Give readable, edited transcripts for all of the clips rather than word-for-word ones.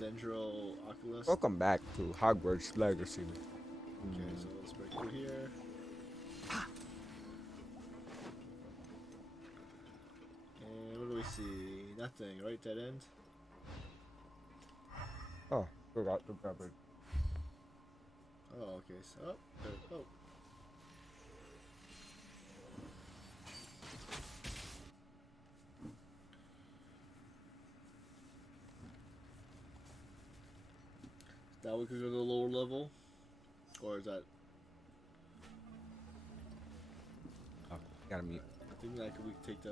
Dendro Oculus. Welcome back to Hogwarts Legacy. Okay, so let's break through here. And what do we see? Nothing, right? Dead end? Oh, forgot to grab it. Oh, okay. So, oh, there, oh. Now we could go to the lower level? Or is that... Oh, gotta mute. I think like we could take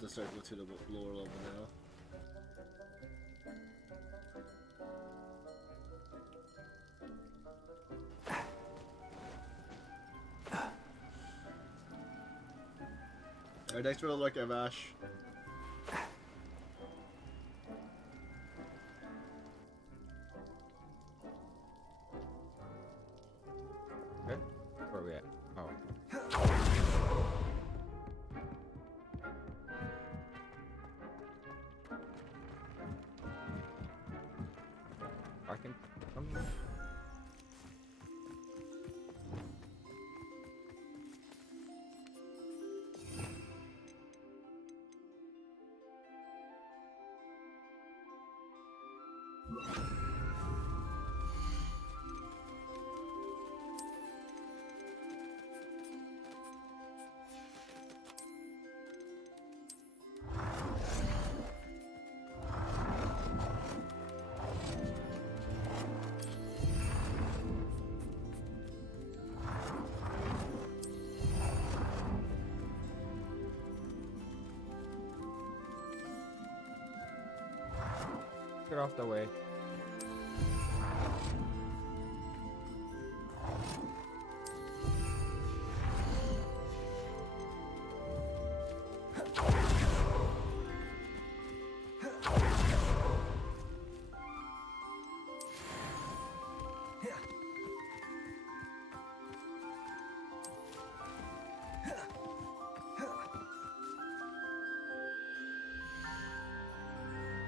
the circle to the lower level now. Alright, thanks for the look, Avash. Okay, where are we at? Oh. I can come. Get off the way.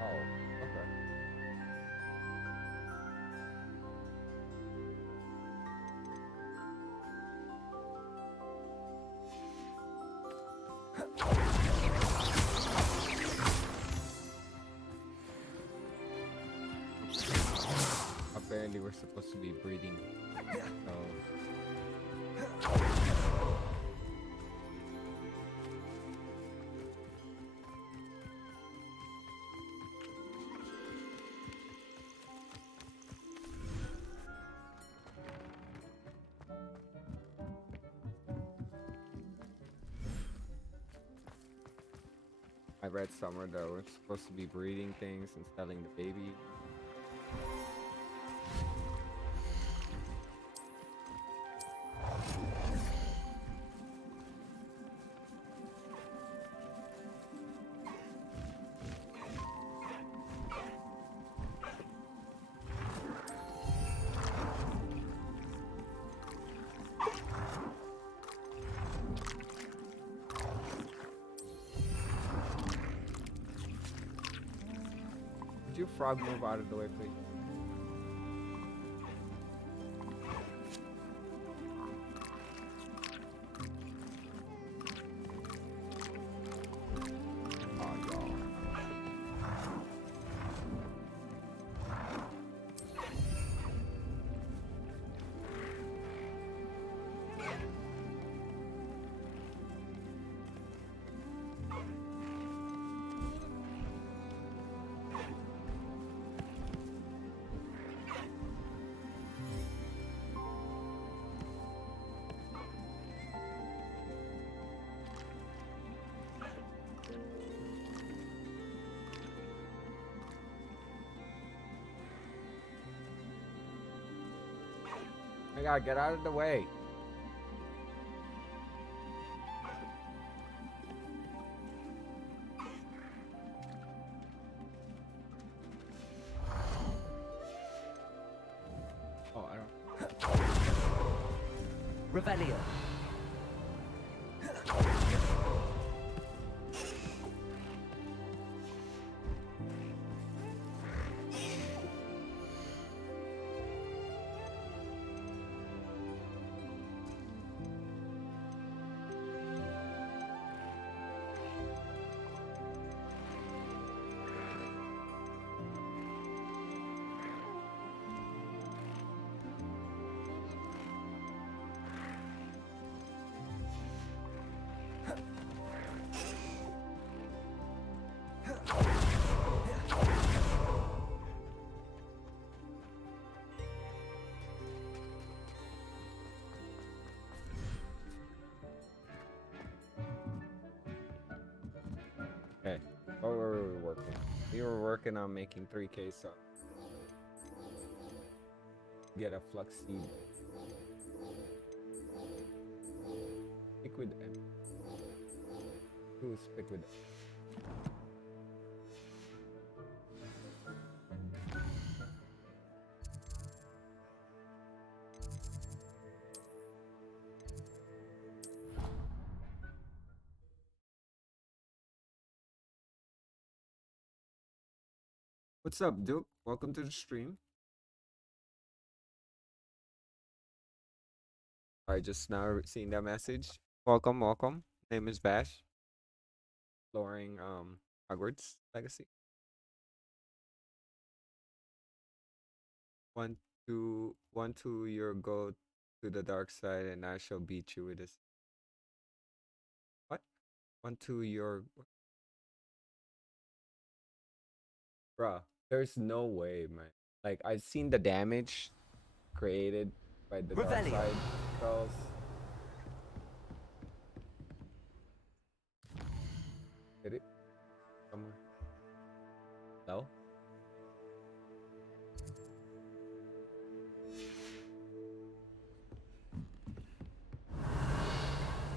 Oh, okay. Apparently we're supposed to be breeding. So I read somewhere that we're supposed to be breeding things and selling the baby. Could you frog move out of the way, please? Oh, y'all. I gotta get out of the way. Oh, I don't. Revelio. working on making 3K so get a flux seed. Stick with M. Ooh, stick with What's up, Duke? Welcome to the stream. I just now seeing that message. Welcome, welcome. Name is Bash. Exploring Hogwarts Legacy. 1 2 your go to the dark side and I shall beat you with this. What? 1 2 your bruh. There's no way, man. Like I've seen the damage created by the dark Revelio. side spells. Hit it somewhere. No?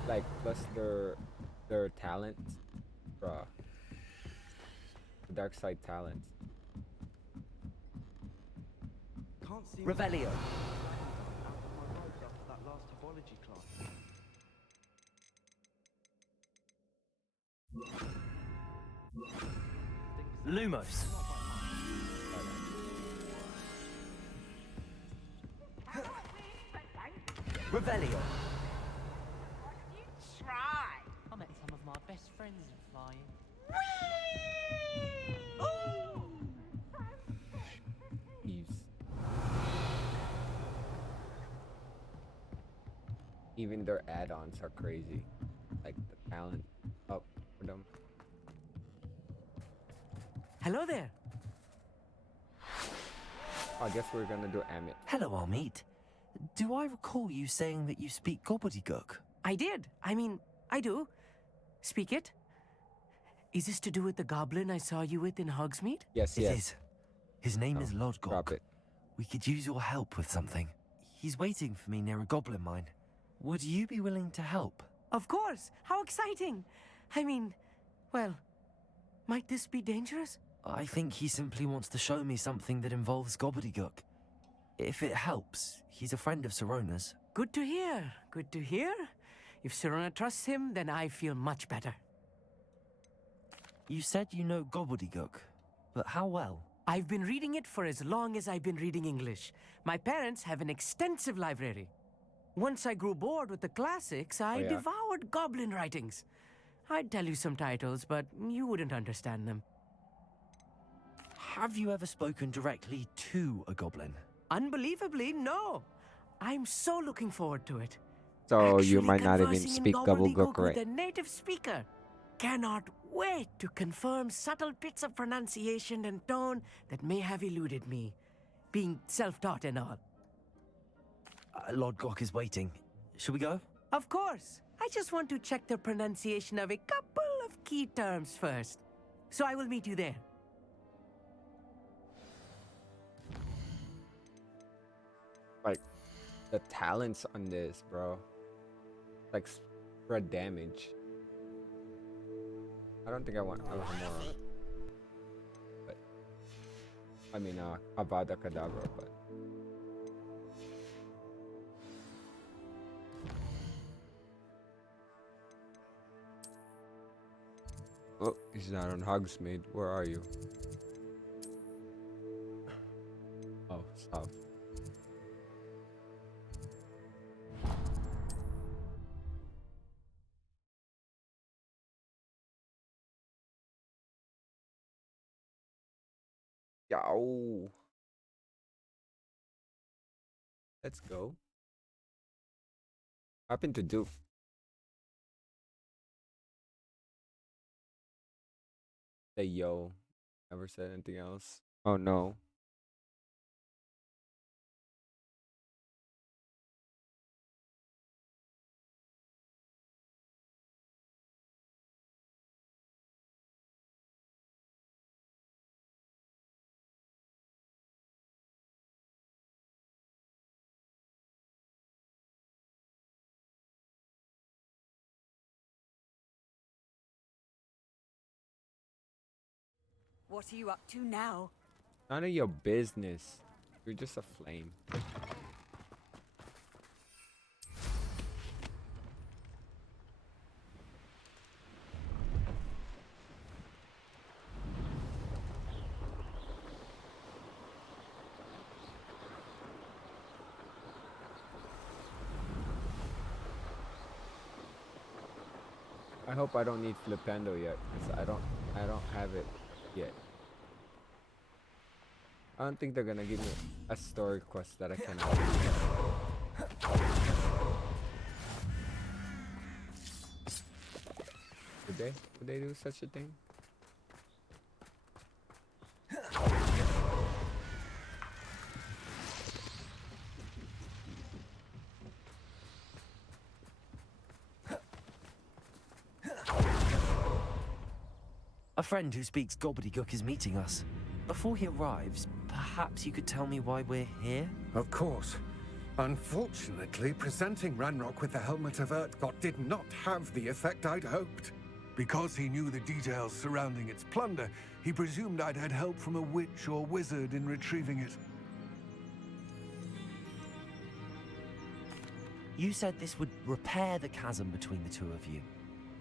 Like plus their talent, bruh. The dark side talent. Can't see Revelio. that last topology class. Lumos. Revelio. I met some of my best friends in flying. Thieves. Even their add-ons are crazy. Like the talent up for them. Hello there. I guess we're gonna do Amit. Hello, Amit. Do I recall you saying that you speak gobbledygook? I did. I mean, I do. Speak it. Is this to do with the goblin I saw you with in Hogsmeade? Yes, It yes. is. His name is Drop Lodgok. it. We could use your help with something. He's waiting for me near a goblin mine. Would you be willing to help? Of course. How exciting. I mean, well, might this be dangerous? I think he simply wants to show me something that involves gobbledygook. If it helps, he's a friend of Sirona's. Good to hear. Good to hear. If Sirona trusts him, then I feel much better. You said you know gobbledygook, but how well? I've been reading it for as long as I've been reading English. My parents have an extensive library. Once I grew bored with the classics, I yeah? devoured goblin writings. I'd tell you some titles, but you wouldn't understand them. Have you ever spoken directly to a goblin? Unbelievably, no. I'm so looking forward to it. So you Actually might not even conversing in speak gobbledygook with right. a native speaker. Cannot wait to confirm subtle bits of pronunciation and tone that may have eluded me, being self-taught and all. Lodgok is waiting. Shall we go? Of course. I just want to check the pronunciation of a couple of key terms first. So I will meet you there. Like the talents on this, bro. Like spread damage. I don't think I want more. But I mean Avada Kedavra, but oh, he's not on Hogsmeade. Where are you? Oh, stop. Yo. Let's go. Happened to do. Say yo. Never said anything else. Oh no. What are you up to now? None of your business. You're just a flame. I hope I don't need Flipendo yet, because I don't have it yet. I don't think they're gonna give me a story quest that I cannot do. Would they? Would they do such a thing? A friend who speaks gobbledygook is meeting us. Before he arrives, perhaps you could tell me why we're here? Of course. Unfortunately, presenting Ranrock with the Helmet of Urtkot did not have the effect I'd hoped. Because he knew the details surrounding its plunder, he presumed I'd had help from a witch or wizard in retrieving it. You said this would repair the chasm between the two of you.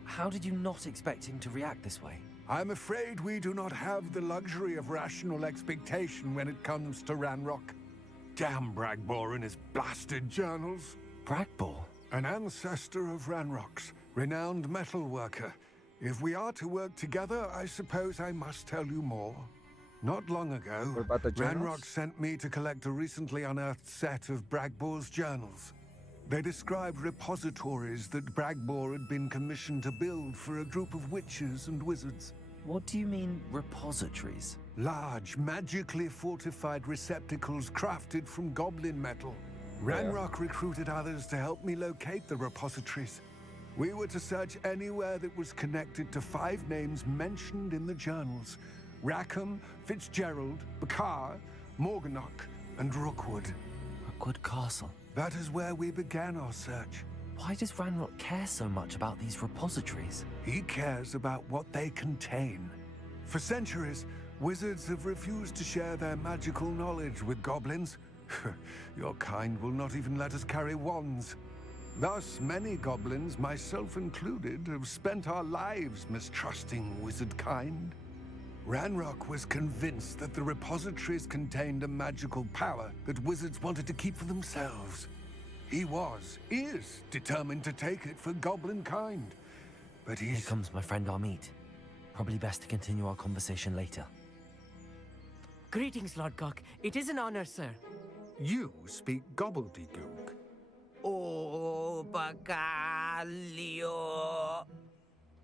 How did you not expect him to react this way? I'm afraid we do not have the luxury of rational expectation when it comes to Ranrock. Damn Bragbor and his blasted journals. Bragbor? An ancestor of Ranrock's, renowned metal worker. If we are to work together, I suppose I must tell you more. Not long ago, What about the journals? Ranrock sent me to collect a recently unearthed set of Bragbor's journals. They described repositories that Bragbor had been commissioned to build for a group of witches and wizards. What do you mean, repositories? Large, magically fortified receptacles crafted from goblin metal. Ranrock recruited others to help me locate the repositories. We were to search anywhere that was connected to 5 names mentioned in the journals. Rackham, Fitzgerald, Bakar, Morganach, and Rookwood. Rookwood Castle. That is where we began our search. Why does Ranrock care so much about these repositories? He cares about what they contain. For centuries, wizards have refused to share their magical knowledge with goblins. Your kind will not even let us carry wands. Thus, many goblins, myself included, have spent our lives mistrusting wizard kind. Ranrock was convinced that the repositories contained a magical power that wizards wanted to keep for themselves. He is determined to take it for goblin kind. But Here comes my friend Amit. Probably best to continue our conversation later. Greetings, Lord Cock. It is an honor, sir. You speak gobbledygook. Oh, Bacalio.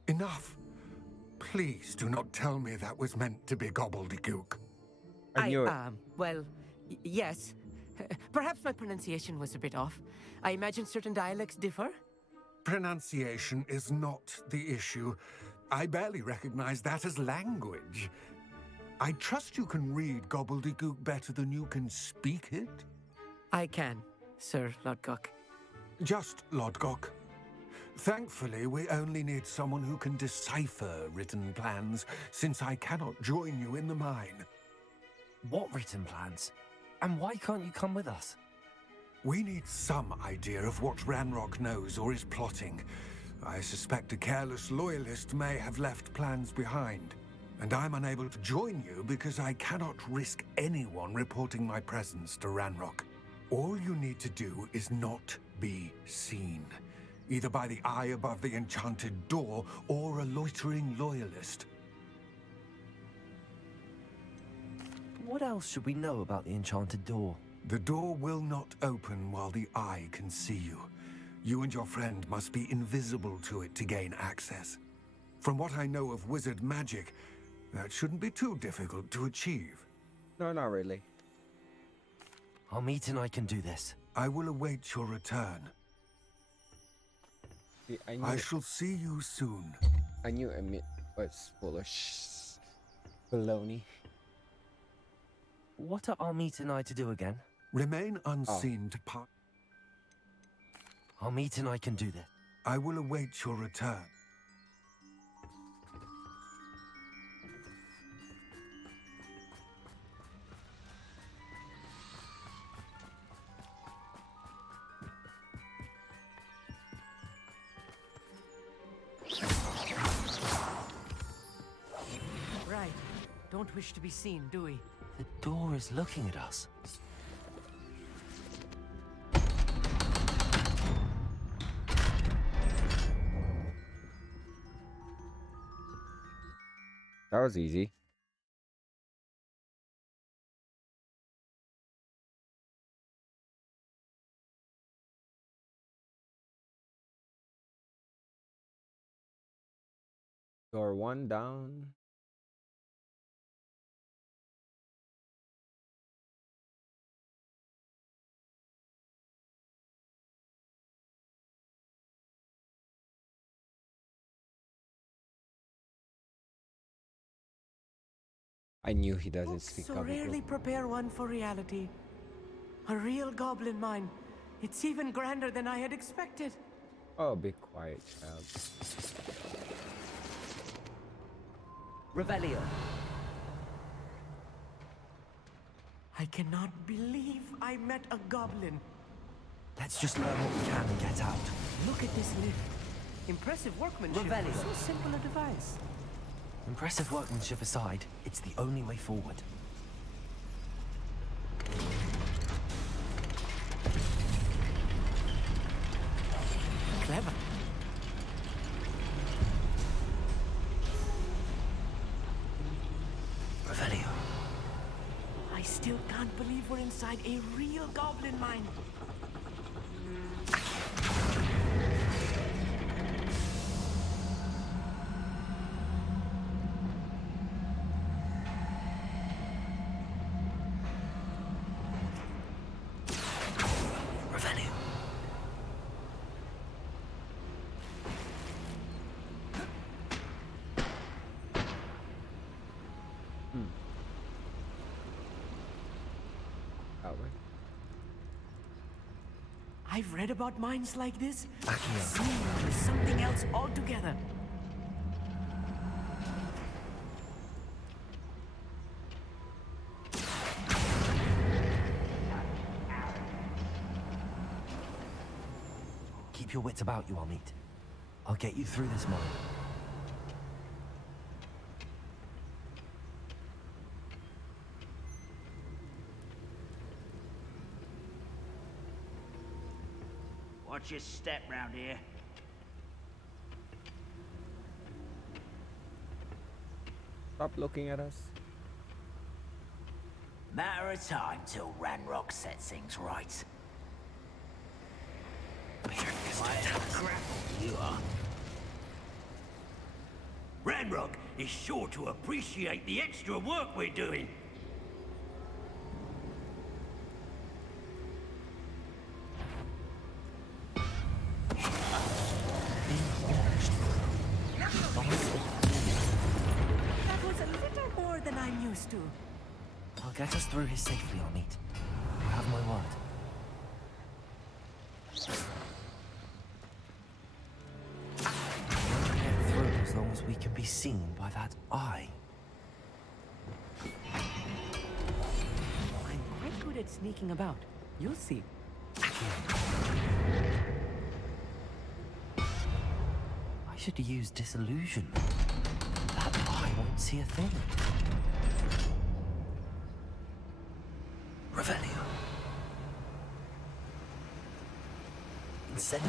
Enough. Please do not tell me that was meant to be gobbledygook. I knew it. Well, yes. Perhaps my pronunciation was a bit off. I imagine certain dialects differ. Pronunciation is not the issue. I barely recognize that as language. I trust you can read gobbledygook better than you can speak it? I can, Sir Lodgok. Just Lodgok. Thankfully, we only need someone who can decipher written plans, since I cannot join you in the mine. What written plans? And why can't you come with us? We need some idea of what Ranrock knows or is plotting. I suspect a careless loyalist may have left plans behind. And I'm unable to join you because I cannot risk anyone reporting my presence to Ranrock. All you need to do is not be seen, either by the eye above the enchanted door or a loitering loyalist. What else should we know about the enchanted door? The door will not open while the eye can see you. You and your friend must be invisible to it to gain access. From what I know of wizard magic, that shouldn't be too difficult to achieve. No, not really. Amit and I can do this. I will await your return. See, I I knew, shall see you soon. I knew Amit was full of baloney. What are Amit and I to do again? Remain unseen to part. Amit and I can do this. I will await your return. don't wish to be seen, do we? The door is looking at us. That was easy. Door one down. I knew he doesn't Books speak so gobbledygook. rarely prepare one for reality. A real goblin mine. It's even grander than I had expected. Oh, be quiet, child. Revelio. I cannot believe I met a goblin. Let's just learn what we can and get out. Look at this lift. Impressive workmanship. Revelio. For so simple a device. Impressive workmanship aside, it's the only way forward. Clever. Revelio. I still can't believe we're inside a real goblin mine. Revelio. That way. I've read about mines like this. Accio. Seeing them is something else altogether. Keep your wits about you, Amit. I'll get you through this mine. Watch your step round here. Stop looking at us. Matter of time till Ranrock sets things right. Quite a grapple you are. Ranrock is sure to appreciate the extra work we're doing. That was a little more than I'm used to. I'll get us through here safely, Amit. You have my word. We'll get through as long as we can be seen by that eye. I'm quite good at sneaking about. You'll see. I should use disillusion. That eye won't see a thing. Revelio. Incendio.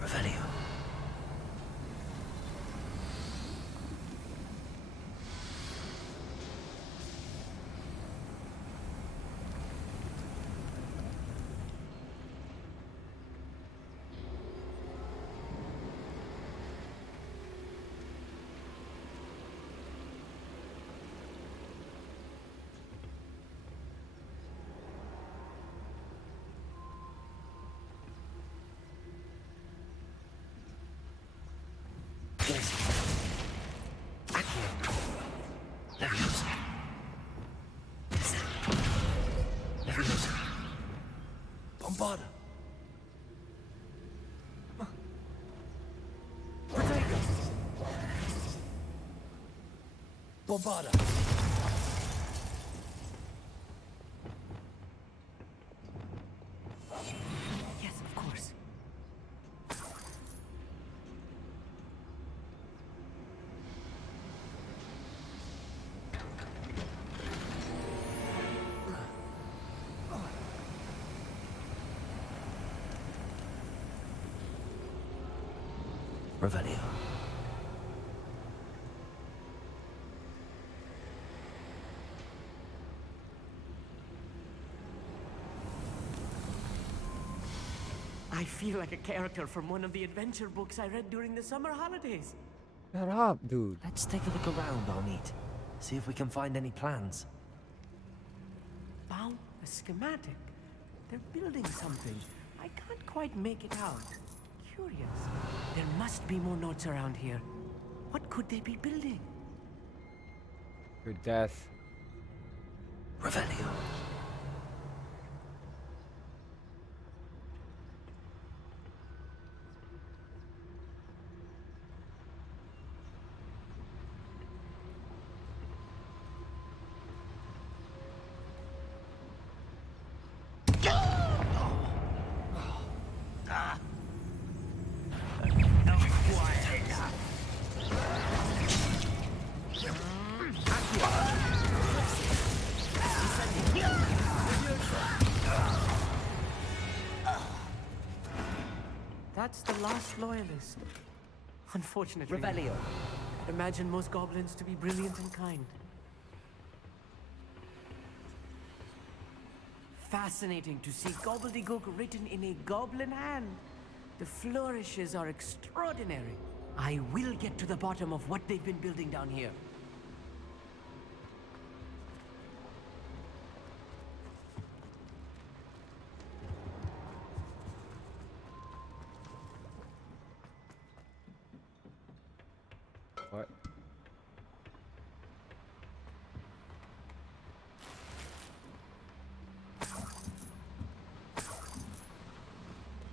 Revelio. Accio. Leviosa. Bombarda. Bombarda. Yes, of course. Revelio. I feel like a character from one of the adventure books I read during the summer holidays. Shut up, dude. Let's take a look around, Arneet. See if we can find any plans. Found a schematic. They're building something. I can't quite make it out. Curious. There must be more notes around here. What could they be building? Your death. Revelio. That's the last loyalist. Unfortunately. Revelio. I'd imagine most goblins to be brilliant and kind. Fascinating to see gobbledygook written in a goblin hand. The flourishes are extraordinary. I will get to the bottom of what they've been building down here. What?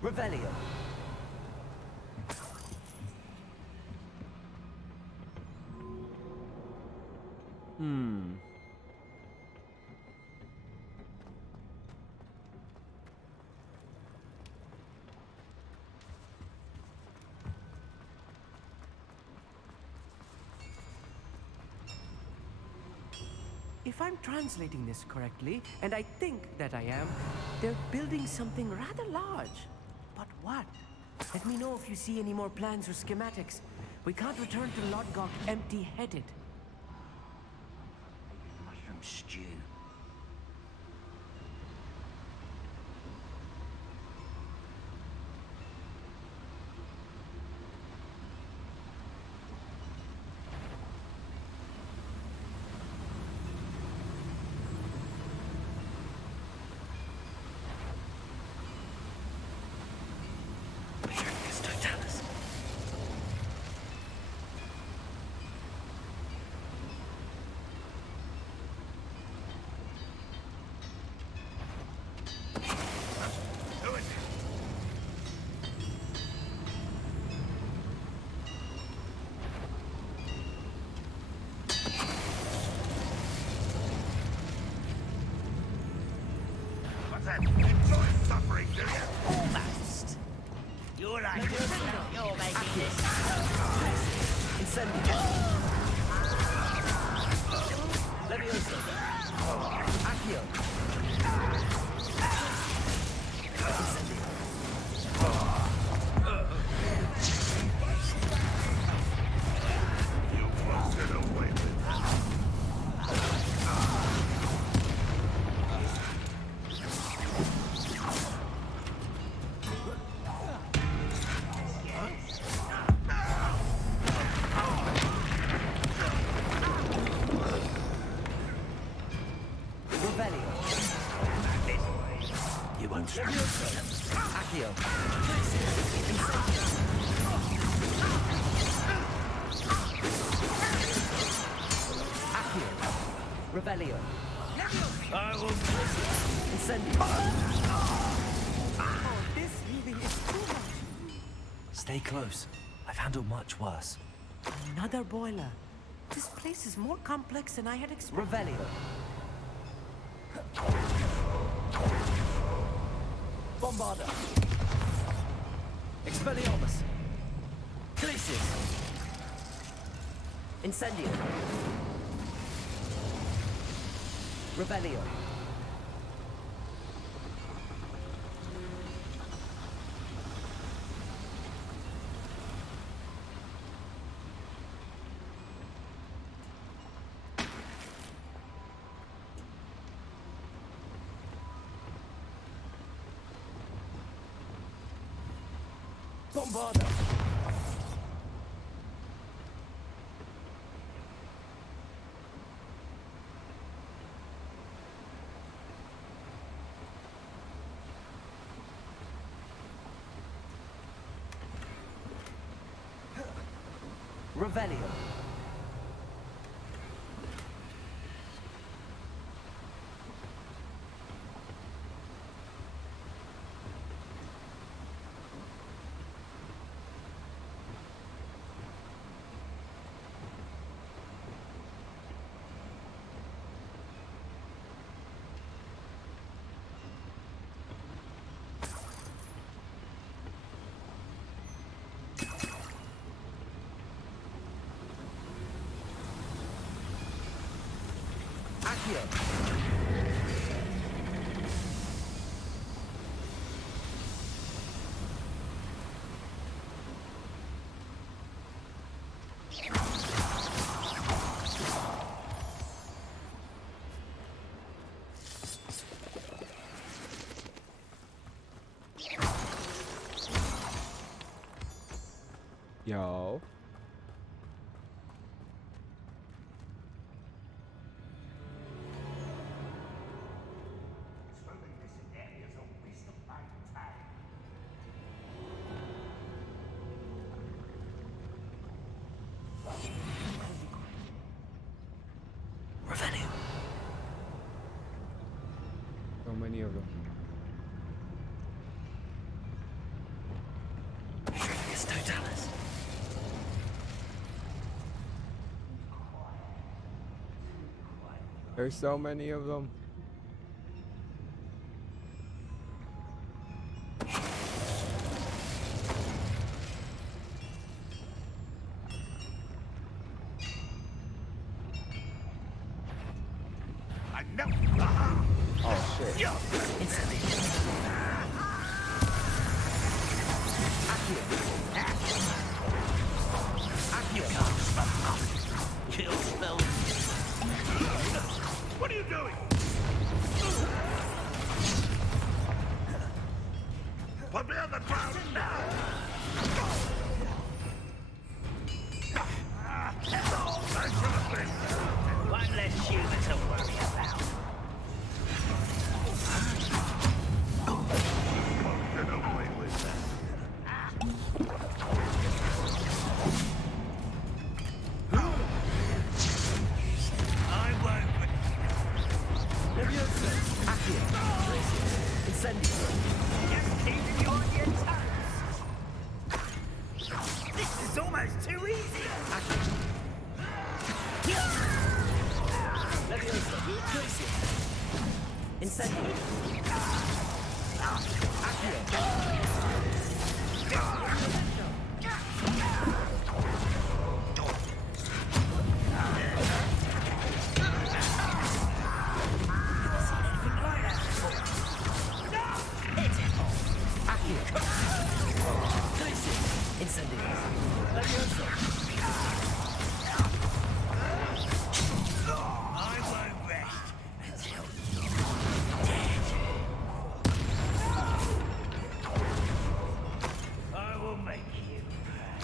Revelio. If I'm translating this correctly, and I think that I am, they're building something rather large. But what? Let me know if you see any more plans or schematics. We can't return to Lodgok empty-headed. Mushroom stew. Enjoy suffering, do you? Almost. You're like you're making this. Incendio. Levioso. Accio. You won't get away with it. Revelio. You won't stand. Accio. Accio. Revelio. I will. Incendio. Stay close. I've handled much worse. Another boiler. This place is more complex than I had expected. Revelio. Bombarda. Expelliarmus. Glacius. Incendio. Revelio. Bombarda. Revelio. Accio. Yo. Revelio. So many of them. It's Totalis. There's so many of them. I know. Aha! Oh shit. Kill spell. What are you doing? Put me on the ground now! Thanks for the thing. One less human to worry about. Won't get away with that. I won't. Leviosa. Accio. Glacius. Incendio. Just keeping you on your toes. This is almost too easy. Leviosa. Glacius. Incendio. Accio. I won't rest until you're dead. I will make you pay.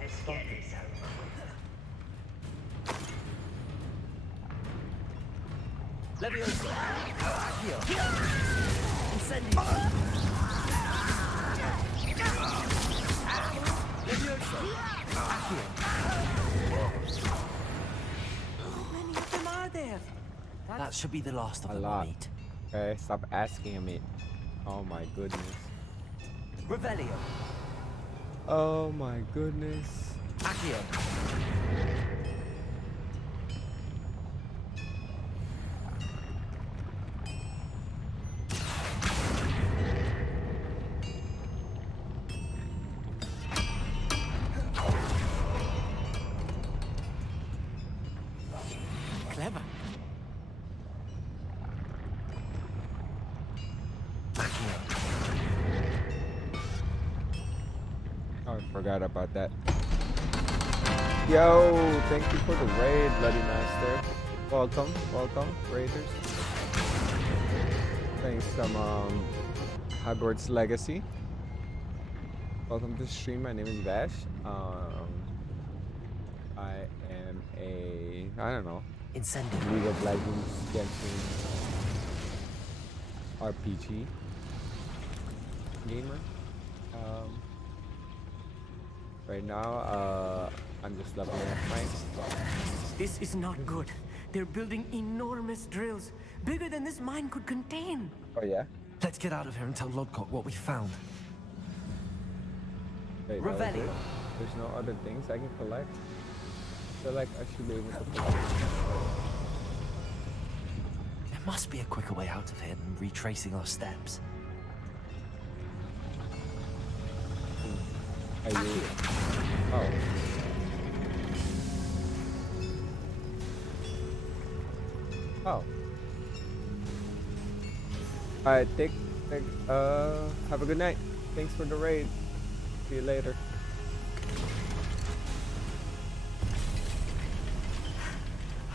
Let's get this over with. Leviosa. Accio. Incendio. Leviosa. Accio. How many of them are there? That should be the last of A them lot. I'll meet. Okay, stop asking me. Oh my goodness. Revelio. Oh my goodness. Accio. Clever. Oh, I forgot about that. Yo, thank you for the raid, Bloody Master. Welcome, welcome, raiders. Playing some Hogwarts Legacy. Welcome to the stream. My name is Vash. I am I don't know, Incendio. League of Legends Genshin RPG gamer. Right now, I'm just leveling up ranks. This is not good. They're building enormous drills, bigger than this mine could contain. Oh yeah? Let's get out of here and tell Lodgok what we found. Wait, that was Revelio. it? There's no other things I can collect? I feel like I should be able to collect. There must be a quicker way out of here than retracing our steps. Are you... Oh. Oh. Alright, have a good night. Thanks for the raid. See you later.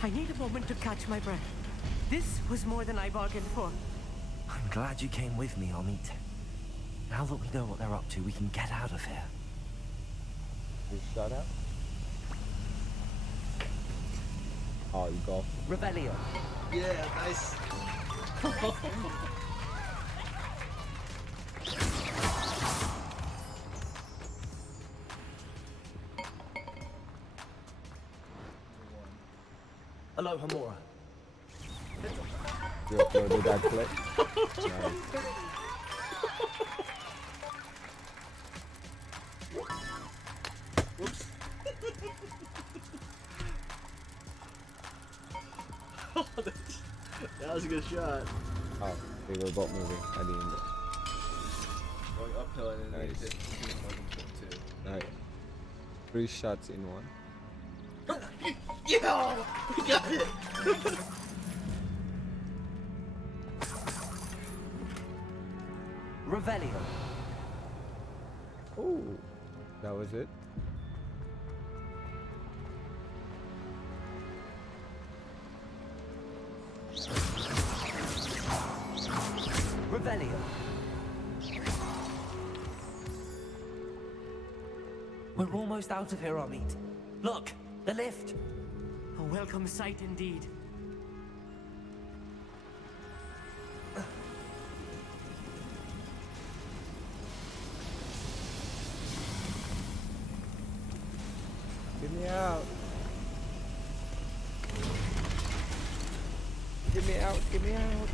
I need a moment to catch my breath. This was more than I bargained for. I'm glad you came with me, Amit. Now that we know what they're up to, we can get out of here. You shut up. Oh, you go. Revelio. Yeah, nice. Hello, Hamura. You uploaded that clip? Nice. Whoops. That was a good shot. Oh, they were both moving. I didn't. Going uphill and then Nice. they hit too. Nice. 3 shots in one. Yeah, we got it. Revelio. Oh, that was it. Revelio. We're almost out of here, Amit. Look, the lift. A welcome sight indeed. Get me out. Get me out. Get me out.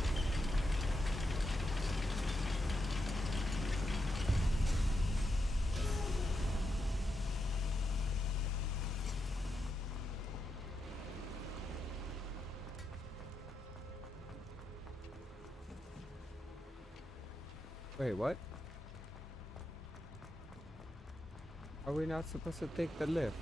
Wait, what? Are we not supposed to take the lift?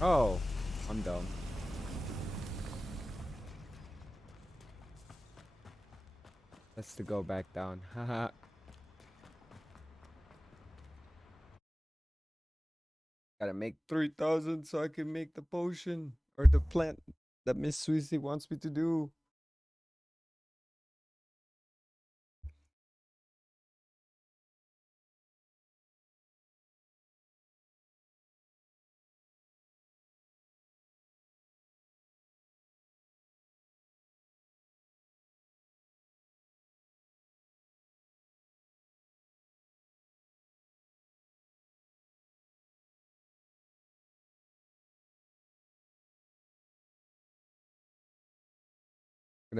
Oh, I'm dumb. That's to go back down. Haha. Gotta make 3,000 so I can make the potion or the plant that Miss Sweezy wants me to do.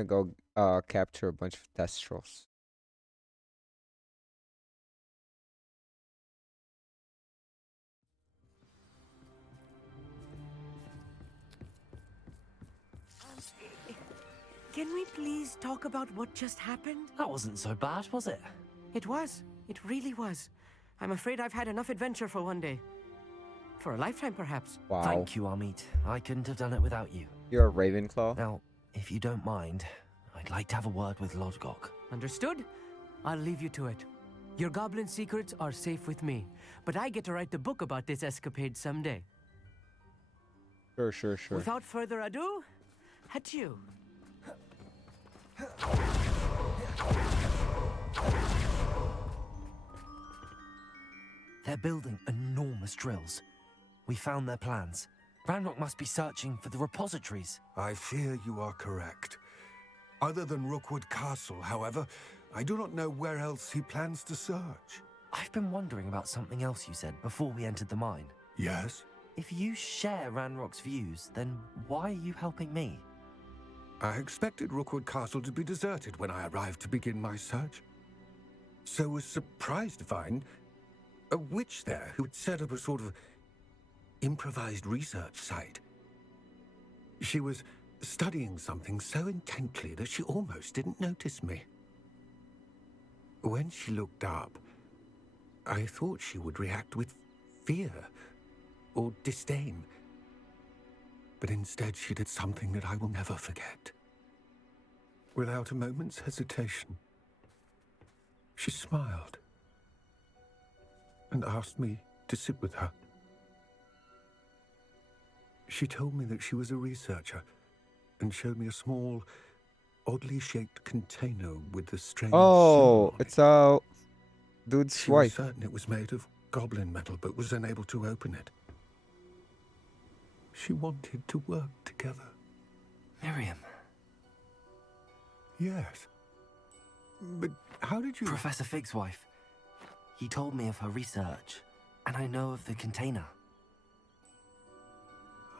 gonna go capture a bunch of Thestrals. Can we please talk about what just happened? That wasn't so bad, was it? It was. It really was. I'm afraid I've had enough adventure for one day. For a lifetime, perhaps. Wow. Thank you, Amit. I couldn't have done it without you. You're a Ravenclaw? Now, if you don't mind, I'd like to have a word with Lodgok. Understood? I'll leave you to it. Your goblin secrets are safe with me, but I get to write the book about this escapade someday. Sure. Without further ado, adieu. They're building enormous drills. We found their plans. Ranrock must be searching for the repositories. I fear you are correct. Other than Rookwood Castle, however, I do not know where else he plans to search. I've been wondering about something else you said before we entered the mine. Yes? If you share Ranrock's views, then why are you helping me? I expected Rookwood Castle to be deserted when I arrived to begin my search. So was surprised to find a witch there who had set up a sort of improvised research site. She was studying something so intently that she almost didn't notice me. When she looked up, I thought she would react with fear or disdain. But instead she did something that I will never forget. Without a moment's hesitation, she smiled and asked me to sit with her. She told me that she was a researcher and showed me a small, oddly shaped container with a strange Oh, symbol on it's it. dude's She was wife. certain it was made of goblin metal, but was unable to open it. She wanted to work together. Miriam. Yes. But how did you... Professor Fig's wife. He told me of her research, and I know of the container.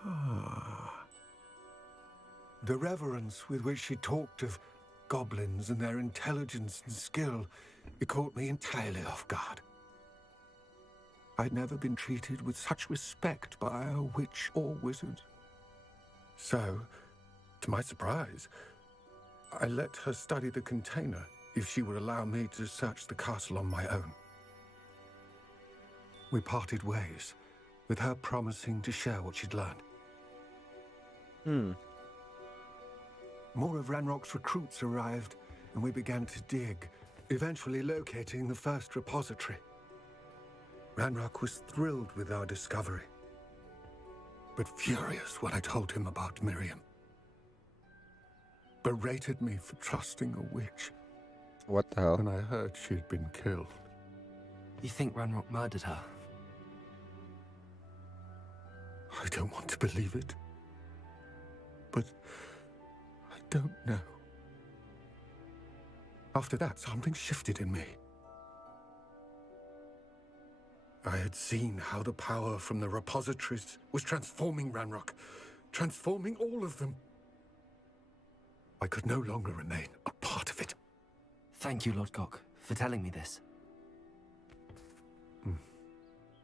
Ah. The reverence with which she talked of goblins and their intelligence and skill, it caught me entirely off guard. I'd never been treated with such respect by a witch or wizard. So, to my surprise, I let her study the container if she would allow me to search the castle on my own. We parted ways, with her promising to share what she'd learned. More of Ranrock's recruits arrived, and we began to dig, eventually locating the first repository. Ranrock was thrilled with our discovery, but furious when I told him about Miriam. Berated me for trusting a witch What the hell? when I heard she'd been killed. You think Ranrock murdered her? I don't want to believe it, but I don't know. After that, something shifted in me. I had seen how the power from the repositories was transforming Ranrock, transforming all of them. I could no longer remain a part of it. Thank you, Lodgok, for telling me this.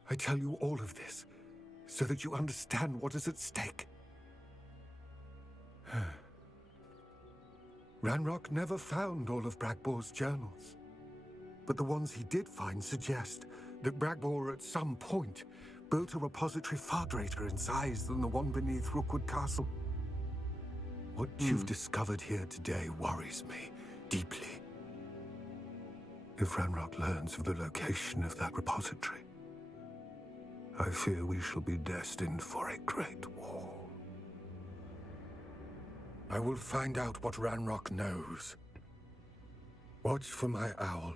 I tell you all of this so that you understand what is at stake. Ranrock never found all of Bragbor's journals, but the ones he did find suggest that Bragbor at some point built a repository far greater in size than the one beneath Rookwood Castle. What you've discovered here today worries me deeply. If Ranrock learns of the location of that repository, I fear we shall be destined for a great war. I will find out what Ranrock knows. Watch for my owl.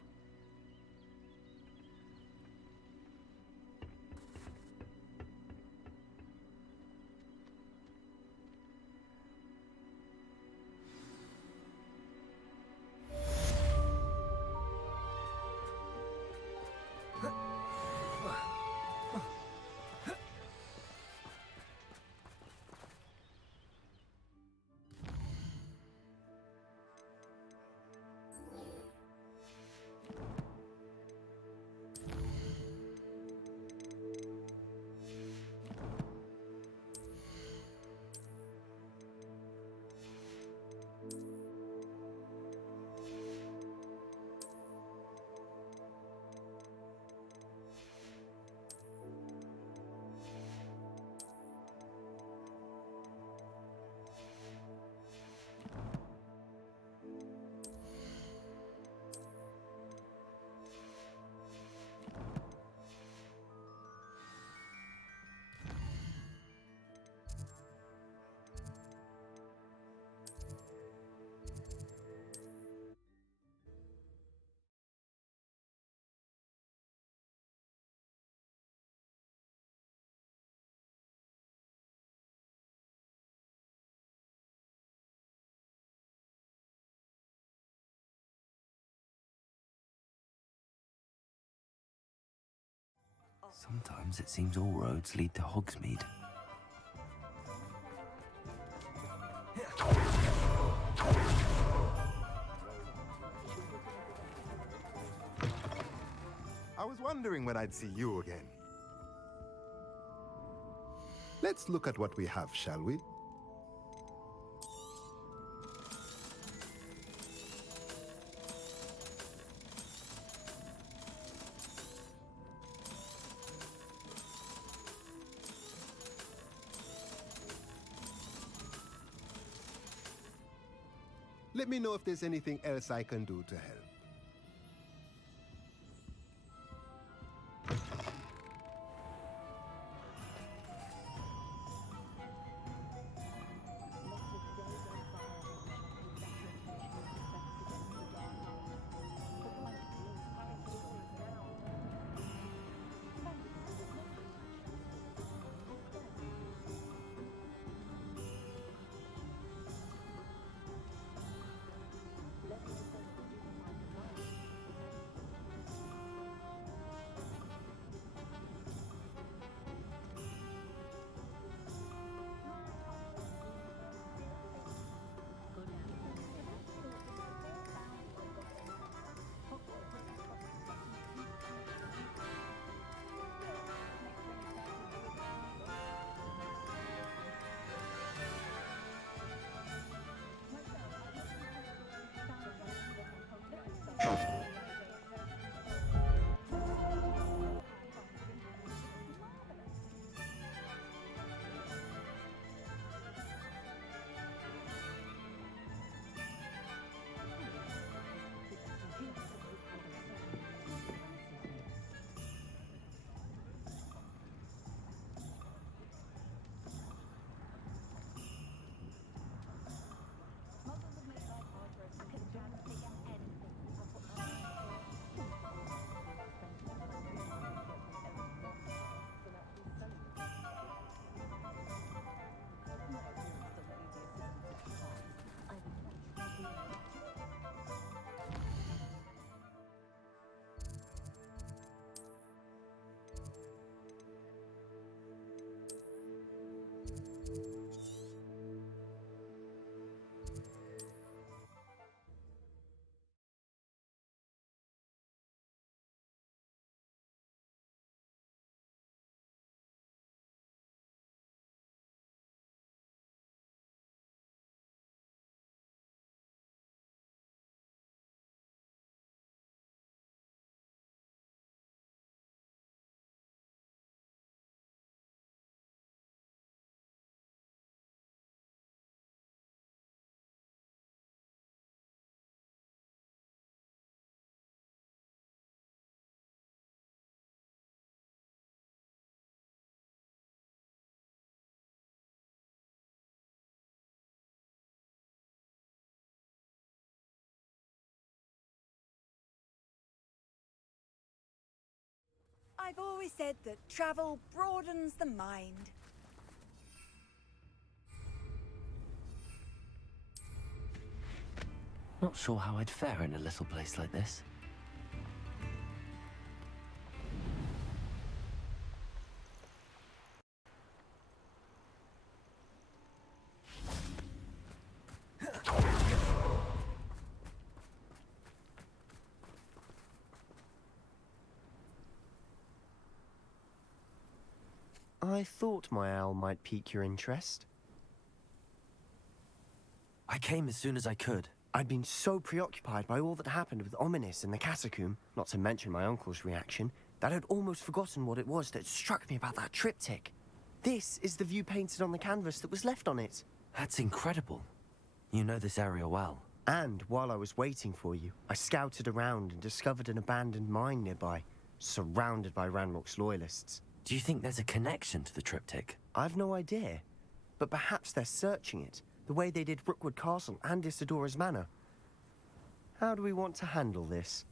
Sometimes it seems all roads lead to Hogsmeade. I was wondering when I'd see you again. Let's look at what we have, shall we? Let me know if there's anything else I can do to help. I've always said that travel broadens the mind. Not sure how I'd fare in a little place like this. I thought my owl might pique your interest. I came as soon as I could. I'd been so preoccupied by all that happened with Ominis and the catacomb, not to mention my uncle's reaction, that I'd almost forgotten what it was that struck me about that triptych. This is the view painted on the canvas that was left on it. That's incredible. You know this area well. And while I was waiting for you, I scouted around and discovered an abandoned mine nearby, surrounded by Ranrock's loyalists. Do you think there's a connection to the triptych? I've no idea, but perhaps they're searching it, the way they did Rookwood Castle and Isidora's Manor. How do we want to handle this?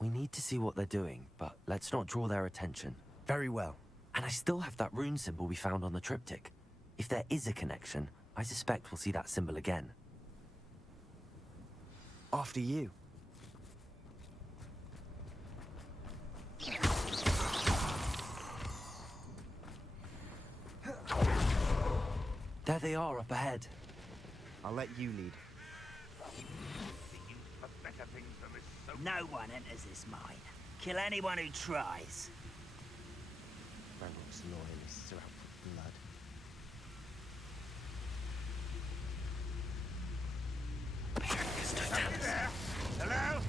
We need to see what they're doing, but let's not draw their attention. Very well. And I still have that rune symbol we found on the triptych. If there is a connection, I suspect we'll see that symbol again. After you. There they are up ahead. I'll let you lead. No one enters this mine. Kill anyone who tries. Ranrock's loyalists are out for blood. Hello?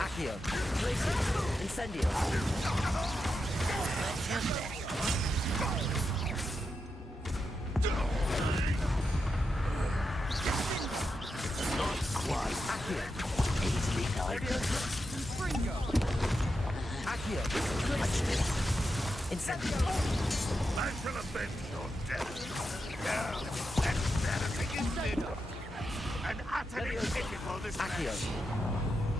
Accio, Incendio. Accio, Incendio. I shall avenge your death. Now, let's set a thing and utterly pitiful this Accio.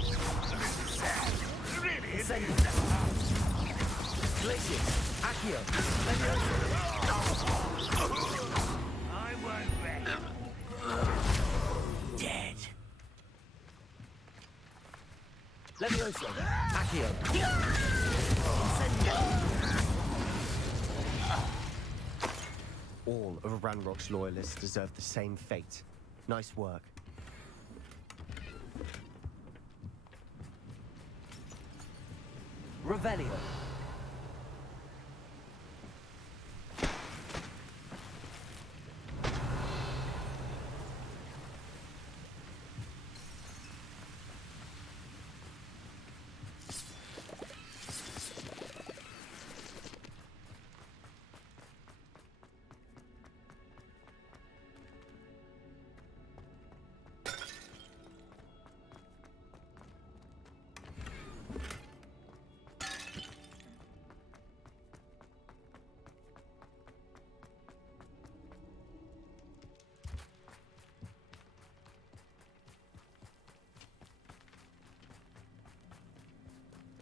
This is sad. Really, it is. Glacius, Accio. I won't rest. Dead. Levioso, Accio. All of Ranrock's loyalists deserve the same fate. Nice work. Revelio.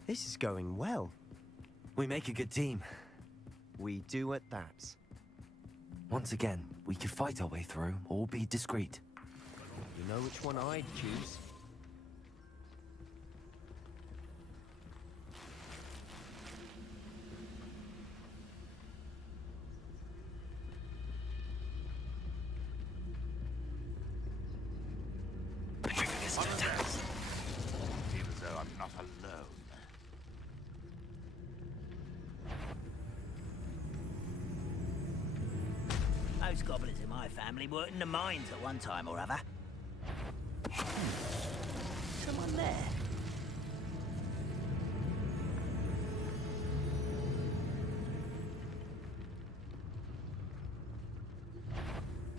This is going well. We make a good team. We do at that. Once again, we could fight our way through or be discreet. You know which one I'd choose. Feel as though I'm not alone. Most goblins in my family worked in the mines at one time or other. Someone there.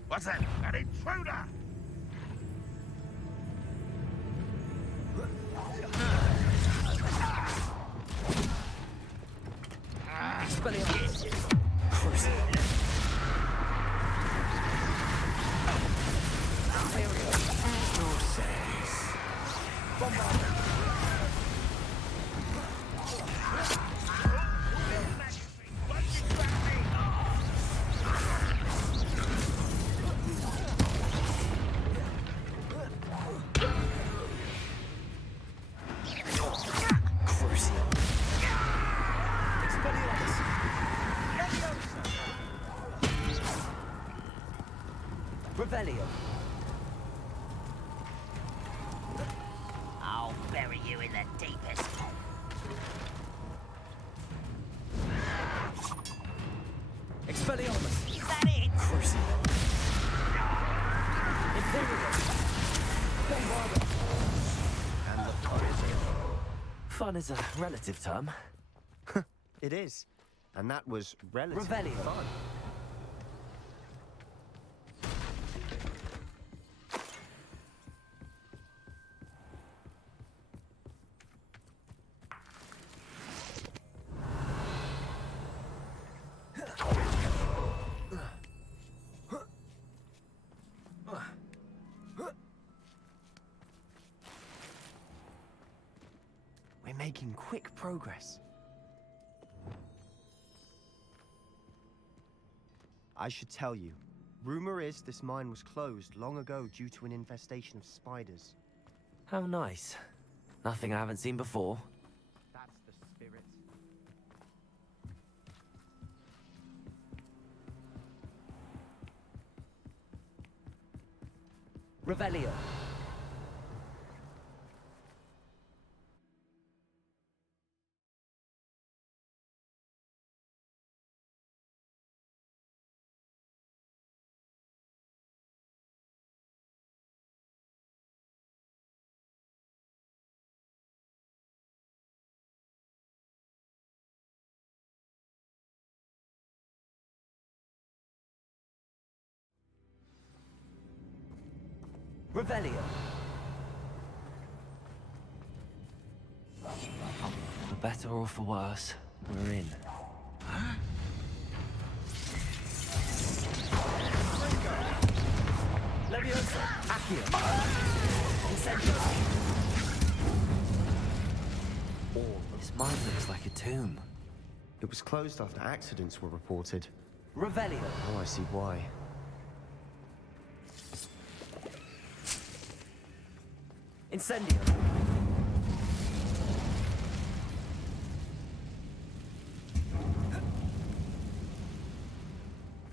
What's that? An intruder! Revelio. I'll bury you in the deepest. Expelliarmus. Is that it? Imperial. Bombarda. And the fun is Fun is a relative term. It is. And that was relatively Revelio. fun. We're making quick progress. I should tell you, rumor is this mine was closed long ago due to an infestation of spiders. How nice. Nothing I haven't seen before. That's the spirit. Revelio. Revelio. For better or for worse, we're in. Leviosa! Accio! Incendio! This mine looks like a tomb. It was closed after accidents were reported. Revelio! Oh, I see why. Incendio!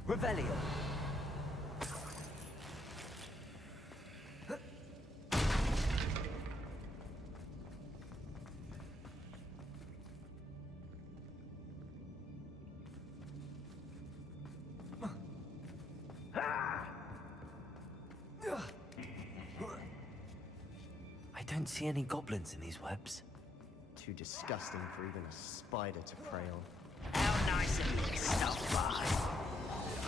Revelio! I don't see any goblins in these webs. Too disgusting for even a spider to prey on. How nice of you to stop by.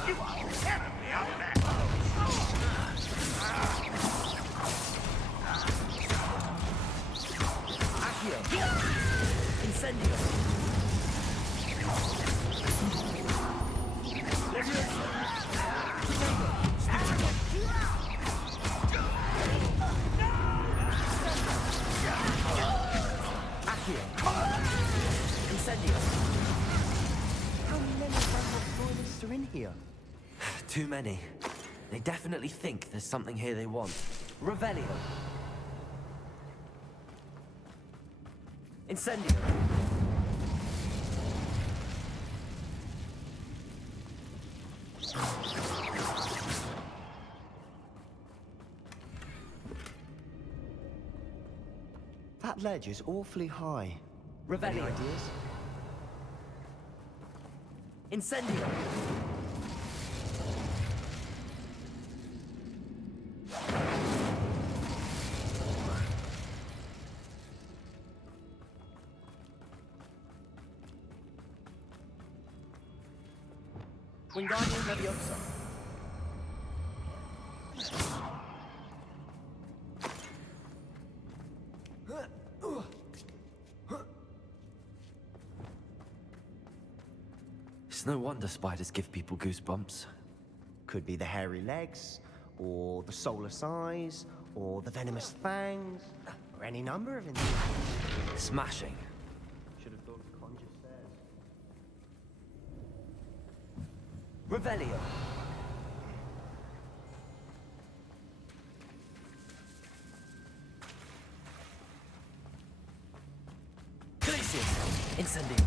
You are terribly unfair. Accio! Incendio! Leviosa! Accio! Incendio! How many Brandwood loyalists are in here? Too many. They definitely think there's something here they want. Revelio! Incendio! That ledge is awfully high. Any Revelio! ideas? Incendio! Wingardium Leviosa! It's no wonder spiders give people goosebumps. Could be the hairy legs, or the soulless eyes, or the venomous fangs, or any number of insects. Smashing. Should have thought to conjure stairs. Revelio! Glacius! Incendio!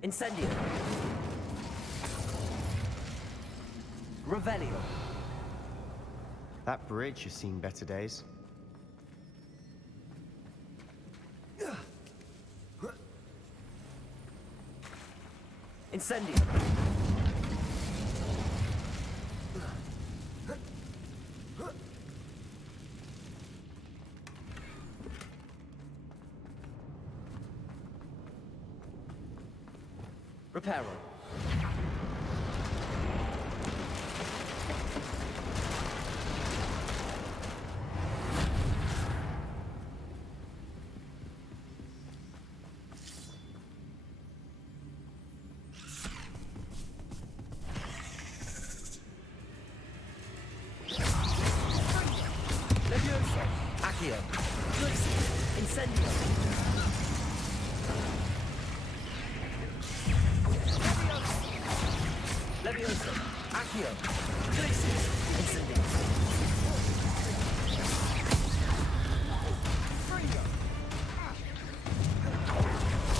Incendio! Revelio! That bridge has seen better days. Incendio! Reparo. Incendio! Levioso! Accio! Glacius! Incendio!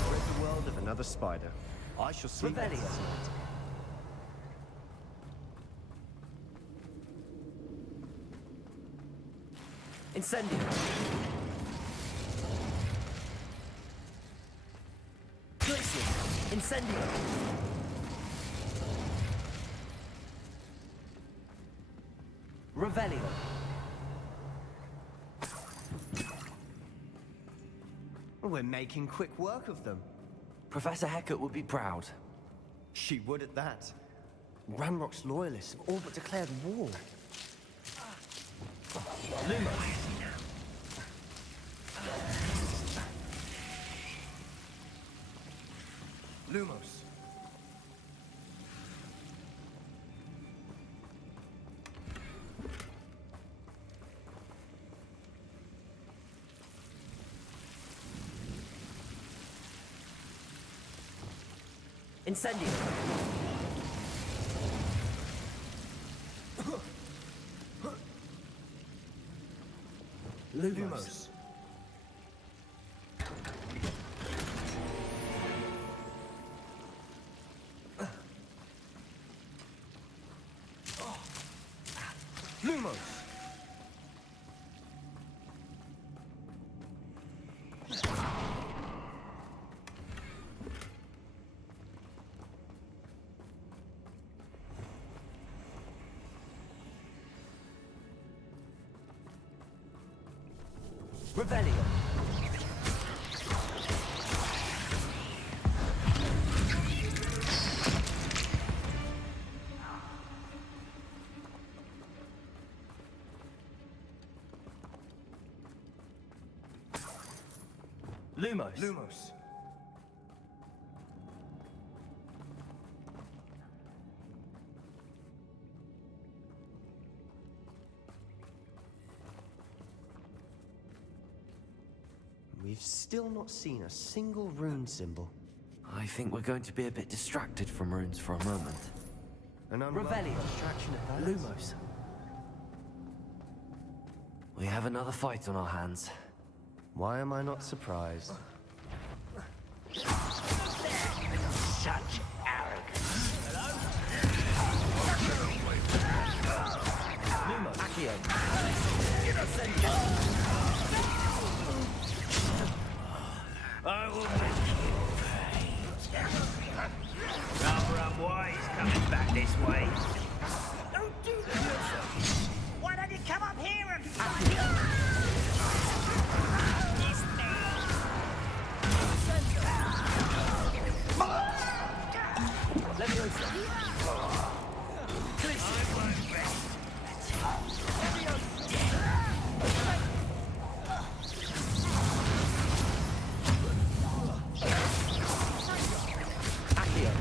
Rid the world of another spider. I shall see that Revelio. tonight. Incendio! Glacius! Incendio! Revelio! We're making quick work of them. Professor Hecat would be proud. She would at that. Ranrock's loyalists have all but declared war. Lumos! Lumos. Incendio! Lumos. Lumos. Revelio! Lumos! Lumos. We've still not seen a single rune symbol. I think we're going to be a bit distracted from runes for a moment. An unwelcome Revelio! distraction at that. Lumos! We have another fight on our hands. Why am I not surprised? Such arrogance. Lumos! Accio! I will make you pay. Rather unwise coming back this way. Don't do that! Why don't you come up here and fight? This Leviosa! I won't rest. Accio!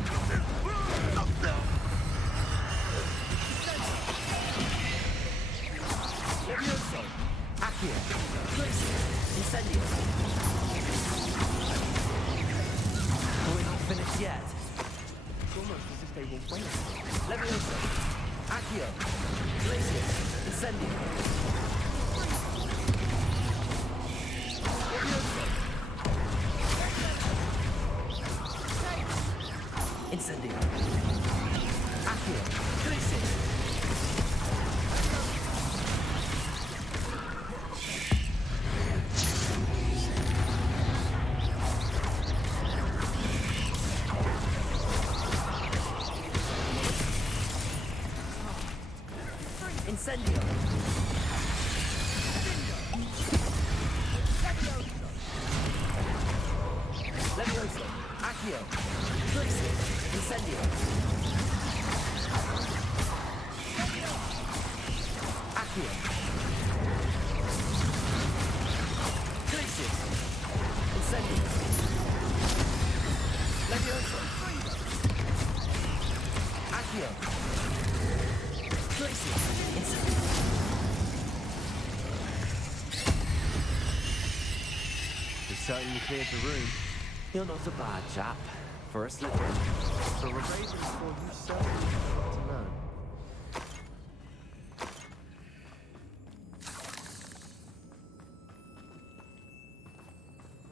Levioso! Accio! Incendio! We're not finished yet. It's almost as if they will wait. Levioso! Accio! Glacius! Incendio! Levioso! Incendio! Accio! Glacius! Incendio! Levioso! Accio! Glacius! Incendio! Accio! Glacius! Incendio! Levioso! Accio! Glacius! Incendio! certainly cleared the room. You're not a bad chap. For a Slytherin. For a Ravenclaw, you certainly have to know.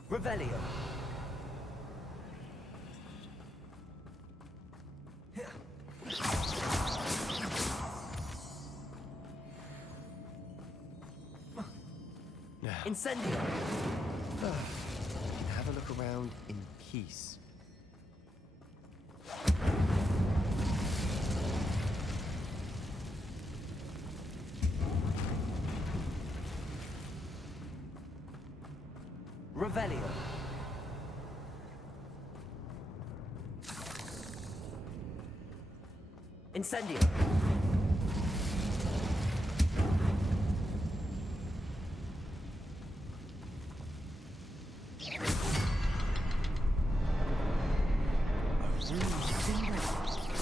Revelio. Incendio. Have a look around in peace. Revelio. Incendio.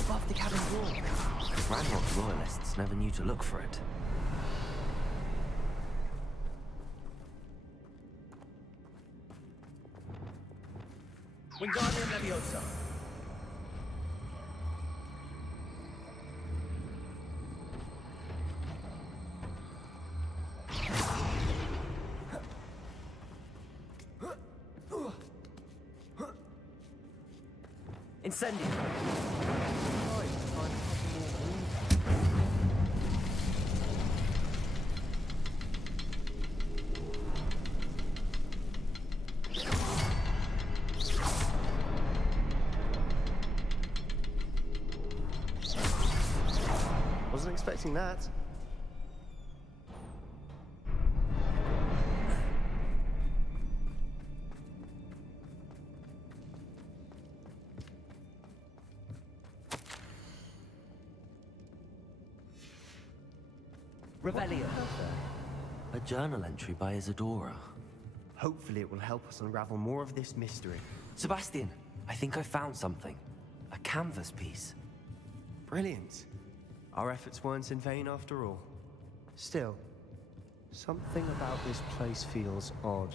Above the cabin wall. Ranrock loyalists never knew to look for it. Wingardium Leviosa. Incendio. Wasn't expecting that. Revelio. A journal entry by Isadora. Hopefully it will help us unravel more of this mystery. Sebastian, I think I found something. A canvas piece. Brilliant. Our efforts weren't in vain after all. Still, something about this place feels odd.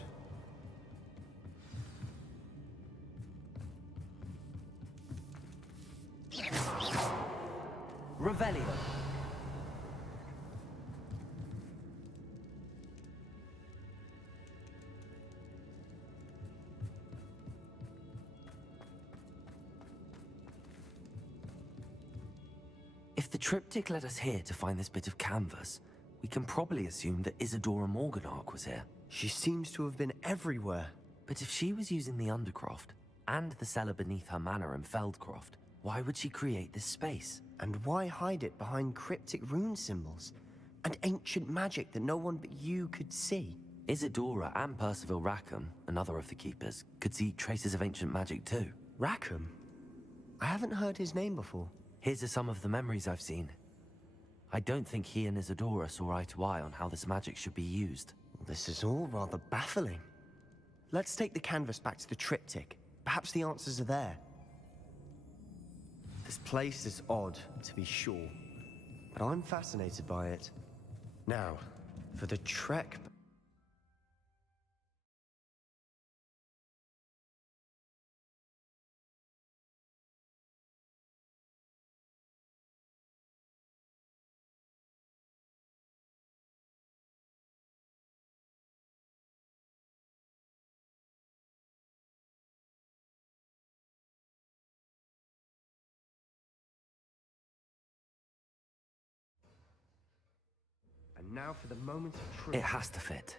Revelio. If the triptych led us here to find this bit of canvas, we can probably assume that Isadora Morganach was here. She seems to have been everywhere. But if she was using the Undercroft, and the cellar beneath her manor in Feldcroft, why would she create this space? And why hide it behind cryptic rune symbols? And ancient magic that no one but you could see? Isadora and Percival Rackham, another of the Keepers, could see traces of ancient magic too. Rackham? I haven't heard his name before. Here's some of the memories I've seen. I don't think he and Isadora saw eye to eye on how this magic should be used. This is all rather baffling. Let's take the canvas back to the triptych. Perhaps the answers are there. This place is odd, to be sure, but I'm fascinated by it. Now, for the trek... And now for the moment of truth. It has to fit.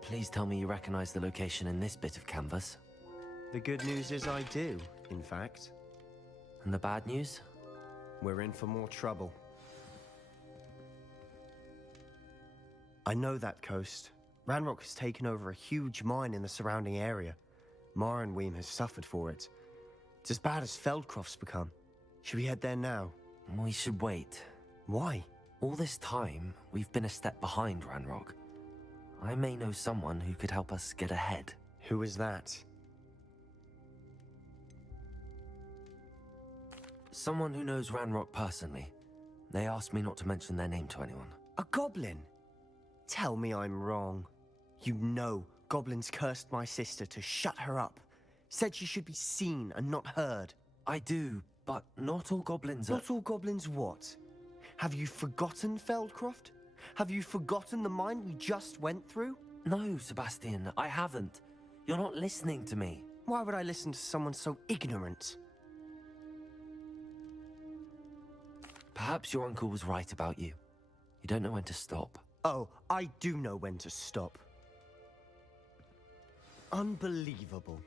Please tell me you recognize the location in this bit of canvas. The good news is I do, in fact. And the bad news? We're in for more trouble. I know that coast. Ranrock has taken over a huge mine in the surrounding area. Marrenweem has suffered for it. It's as bad as Feldcroft's become. Should we head there now? We should wait. Why? All this time, we've been a step behind Ranrock. I may know someone who could help us get ahead. Who is that? Someone who knows Ranrock personally. They asked me not to mention their name to anyone. A goblin? Tell me I'm wrong. You know goblins cursed my sister to shut her up. Said she should be seen and not heard. I do, but not all goblins are... Not all goblins what? Have you forgotten Feldcroft? Have you forgotten the mine we just went through? No, Sebastian, I haven't. You're not listening to me. Why would I listen to someone so ignorant? Perhaps your uncle was right about you. You don't know when to stop. Oh, I do know when to stop. Unbelievable.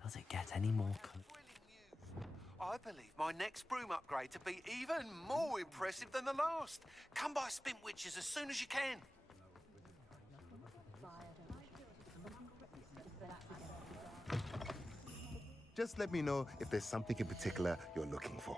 Does it get any more... I believe my next broom upgrade to be even more impressive than the last. Come by Spintwitches as soon as you can. Just let me know if there's something in particular you're looking for.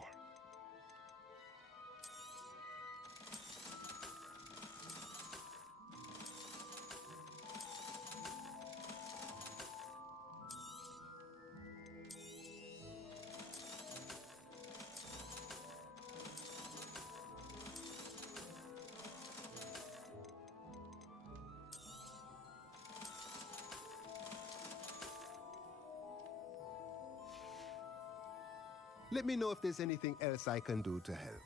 Let me know if there's anything else I can do to help.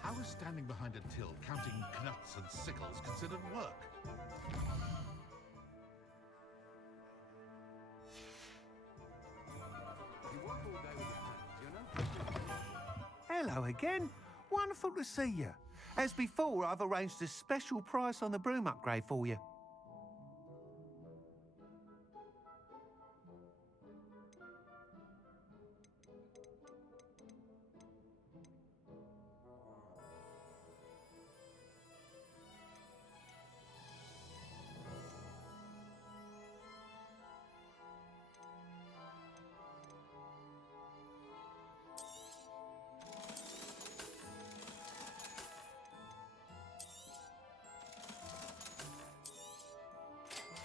How is standing behind a till counting knuts and sickles considered work? Hello again. Wonderful to see you. As before, I've arranged a special price on the broom upgrade for you.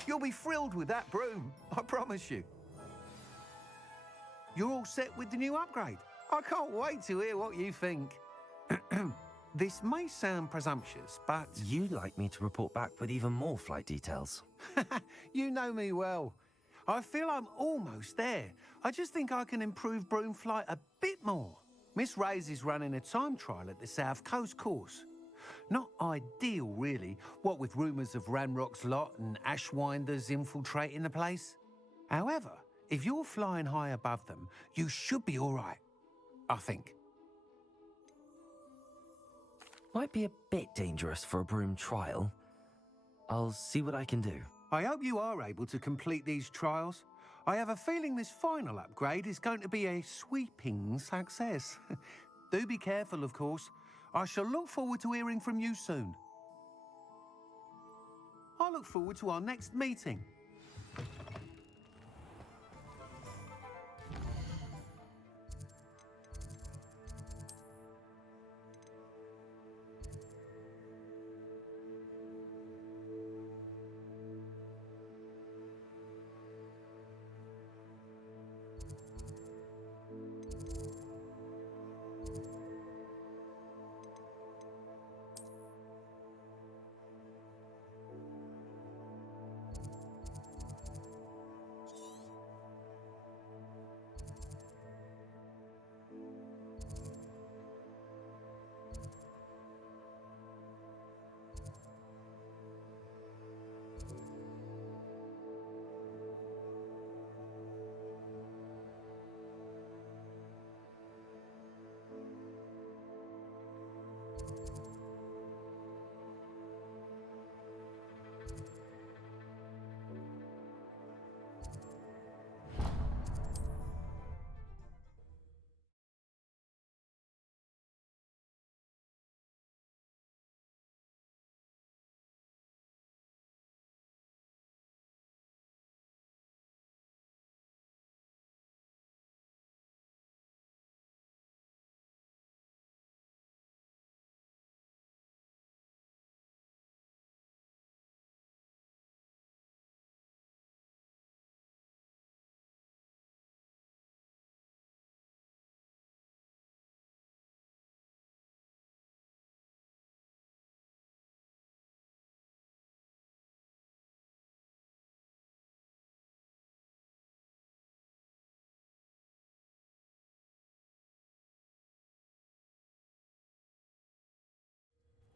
You'll be thrilled with that broom, I promise you. You're all set with the new upgrade. I can't wait to hear what you think. This may sound presumptuous, but... You'd like me to report back with even more flight details. You know me well. I feel I'm almost there. I just think I can improve broom flight a bit more. Miss Reyes is running a time trial at the South Coast course. Not ideal, really, what with rumours of Ranrock's lot and Ashwinders infiltrating the place. However, if you're flying high above them, you should be all right, I think. Might be a bit dangerous for a broom trial. I'll see what I can do. I hope you are able to complete these trials. I have a feeling this final upgrade is going to be a sweeping success. Do be careful, of course. I shall look forward to hearing from you soon. I look forward to our next meeting.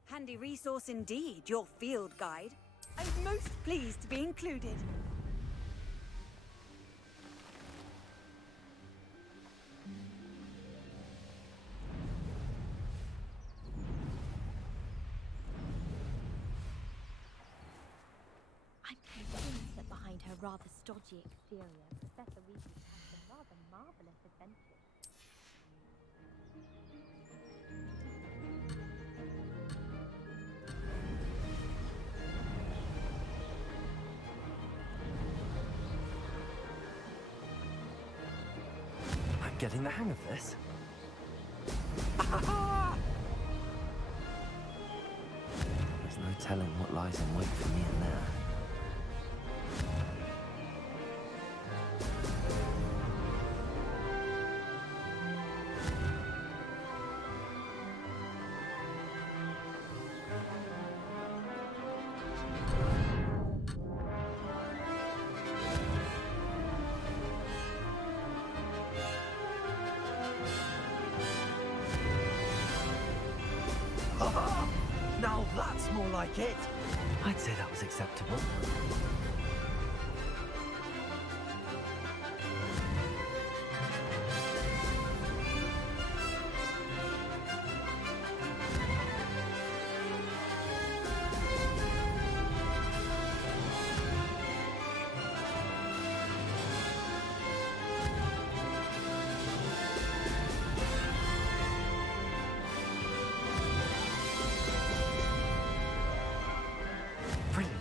Handy resource indeed, your field guide. I'm most pleased to be included. I'm convinced that behind her rather stodgy exterior, Professor Weasley has some rather marvelous adventures. I'm getting the hang of this. There's no telling what lies in wait for me in there. Now that's more like it. I'd say that was acceptable. Brilliant.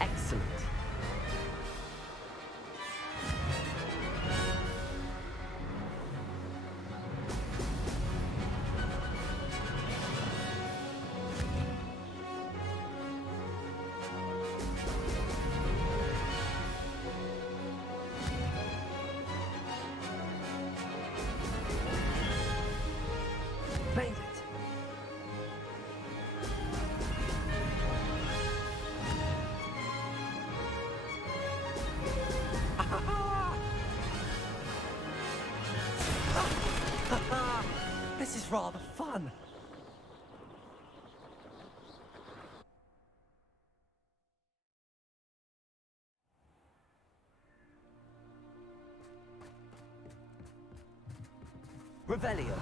Excellent. Made it. This is rather fun. Revelio.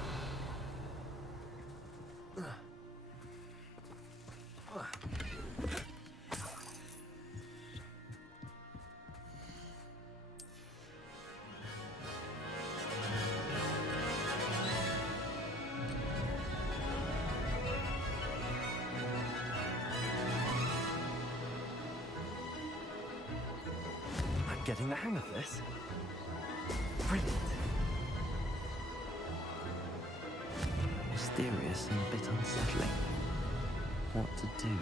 I'm getting the hang of this. Brilliant. Mysterious and a bit unsettling. What to do?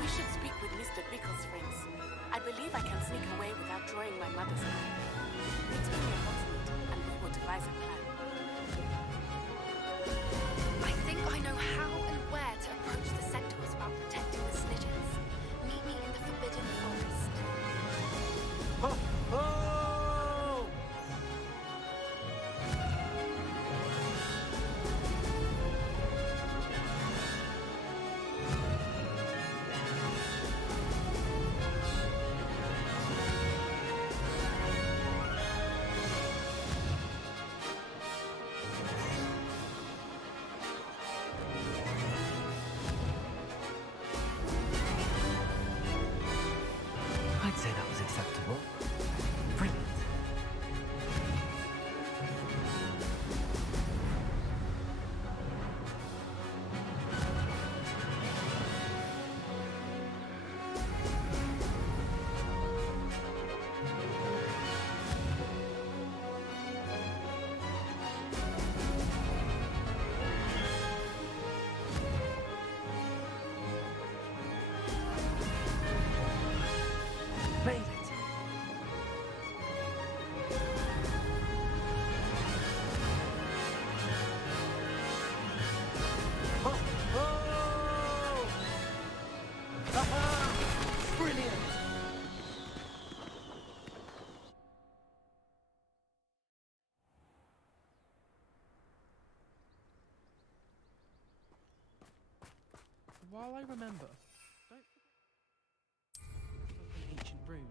We should speak with Mr. Bickle's friends. I believe I can sneak away without drawing my mother's eye. Meet me near Hogsmeade, and we will devise a plan. I think I know how and where to approach the centaurs about protecting the Sniggers. Meet me in the Forbidden Forest. Ho! Ho! while I remember, don't forget the ancient runes.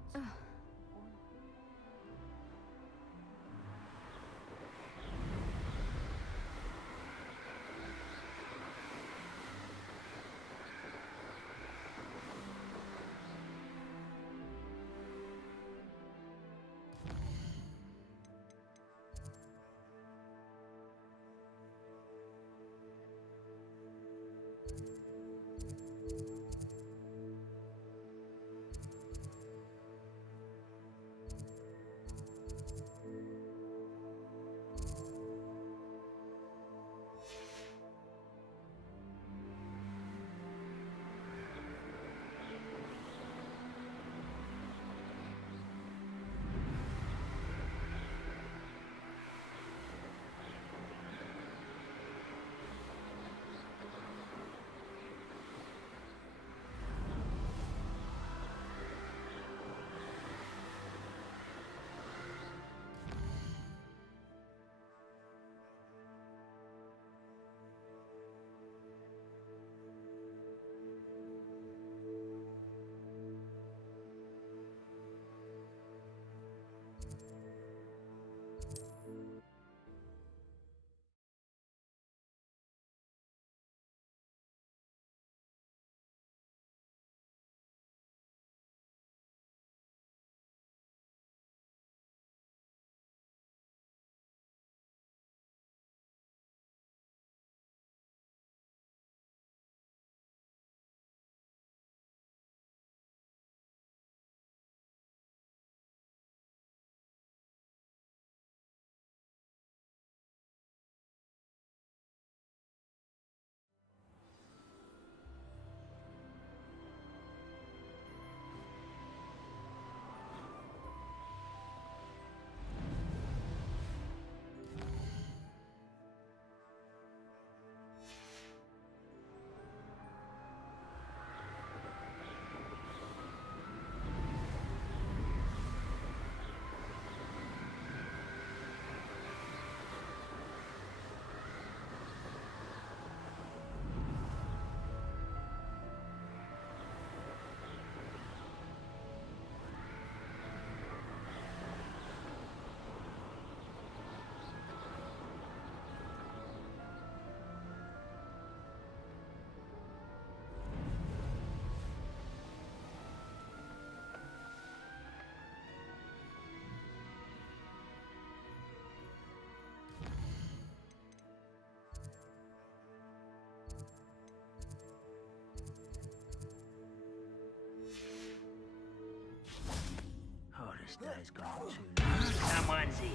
This day's gone too long. Someone's here.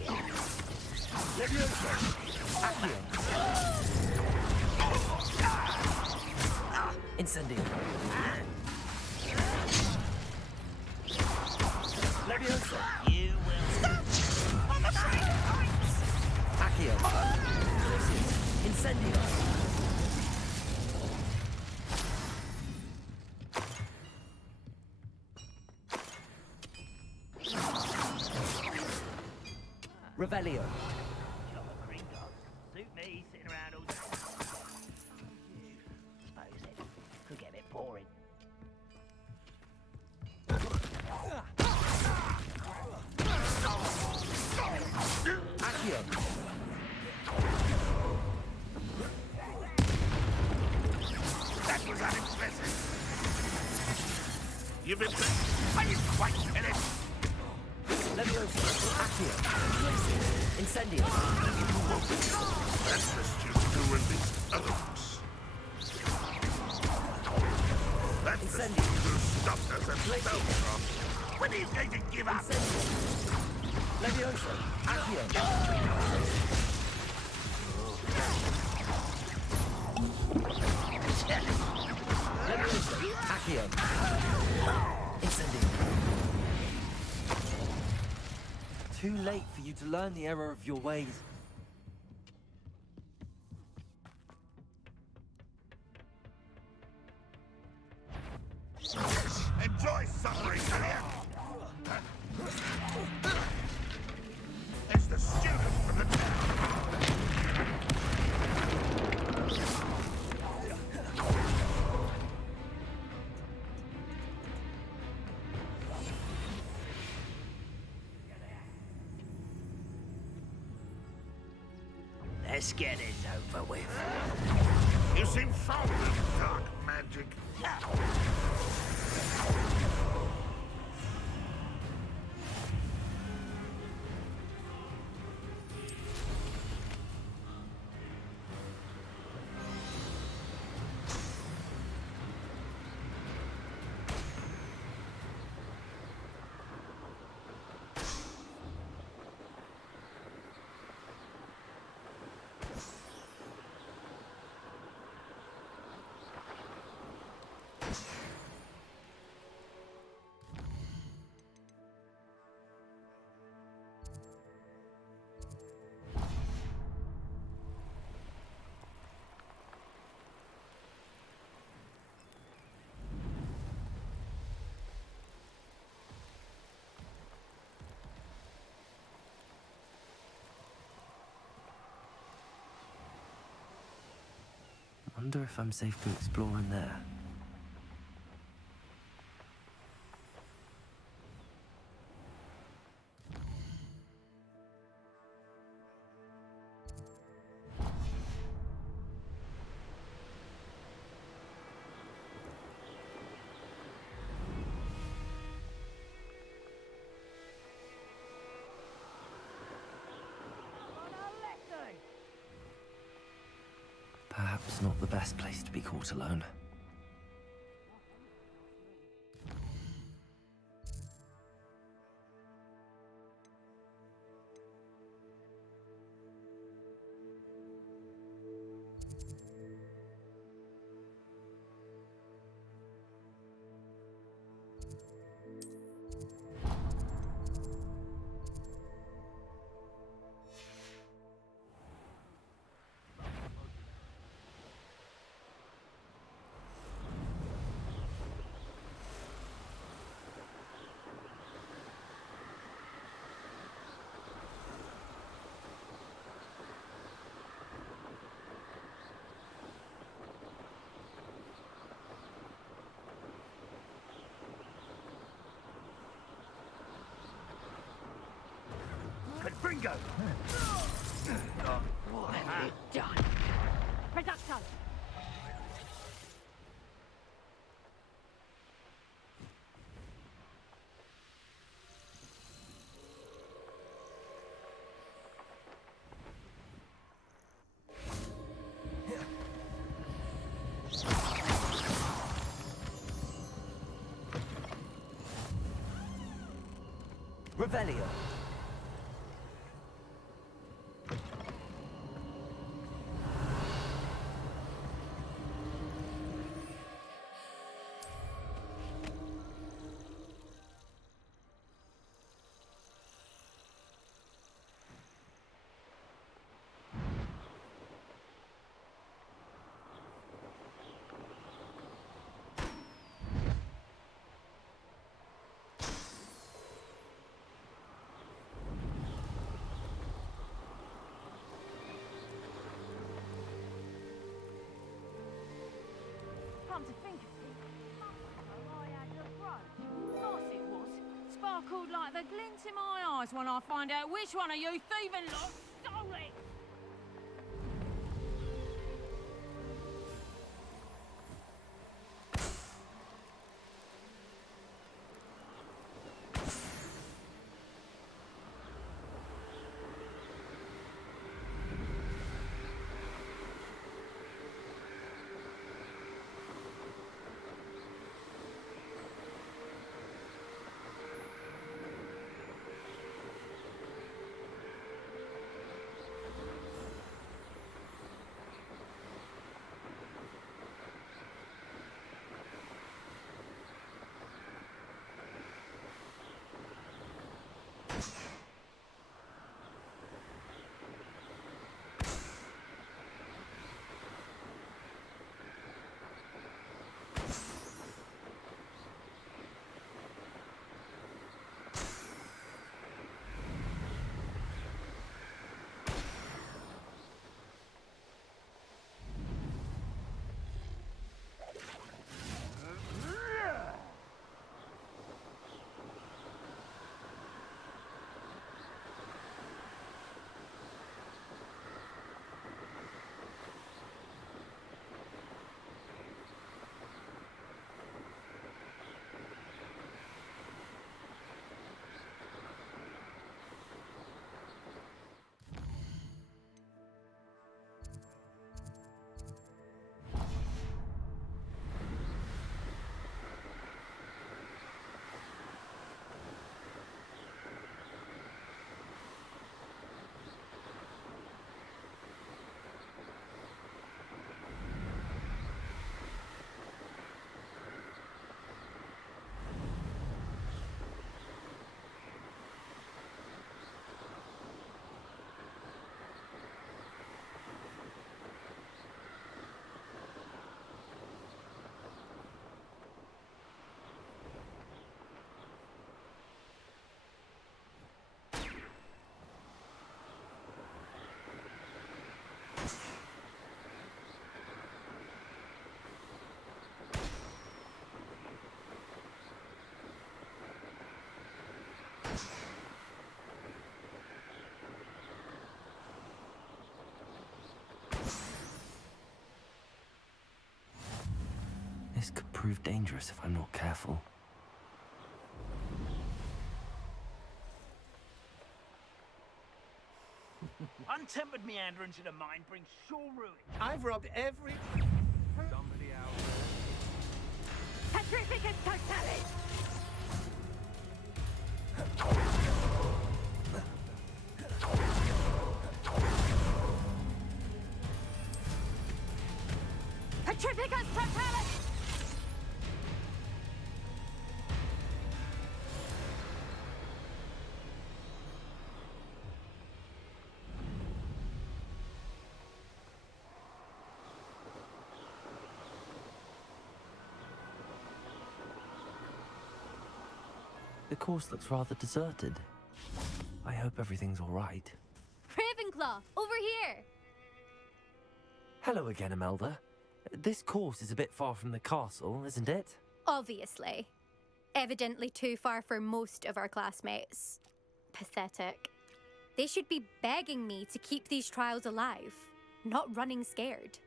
Incendio. Leviosa. You will stop. On the side of pipes. Accio. Incendio. Revelio. Shop of Gringotts. Suit me, sitting around all day. Suppose it could get a bit boring. Accio. That was unimpressive. You've been... I didn't quite finish. Leviosa. Accio. Incendio. That's the student who released others. That's the student who stopped us at Spellcraft. When he's going to give up? Leviosa. Accio. Leviosa. Accio. Incendio. Too late for you to learn the error of your ways. Enjoy suffering, Talia! It's the student from the town. Let's get this over with. You seem fond of dark magic. Wonder if I'm safe to explore in there. Perhaps not the best place to be caught alone. Confringo! What have you done? Reducto! Revelio. Come to think of it, I had a brooch. Nice it was. Sparkled like the glint in my eyes when I find out which one of you thieving lot stole it. This could prove dangerous if I'm not careful. Untempered meanderings in a mine bring sure ruin. I've robbed every... Somebody out Petrificus totalis! Petrificus totalis! The course looks rather deserted. I hope everything's all right. Ravenclaw, over here! Hello again, Imelda. This course is a bit far from the castle, isn't it? Obviously. Evidently too far for most of our classmates. Pathetic. They should be begging me to keep these trials alive, not running scared.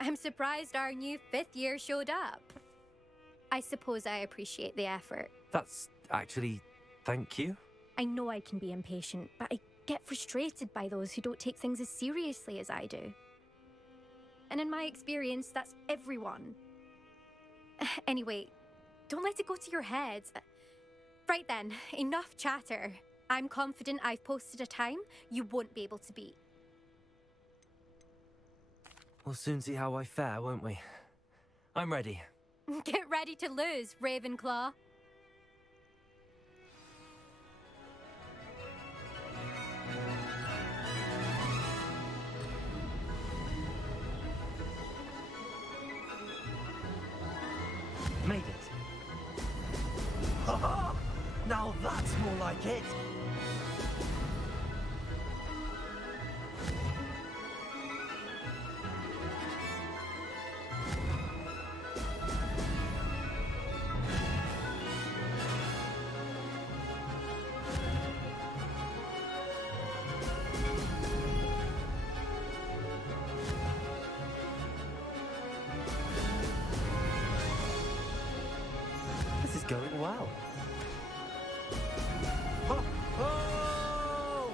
I'm surprised our new 5th year showed up. I suppose I appreciate the effort. That's actually... thank you. I know I can be impatient, but I get frustrated by those who don't take things as seriously as I do. And in my experience, that's everyone. Anyway, don't let it go to your head. Right then, enough chatter. I'm confident I've posted a time you won't be able to beat. We'll soon see how I fare, won't we? I'm ready. Get ready to lose, Ravenclaw. Made it. Now that's more like it. This is going well. Oh! Oh!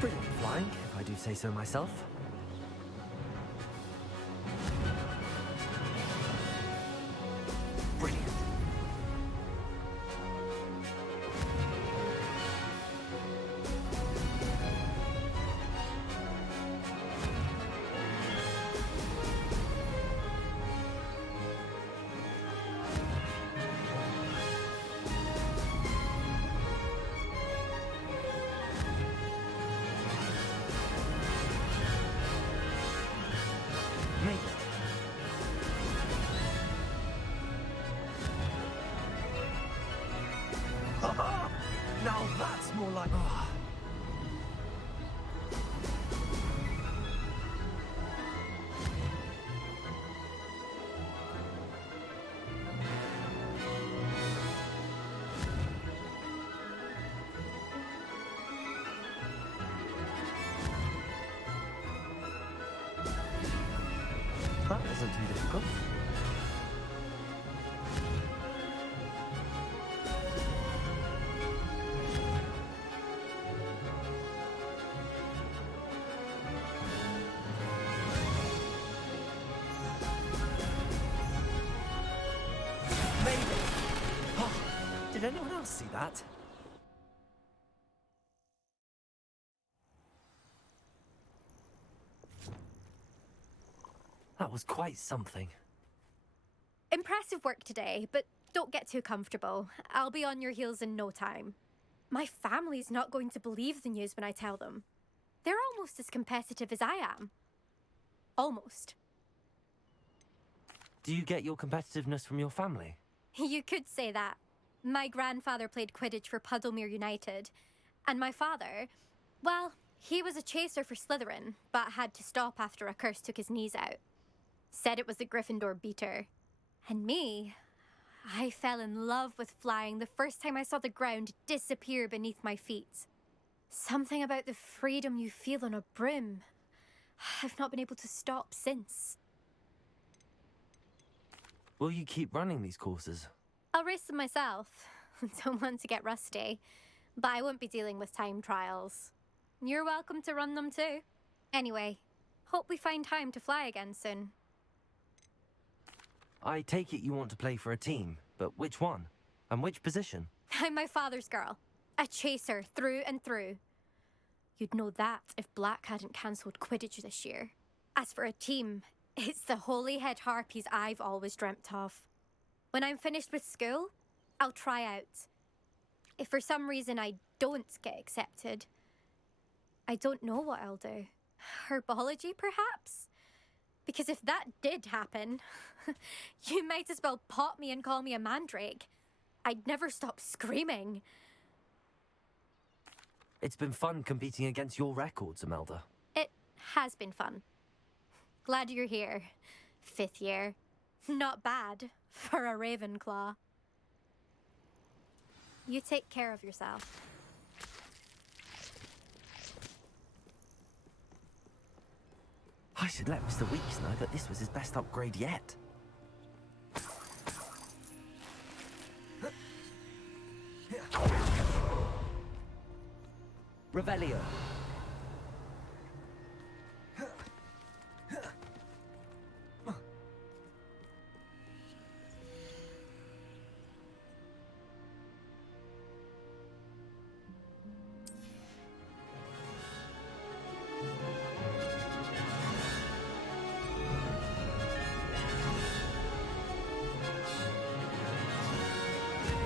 Brilliant flying, if I do say so myself. Brilliant. Made it. Now that's more like... Oh. That wasn't too difficult. Made it! Oh, did anyone else see that? That was quite something. Impressive work today, but don't get too comfortable. I'll be on your heels in no time. My family's not going to believe the news when I tell them. They're almost as competitive as I am. Almost. Do you get your competitiveness from your family? You could say that. My grandfather played Quidditch for Puddlemere United, and my father, well, he was a chaser for Slytherin, but had to stop after a curse took his knees out. Said it was the Gryffindor beater. And me, I fell in love with flying the first time I saw the ground disappear beneath my feet. Something about the freedom you feel on a broom. I've not been able to stop since. Will you keep running these courses? I'll race them myself. Don't want to get rusty. But I won't be dealing with time trials. You're welcome to run them too. Anyway, hope we find time to fly again soon. I take it you want to play for a team, but which one? And which position? I'm my father's girl. A chaser through and through. You'd know that if Black hadn't cancelled Quidditch this year. As for a team, it's the Holyhead Harpies I've always dreamt of. When I'm finished with school, I'll try out. If for some reason I don't get accepted, I don't know what I'll do. Herbology, perhaps? Because if that did happen, you might as well pop me and call me a mandrake. I'd never stop screaming. It's been fun competing against your records, Imelda. It has been fun. Glad you're here. 5th year. Not bad for a Ravenclaw. You take care of yourself. I should let Mr. Weeks know that this was his best upgrade yet. Revelio.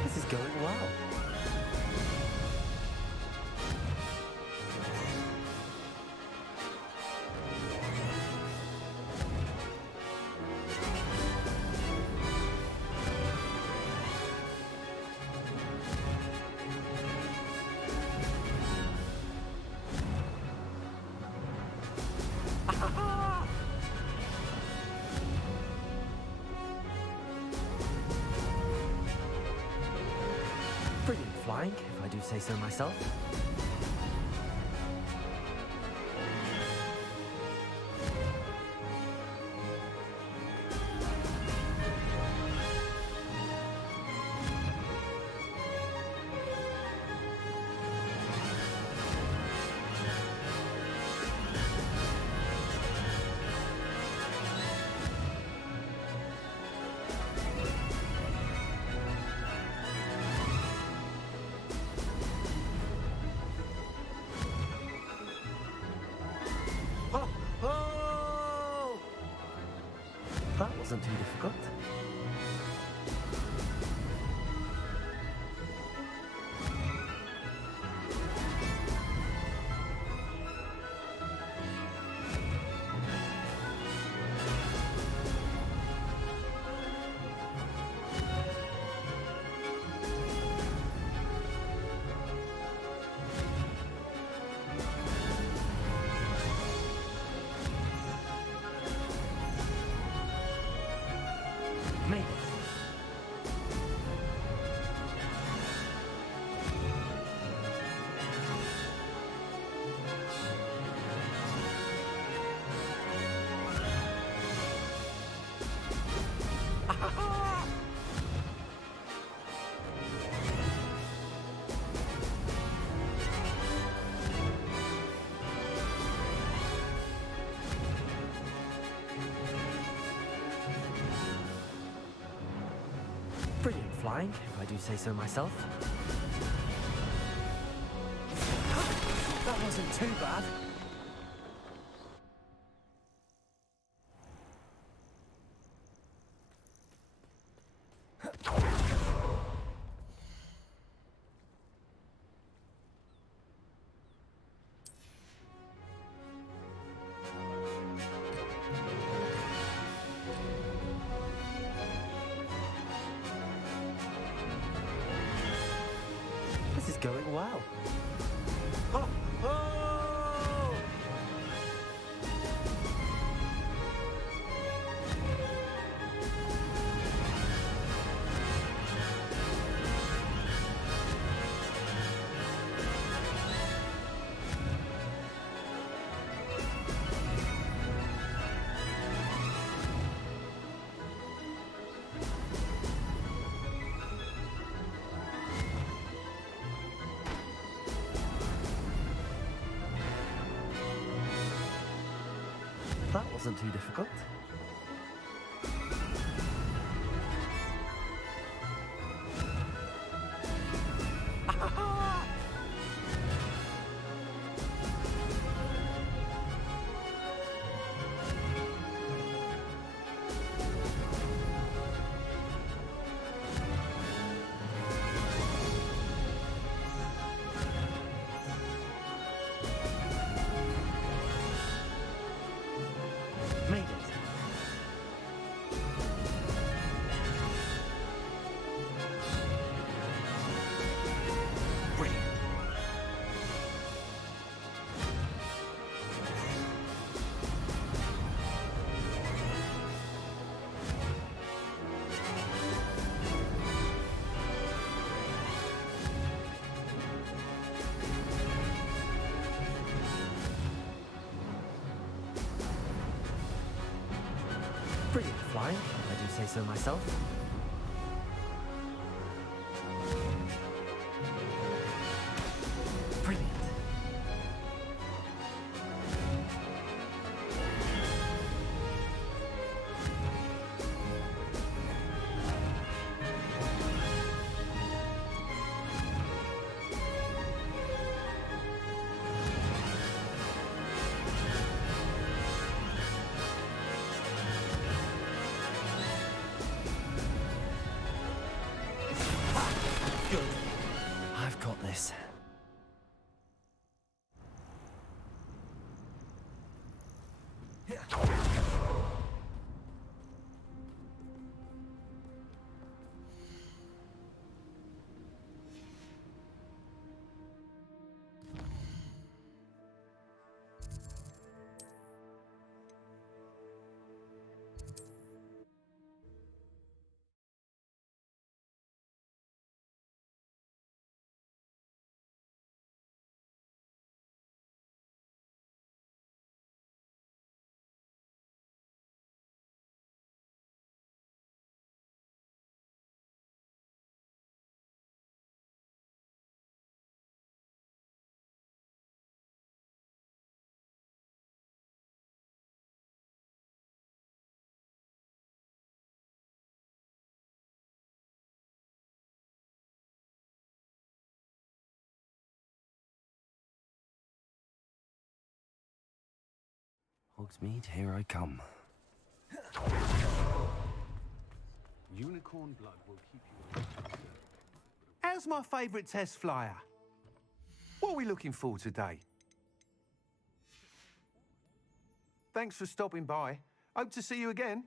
This is going well. Brilliant flying, if I do say so myself. That wasn't too difficult. Maybe. Brilliant flying, if I do say so myself. That wasn't too bad. going well. That wasn't too difficult. Made it. Brilliant. Brilliant flying, if I do say so myself. Brilliant. Good. I've got this. Hogsmeade, here I come. Unicorn blood will keep you. How's my favourite test flyer? What are we looking for today? Thanks for stopping by. Hope to see you again.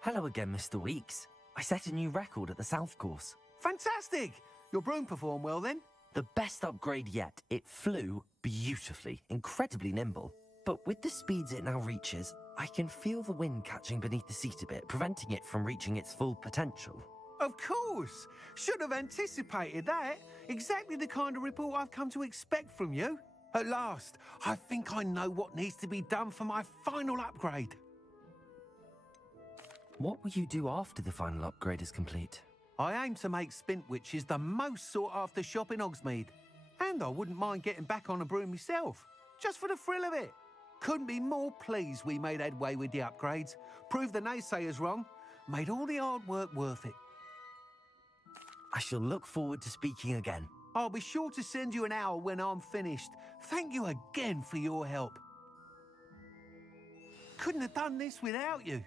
Hello again, Mr. Weeks. I set a new record at the South Course. Fantastic! Your broom performed well then? The best upgrade yet. It flew beautifully, incredibly nimble. But with the speeds it now reaches, I can feel the wind catching beneath the seat a bit, preventing it from reaching its full potential. Of course! Should have anticipated that. Exactly the kind of report I've come to expect from you. At last, I think I know what needs to be done for my final upgrade. What will you do after the final upgrade is complete? I aim to make Spintwitches the most sought-after shop in Hogsmeade. And I wouldn't mind getting back on a broom myself, just for the thrill of it. Couldn't be more pleased we made headway with the upgrades, proved the naysayers wrong, made all the hard work worth it. I shall look forward to speaking again. I'll be sure to send you an hour when I'm finished. Thank you again for your help. couldn't have done this without you.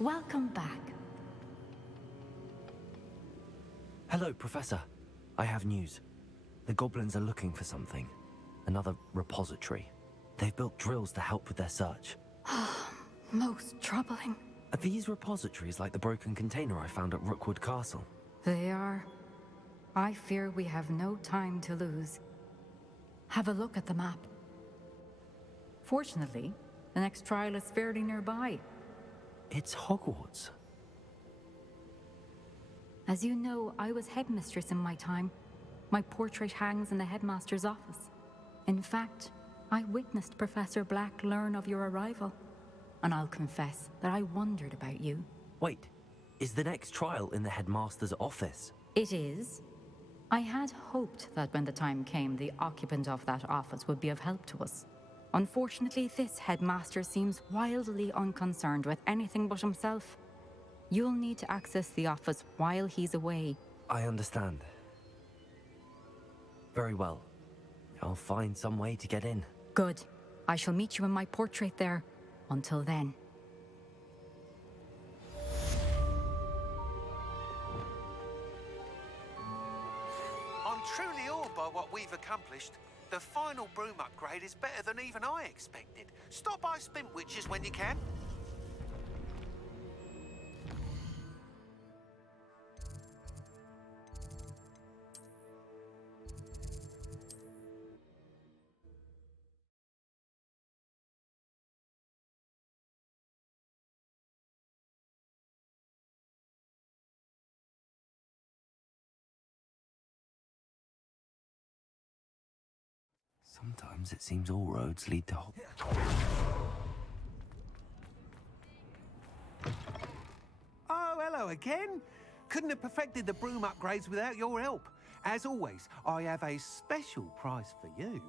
Welcome back. Hello, Professor. I have news. The goblins are looking for something. Another repository. They've built drills to help with their search. Most troubling. Are these repositories like the broken container I found at Rookwood Castle? They are. I fear we have no time to lose. Have a look at the map. Fortunately, the next trial is fairly nearby. It's Hogwarts. As you know, I was headmistress in my time. My portrait hangs in the headmaster's office. In fact, I witnessed Professor Black learn of your arrival. And I'll confess that I wondered about you. Wait, is the next trial in the headmaster's office? It is. I had hoped that when the time came, the occupant of that office would be of help to us. Unfortunately, this headmaster seems wildly unconcerned with anything but himself. You'll need to access the office while he's away. I understand. Very well. I'll find some way to get in. Good. I shall meet you in my portrait there. Until then. I'm truly awed by what we've accomplished. The final broom upgrade is better than even I expected. Stop by Spintwitches when you can. Sometimes it seems all roads lead to Oh, hello again. Couldn't have perfected the broom upgrades without your help. As always, I have a special prize for you.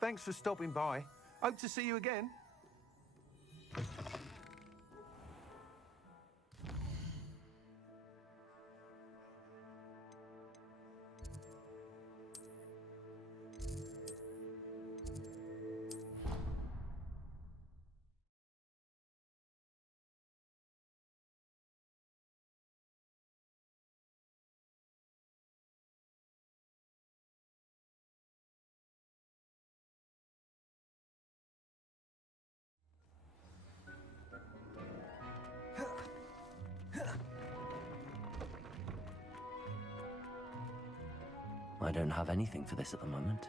Thanks for stopping by. Hope to see you again. I don't have anything for this at the moment.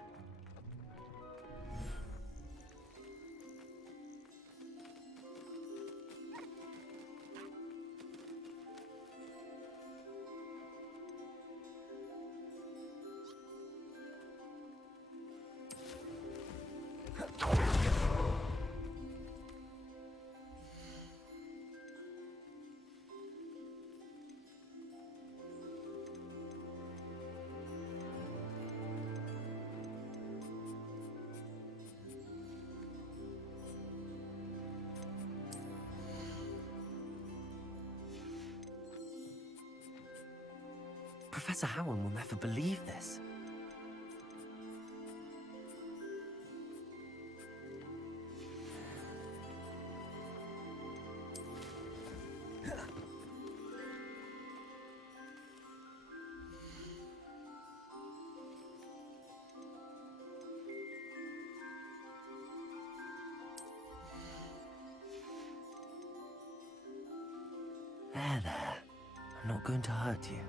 Professor Howard will never believe this. There. I'm not going to hurt you.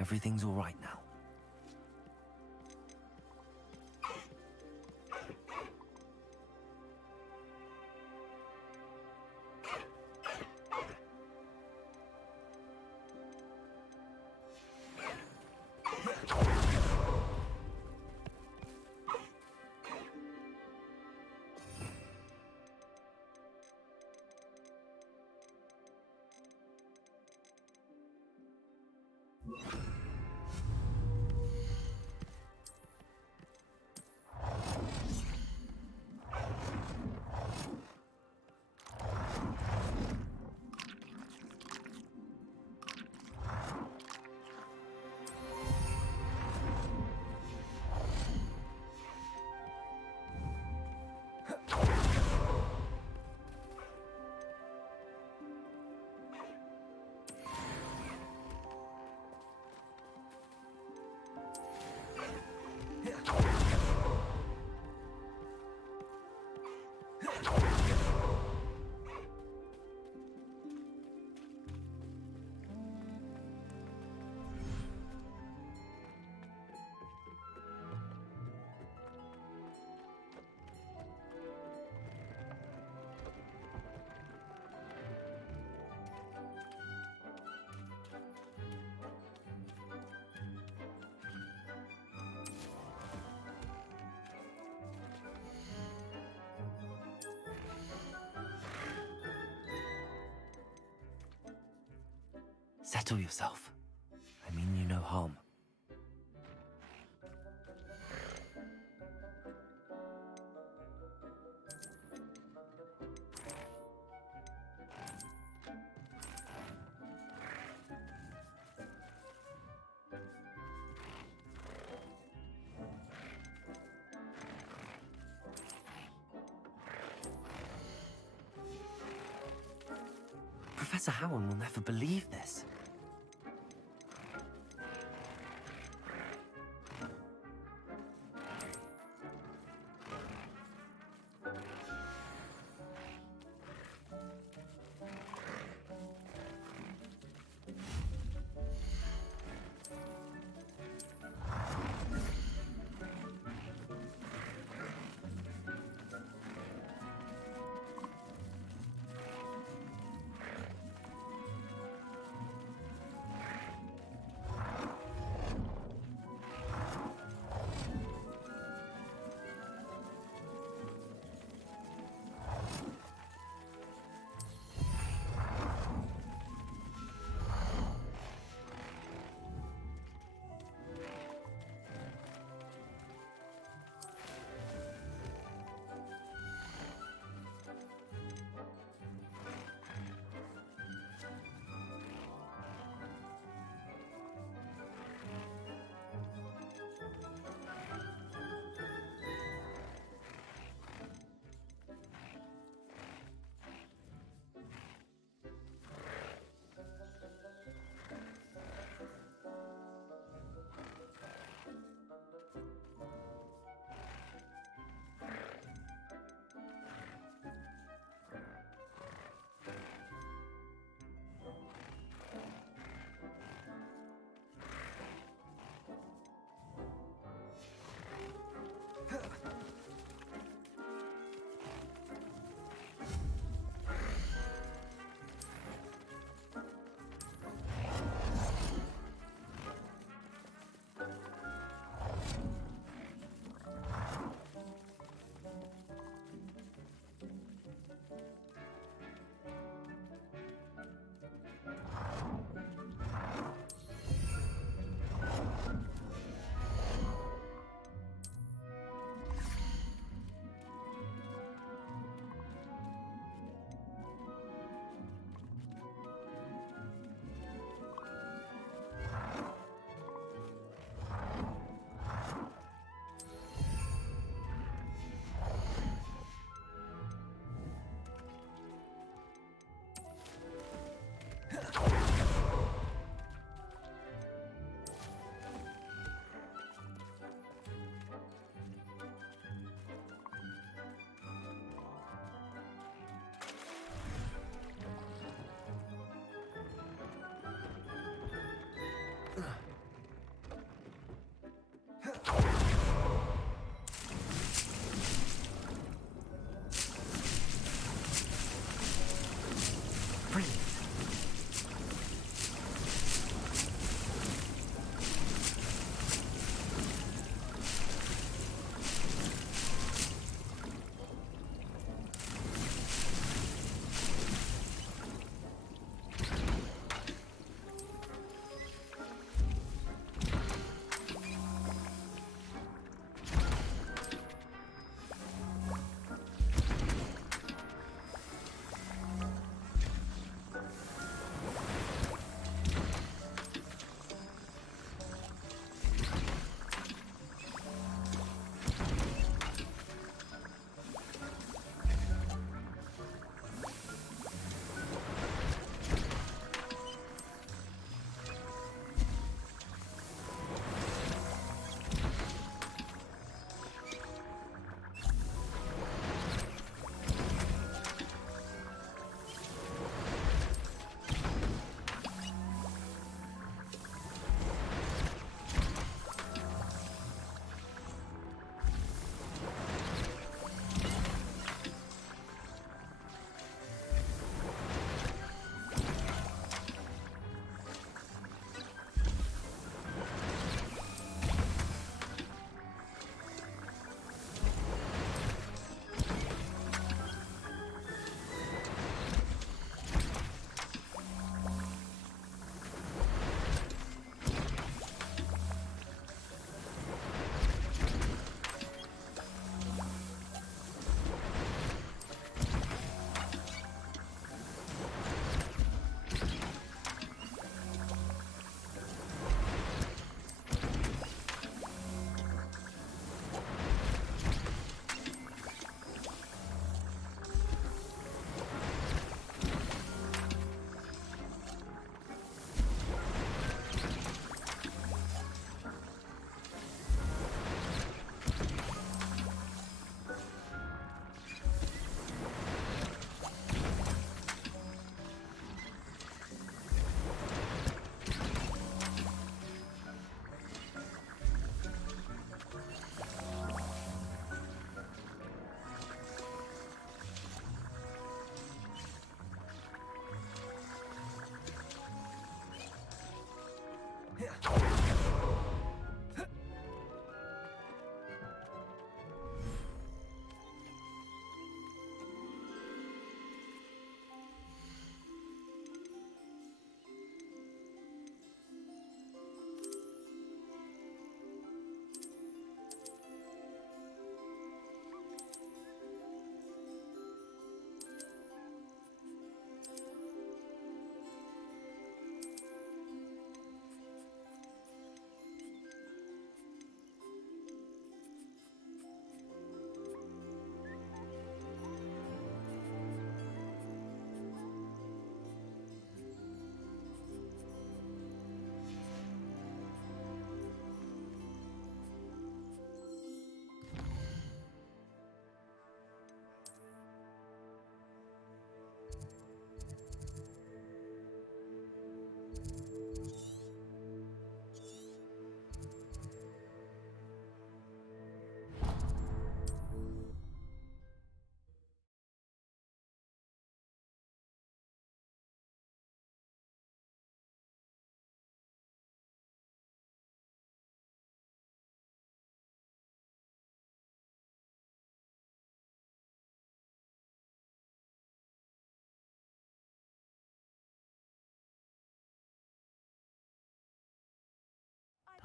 Everything's all right now. Settle yourself. I mean you no harm. Professor Howard will never believe this.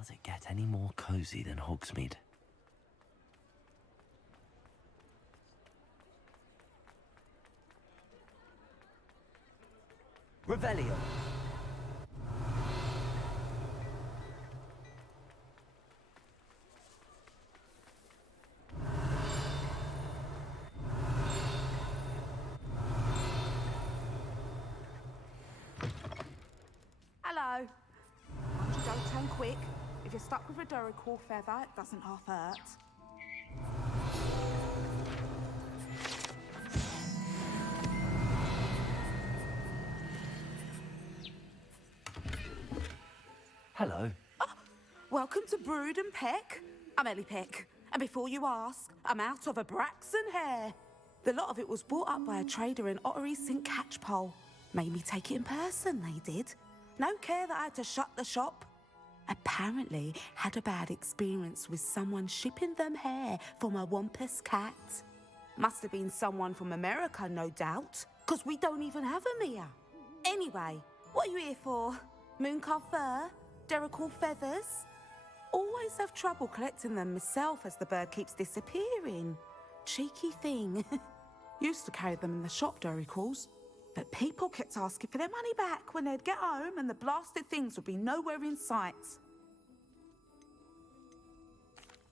Does it get any more cozy than Hogsmeade? Revelio. Hello. Mind you don't turn quick. If you're stuck with a Duracell feather, it doesn't half hurt. Hello. Welcome to Brood and Peck. I'm Ellie Peck, and before you ask, I'm out of a Braxton hair. The lot of it was bought up by a trader in Ottery St. Catchpole. Made me take it in person, they did. No care that I had to shut the shop. Apparently had a bad experience with someone shipping them hair from a Wampus cat. Must have been someone from America, no doubt, because we don't even have them here. Anyway, what are you here for? Mooncalf fur? Duracell feathers? Always have trouble collecting them myself as the bird keeps disappearing. Cheeky thing. Used to carry them in the shop, Duracalls. But people kept asking for their money back when they'd get home and the blasted things would be nowhere in sight.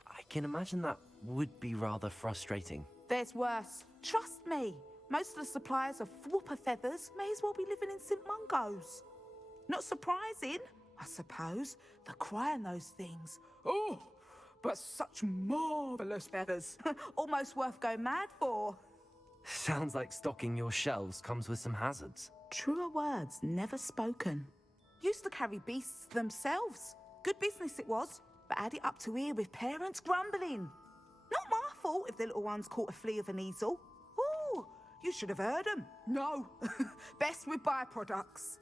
I can imagine that would be rather frustrating. There's worse. Trust me. Most of the suppliers of whooper feathers may as well be living in St. Mungo's. Not surprising, I suppose, the cry on those things. Oh, but such marvellous feathers. Almost worth going mad for. Sounds like stocking your shelves comes with some hazards. Truer words never spoken. Used to carry beasts themselves. Good business it was, but add it up to here with parents grumbling. Not my fault if the little ones caught a flea of an easel. Ooh, you should have heard them. No, best with byproducts.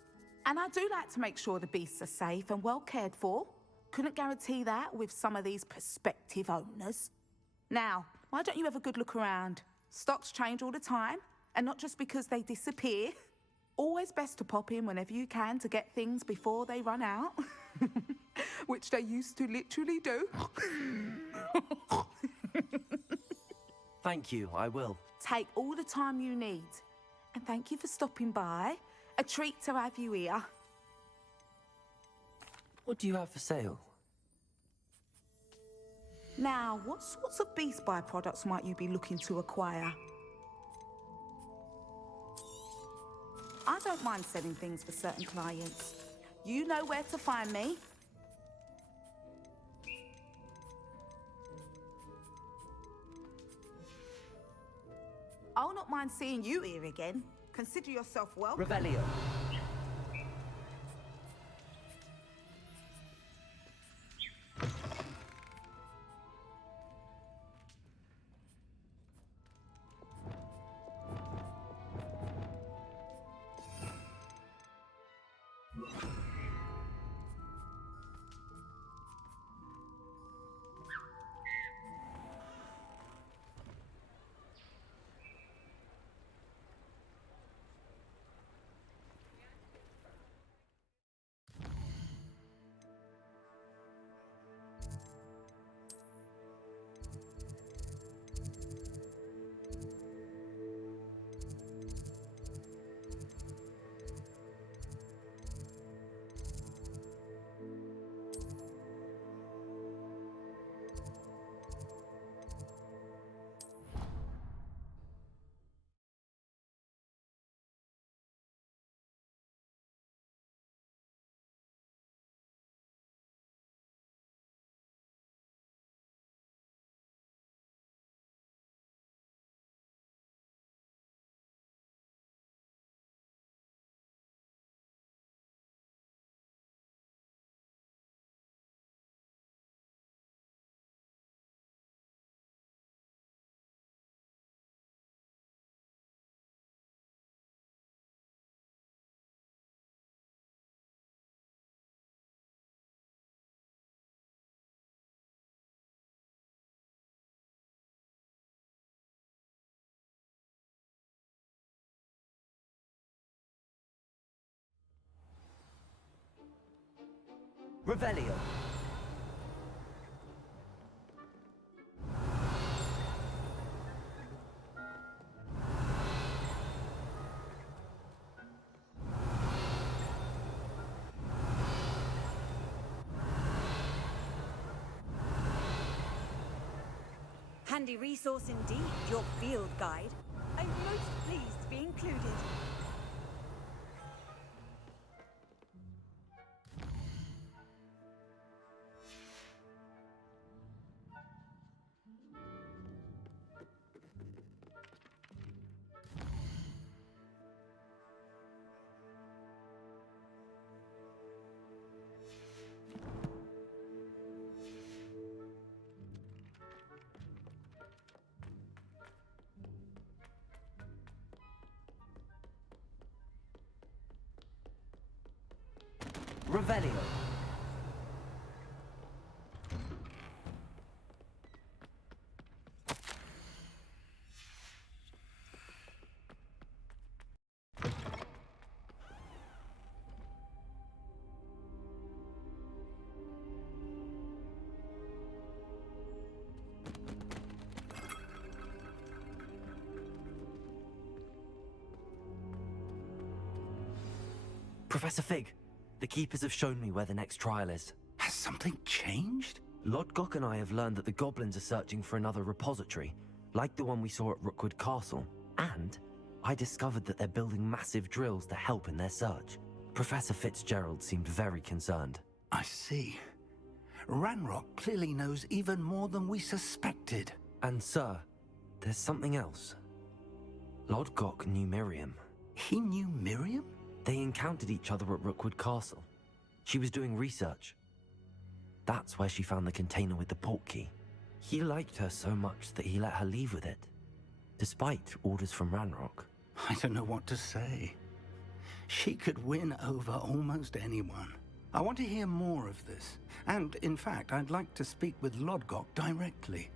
And I do like to make sure the beasts are safe and well cared for. Couldn't guarantee that with some of these prospective owners. Now, why don't you have a good look around? Stocks change all the time, and not just because they disappear. Always best to pop in whenever you can to get things before they run out. Which they used to literally do. Thank you, I will. Take all the time you need. And thank you for stopping by. A treat to have you here. What do you have for sale? Now, what sorts of beast byproducts might you be looking to acquire? I don't mind selling things for certain clients. You know where to find me. I'll not mind seeing you here again. Consider yourself welcome. Revelio. Revelio. Handy resource indeed, your field guide. I'm most pleased to be included. Revelio. Professor Fig, the Keepers have shown me where the next trial is. Has something changed? Lodgok and I have learned that the goblins are searching for another repository, like the one we saw at Rookwood Castle. And I discovered that they're building massive drills to help in their search. Professor Fitzgerald seemed very concerned. I see. Ranrock clearly knows even more than we suspected. And sir, there's something else. Lodgok knew Miriam. He knew Miriam? They encountered each other at Rookwood Castle. She was doing research. That's where she found the container with the portkey. He liked her so much that he let her leave with it, despite orders from Ranrock. I don't know what to say. She could win over almost anyone. I want to hear more of this. And, in fact, I'd like to speak with Lodgok directly.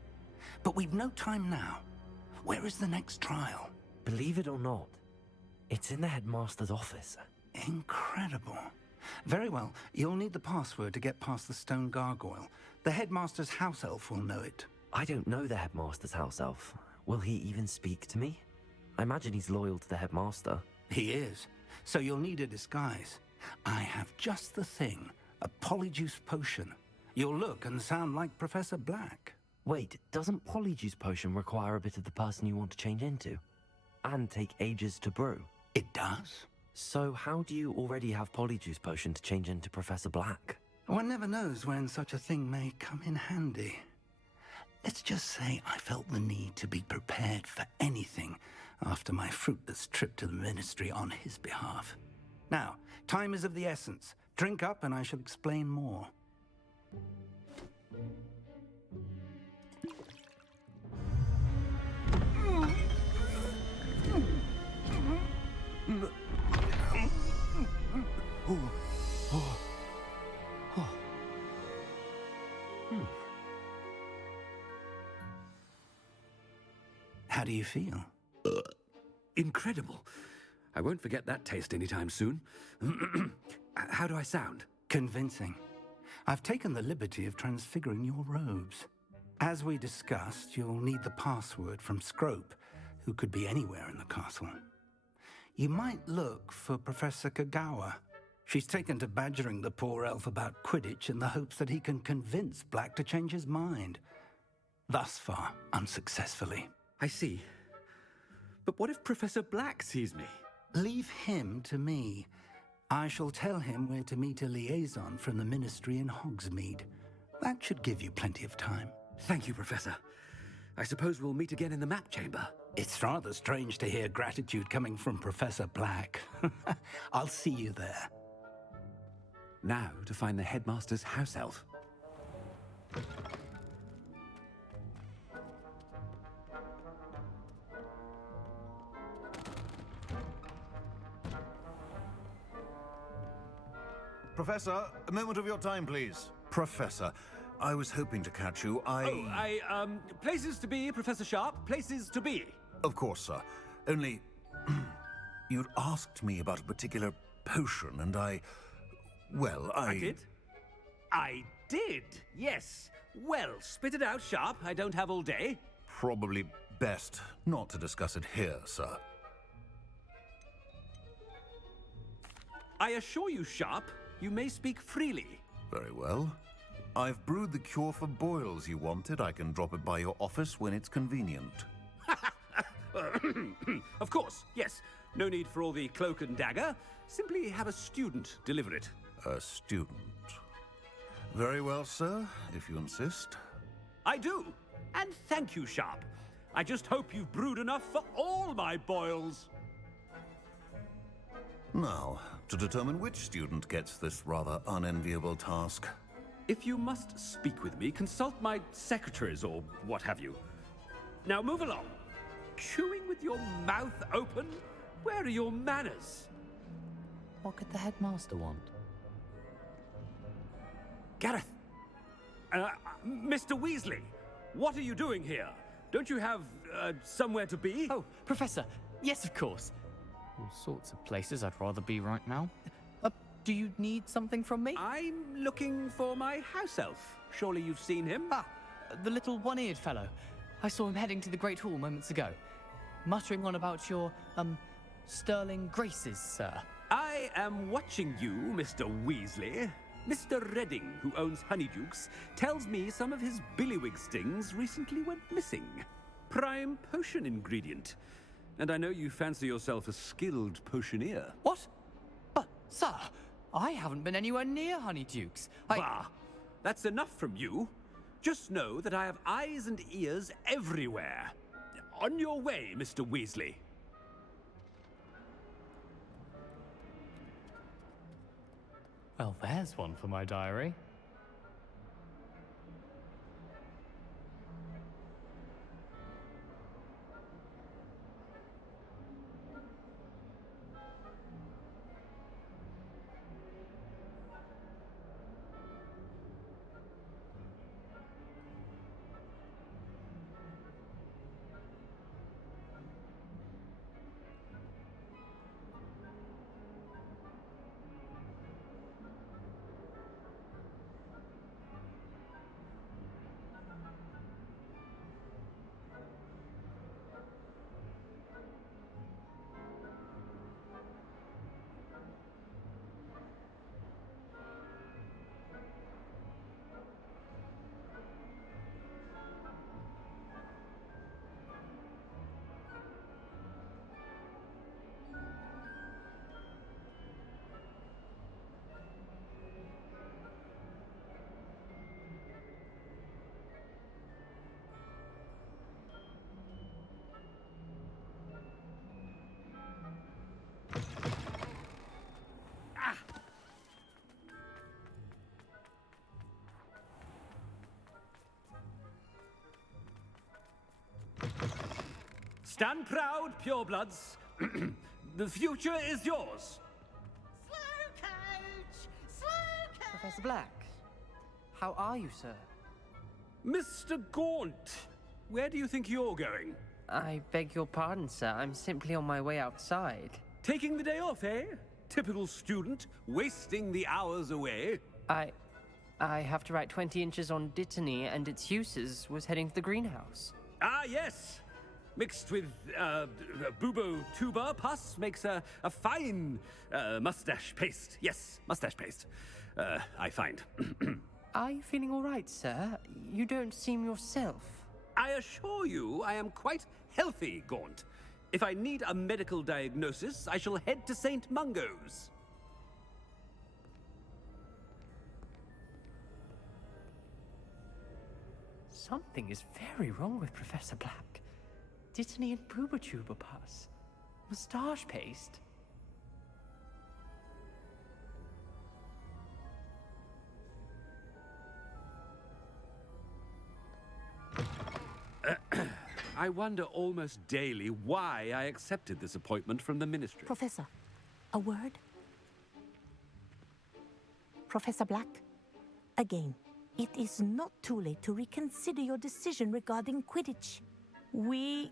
But we've no time now. Where is the next trial? Believe it or not, it's in the headmaster's office. Incredible. Very well. You'll need the password to get past the stone gargoyle. The headmaster's house elf will know it. I don't know the headmaster's house elf. Will he even speak to me? I imagine he's loyal to the headmaster. He is. So you'll need a disguise. I have just the thing. A polyjuice potion. You'll look and sound like Professor Black. Wait, doesn't polyjuice potion require a bit of the person you want to change into? And take ages to brew? It does. So how do you already have polyjuice potion to change into Professor Black? One never knows when such a thing may come in handy. Let's just say I felt the need to be prepared for anything after my fruitless trip to the Ministry on his behalf. Now, time is of the essence. Drink up and I shall explain more. How do you feel? Incredible. I won't forget that taste anytime soon. How do I sound? Convincing. I've taken the liberty of transfiguring your robes. As we discussed, you'll need the password from Scrope, who could be anywhere in the castle. You might look for Professor Kagawa. She's taken to badgering the poor elf about Quidditch in the hopes that he can convince Black to change his mind. Thus far, unsuccessfully. I see. But what if Professor Black sees me? Leave him to me. I shall tell him where to meet a liaison from the Ministry in Hogsmeade. That should give you plenty of time. Thank you, Professor. I suppose we'll meet again in the map chamber. It's rather strange to hear gratitude coming from Professor Black. I'll see you there. Now to find the headmaster's house elf. Professor, a moment of your time, please. Professor, I was hoping to catch you. Places to be, Professor Sharp. Places to be. Of course, sir. Only, you'd asked me about a particular potion, and I did? I did, yes. Well, spit it out, Sharp. I don't have all day. Probably best not to discuss it here, sir. I assure you, Sharp, you may speak freely. Very well. I've brewed the cure for boils you wanted. I can drop it by your office when it's convenient. Of course, yes. No need for all the cloak and dagger. Simply have a student deliver it. A student. Very well, sir, if you insist. I do. And thank you, Sharp. I just hope you've brewed enough for all my boils. Now, to determine which student gets this rather unenviable task. If you must speak with me, consult my secretaries or what have you. Now move along. Chewing with your mouth open? Where are your manners? What could the headmaster want? Gareth! Mr. Weasley, what are you doing here? Don't you have somewhere to be? Oh, Professor, yes, of course. All sorts of places I'd rather be right now. Do you need something from me? I'm looking for my house elf. Surely you've seen him? Ah, the little one-eared fellow. I saw him heading to the Great Hall moments ago, muttering on about your, sterling graces, sir. I am watching you, Mr. Weasley. Mr. Redding, who owns Honeydukes, tells me some of his billywig stings recently went missing. Prime potion ingredient. And I know you fancy yourself a skilled potioneer. What? But, sir, I haven't been anywhere near Honeydukes. Bah! That's enough from you. Just know that I have eyes and ears everywhere. On your way, Mr. Weasley. Well, there's one for my diary. Stand proud, purebloods. The future is yours. Professor Black, how are you, sir? Mr. Gaunt, where do you think you're going? I beg your pardon, sir. I'm simply on my way outside. Taking the day off, eh? Typical student, wasting the hours away. I have to write 20 inches on Dittany and its uses. Was heading to the greenhouse. Ah, yes. Mixed with bubo tuber pus makes a fine mustache paste. Yes, mustache paste. I find. Are you feeling all right, sir? You don't seem yourself. I assure you I am quite healthy, Gaunt. If I need a medical diagnosis, I shall head to St. Mungo's. Something is very wrong with Professor Black. Dittany and Boobertuber pus. Moustache paste. I wonder almost daily why I accepted this appointment from the Ministry. Professor, a word? Professor Black, again, it is not too late to reconsider your decision regarding Quidditch. We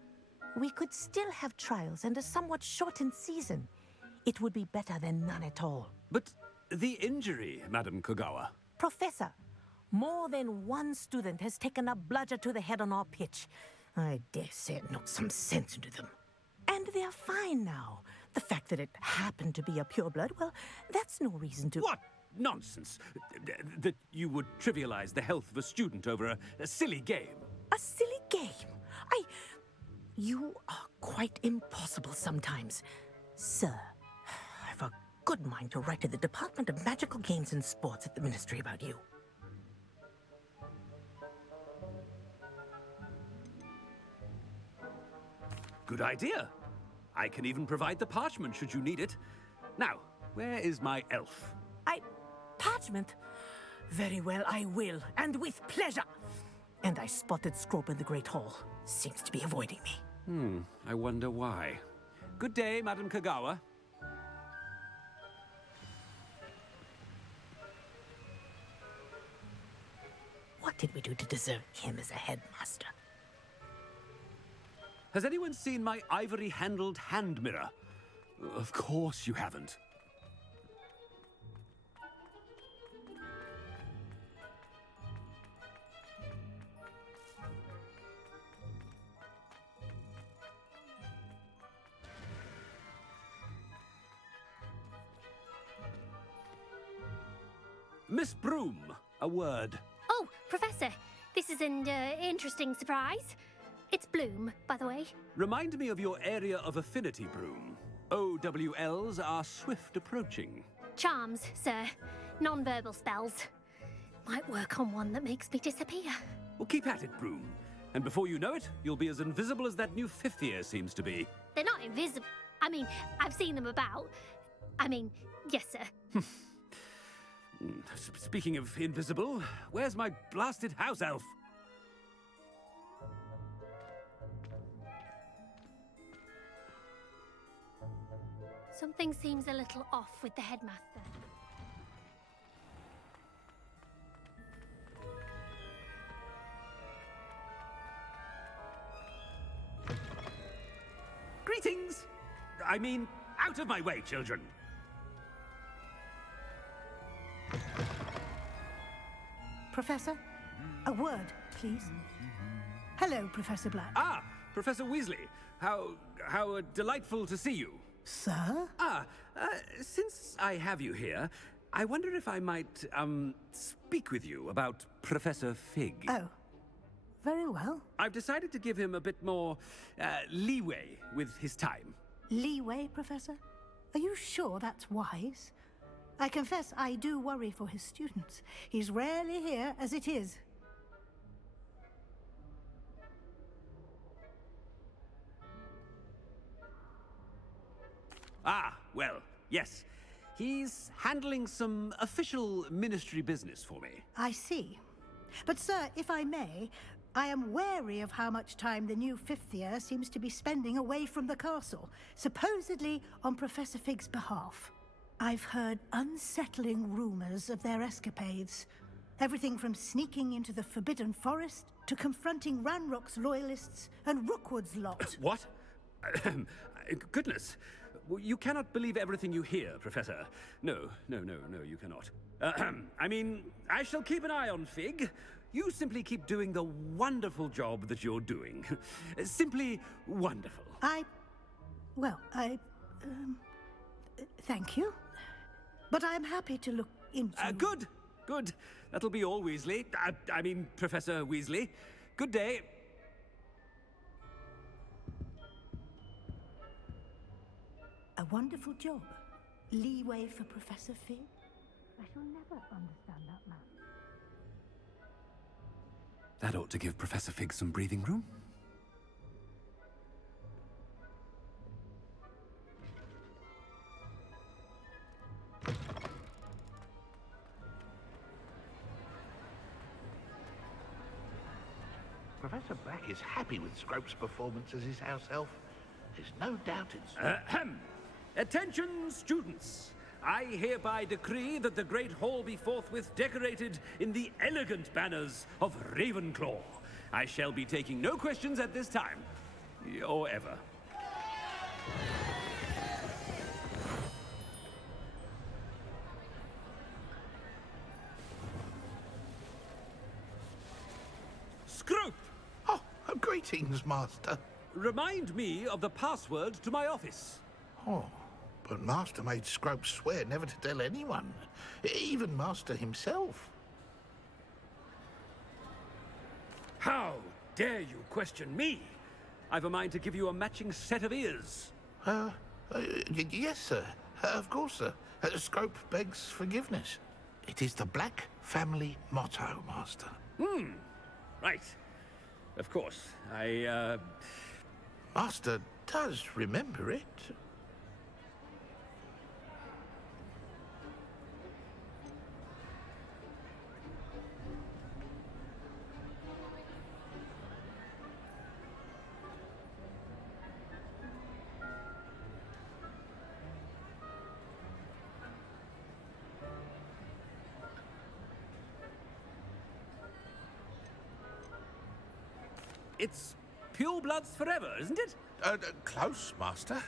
could still have trials and a somewhat shortened season. It would be better than none at all. But the injury, Madam Kogawa. Professor, more than one student has taken a bludger to the head on our pitch. I dare say it knocked some sense into them. And they're fine now. The fact that it happened to be a pureblood, well, that's no reason to... What? nonsense. That you would trivialize the health of a student over a silly game. A silly game? You are quite impossible sometimes. Sir, I've a good mind to write to the Department of Magical Games and Sports at the Ministry about you. Good idea. I can even provide the parchment should you need it. Now, where is my elf? Parchment? Very well, I will, and with pleasure. And I spotted Scrope in the Great Hall. Seems to be avoiding me. I wonder why. Good day, Madam Kagawa. What did we do to deserve him as a headmaster? Has anyone seen my ivory-handled hand mirror? Of course you haven't. Miss Broom, a word. Oh, Professor, this is an interesting surprise. It's Bloom, by the way. Remind me of your area of affinity, Broom. OWLs are swift approaching. Charms, sir. Non-verbal spells. Might work on one that makes me disappear. Well, keep at it, Broom. And before you know it, you'll be as invisible as that new fifth year seems to be. They're not invisible. I mean, I've seen them about. I mean, yes, sir. Speaking of invisible, where's my blasted house elf? Something seems a little off with the headmaster. Greetings! I mean, out of my way, children! Professor, a word, please. Hello, Professor Black. Ah, Professor Weasley. How delightful to see you. Sir? Since I have you here, I wonder if I might, speak with you about Professor Fig. Oh, very well. I've decided to give him a bit more, leeway with his time. Leeway, Professor? Are you sure that's wise? I confess I do worry for his students. He's rarely here as it is. Ah, well, yes. He's handling some official ministry business for me. I see. But, sir, if I may, I am wary of how much time the new fifth year seems to be spending away from the castle, supposedly on Professor Fig's behalf. I've heard unsettling rumors of their escapades. Everything from sneaking into the Forbidden Forest to confronting Ranrock's loyalists and Rookwood's lot. What? Goodness. You cannot believe everything you hear, Professor. No, you cannot. I mean, I shall keep an eye on Fig. You simply keep doing the wonderful job that you're doing. Simply wonderful. Thank you. But I'm happy to look into... Good. That'll be all, Weasley. I mean, Professor Weasley. Good day. A wonderful job. Leeway for Professor Fig? I shall never understand that man. That ought to give Professor Fig some breathing room. Professor Black is happy with Scrope's performance as his house elf. There's no doubt it's... Attention, students! I hereby decree that the Great Hall be forthwith decorated in the elegant banners of Ravenclaw. I shall be taking no questions at this time. Or ever. Scrope! Oh, greetings, Master. Remind me of the password to my office. Oh, But Master made Scrope swear never to tell anyone, even Master himself. How dare you question me? I've a mind to give you a matching set of ears. Yes, sir. Of course, sir. Scrope begs forgiveness. It is the Black family motto, Master. Right. Of course. Master does remember it. It's pure bloods forever, isn't it? Close, Master.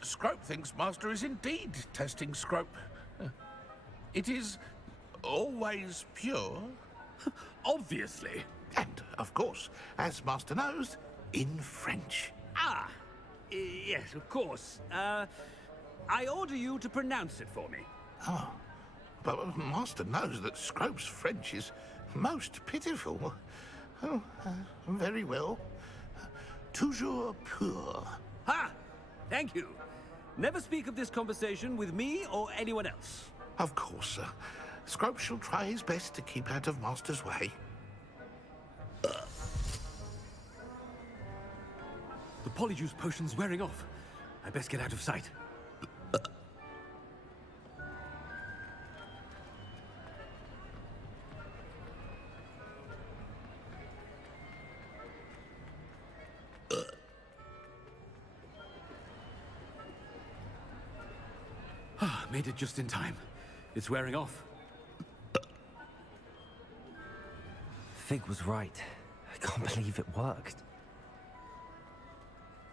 Scrope thinks Master is indeed testing Scrope. It is always pure. Obviously. And, of course, as Master knows, in French. Yes, of course. I order you to pronounce it for me. Oh, but Master knows that Scrope's French is most pitiful. Oh, very well. Toujours pur. Ha! Thank you. Never speak of this conversation with me or anyone else. Of course, sir. Scrope shall try his best to keep out of Master's way. The polyjuice potion's wearing off. I best get out of sight. Made it just in time. It's wearing off. Fig was right. I can't believe it worked.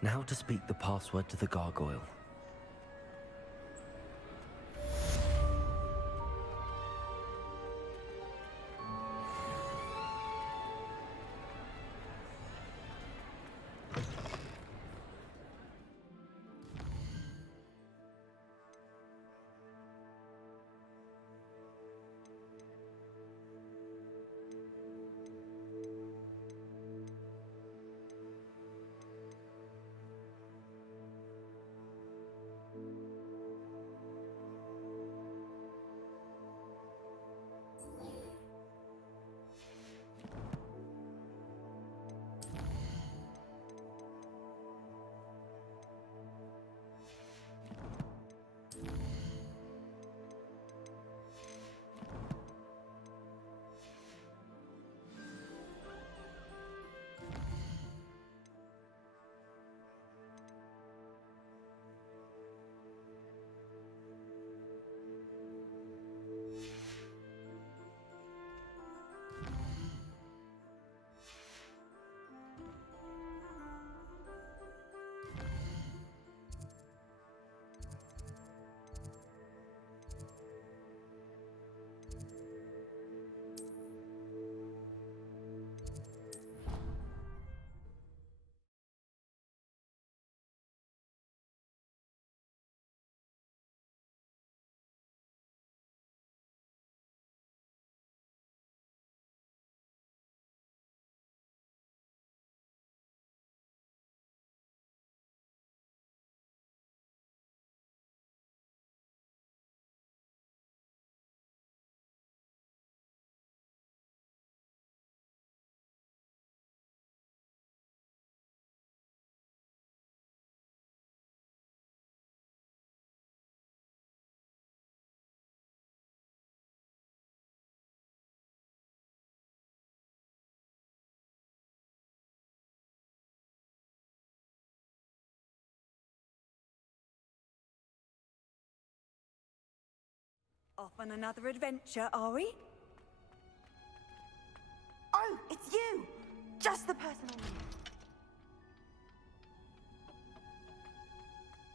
Now to speak the password to the gargoyle. Off on another adventure, are we? Oh, it's you! Just the person I need.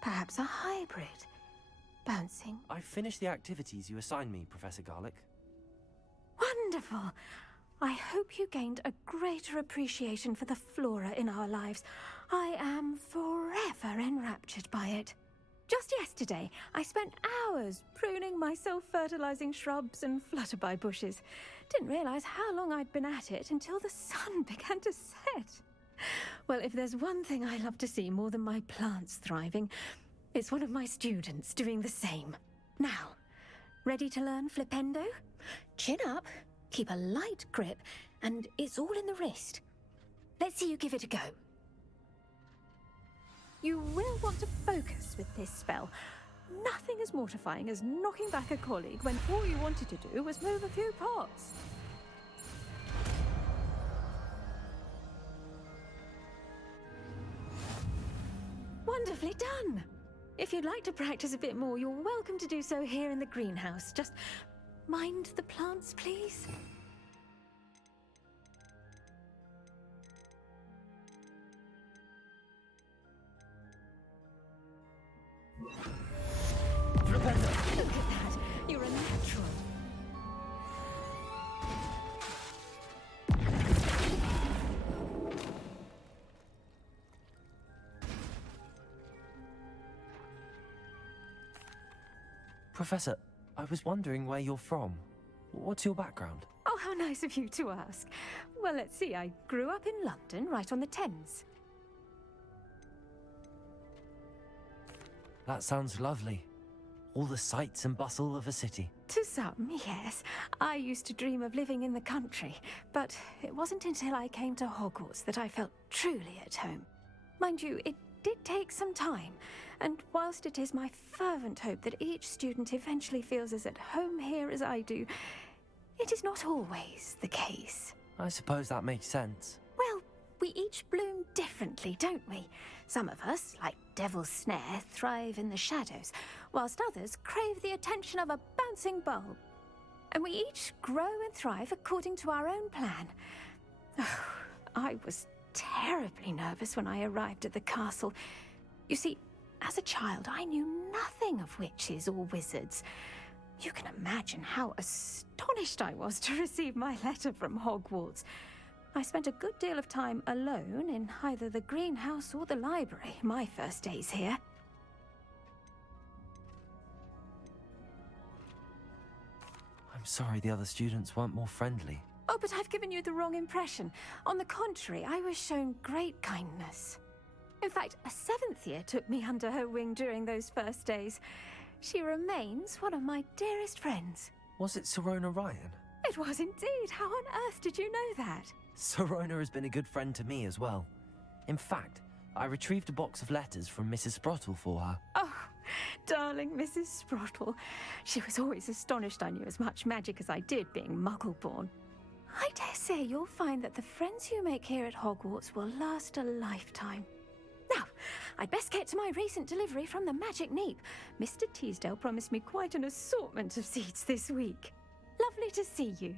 Perhaps a hybrid. Bouncing. I finished the activities you assigned me, Professor Garlick. Wonderful. I hope you gained a greater appreciation for the flora in our lives. I am forever enraptured by it. Just yesterday, I spent hours pruning my self-fertilizing shrubs and flutterby bushes. Didn't realize how long I'd been at it until the sun began to set. Well, if there's one thing I love to see more than my plants thriving, it's one of my students doing the same. Now, ready to learn Flipendo? Chin up, keep a light grip, and it's all in the wrist. Let's see you give it a go. You will want to focus with this spell. Nothing as mortifying as knocking back a colleague when all you wanted to do was move a few pots. Wonderfully done! If you'd like to practice a bit more, you're welcome to do so here in the greenhouse. Just mind the plants, please. Look at that! You're a natural. Professor, I was wondering where you're from. What's your background? Oh, how nice of you to ask. Well, let's see. I grew up in London, right on the Thames. That sounds lovely. All the sights and bustle of a city. To some, yes. I used to dream of living in the country, but it wasn't until I came to Hogwarts that I felt truly at home. Mind you, it did take some time, and whilst it is my fervent hope that each student eventually feels as at home here as I do, it is not always the case. I suppose that makes sense. Well, we each bloom differently, don't we? Some of us, like Devil's Snare, thrive in the shadows, whilst others crave the attention of a bouncing bulb. And we each grow and thrive according to our own plan. I was terribly nervous when I arrived at the castle. You see, as a child, I knew nothing of witches or wizards. You can imagine how astonished I was to receive my letter from Hogwarts. I spent a good deal of time alone in either the greenhouse or the library my first days here. I'm sorry the other students weren't more friendly. Oh, but I've given you the wrong impression. On the contrary, I was shown great kindness. In fact, a 7th year took me under her wing during those first days. She remains one of my dearest friends. Was it Sirona Ryan? It was indeed. How on earth did you know that? Sirona has been a good friend to me as well. In fact, I retrieved a box of letters from Mrs. Sprottle for her. Oh, darling Mrs. Sprottle. She was always astonished I knew as much magic as I did, being Muggle-born. I dare say you'll find that the friends you make here at Hogwarts will last a lifetime. Now, I'd best get to my recent delivery from the Magic Neep. Mr. Teasdale promised me quite an assortment of seeds this week. Lovely to see you.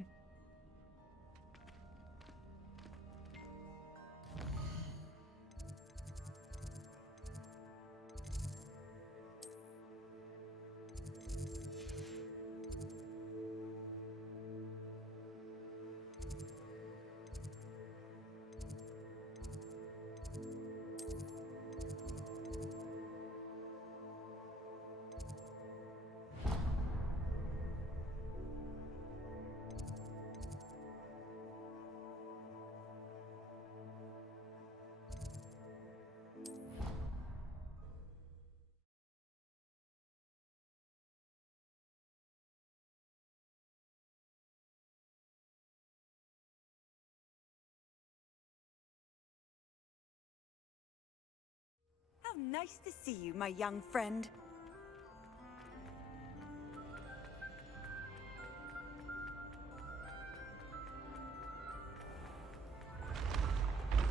How nice to see you, my young friend.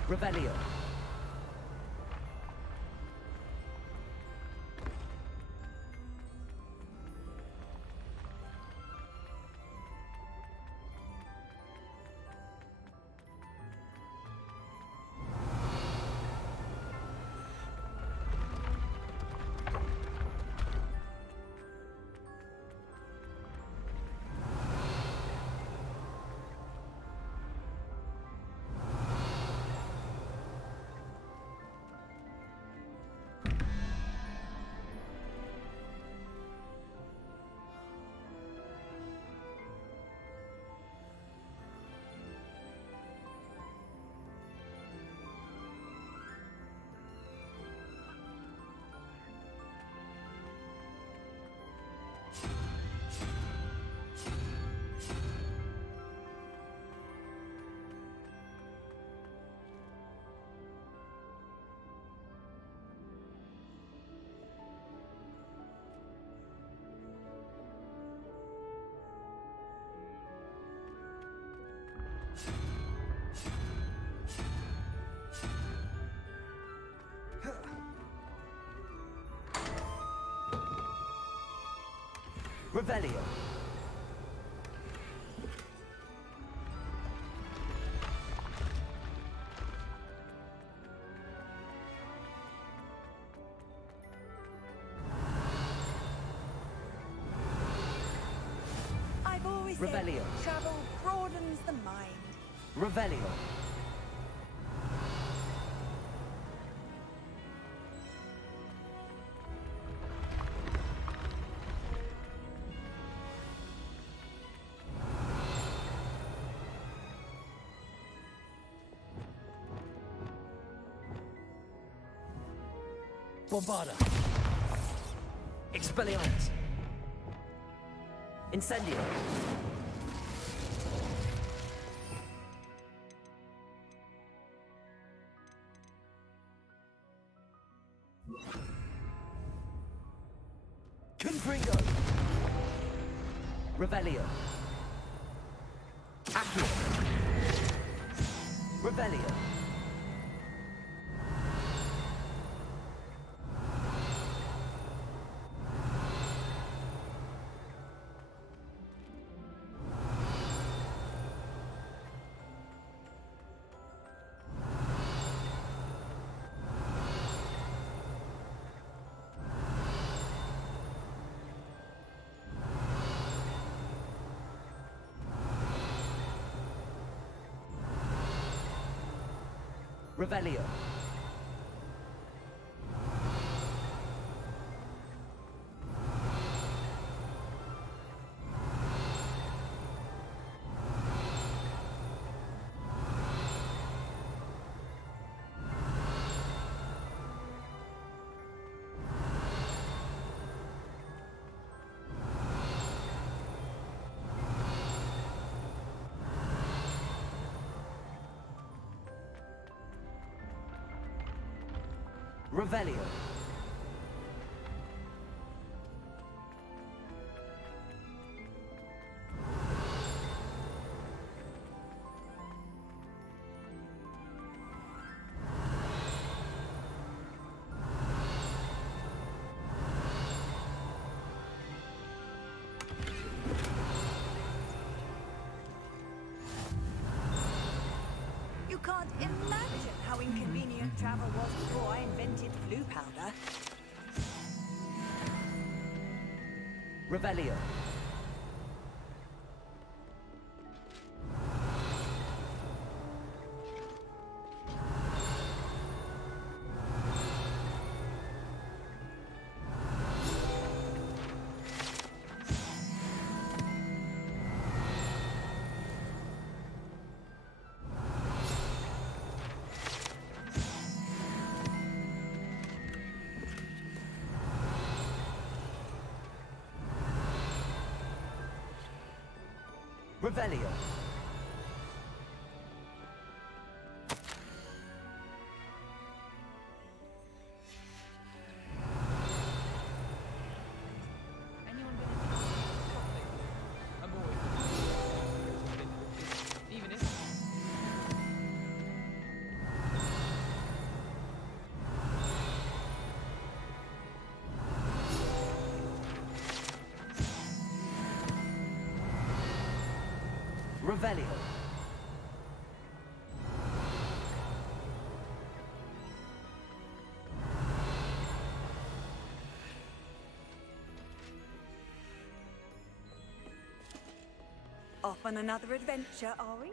Revelio. Revelio. I've always said Revelio. travel broadens the mind. Revelio. Bombarda. Expelliarmus. Incendio. Confringo. Revelio. Accio. Revelio. Revelio. Revelio. You can't imagine how inconvenient travel was before I invented flu powder. Revelio. Revelio. Anyone been I'm always even if Revelio. Off on another adventure, are we?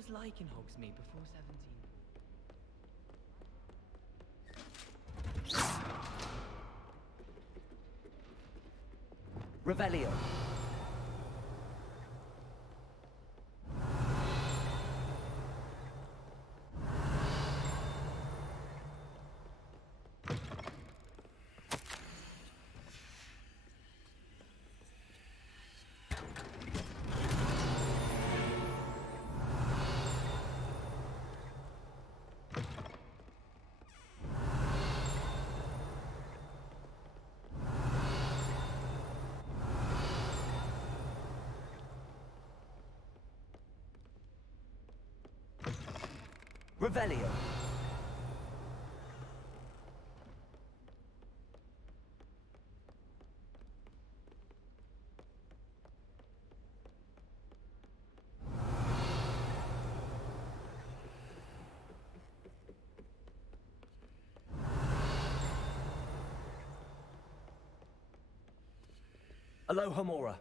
was like in Hogsmeade before 17. Revelio. Revelio. Alohomora.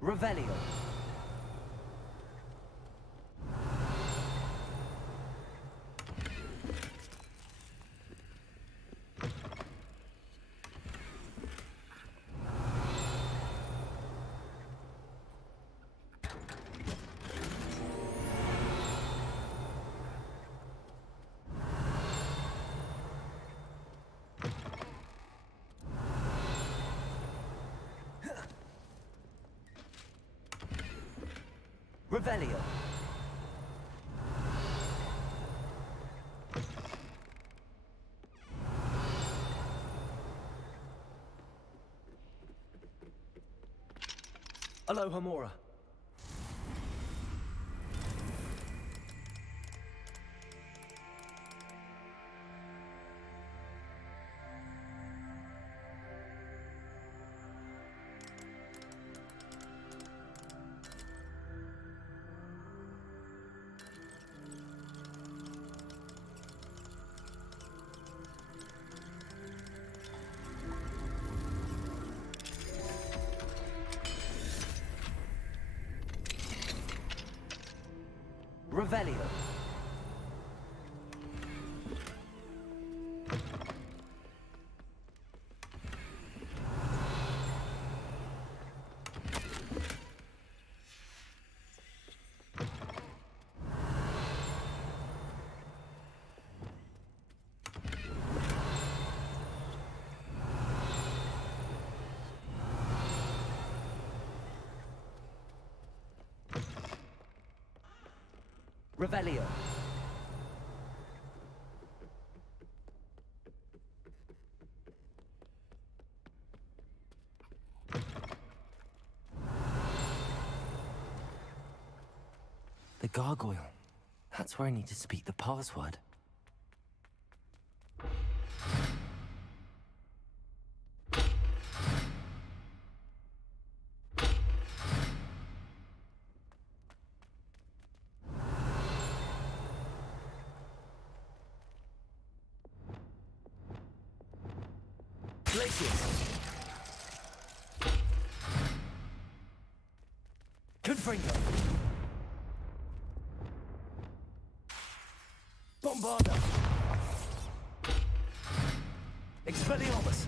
Revelio. Revelio. Alohomora. Revelio. Revelio. The gargoyle. That's where I need to speak the password. Glacius. Confringo. Bombarda. Expelliarmus.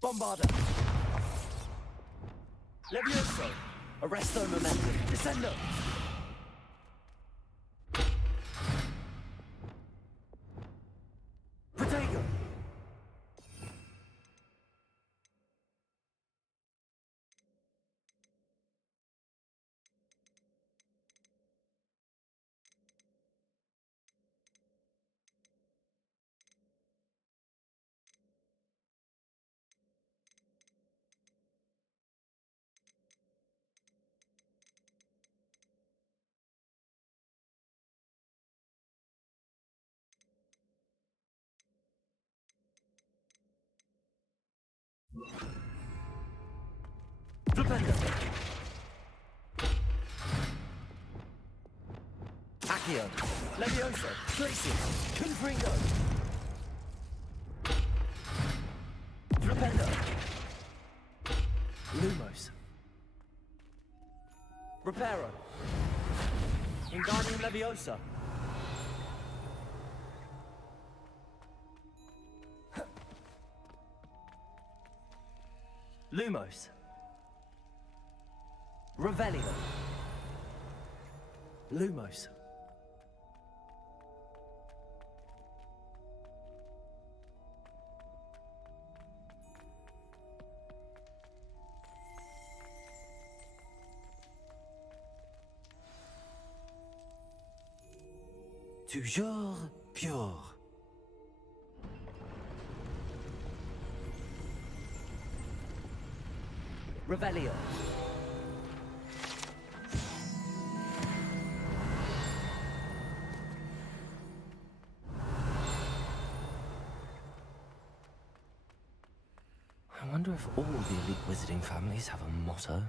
Bombarda. Levioso. Arresto momentum. Descendo. Protego. Flipendo. Accio. Levioso. Glacius. Confringo. Flipendo. Lumos. Reparo. Wingardium Leviosa. Lumos. Revelio. Lumos. Toujours pure. Revelio. I wonder if all the elite wizarding families have a motto.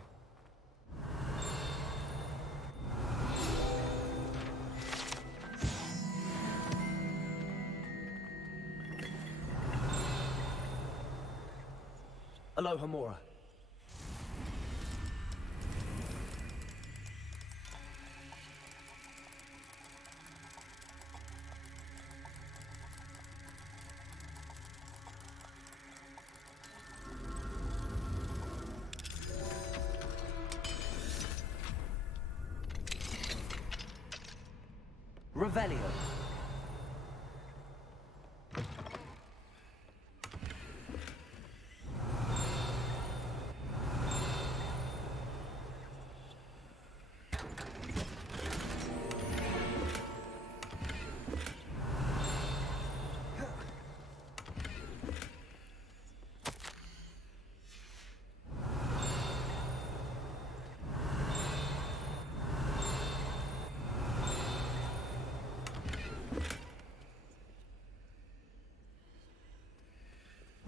Alohomora. Revelio.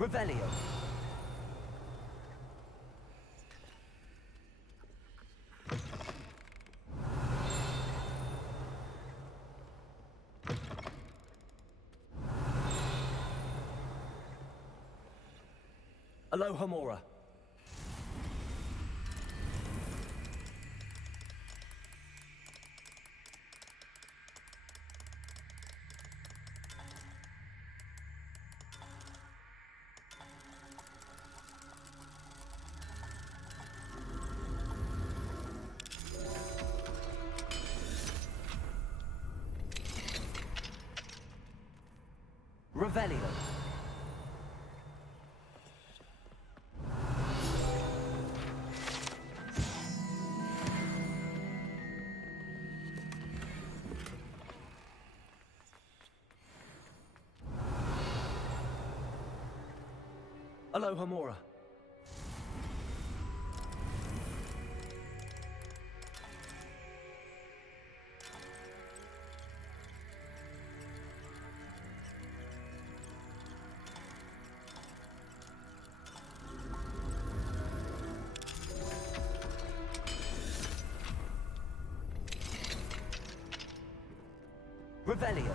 Revelio. Alohomora. Revelio. Alohomora. Revelio.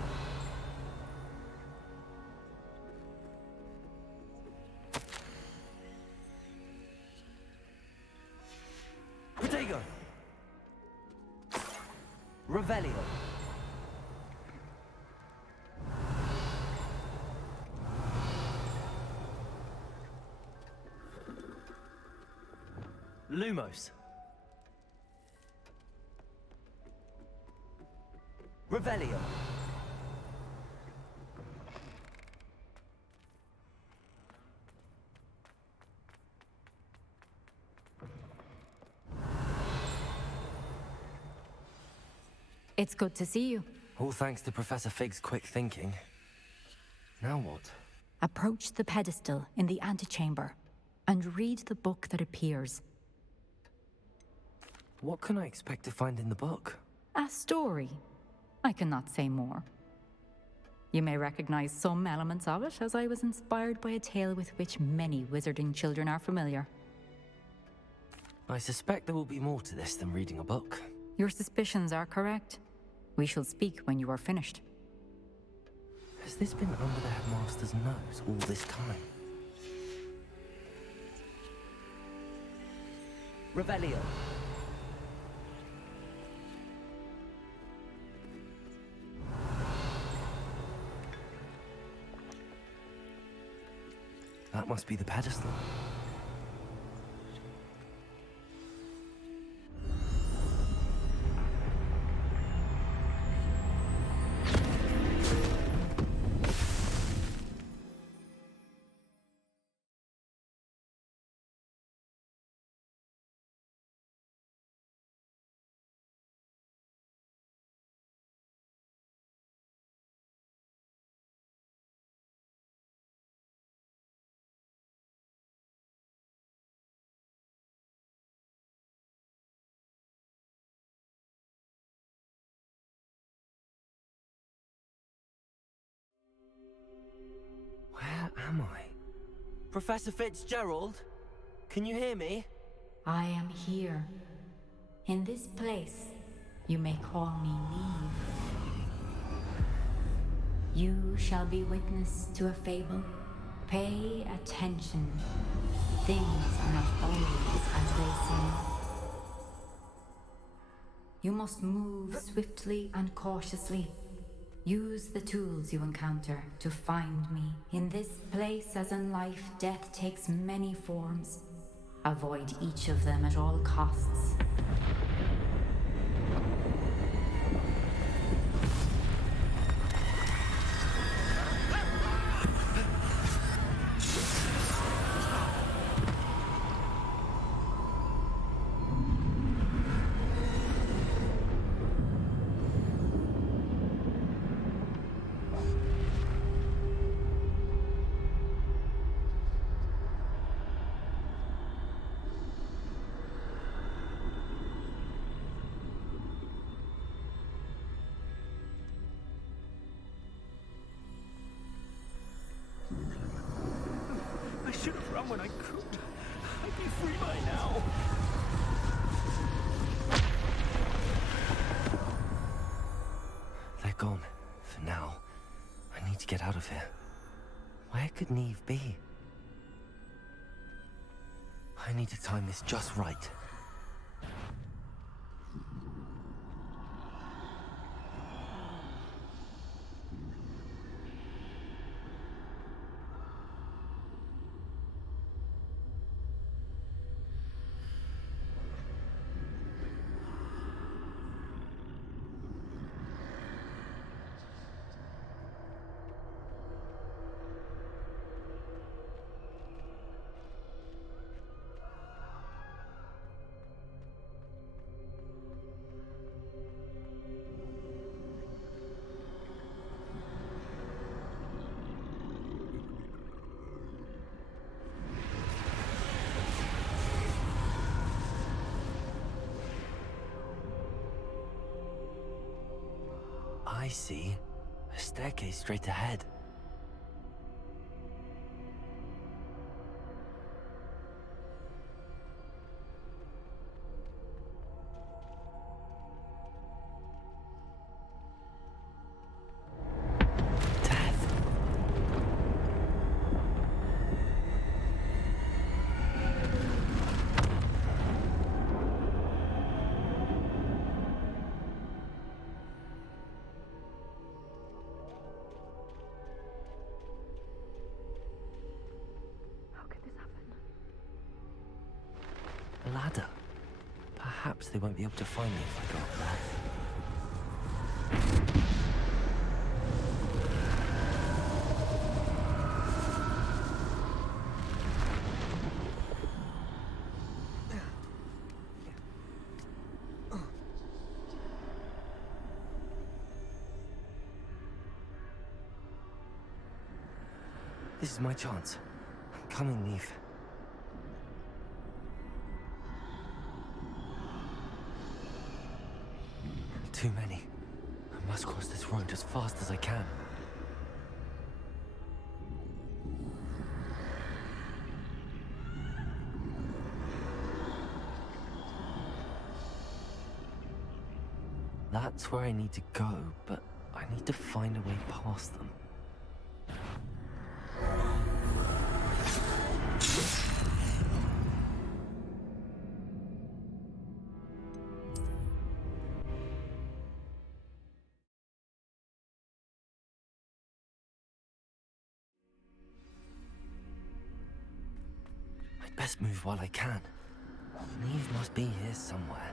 Protego. Revelio. Lumos. Revelio. It's good to see you. All thanks to Professor Fig's quick thinking. Now what? Approach the pedestal in the antechamber and read the book that appears. What can I expect to find in the book? A story. I cannot say more. You may recognize some elements of it, as I was inspired by a tale with which many wizarding children are familiar. I suspect there will be more to this than reading a book. Your suspicions are correct. We shall speak when you are finished. Has this been under the headmaster's nose all this time? Revelio. That must be the pedestal. Where am I? Professor Fitzgerald? Can you hear me? I am here. In this place, you may call me Neve. You shall be witness to a fable. Pay attention. Things are not always as they seem. You must move swiftly and cautiously. Use the tools you encounter to find me. In this place, as in life, death takes many forms. Avoid each of them at all costs. I should have run when I could. I'd be free by now. They're gone. For now. I need to get out of here. Where could Neve be? I need to time this just right. I see. A staircase straight ahead. A ladder. Perhaps they won't be able to find me if I go up there. This is my chance. I'm coming, Neve. Too many. I must cross this road as fast as I can. That's where I need to go, but I need to find a way past them. I'd best move while I can. Neve must be here somewhere.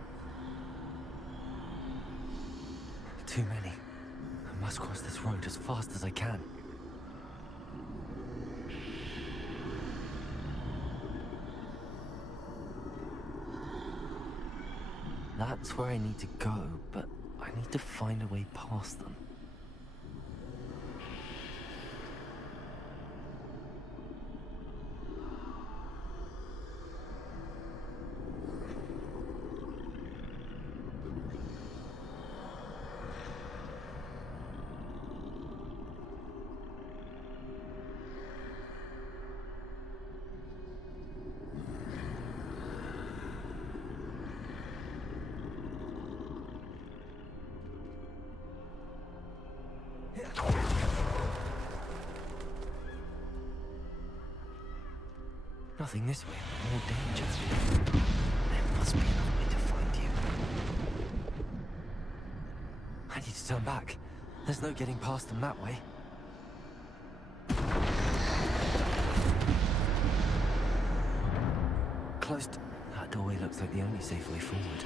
Too many. I must cross this road as fast as I can. That's where I need to go, but I need to find a way past them. Nothing this way, more danger. There must be another way to find you. I need to turn back. There's no getting past them that way. Closed. That doorway looks like the only safe way forward.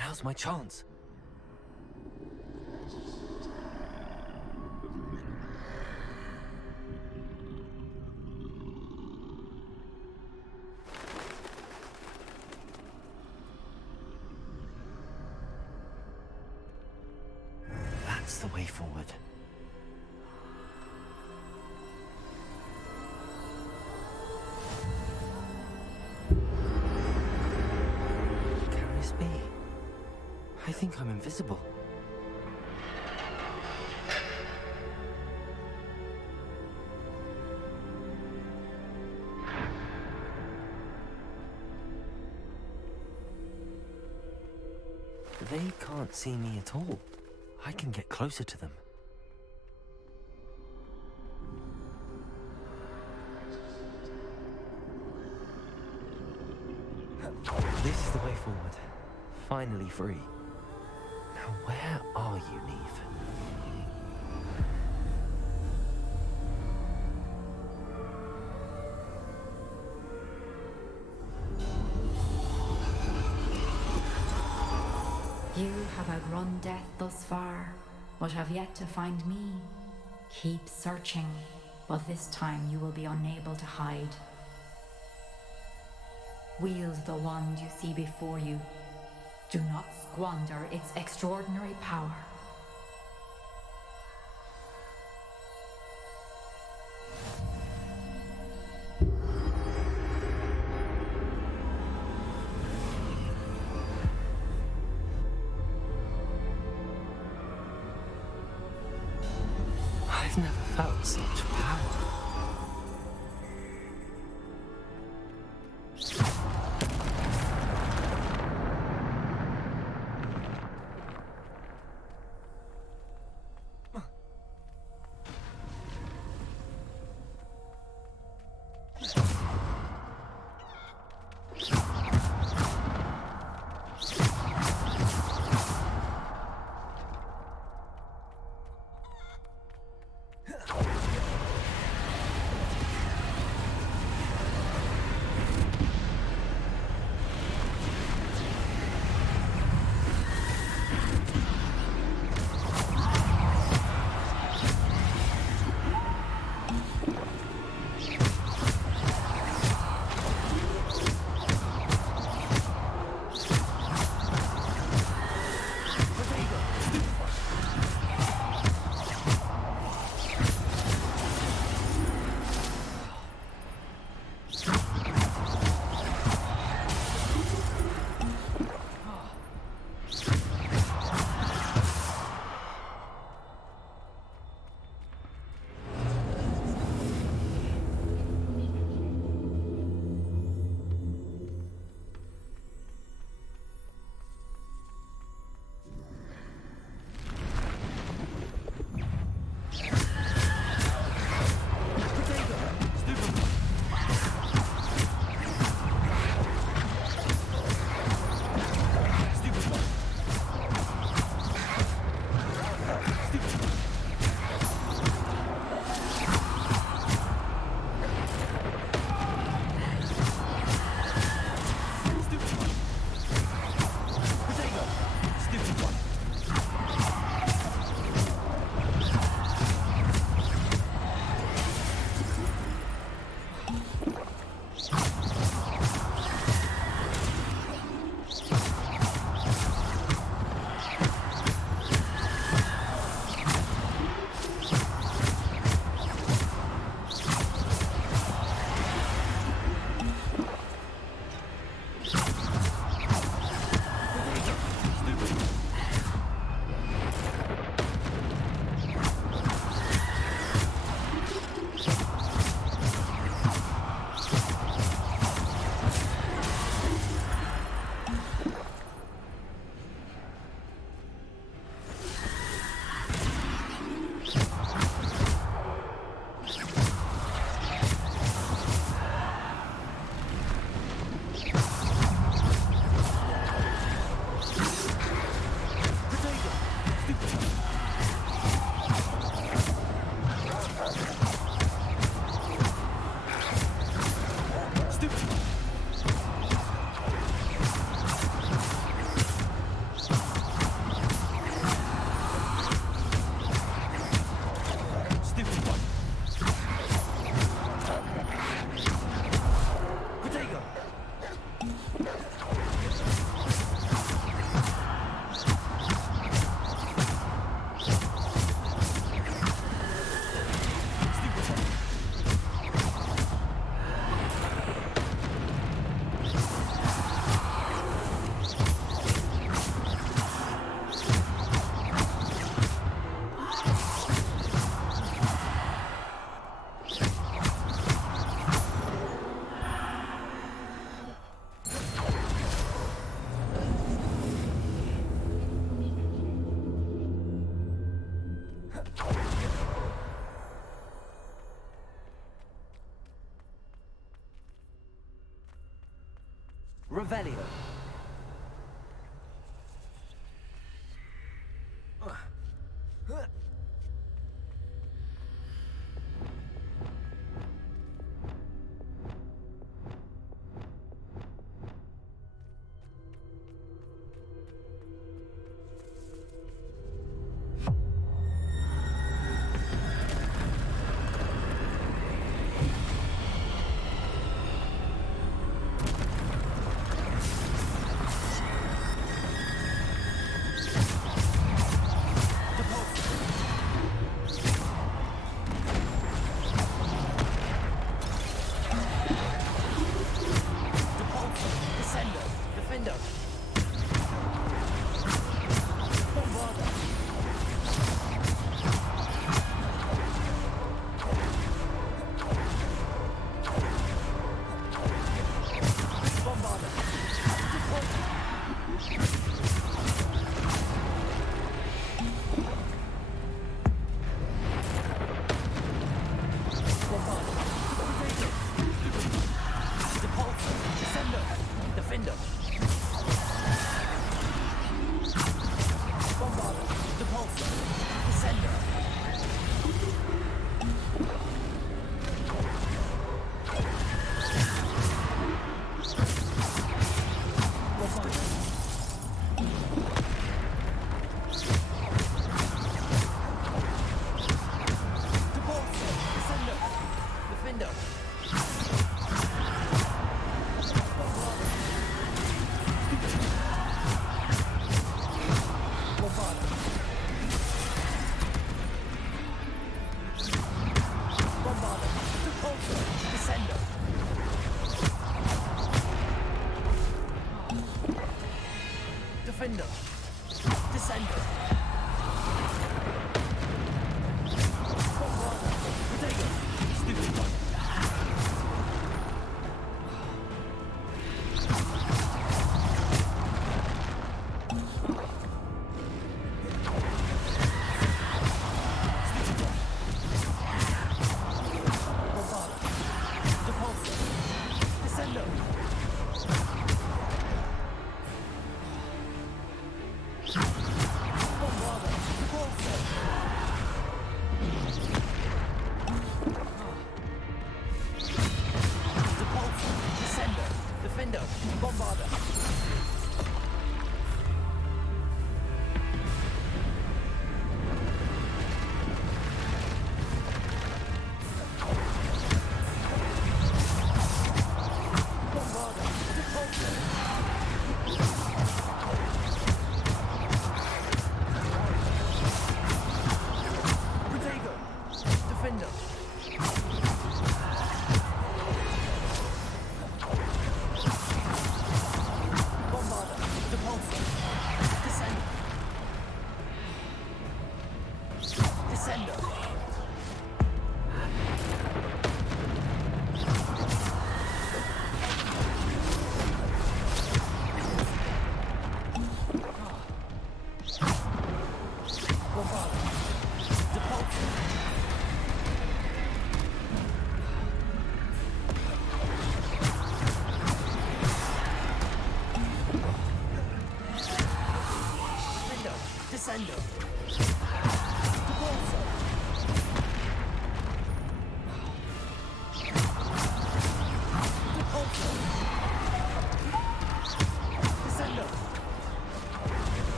Now's my chance. That's the way forward. Carries me. I think I'm invisible. They can't see me at all. I can get closer to them. This is the way forward. Finally free. Now, where are you, Neve? You have outrun death thus far, but have yet to find me. Keep searching, but this time you will be unable to hide. Wield the wand you see before you. Do not squander its extraordinary power. I've never felt such power. Revelio. Defender. Descender. Protego. Stupid one.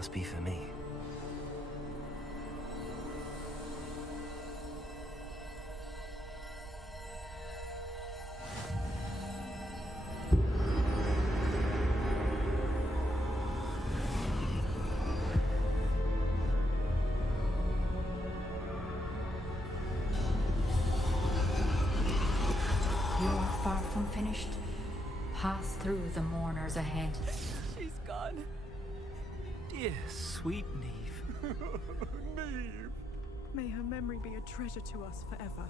must be for me. You're far from finished. Pass through the mourners ahead. She's gone. Dear sweet Neve. Neve. May her memory be a treasure to us forever.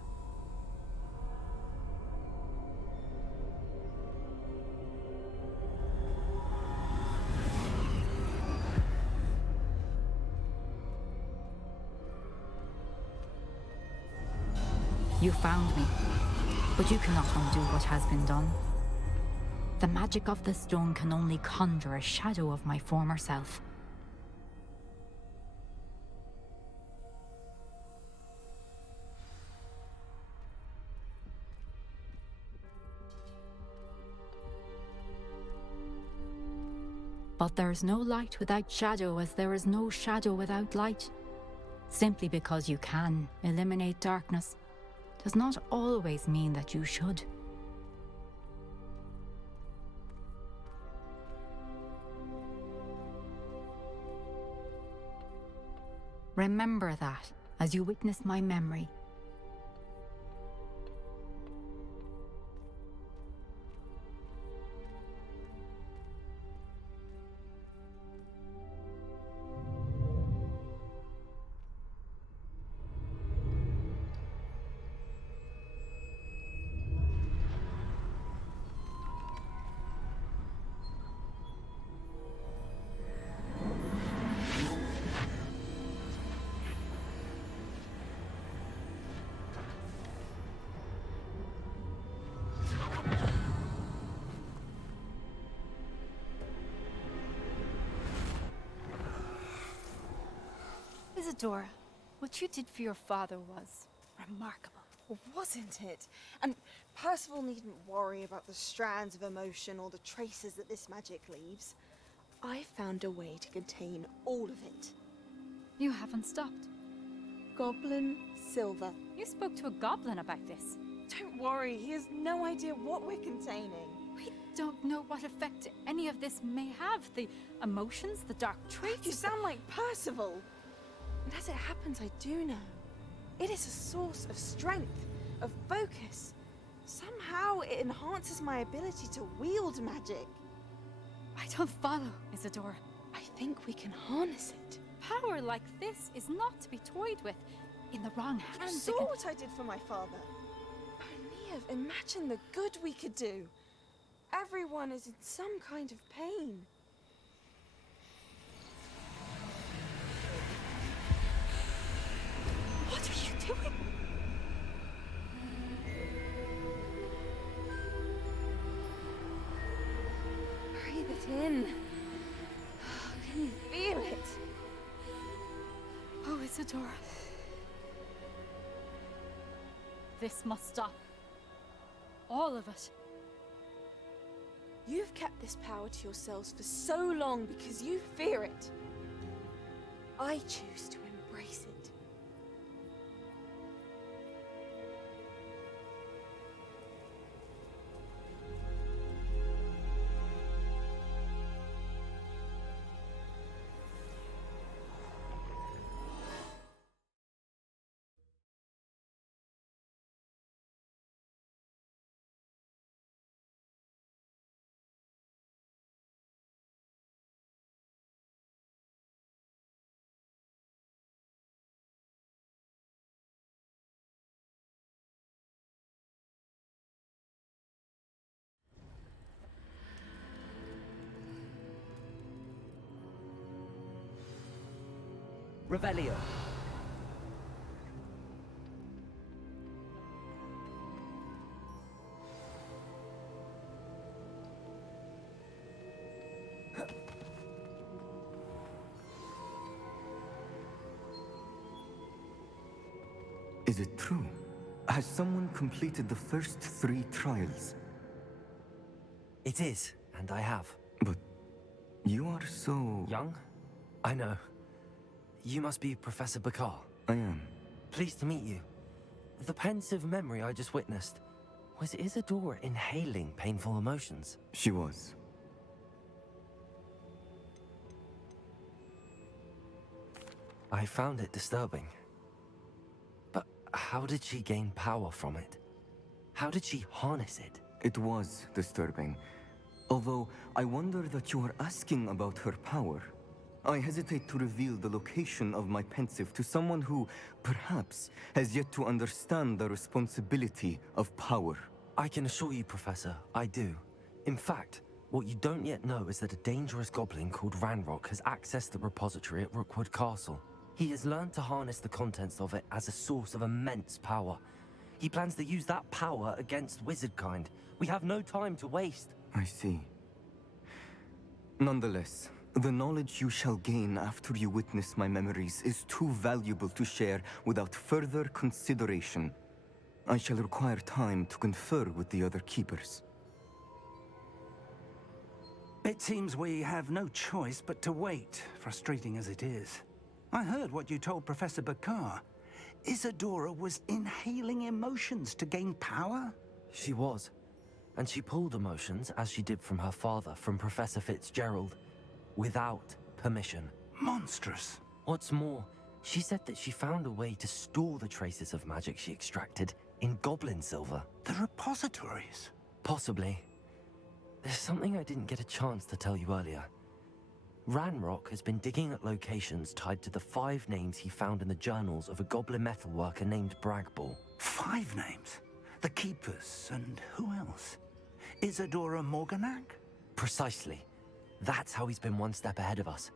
You found me, but you cannot undo what has been done. The magic of the stone can only conjure a shadow of my former self. But there's no light without shadow, as there is no shadow without light. Simply because you can eliminate darkness does not always mean that you should. Remember that as you witness my memory. Isadora, what you did for your father was remarkable. Well, wasn't it? And Percival needn't worry about the strands of emotion or the traces that this magic leaves. I found a way to contain all of it. You haven't stopped. Goblin Silver. You spoke to a goblin about this. Don't worry, he has no idea what we're containing. We don't know what effect any of this may have. The emotions, the dark traits. You sound like Percival. And as it happens, I do know. It is a source of strength, of focus. Somehow it enhances my ability to wield magic. I don't follow, Isadora. I think we can harness it. Power like this is not to be toyed with. In the wrong hands. You saw what I did for my father. Oh, Neve, imagine the good we could do. Everyone is in some kind of pain. What are you doing? Breathe it in. Can you feel it? Oh, Isadora. This must stop. All of it. You've kept this power to yourselves for so long because you fear it. I choose to embrace it. Revelio. Is it true? Has someone completed the first 3 trials? It is, and I have. But you are so... young? I know. You must be Professor Bakar. I am. Pleased to meet you. The pensive memory I just witnessed, was Isadora inhaling painful emotions? She was. I found it disturbing. But how did she gain power from it? How did she harness it? It was disturbing. Although, I wonder that you are asking about her power. I hesitate to reveal the location of my pensive to someone who, perhaps, has yet to understand the responsibility of power. I can assure you, Professor, I do. In fact, what you don't yet know is that a dangerous goblin called Ranrock has accessed the repository at Rookwood Castle. He has learned to harness the contents of it as a source of immense power. He plans to use that power against Wizardkind. We have no time to waste. I see. Nonetheless, the knowledge you shall gain after you witness my memories is too valuable to share without further consideration. I shall require time to confer with the other keepers. It seems we have no choice but to wait, frustrating as it is. I heard what you told Professor Bakar. Isadora was inhaling emotions to gain power? She was. And she pulled emotions, as she did from her father, from Professor Fitzgerald, without permission. Monstrous. What's more, she said that she found a way to store the traces of magic she extracted in goblin silver. The repositories? Possibly. There's something I didn't get a chance to tell you earlier. Ranrock has been digging at locations tied to the 5 names he found in the journals of a goblin metalworker named Bragball. 5 names? The Keepers, and who else? Isadora Morganac? Precisely. That's how he's been one step ahead of us.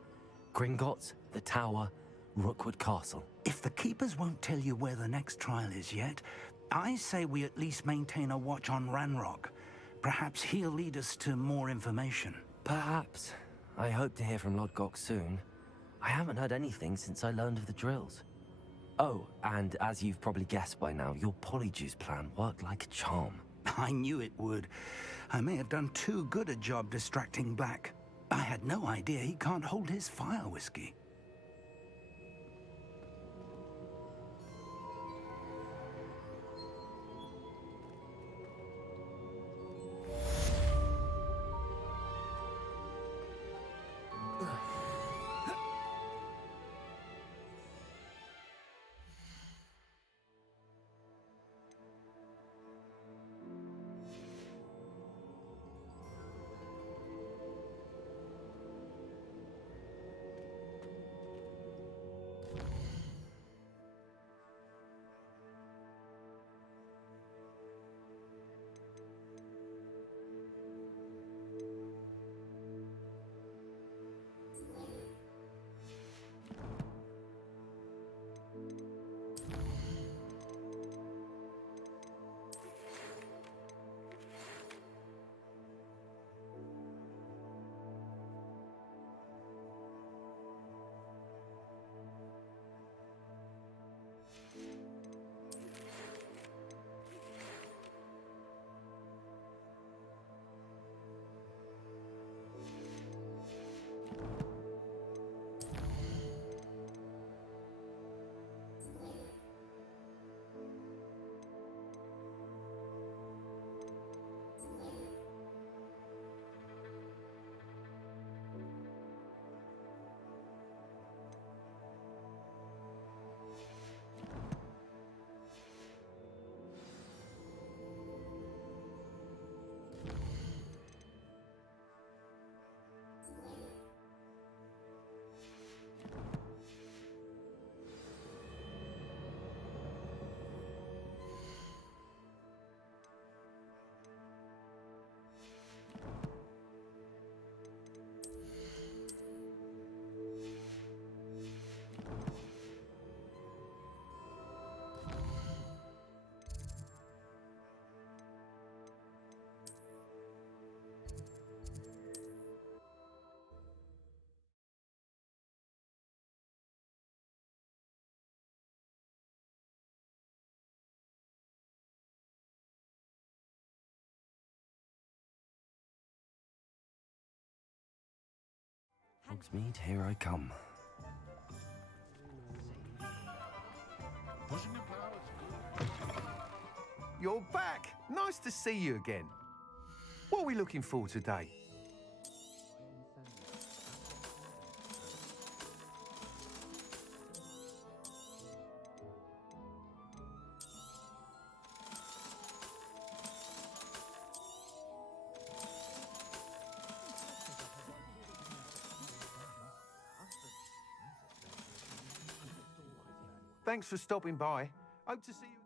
Gringotts, the Tower, Rookwood Castle. If the Keepers won't tell you where the next trial is yet, I say we at least maintain a watch on Ranrock. Perhaps he'll lead us to more information. Perhaps. I hope to hear from Lodgok soon. I haven't heard anything since I learned of the drills. Oh, and as you've probably guessed by now, your Polyjuice plan worked like a charm. I knew it would. I may have done too good a job distracting Black. I had no idea he can't hold his fire whiskey. Hogsmeade, here I come. Pushing your powers. You're back. Nice to see you again. What are we looking for today? Thanks for stopping by. Hope to see you.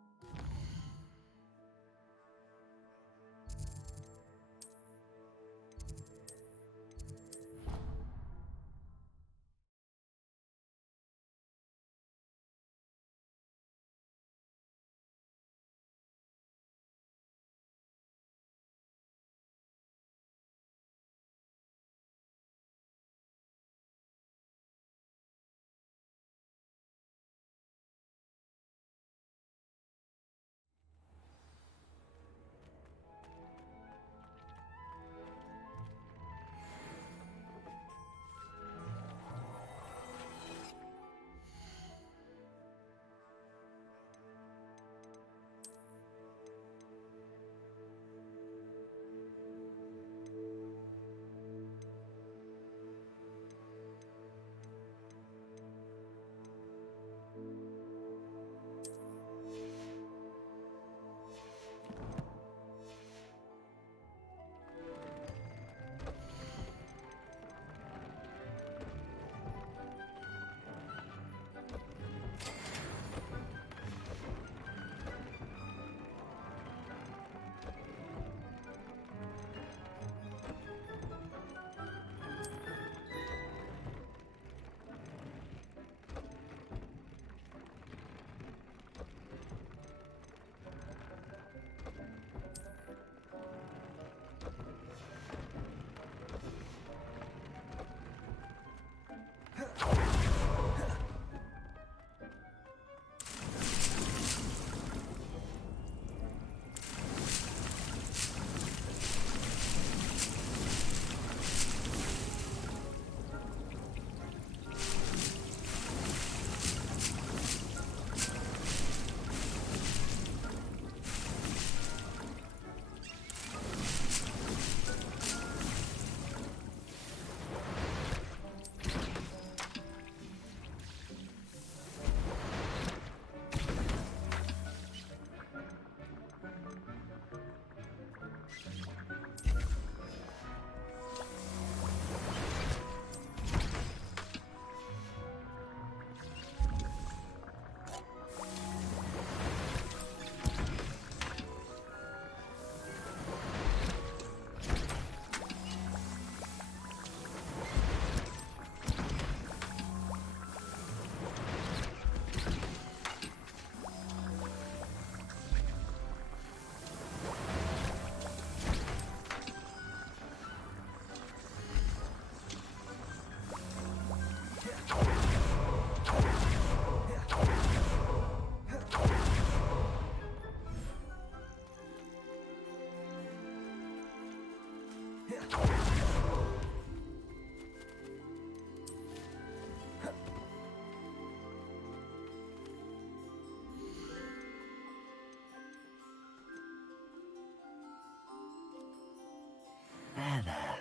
There.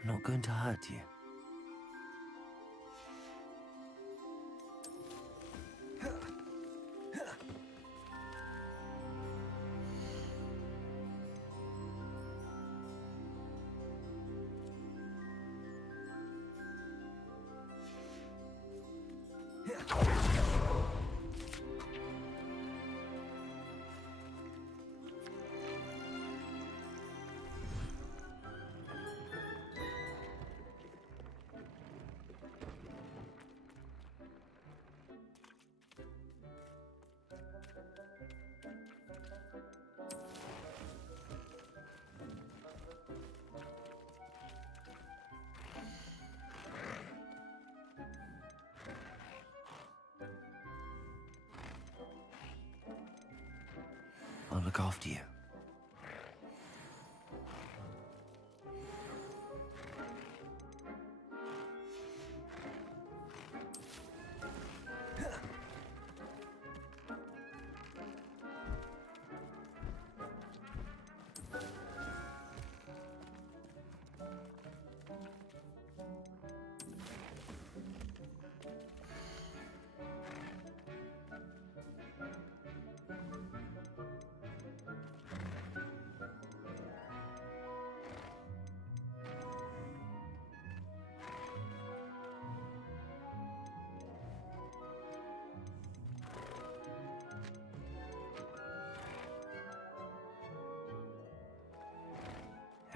I'm not going to hurt you. I'll look after you.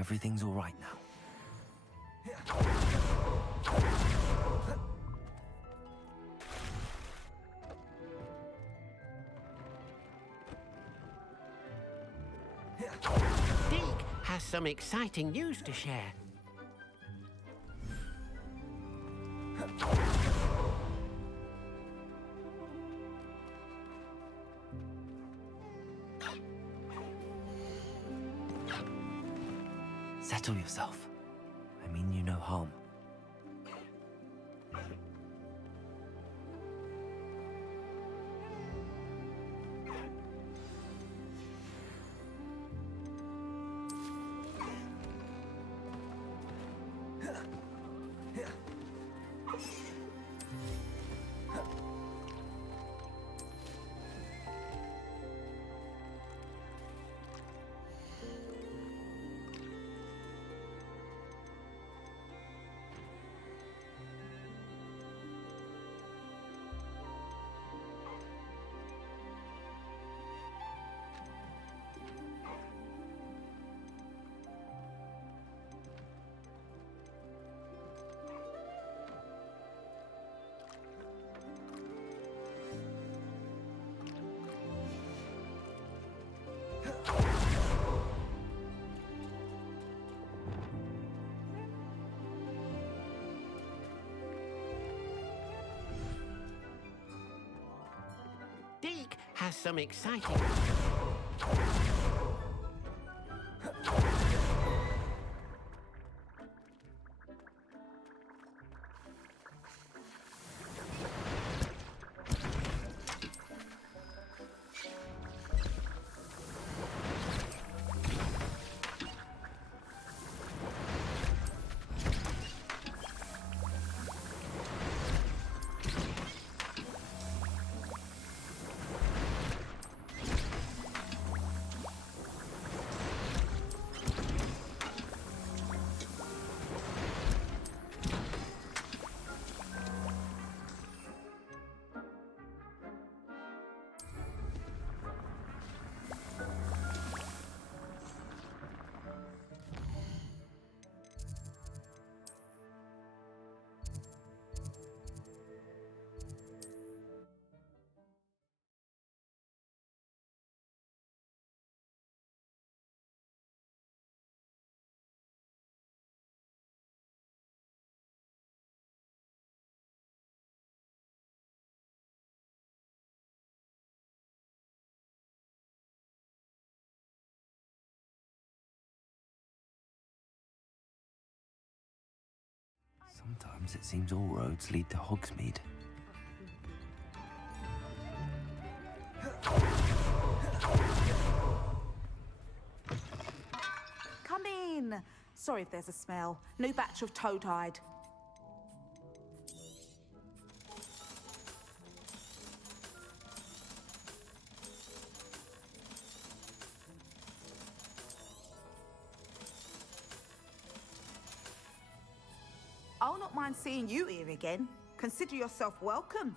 Everything's all right now. Deke has some exciting news to share. Settle yourself. I mean you no harm. Deke has some exciting... Sometimes it seems all roads lead to Hogsmeade. Come in. Sorry if there's a smell. New batch of toad-hide. I'll not mind seeing you here again. Consider yourself welcome.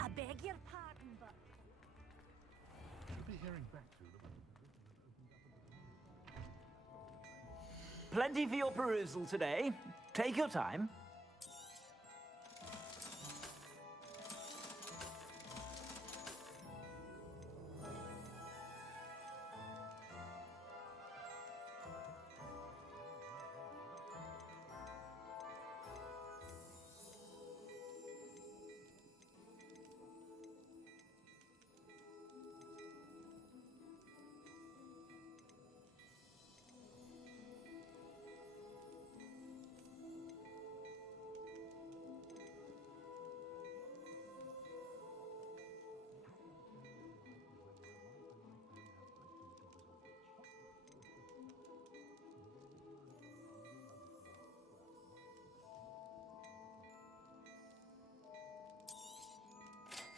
I beg your pardon, but... You'll be hearing back to them. Plenty for your perusal today. Take your time.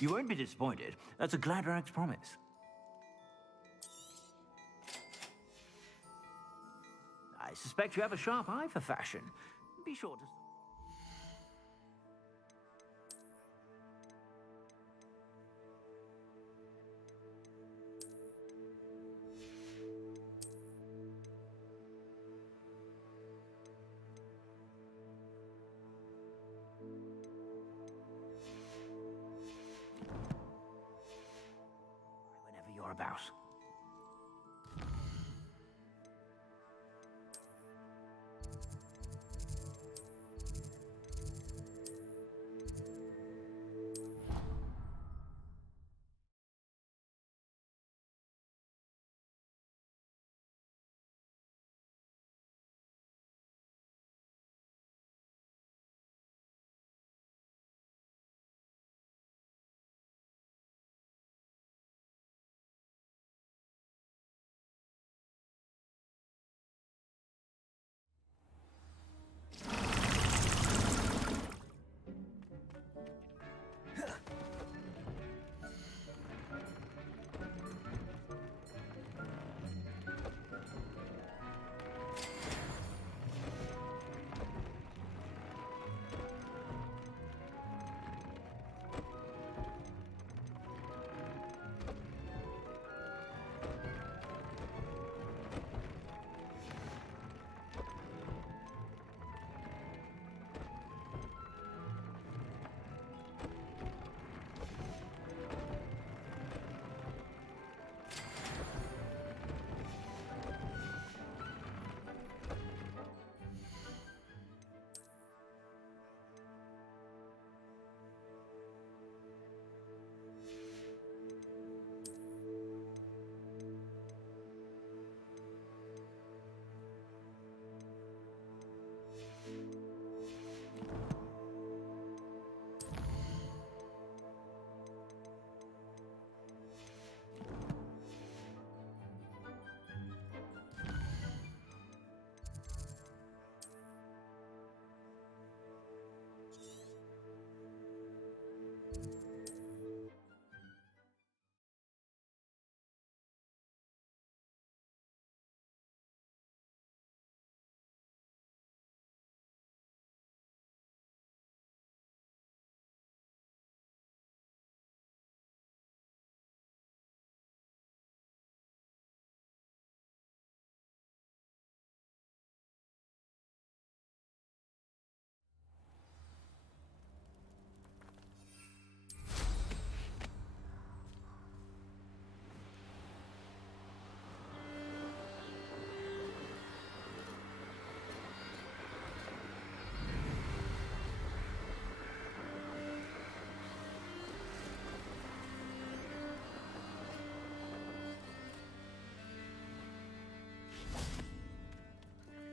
You won't be disappointed. That's a Gladrag's promise. I suspect you have a sharp eye for fashion. Be sure to... about.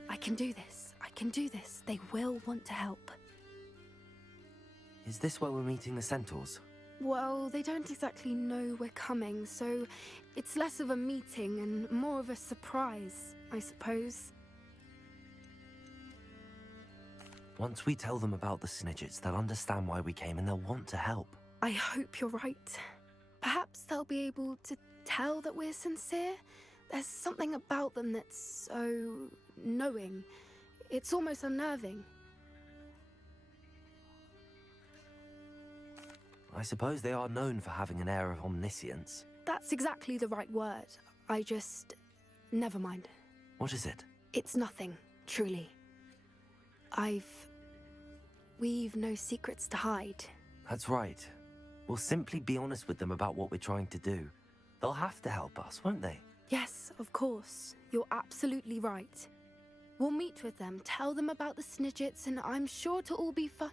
I can do this. I can do this. They will want to help. Is this where we're meeting the centaurs? Well, they don't exactly know we're coming, so it's less of a meeting and more of a surprise, I suppose. Once we tell them about the Snidgets, they'll understand why we came and they'll want to help. I hope you're right. Perhaps they'll be able to tell that we're sincere. There's something about them that's so knowing. It's almost unnerving. I suppose they are known for having an air of omniscience. That's exactly the right word. I just... never mind. What is it? It's nothing, truly. We've no secrets to hide. That's right. We'll simply be honest with them about what we're trying to do. They'll have to help us, won't they? Yes, of course. You're absolutely right. We'll meet with them, tell them about the Snidgets, and I'm sure it'll all be fun.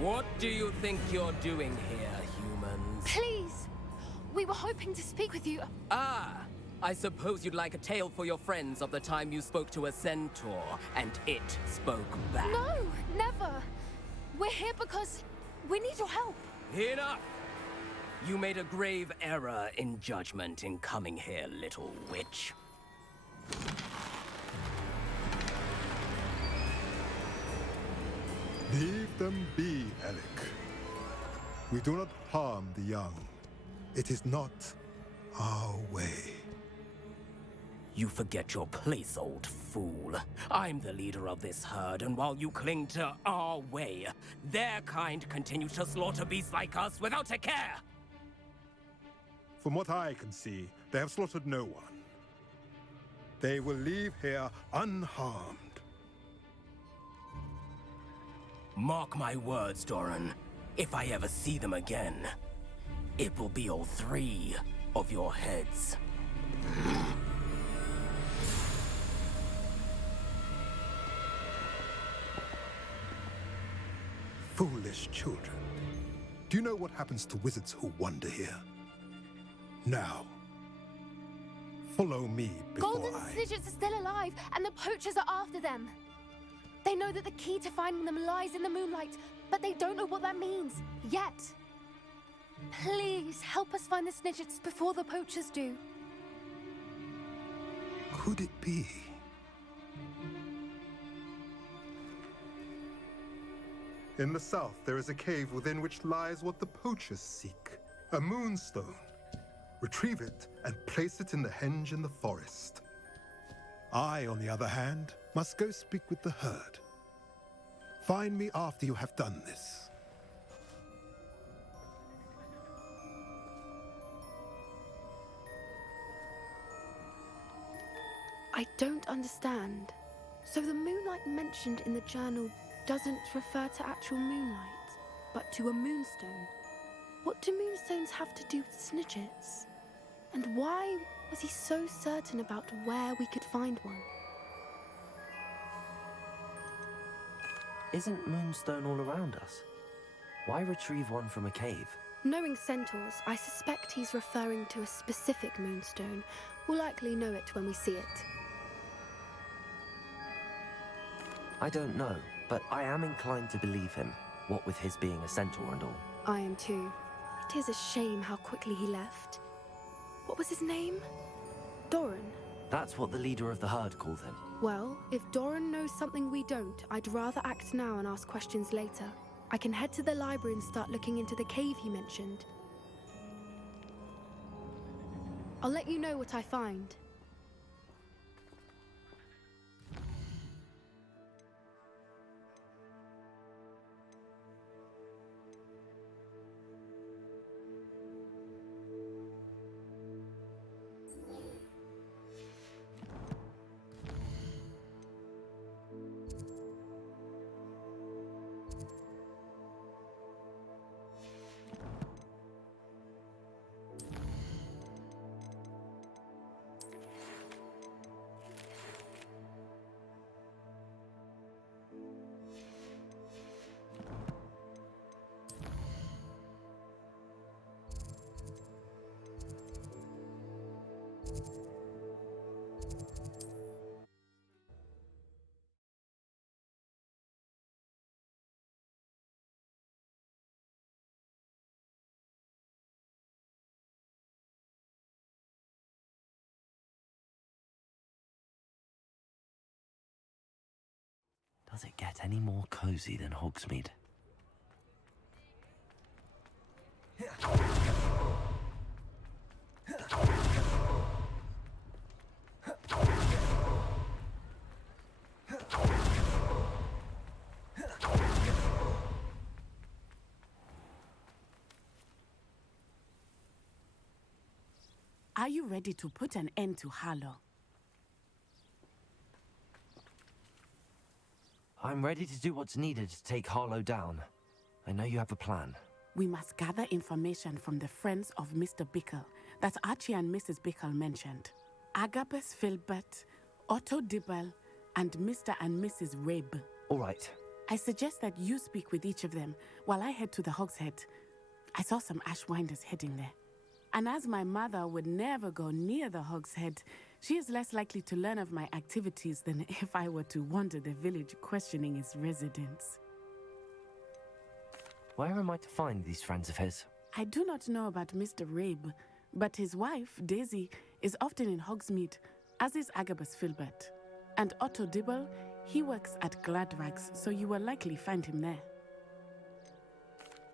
What do you think you're doing here, humans? Please! We were hoping to speak with you. Ah! I suppose you'd like a tale for your friends of the time you spoke to a centaur, and it spoke back. No, never! We're here because we need your help. Enough! You made a grave error in judgment in coming here, little witch. Leave them be, Alec. We do not harm the young. It is not our way. You forget your place, old fool. I'm the leader of this herd, and while you cling to our way, their kind continue to slaughter beasts like us without a care! From what I can see, they have slaughtered no one. They will leave here unharmed. Mark my words, Doran. If I ever see them again, it will be all 3 of your heads. Foolish children. Do you know what happens to wizards who wander here? Now, follow me before Golden Snidgets are still alive, and the poachers are after them. They know that the key to finding them lies in the moonlight, but they don't know what that means, yet. Please, help us find the Snidgets before the poachers do. Could it be? In the south, there is a cave within which lies what the poachers seek. A moonstone. Retrieve it and place it in the henge in the forest. I, on the other hand, must go speak with the herd. Find me after you have done this. I don't understand. So the moonlight mentioned in the journal doesn't refer to actual moonlight, but to a moonstone. What do moonstones have to do with Snidgets? And why was he so certain about where we could find one? Isn't Moonstone all around us? Why retrieve one from a cave? Knowing centaurs, I suspect he's referring to a specific moonstone. We'll likely know it when we see it. I don't know, but I am inclined to believe him, what with his being a centaur and all. I am too. It is a shame how quickly he left. What was his name? Doran? That's what the leader of the herd called him. Well, if Doran knows something we don't, I'd rather act now and ask questions later. I can head to the library and start looking into the cave he mentioned. I'll let you know what I find. Does it get any more cozy than Hogsmeade? Are you ready to put an end to Harlow? I'm ready to do what's needed to take Harlow down. I know you have a plan. We must gather information from the friends of Mr. Bickle that Archie and Mrs. Bickle mentioned. Agabus Filbert, Otto Dibble, and Mr. and Mrs. Rabe. All right. I suggest that you speak with each of them while I head to the Hogshead. I saw some Ashwinders heading there. And as my mother would never go near the Hogshead, she is less likely to learn of my activities than if I were to wander the village questioning its residents. Where am I to find these friends of his? I do not know about Mr. Rabe, but his wife, Daisy, is often in Hogsmeade, as is Agabus Filbert. And Otto Dibble, he works at Gladrags, so you will likely find him there.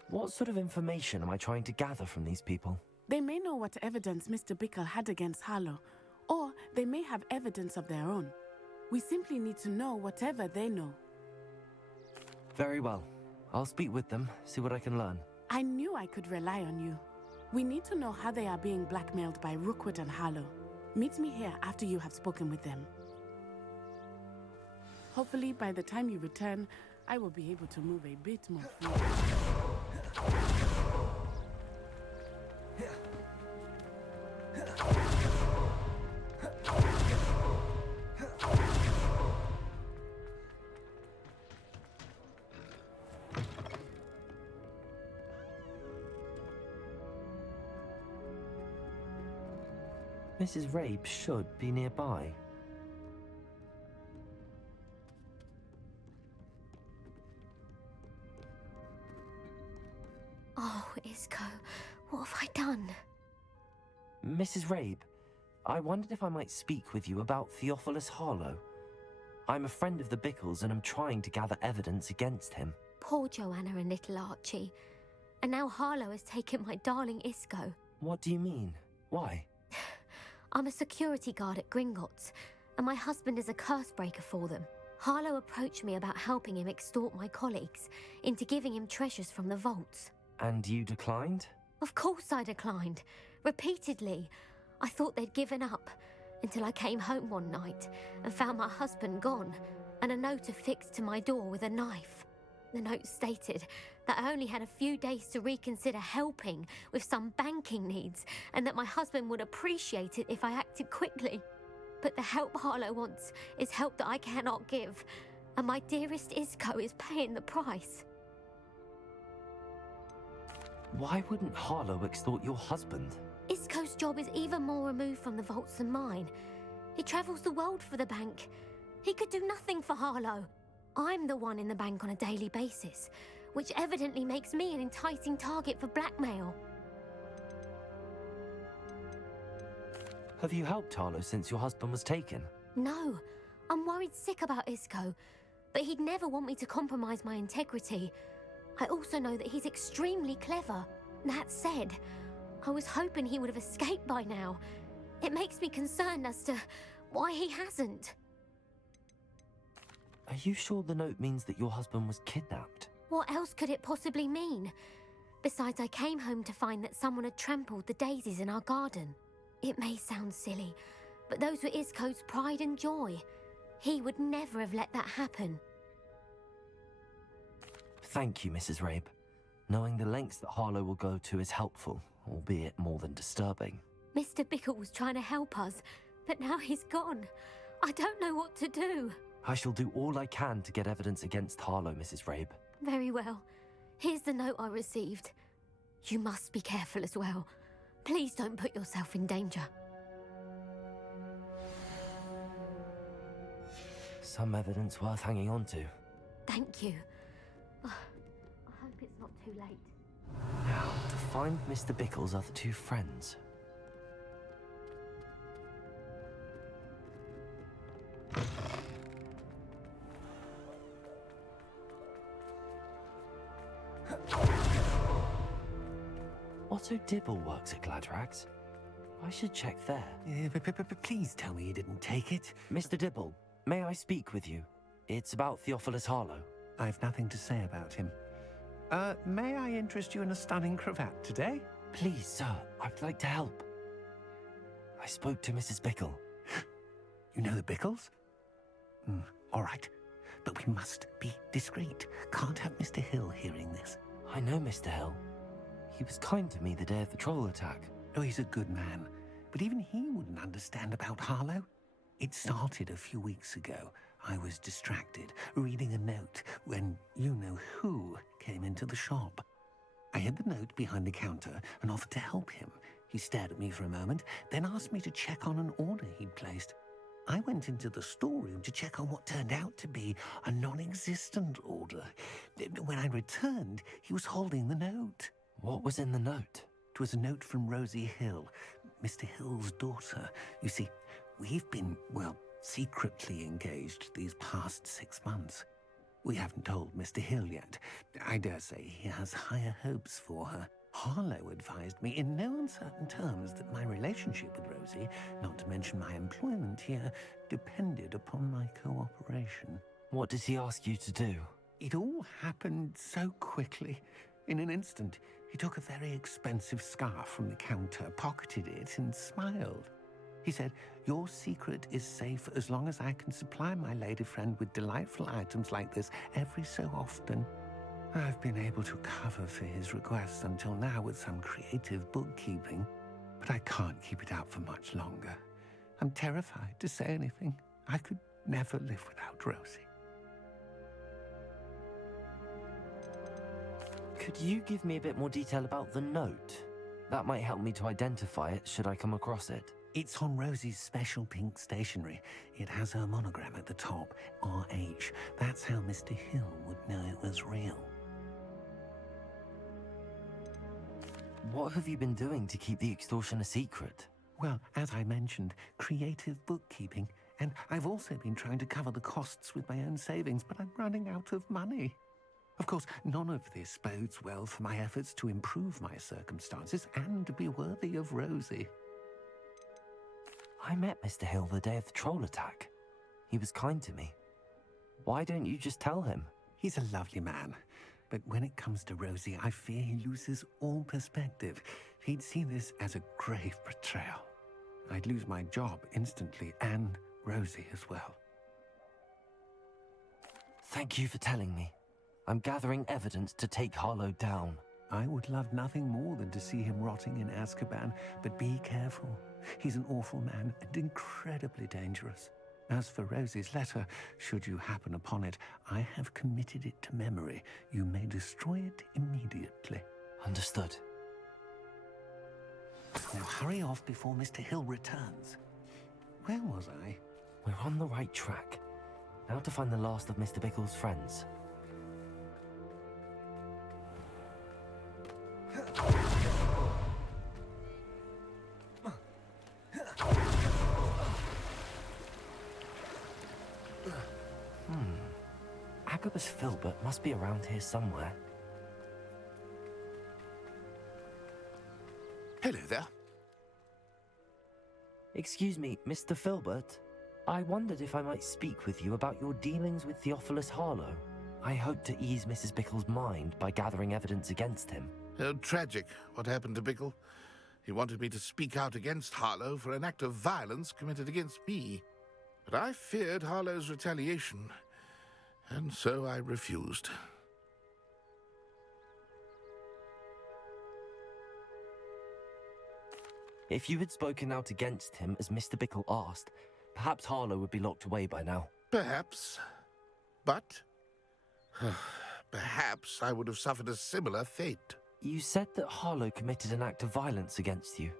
What sort of information am I trying to gather from these people? They may know what evidence Mr. Bickle had against Harlow, Or they may have evidence of their own. We simply need to know whatever they know. Very well. I'll speak with them, see what I can learn. I knew I could rely on you. We need to know how they are being blackmailed by Rookwood and Harlow. Meet me here after you have spoken with them. Hopefully, by the time you return, I will be able to move a bit more freely. Mrs. Rabe should be nearby. Oh, Isco, what have I done? Mrs. Rabe, I wondered if I might speak with you about Theophilus Harlow. I'm a friend of the Bickles and I'm trying to gather evidence against him. Poor Joanna and little Archie. And now Harlow has taken my darling Isco. What do you mean? Why? I'm a security guard at Gringotts, and my husband is a curse breaker for them. Harlow approached me about helping him extort my colleagues into giving him treasures from the vaults. And you declined? Of course I declined. Repeatedly. I thought they'd given up, until I came home one night and found my husband gone, and a note affixed to my door with a knife. The note stated that I only had a few days to reconsider helping with some banking needs, and that my husband would appreciate it if I acted quickly. But the help Harlow wants is help that I cannot give, and my dearest Isco is paying the price. Why wouldn't Harlow extort your husband? Isco's job is even more removed from the vaults than mine. He travels the world for the bank. He could do nothing for Harlow. I'm the one in the bank on a daily basis, which evidently makes me an enticing target for blackmail. Have you helped Harlow since your husband was taken? No, I'm worried sick about Isco, but he'd never want me to compromise my integrity. I also know that he's extremely clever. That said, I was hoping he would have escaped by now. It makes me concerned as to why he hasn't. Are you sure the note means that your husband was kidnapped? What else could it possibly mean? Besides, I came home to find that someone had trampled the daisies in our garden. It may sound silly, but those were Isco's pride and joy. He would never have let that happen. Thank you, Mrs. Rabe. Knowing the lengths that Harlow will go to is helpful, albeit more than disturbing. Mr. Bickle was trying to help us, but now he's gone. I don't know what to do. I shall do all I can to get evidence against Harlow, Mrs. Rabe. Very well. Here's the note I received. You must be careful as well. Please don't put yourself in danger. Some evidence worth hanging on to. Thank you. I hope it's not too late. Now, to find Mr. Bickle's other two friends. Otto Dibble works at Gladrags. I should check there. Please tell me you didn't take it. Mr. Dibble, may I speak with you? It's about Theophilus Harlow. I've nothing to say about him. May I interest you in a stunning cravat today? Please, sir, I'd like to help. I spoke to Mrs. Bickle. You know the Bickles? All right, but we must be discreet. Can't have Mr. Hill hearing this. I know Mr. Hill. He was kind to me the day of the troll attack. Oh, he's a good man, but even he wouldn't understand about Harlow. It started a few weeks ago. I was distracted, reading a note, when you-know-who came into the shop. I hid the note behind the counter and offered to help him. He stared at me for a moment, then asked me to check on an order he'd placed. I went into the storeroom to check on what turned out to be a non-existent order. When I returned, he was holding the note. What was in the note? It was a note from Rosie Hill, Mr. Hill's daughter. You see, we've been, well, secretly engaged these past 6 months. We haven't told Mr. Hill yet. I dare say he has higher hopes for her. Harlow advised me in no uncertain terms that my relationship with Rosie, not to mention my employment here, depended upon my cooperation. What did he ask you to do? It all happened so quickly. In an instant, he took a very expensive scarf from the counter, pocketed it, and smiled. He said, "Your secret is safe as long as I can supply my lady friend with delightful items like this every so often." I've been able to cover for his requests until now with some creative bookkeeping, but I can't keep it out for much longer. I'm terrified to say anything. I could never live without Rosie. Could you give me a bit more detail about the note? That might help me to identify it should I come across it. It's on Rosie's special pink stationery. It has her monogram at the top, RH. That's how Mr. Hill would know it was real. What have you been doing to keep the extortion a secret? Well, as I mentioned, creative bookkeeping. And I've also been trying to cover the costs with my own savings, but I'm running out of money. Of course, none of this bodes well for my efforts to improve my circumstances and be worthy of Rosie. I met Mr. Hill the day of the troll attack. He was kind to me. Why don't you just tell him? He's a lovely man. But when it comes to Rosie, I fear he loses all perspective. He'd see this as a grave betrayal. I'd lose my job instantly, and Rosie as well. Thank you for telling me. I'm gathering evidence to take Harlow down. I would love nothing more than to see him rotting in Azkaban, but be careful. He's an awful man and incredibly dangerous. As for Rosie's letter, should you happen upon it, I have committed it to memory. You may destroy it immediately. Understood. Now hurry off before Mr. Hill returns. Where was I? We're on the right track. Now to find the last of Mr. Bickle's friends. Agabus Filbert must be around here somewhere. Hello there. Excuse me, Mr. Filbert. I wondered if I might speak with you about your dealings with Theophilus Harlow. I hope to ease Mrs. Bickle's mind by gathering evidence against him. Oh, tragic what happened to Bickle. He wanted me to speak out against Harlow for an act of violence committed against me. But I feared Harlow's retaliation, and so I refused. If you had spoken out against him as Mr. Bickle asked, perhaps Harlow would be locked away by now. Perhaps. But perhaps I would have suffered a similar fate. You said that Harlow committed an act of violence against you.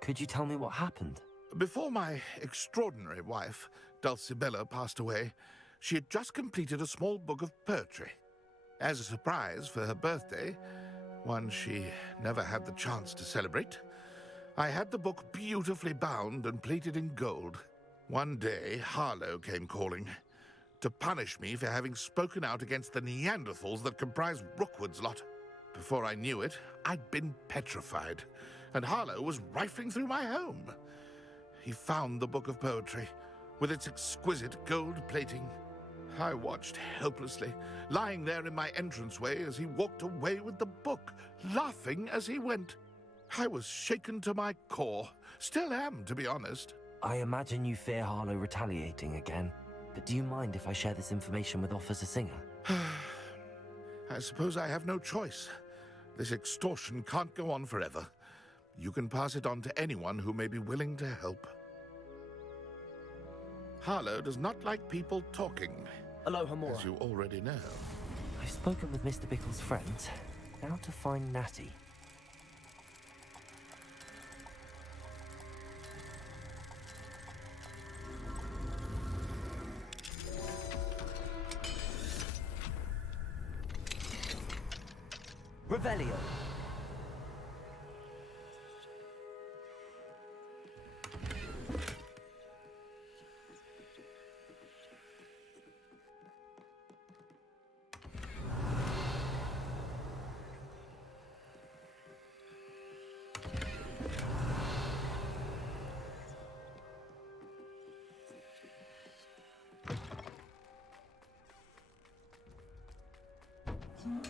Could you tell me what happened? Before my extraordinary wife, Dulcibella, passed away, she had just completed a small book of poetry. As a surprise for her birthday, one she never had the chance to celebrate, I had the book beautifully bound and plated in gold. One day, Harlow came calling to punish me for having spoken out against the Neanderthals that comprise Rookwood's lot. Before I knew it, I'd been petrified, and Harlow was rifling through my home. He found the book of poetry, with its exquisite gold plating. I watched helplessly, lying there in my entranceway as he walked away with the book, laughing as he went. I was shaken to my core. Still am, to be honest. I imagine you fear Harlow retaliating again, but do you mind if I share this information with Officer Singer? I suppose I have no choice. This extortion can't go on forever. You can pass it on to anyone who may be willing to help. Harlow does not like people talking. Aloha Mora. As you already know. I've spoken with Mr. Bickle's friends. Now to find Natty. Revelio. Not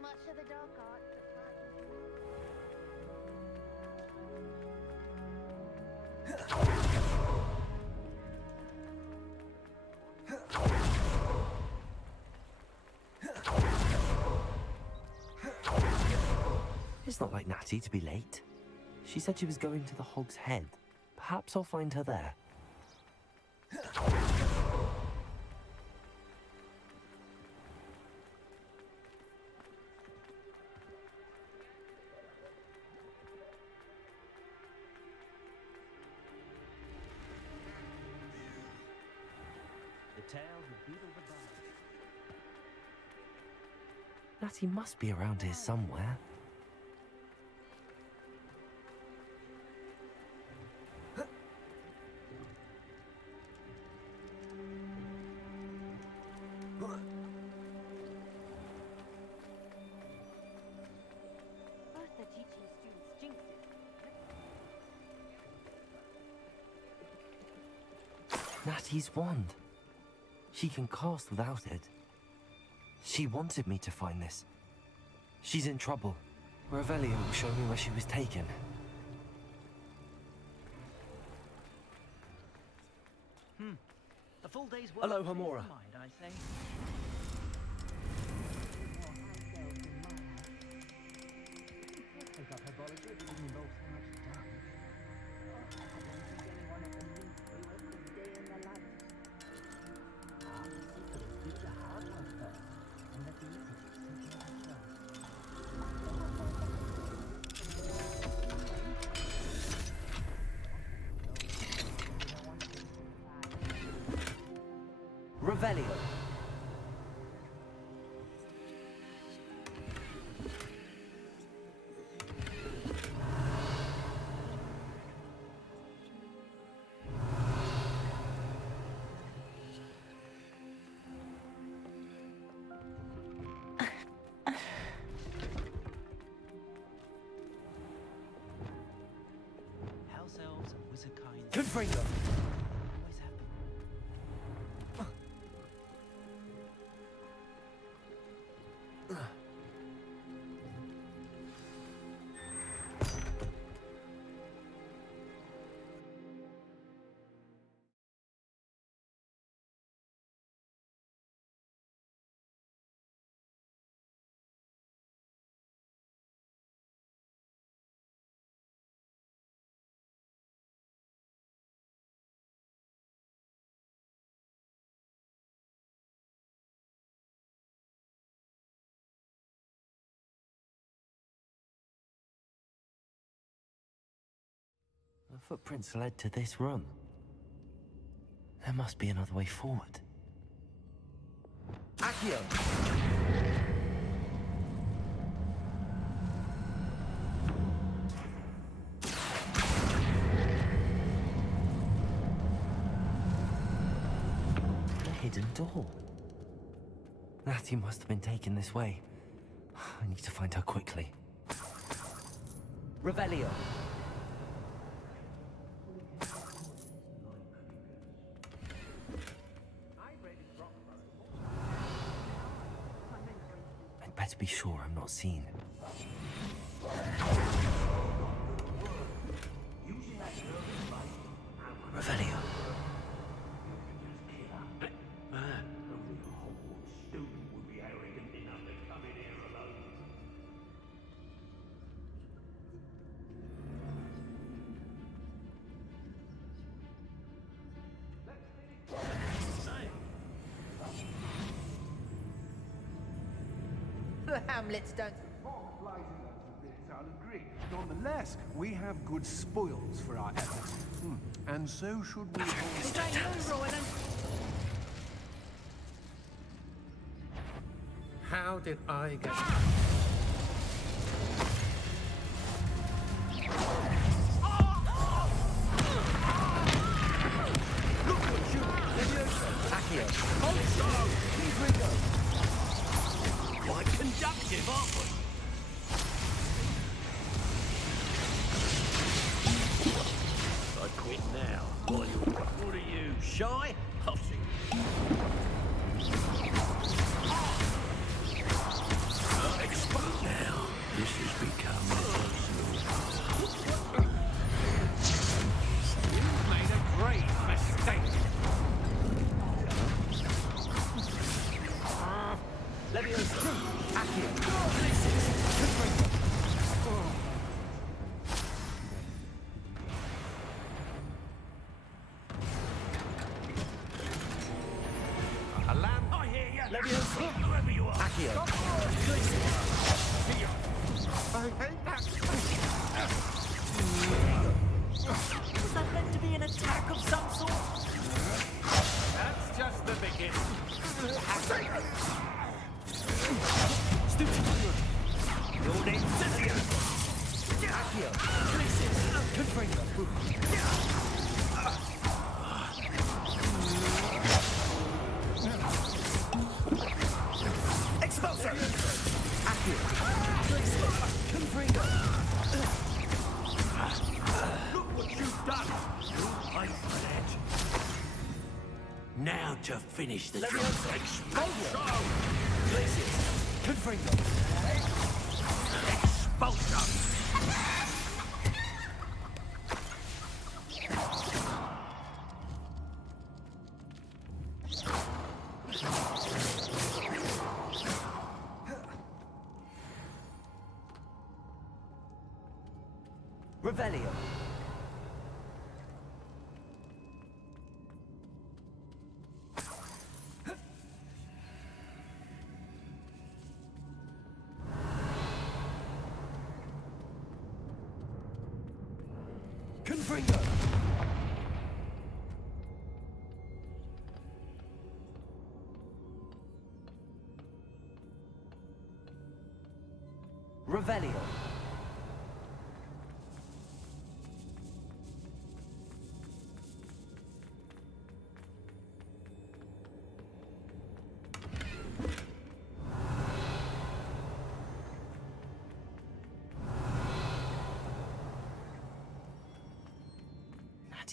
much of the dark art, It's not like Natty to be late. She said she was going to the Hog's Head. Perhaps I'll find her there. Natty must be around here somewhere. Natty's wand. She can cast without it. She wanted me to find this. She's in trouble. Revelio will show me where she was taken. A full day's work. Hello, Hamura. Mind, I say. Take up herbology, it doesn't involve so much time. I don't think anyone at the ministry works a day in their life. We could have built a hard one first, and let the easy take care of itself. Revelio. House elves and wizard kind. Confringo. Always have been. The footprints led to this room. There must be another way forward. Accio! A hidden door. Natty must have been taken this way. I need to find her quickly. Revelio. I'd better be sure I'm not seen. Revelio. hamlets don't... I'll agree. Nonetheless, we have good spoils for our efforts. And so should we all... How did I get... Quite conductive, aren't we? I quit now. What are you, shy? I'll see. Explode now. This has become personal. You've made a great mistake. Leviosa. Accio. A lamb. I hear you. Leviosa. Whoever you are. Accio. I hate that. Was that meant to be an attack of some sort? That's just the beginning. Your name's Cynthia. Accio. Glacius. Confringo. Expulsor. Accio. Glacius. Confringo. Look what you've done. You ain't dead. Now to finish the job. Expulsor. Glacius. Confringo. Expulsor. Revelio. Confringo. Revelio.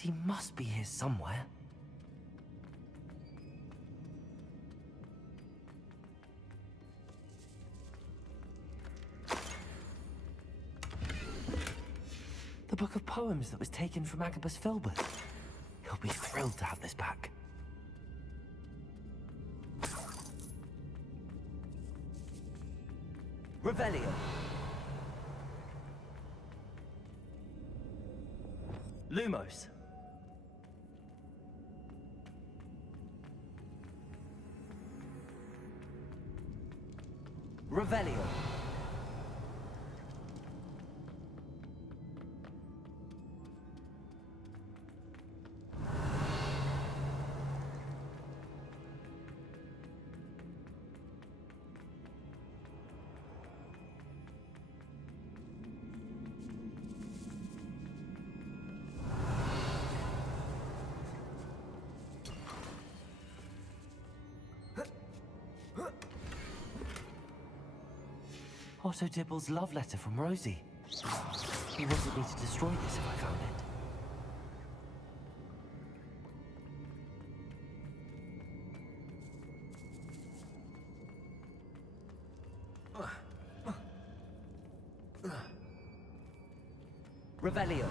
He must be here somewhere. The book of poems that was taken from Agabus Filbert. He'll be thrilled to have this back. Revelio. Lumos. Revelio. Otto Dibble's love letter from Rosie. He wanted me to destroy this if I found it. Revelio.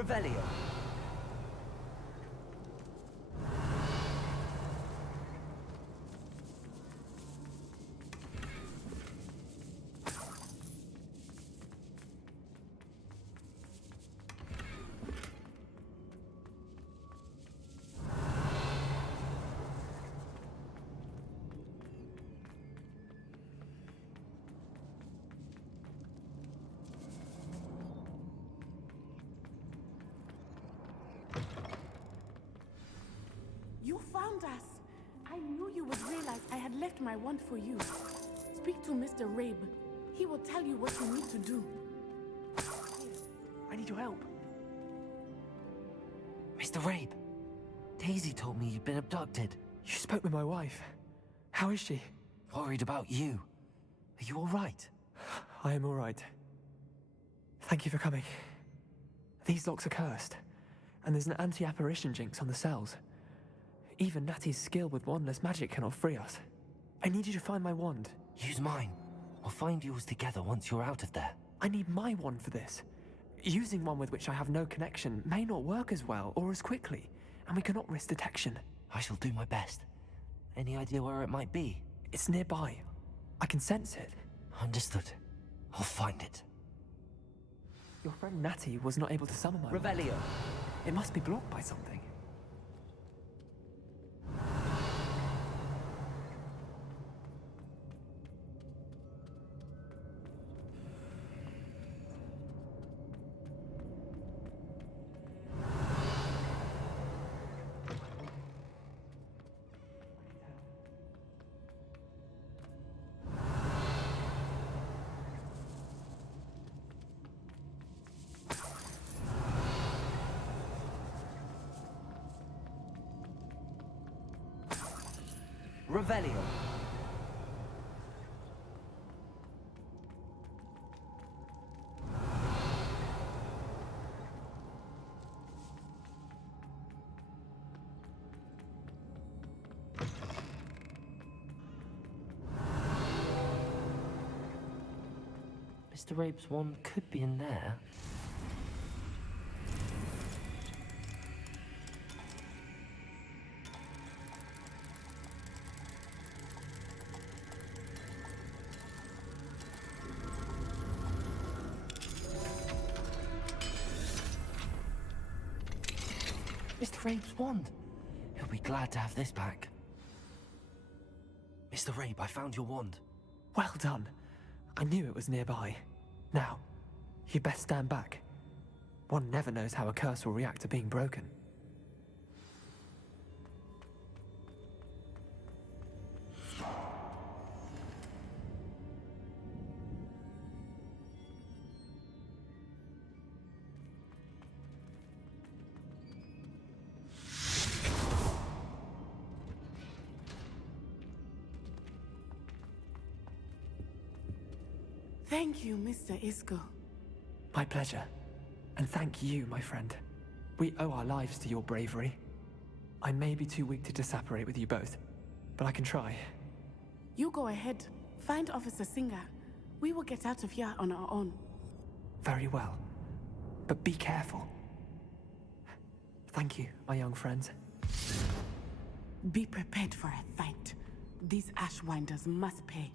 Revelio. You found us. I knew you would realize I had left my wand for you. Speak to Mr. Rabe. He will tell you what you need to do. I need your help. Mr. Rabe, Daisy told me you'd been abducted. You spoke with my wife. How is she? Worried about you. Are you all right? I am all right. Thank you for coming. These locks are cursed, and there's an anti-apparition jinx on the cells. Even Natty's skill with wandless magic cannot free us. I need you to find my wand. Use mine. We'll find yours together once you're out of there. I need my wand for this. Using one with which I have no connection may not work as well or as quickly, and we cannot risk detection. I shall do my best. Any idea where it might be? It's nearby. I can sense it. Understood. I'll find it. Your friend Natty was not able to summon my Revelio. It must be blocked by something. Revelio. Mr. Rabe's wand could be in there. Mr. Rabe's wand. He'll be glad to have this back. Mr. Rabe, I found your wand. Well done. I knew it was nearby. Now, you best stand back. One never knows how a curse will react to being broken. Thank you, Mr. Isco. My pleasure. And thank you, my friend. We owe our lives to your bravery. I may be too weak to disapparate with you both, but I can try. You go ahead. Find Officer Singer. We will get out of here on our own. Very well. But be careful. Thank you, my young friends. Be prepared for a fight. These Ashwinders must pay.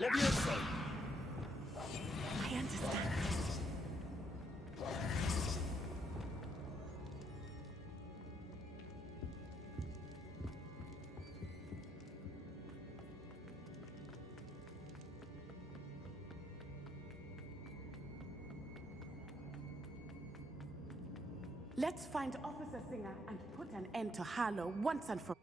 Levioso! I understand. Let's find Officer Singer and put an end to Harlow once and for all.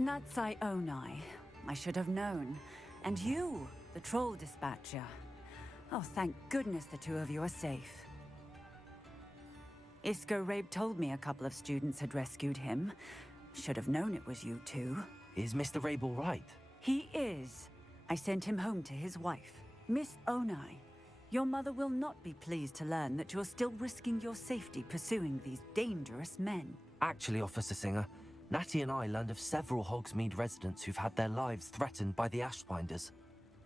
Natsai Onai. I should have known. And you, the troll dispatcher. Oh, thank goodness the two of you are safe. Isco Rabe told me a couple of students had rescued him. Should have known it was you two. Is Mr. Rabe all right? He is. I sent him home to his wife. Miss Onai, your mother will not be pleased to learn that you're still risking your safety pursuing these dangerous men. Actually, Officer Singer, Natty and I learned of several Hogsmeade residents who've had their lives threatened by the Ashwinders.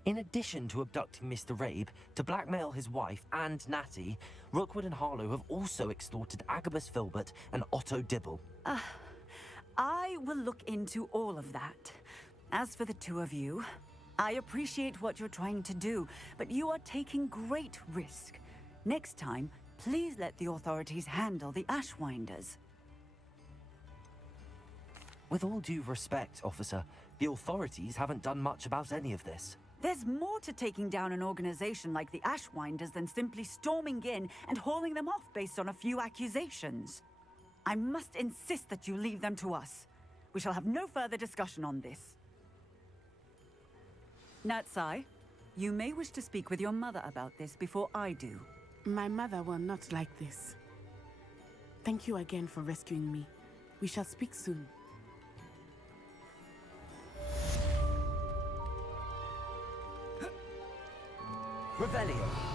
In addition to abducting Mr. Rabe to blackmail his wife and Natty, Rookwood and Harlow have also extorted Agabus Filbert and Otto Dibble. I will look into all of that. As for the two of you, I appreciate what you're trying to do, but you are taking great risk. Next time, please let the authorities handle the Ashwinders. With all due respect, officer, the authorities haven't done much about any of this. There's more to taking down an organization like the Ashwinders than simply storming in and hauling them off based on a few accusations. I must insist that you leave them to us. We shall have no further discussion on this. Natsai, you may wish to speak with your mother about this before I do. My mother will not like this. Thank you again for rescuing me. We shall speak soon. Revelio.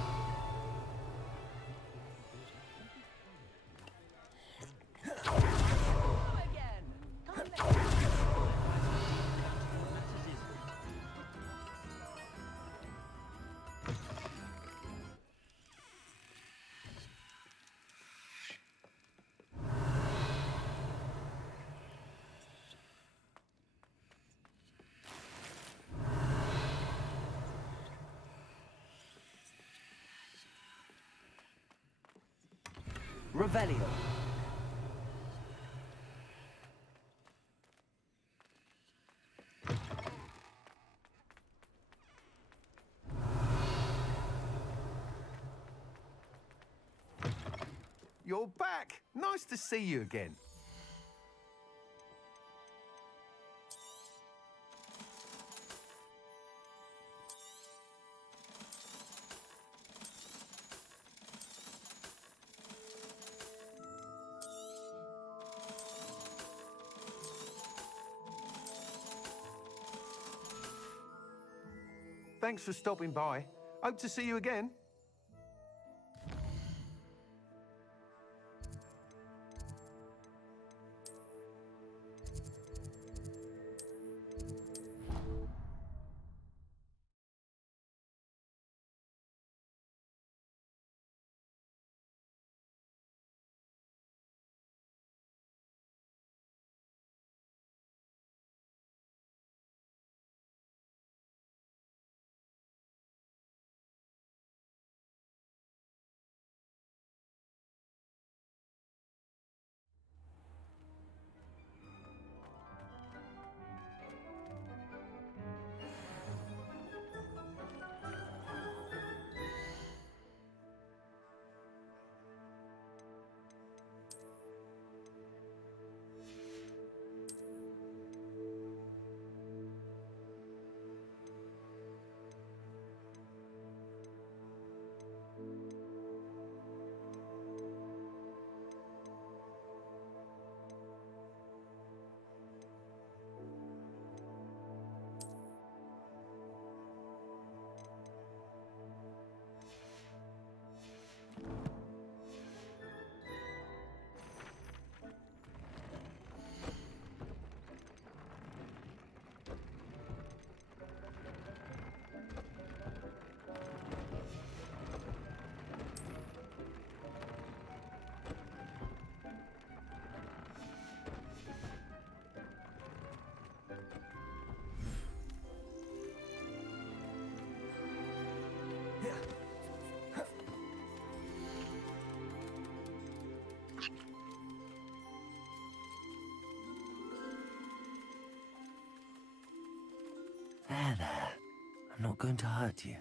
Revelio. You're back! Nice to see you again. Thanks for stopping by. Hope to see you again. There. I'm not going to hurt you.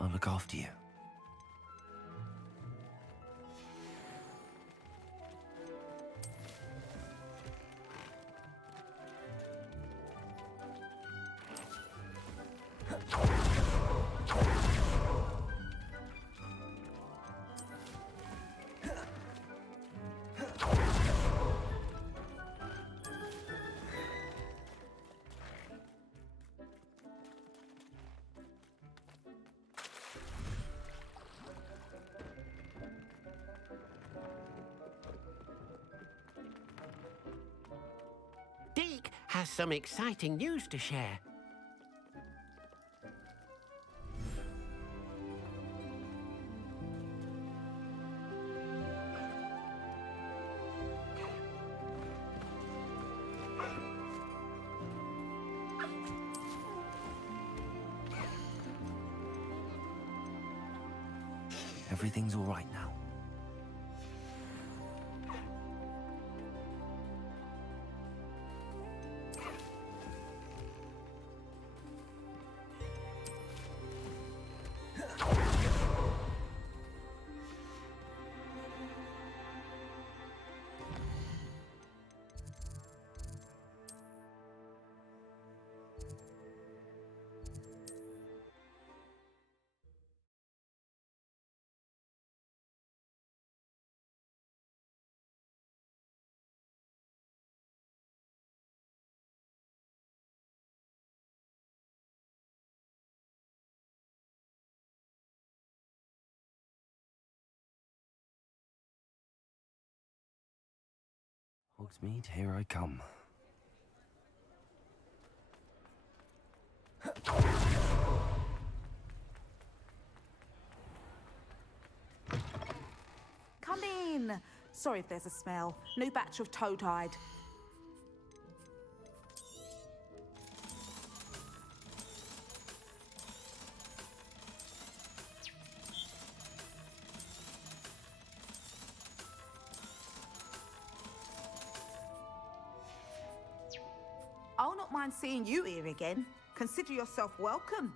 I'll look after you. Deek has some exciting news to share. Everything's all right now. Hogsmeade, here I come. Come in. Sorry if there's a smell. New batch of toad hide. I'll not mind seeing you here again. Consider yourself welcome.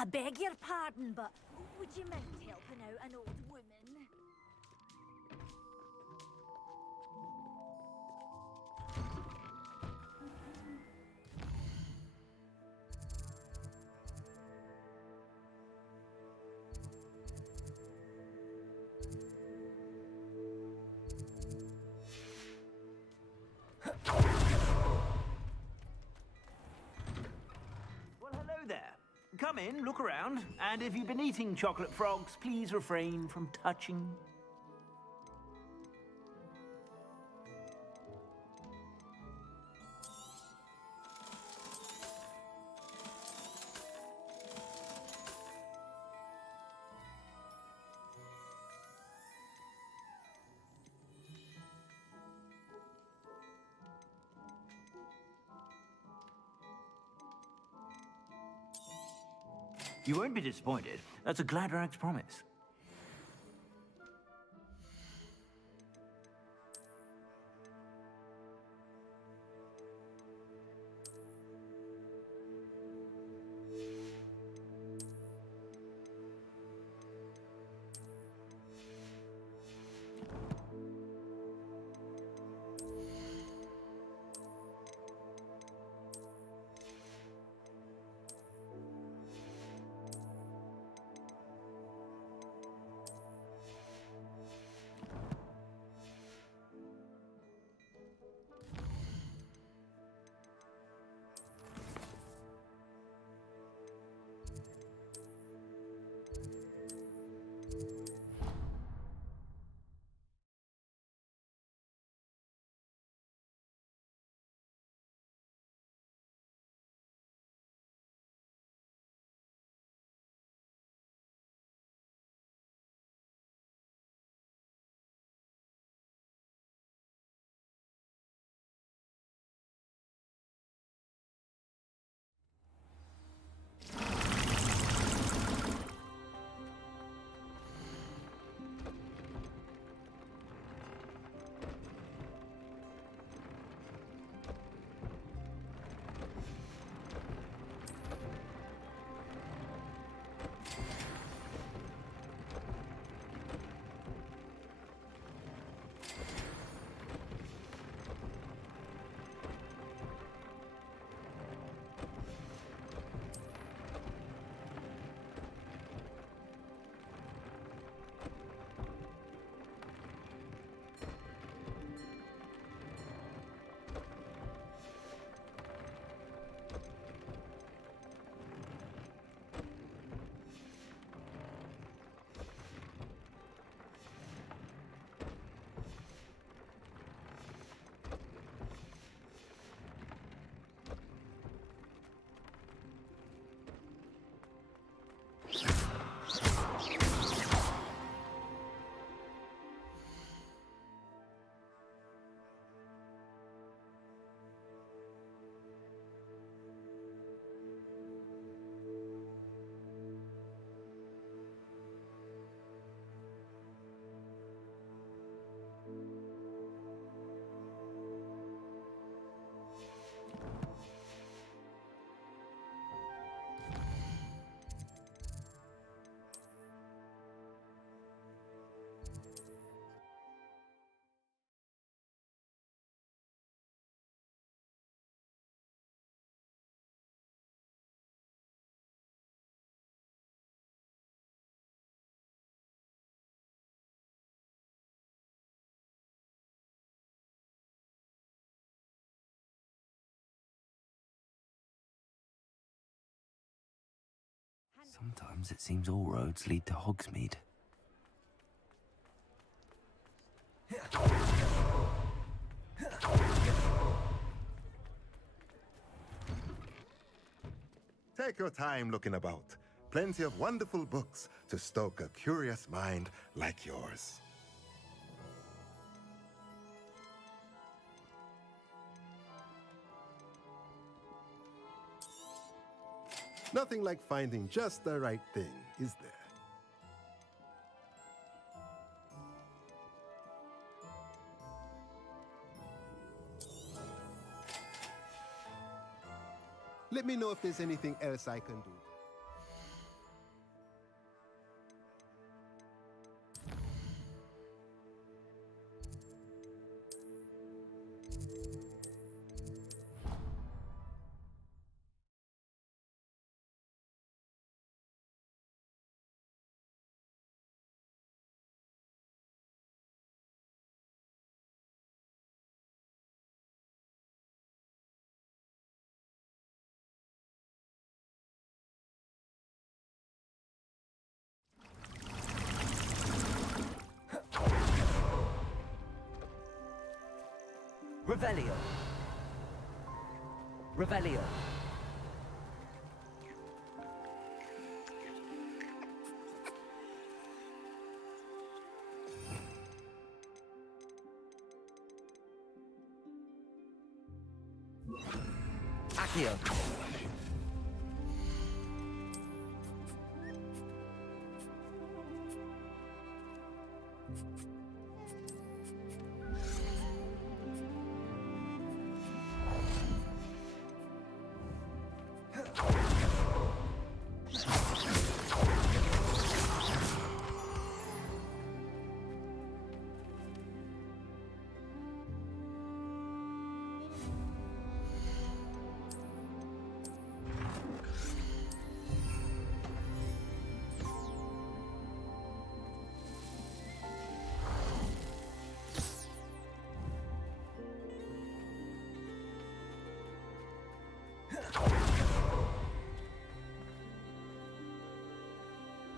I beg your pardon, but would you mind helping out an old woman? Well, hello there. Come in, look around, and if you've been eating chocolate frogs, please refrain from touching. You won't be disappointed. That's a Gladrag's promise. Sometimes it seems all roads lead to Hogsmeade. Take your time looking about. Plenty of wonderful books to stoke a curious mind like yours. Nothing like finding just the right thing, is there? Let me know if there's anything else I can do. Revelio. Revelio. Accio.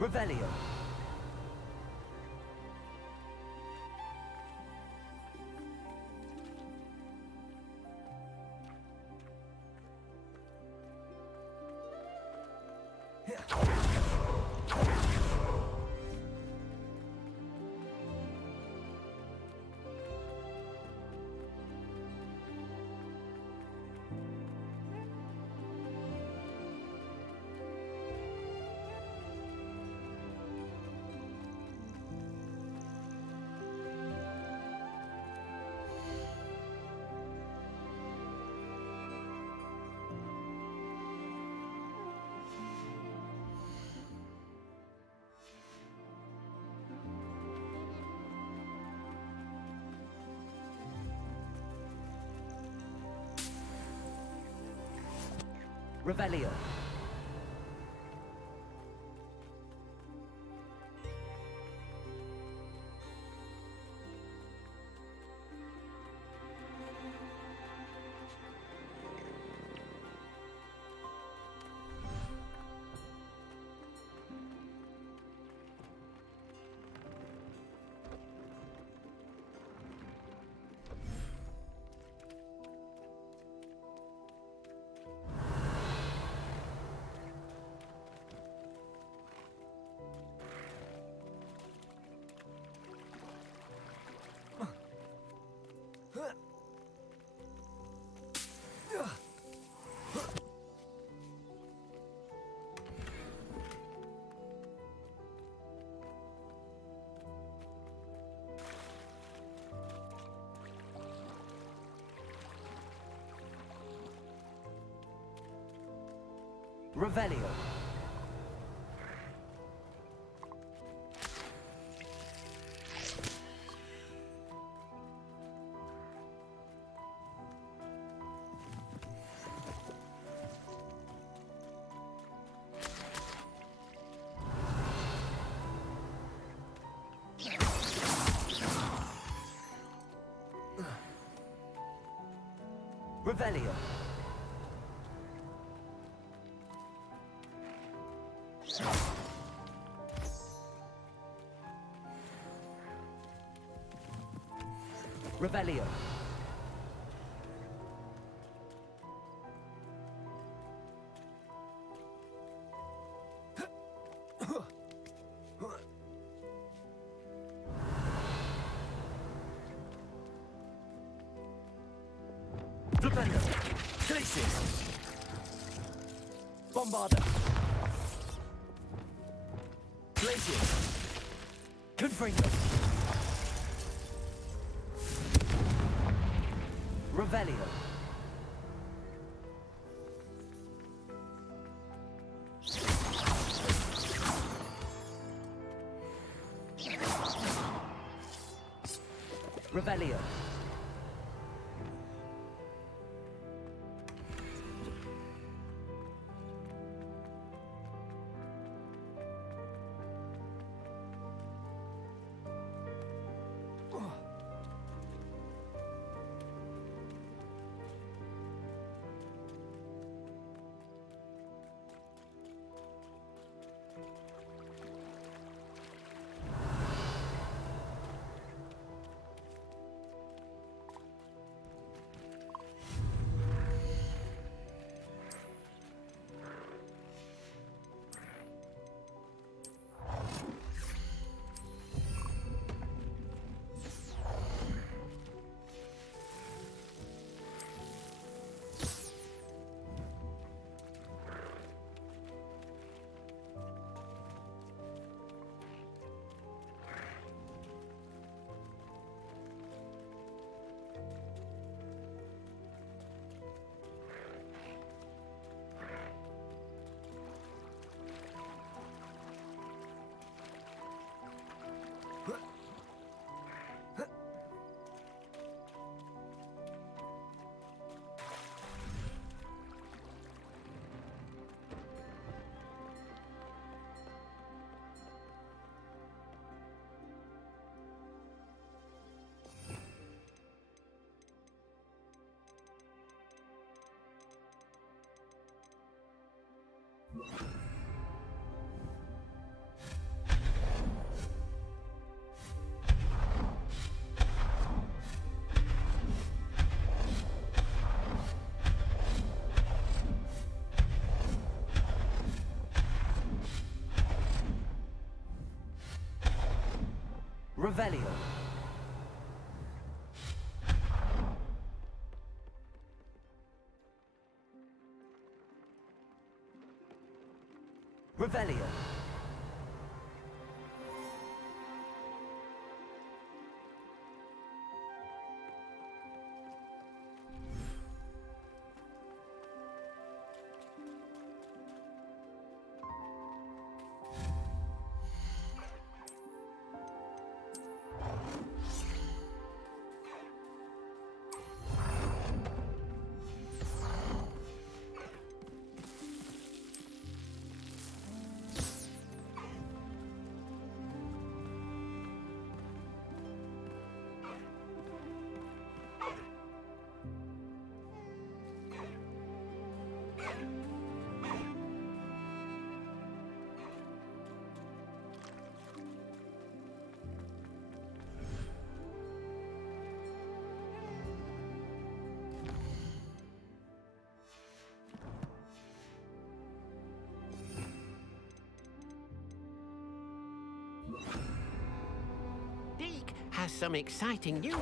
Revelio. Revelio. Revelio. Revelio. Revelio. Flipendo. Glacius. Bombarda. Glacius. Confringo. Revelio. Revelio. Revelio. Revelio. Deke has some exciting news.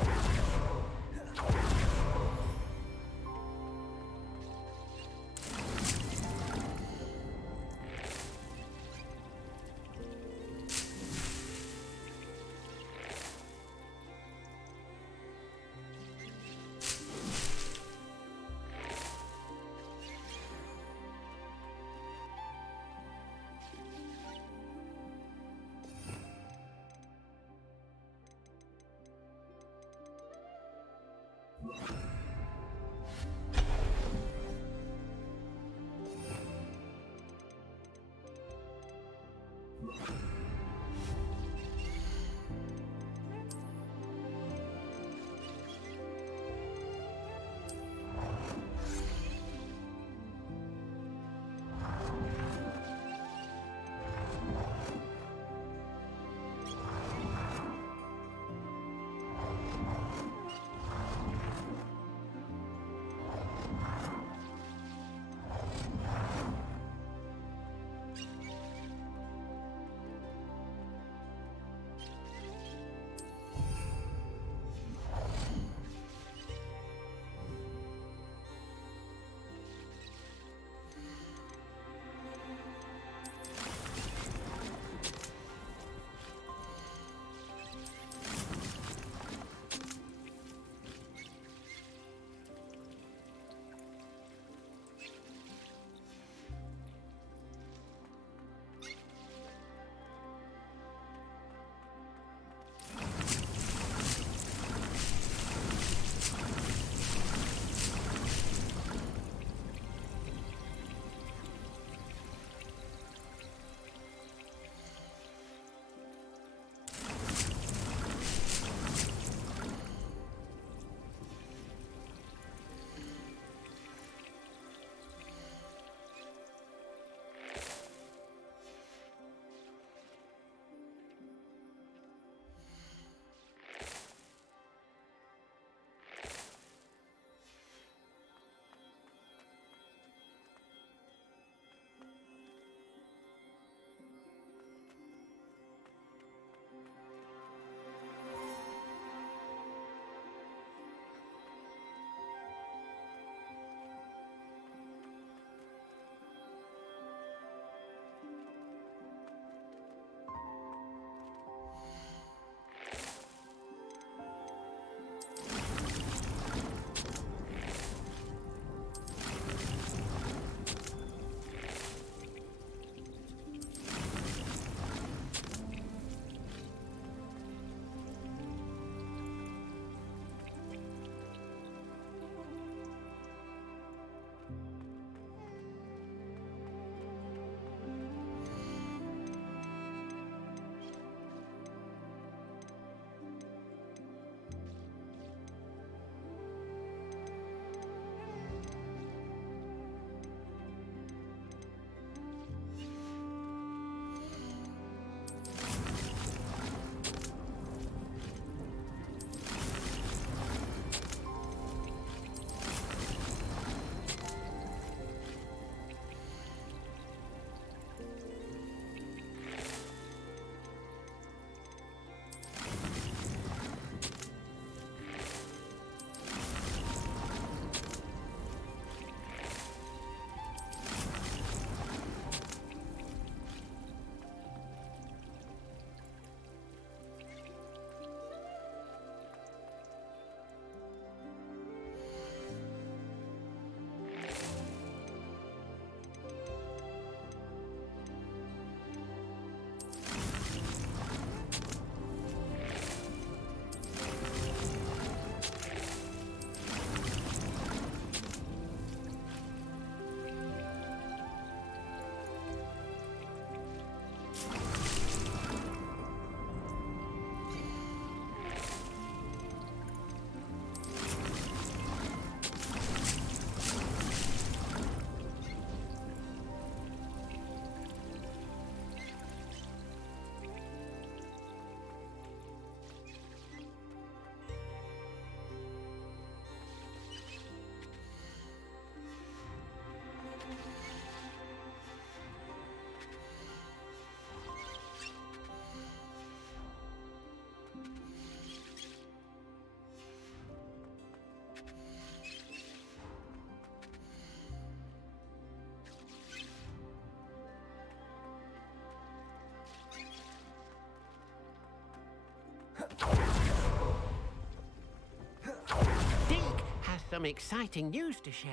some exciting news to share.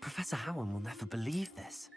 Professor Howard will never believe this.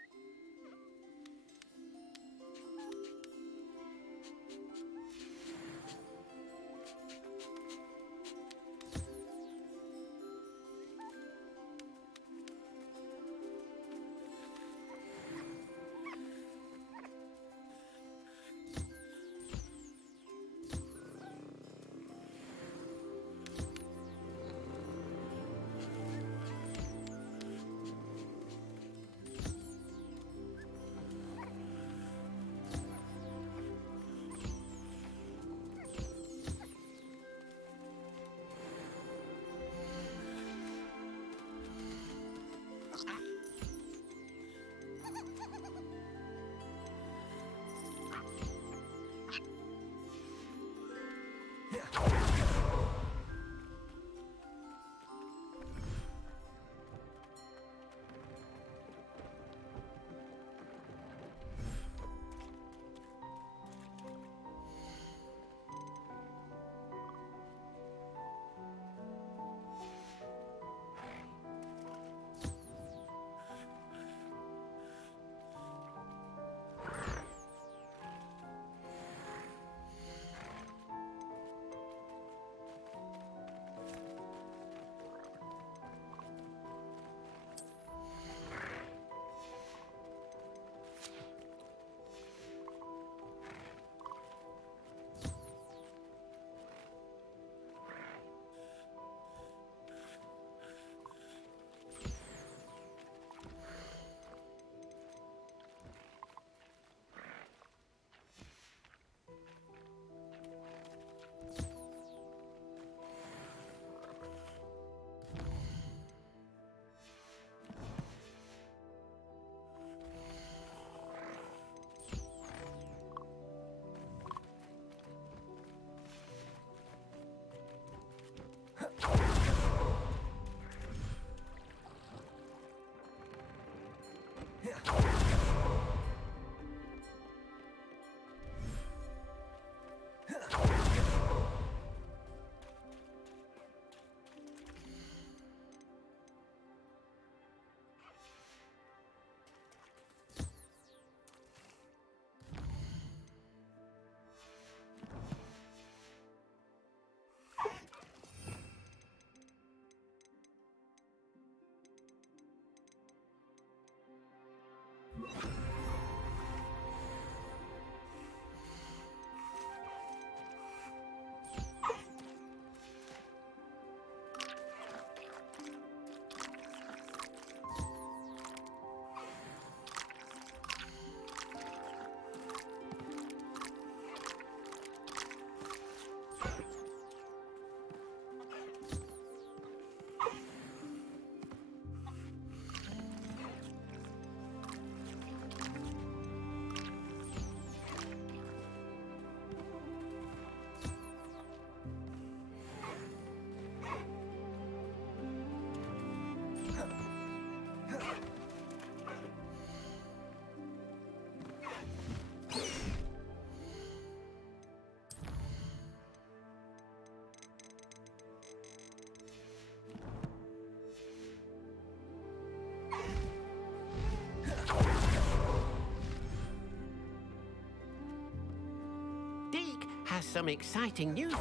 Deke has some exciting news.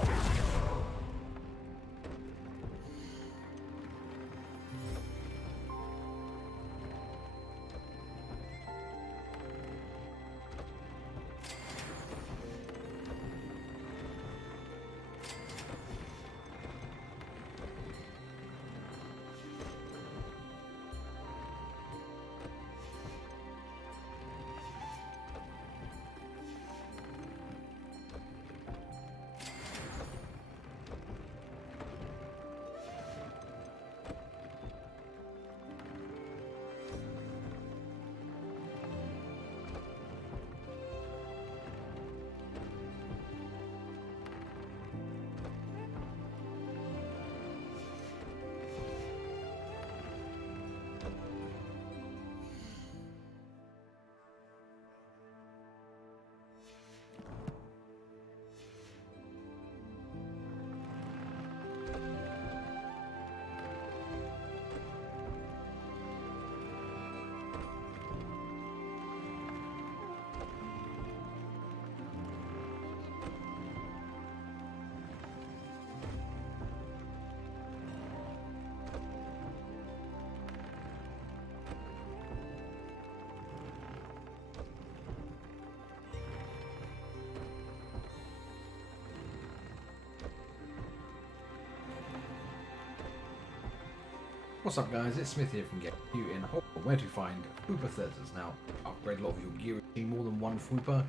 What's up guys, it's Smith here from Get You in Hall, where to find Fwooper Theaters. Now, upgrade a lot of your gear, you need more than one Fwooper.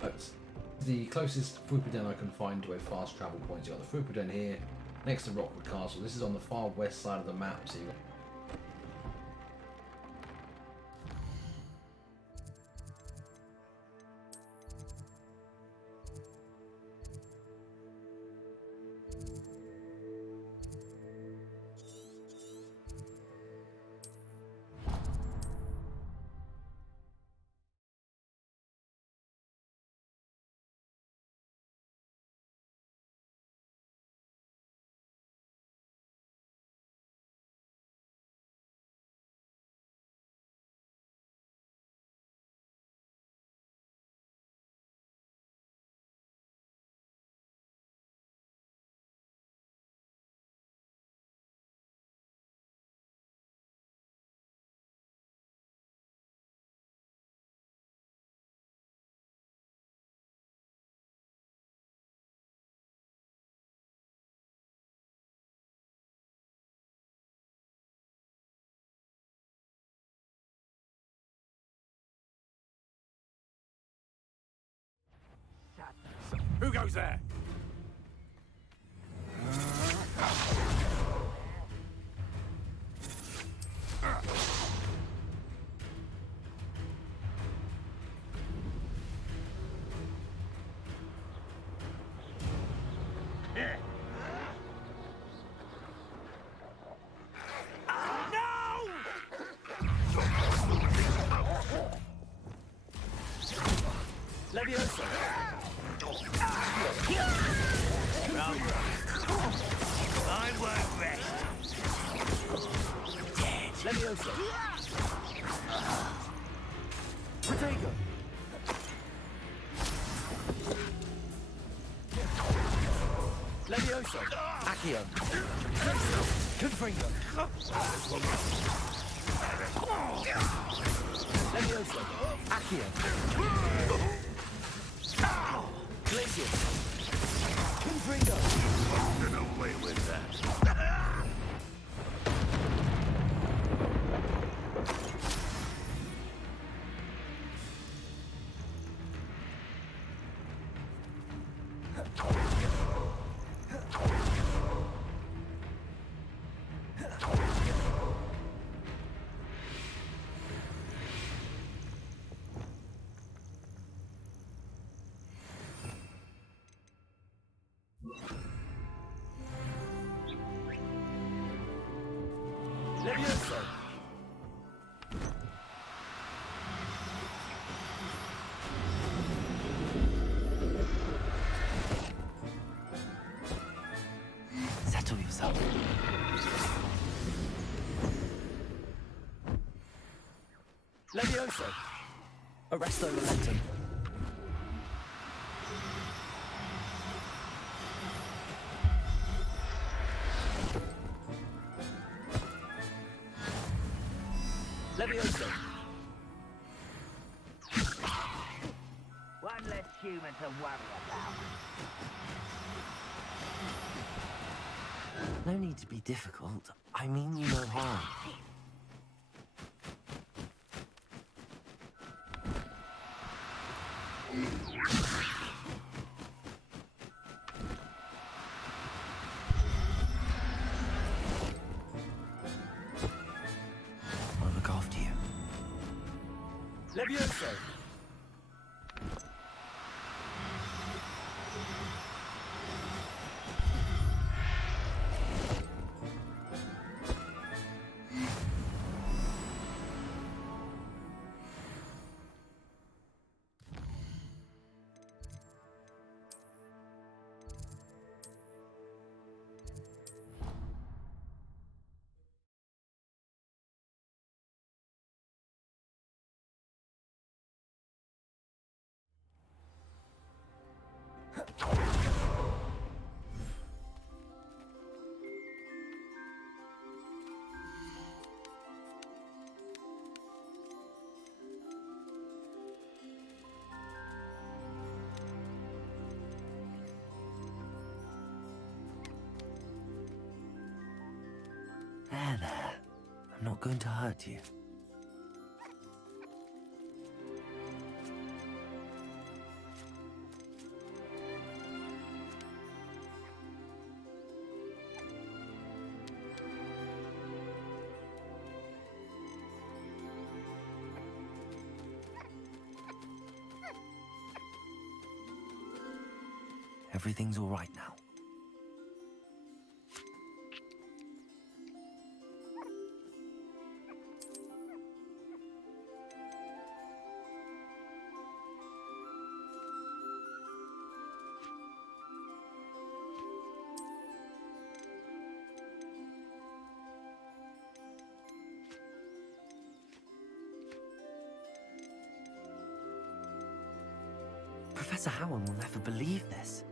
That's the closest Fwooper den I can find to a fast travel point. You got the Fwooper den here, next to Rockwood Castle. This is on the far west side of the map, so you Who goes there? Leviosa! I won't rest. Dead. Leviosa! Protego! Leviosa! Accio! Confringo! Leviosa! Accio! Glacier! Confringo! Get away with that! Leviosa! settle yourself. Leviosa! Arresto momentum. Leviosa! One less human to worry about. No need to be difficult. I mean you no harm. I'll look after you. Leviosa! There, there. not going to hurt you. Everything's all right now. Professor Howard will never believe this.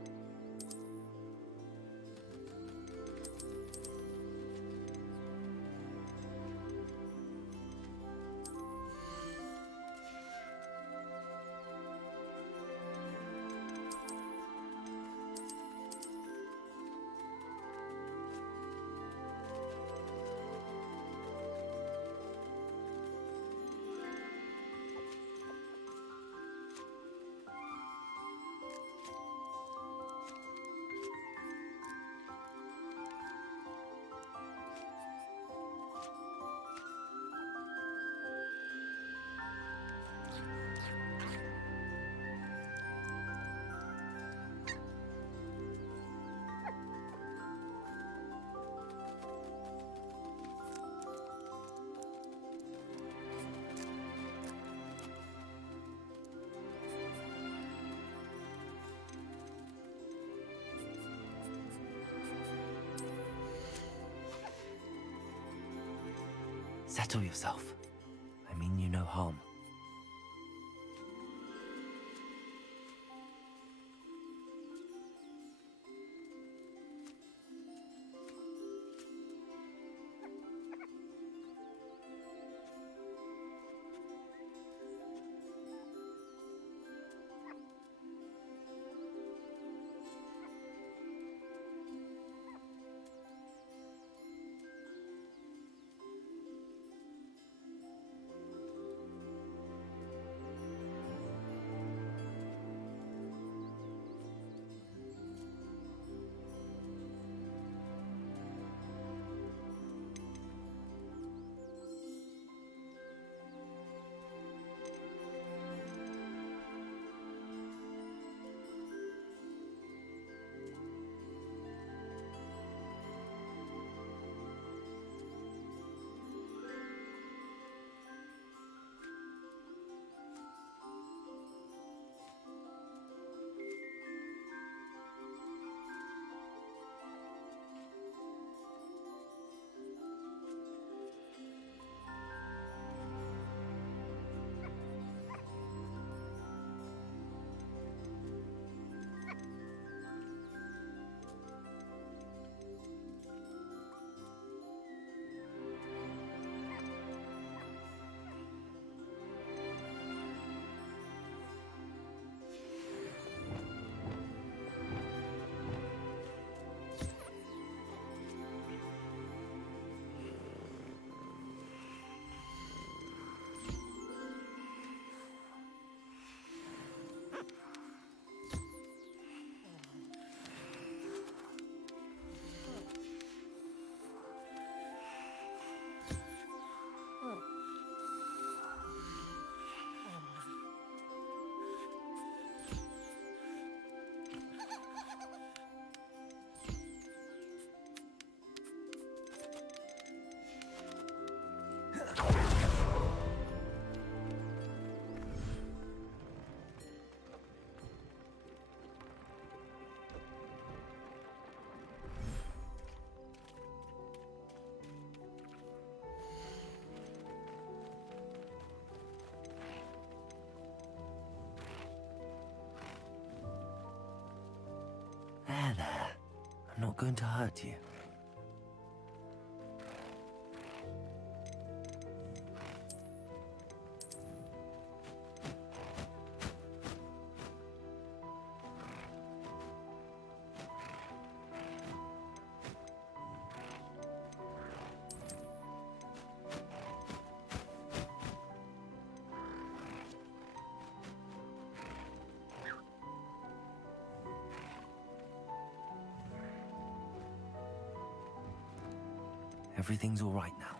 Settle yourself. I mean you no harm. There. I'm not going to hurt you. everything's all right now.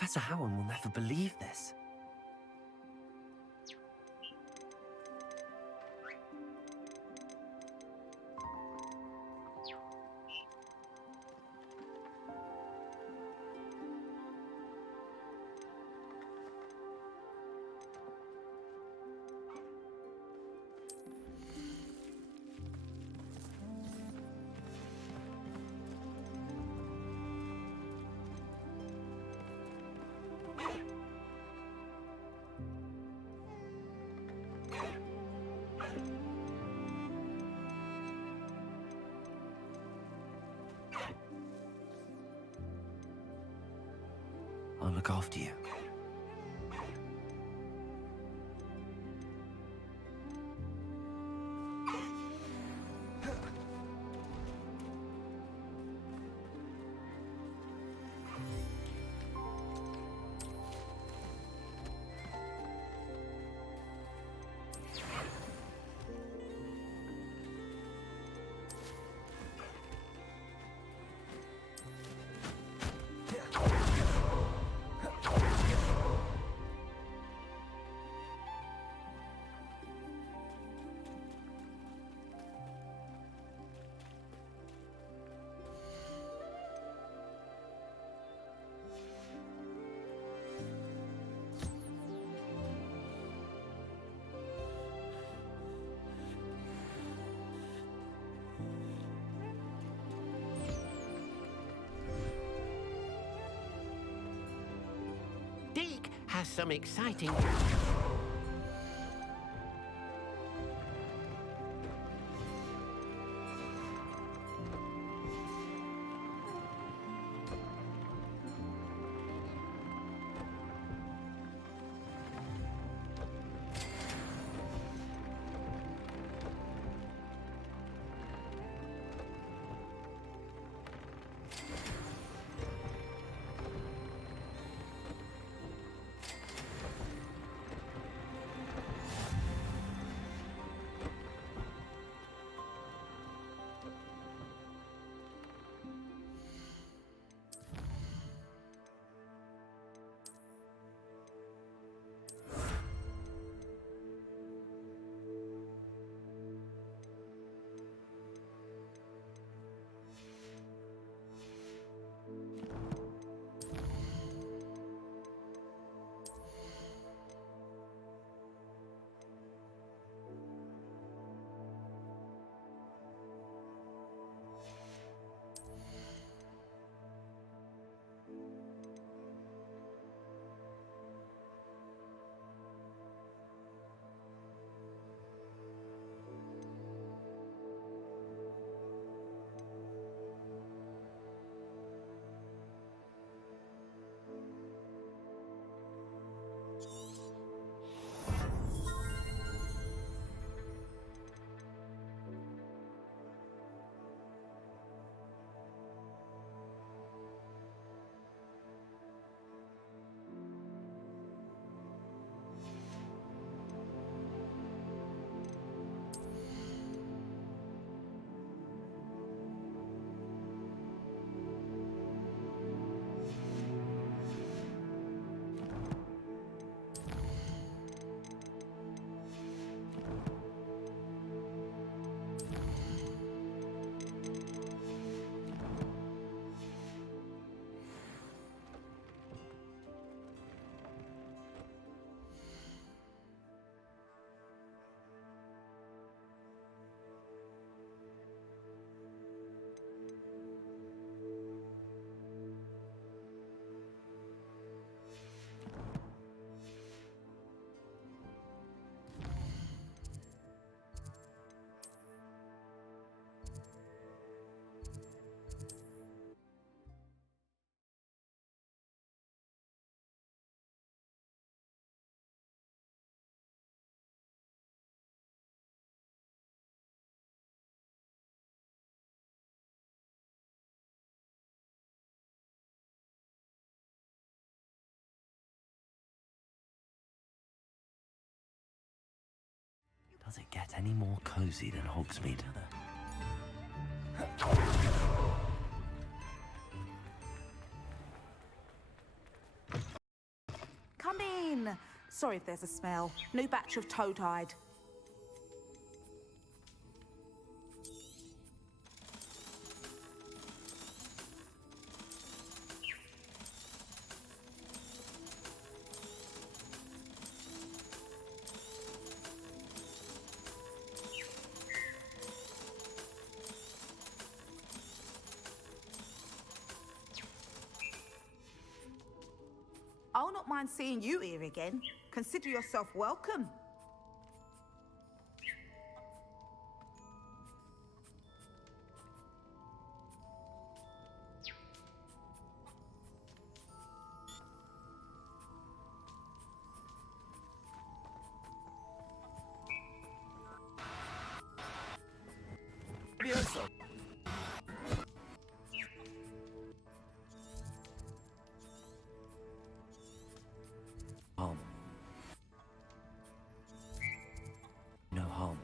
Professor Howard will never believe this. I'll look after you. Deke has some exciting... Does it get any more cozy than Hogsmeade? Come in. Sorry if there's a smell. New batch of toad-hide. I'll not mind seeing you here again. Consider yourself welcome. Harm. No harm.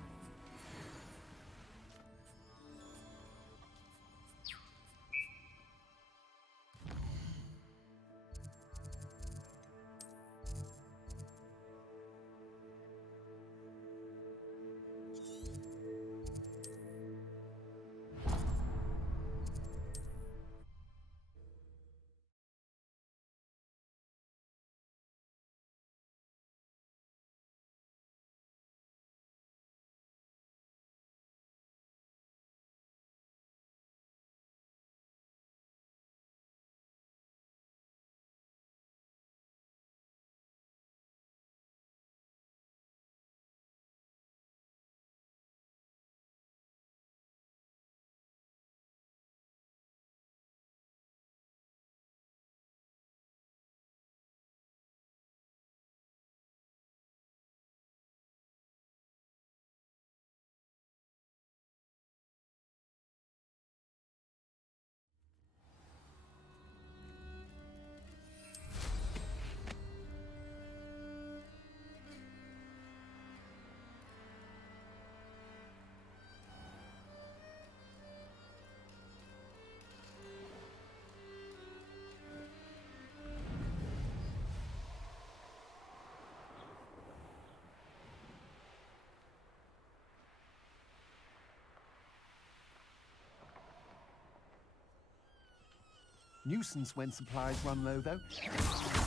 Nuisance when supplies run low, though.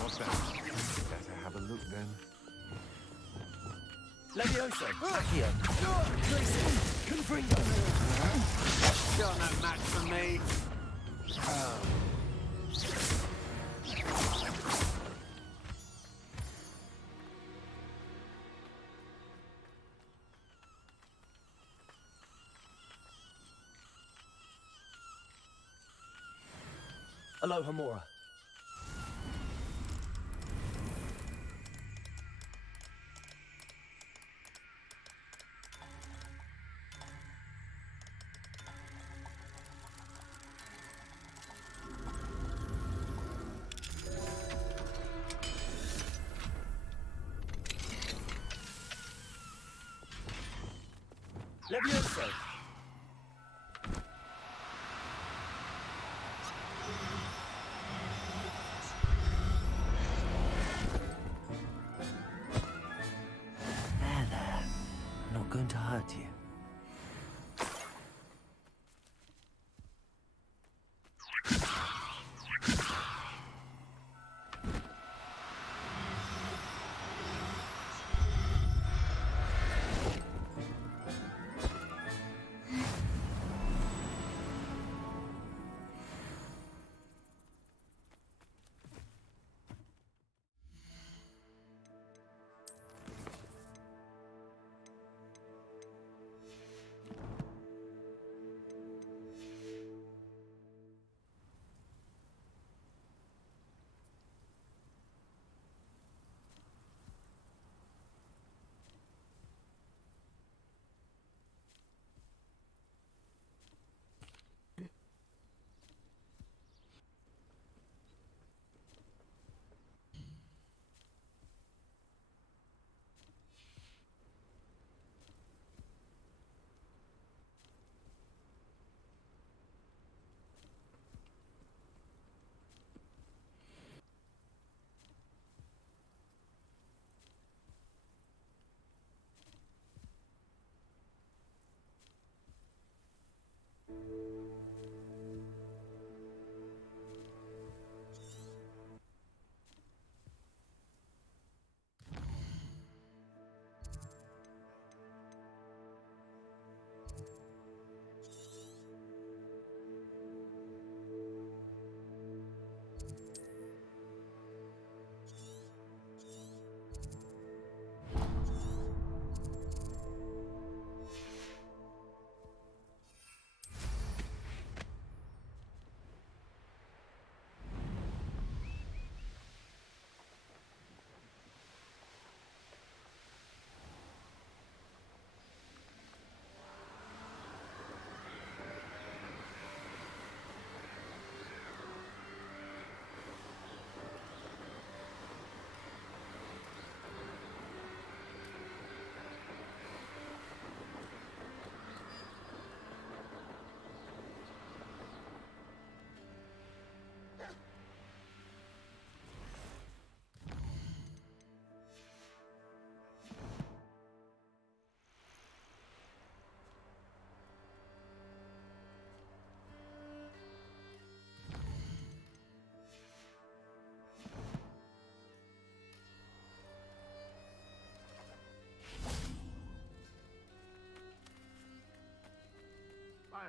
What's that? Better have a look then. Levioso, Accio. Confringo. You're no match for me. Aloha Mora. Levioso. There. Not going to hurt you.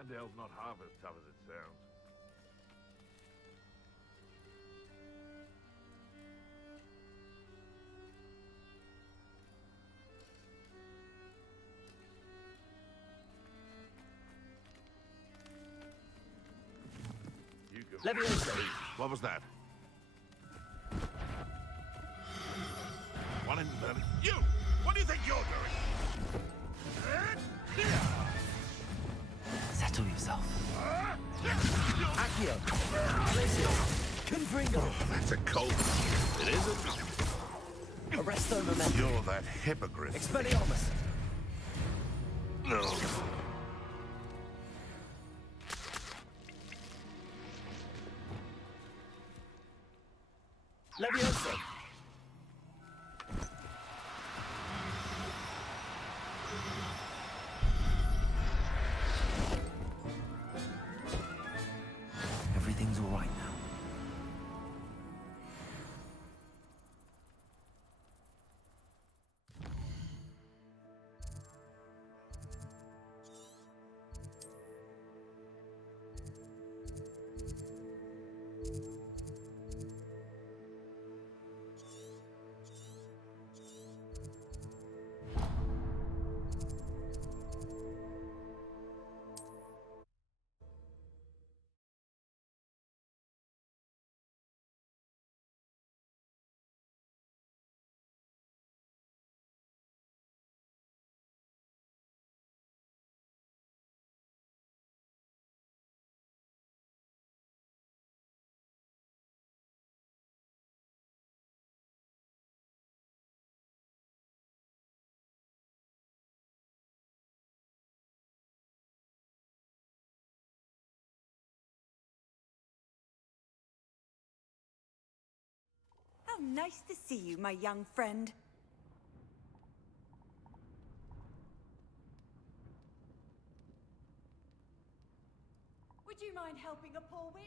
Sandale's not half as tough as it sounds. You go. Levioso. What was that? One in you! What do you think you're doing? Settle yourself. Accio. Glacio. Confringo. That's a cold. It isn't. Arresto Momentum. You're that hippogriff. Expelliarmus. No. Levioso. Everything's all right now. How nice to see you, my young friend. Would you mind helping a poor witch?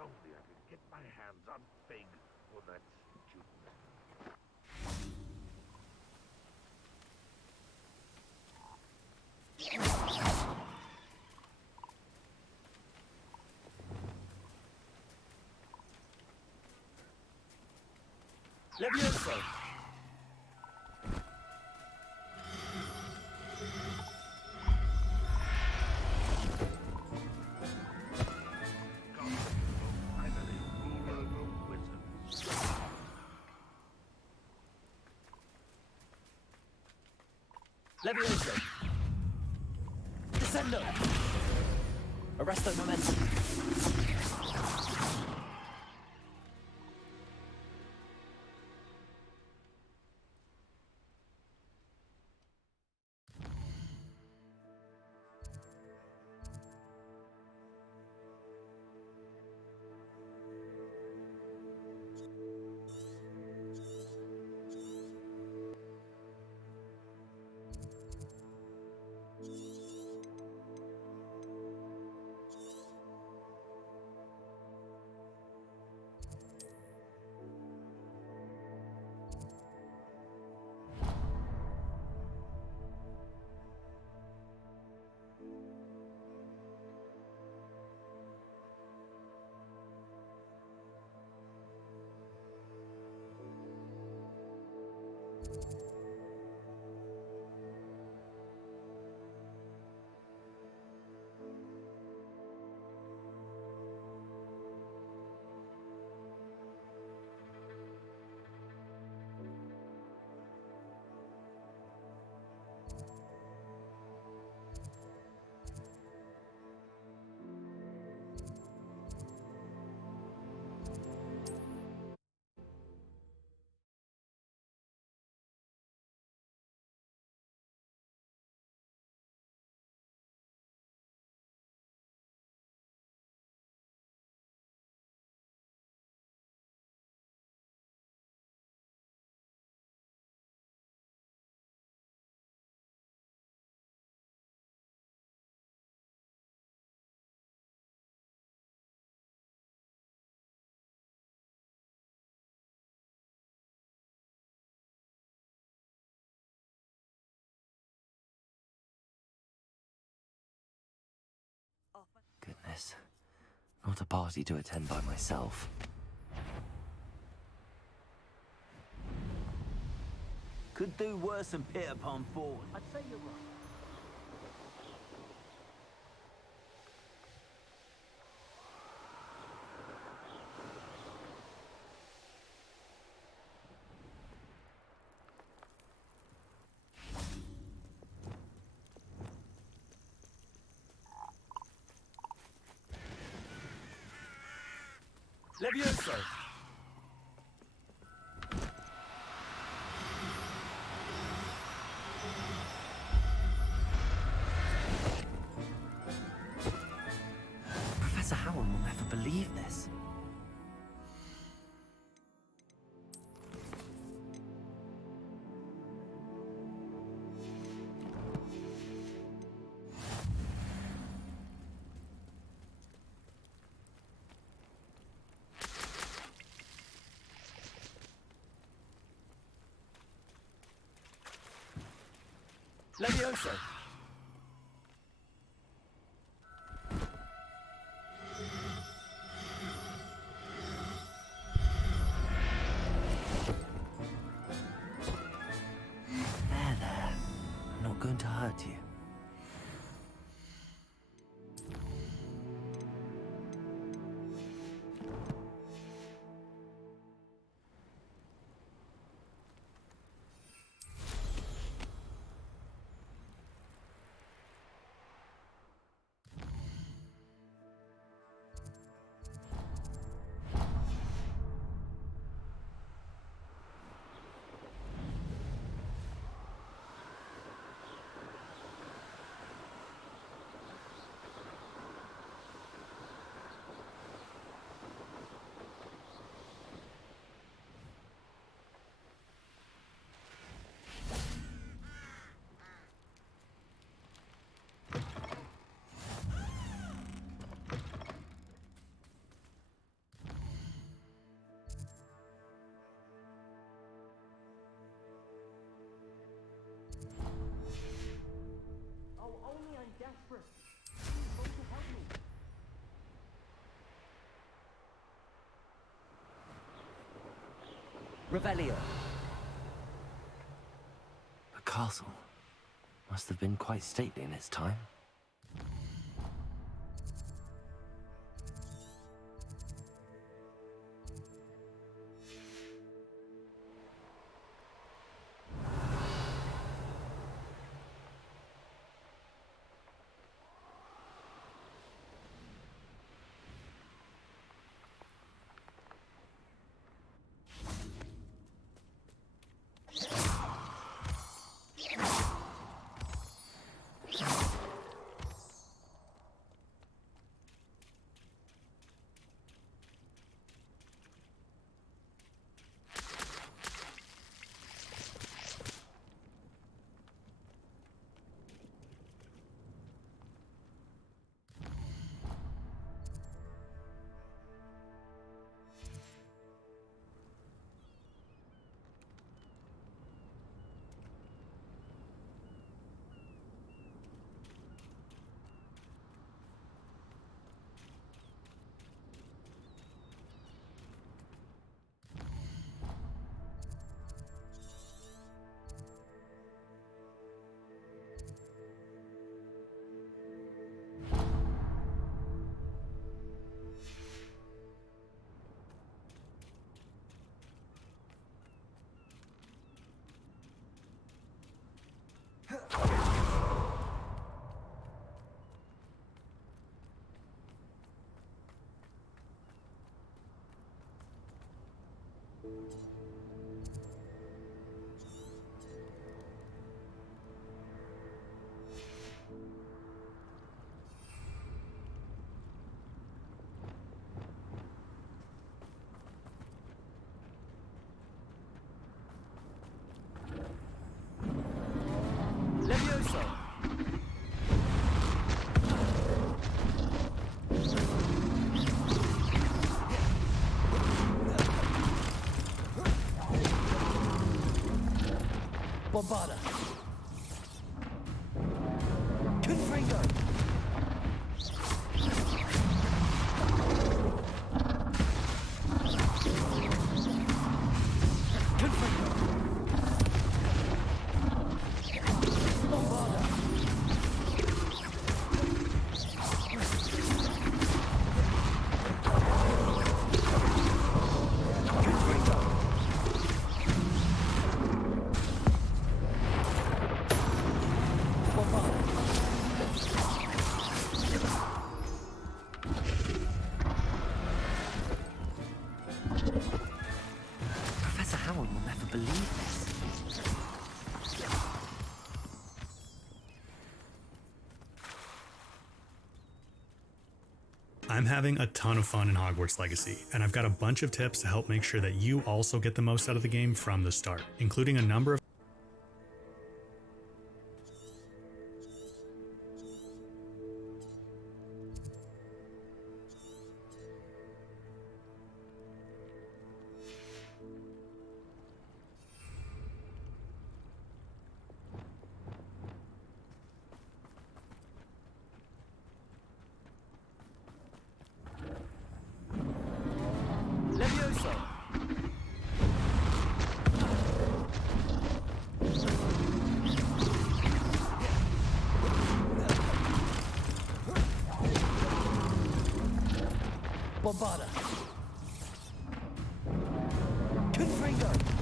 Only I could get my hands on Fig for that stupid. Levioso. Levioso. Descendo. Arresto Momentum. Not a party to attend by myself. Could do worse than Peter Pan forward. I'd say you're right. Levioso! Professor Howard will never believe this. Levioso! There. I'm not going to hurt you. Desperate. You're supposed to help me. Revelio. The castle must have been quite stately in its time. Levioso! Bombarda! Confringo! I'm having a ton of fun in Hogwarts Legacy, and I've got a bunch of tips to help make sure that you also get the most out of the game from the start, including a number of Levioso! Bombarda! Confringo!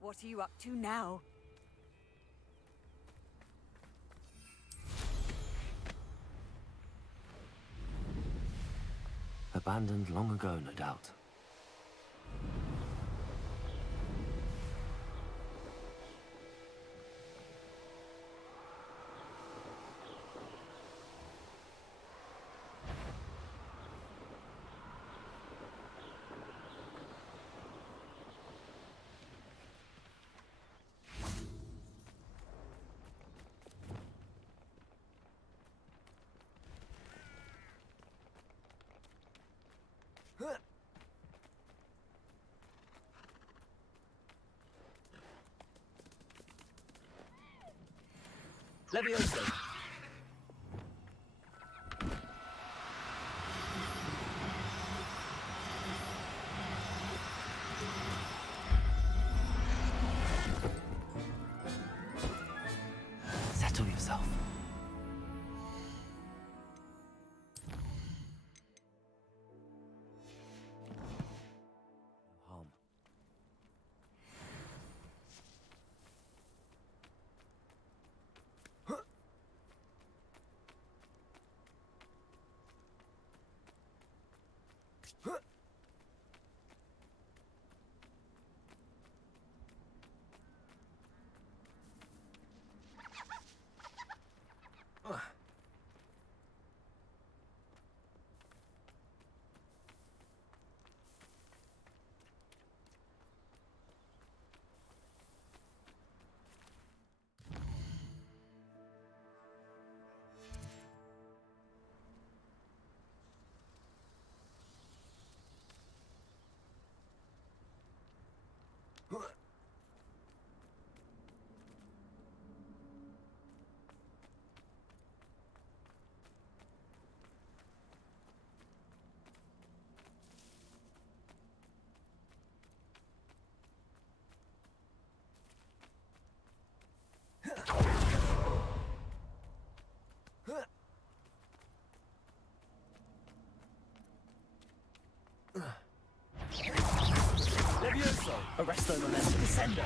What are you up to now? Abandoned long ago, no doubt. Levioso! Settle yourself. Harm. Moonstone on us. Descendo.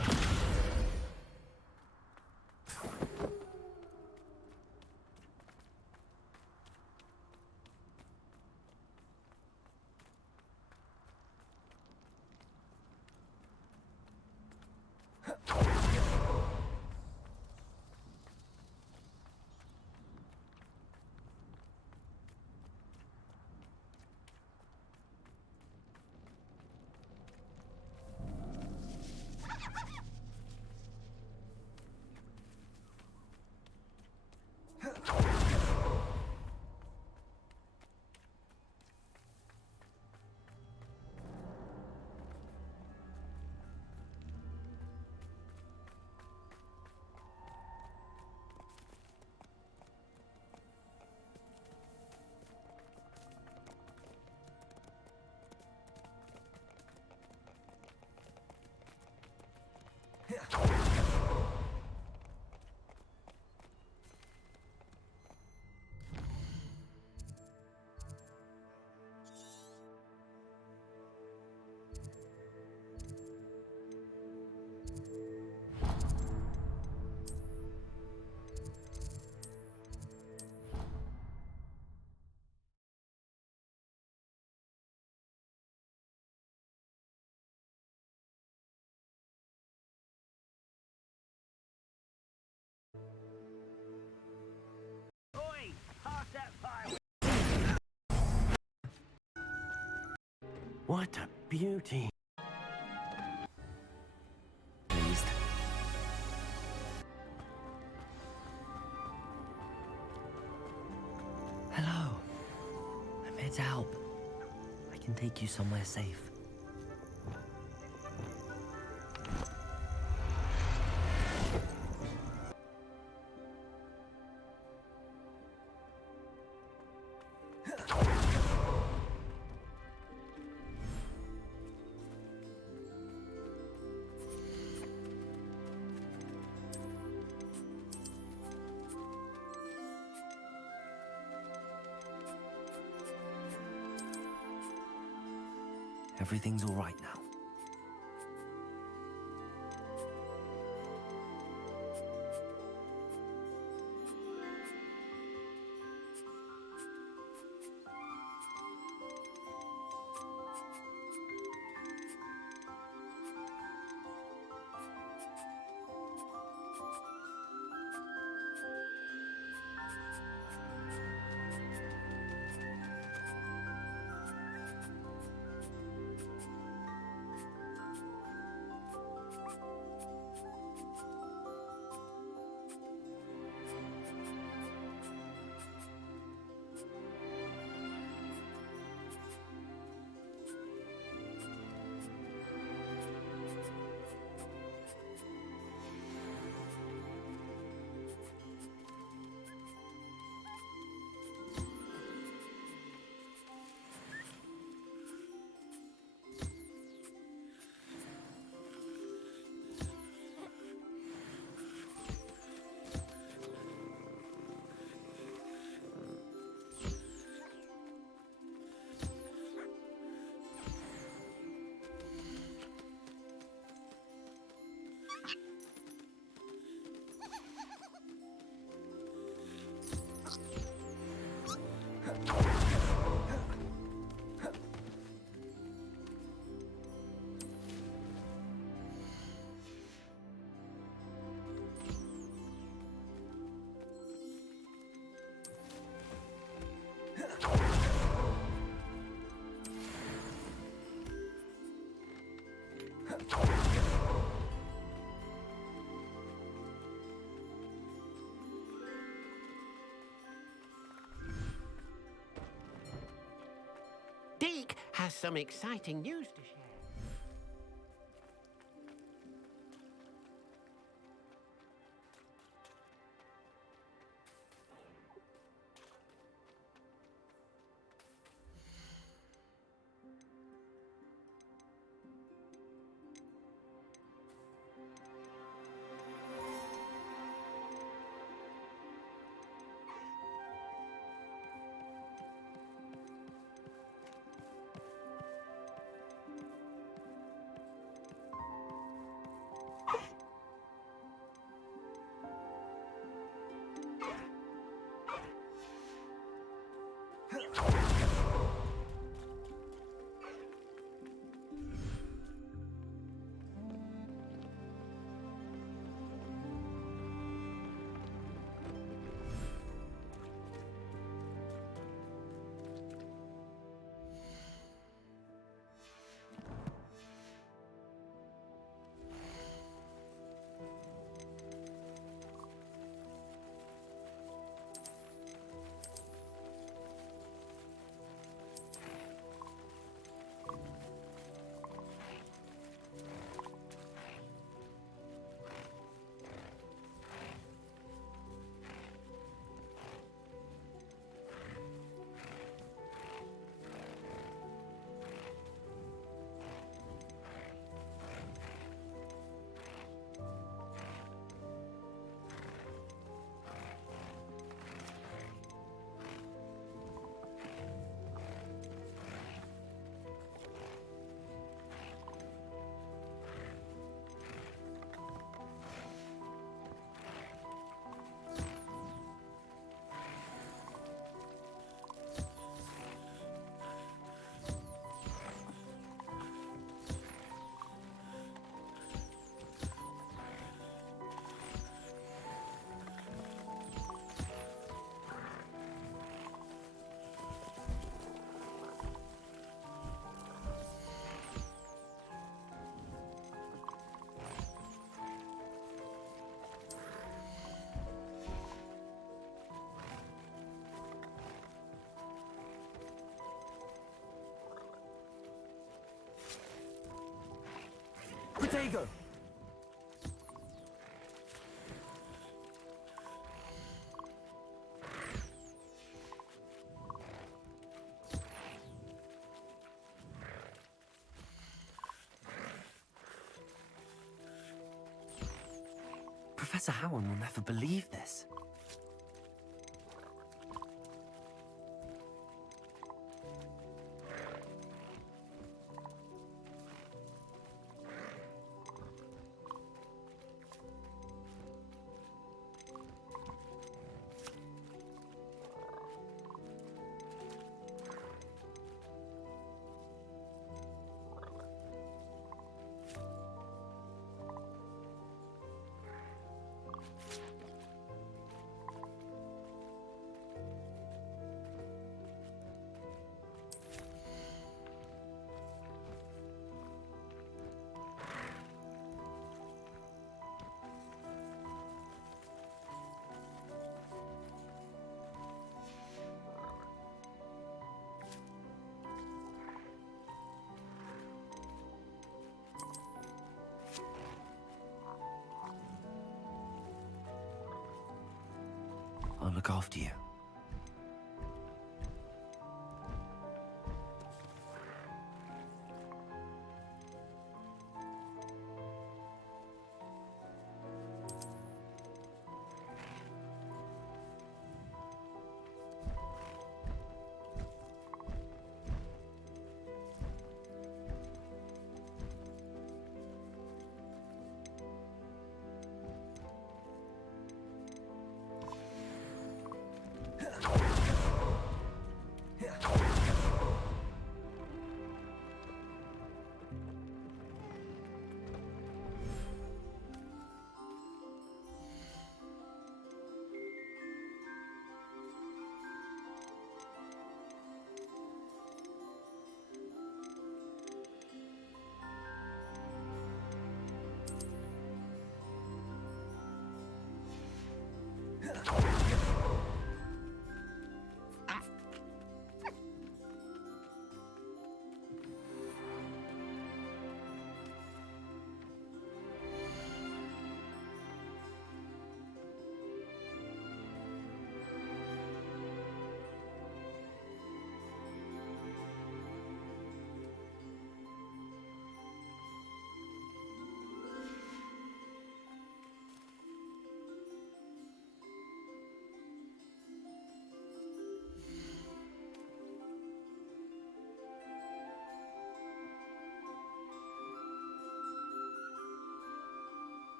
Oi! Pass that fire! What a beauty. Hello. I'm here to help. I can take you somewhere safe. Everything's all right now. Deke has some exciting news to share. Potato! Professor Howard will never believe this. I'll look after you.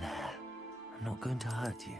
There. I'm not going to hurt you.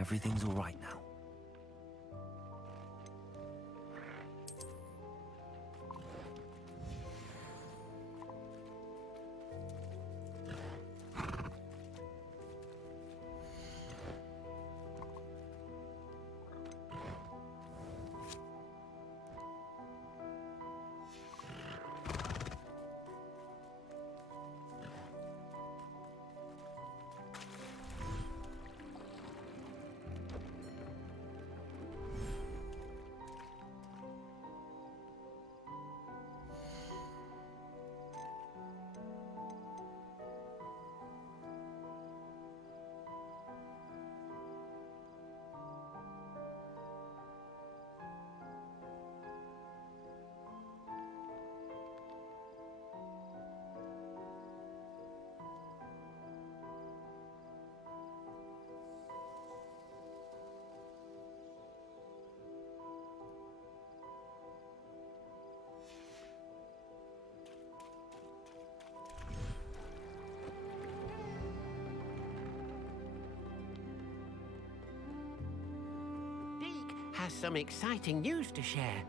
Everything's all right now. Has some exciting news to share.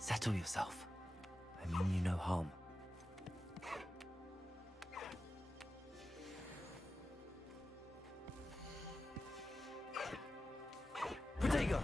Settle yourself. I mean you no harm. Protego!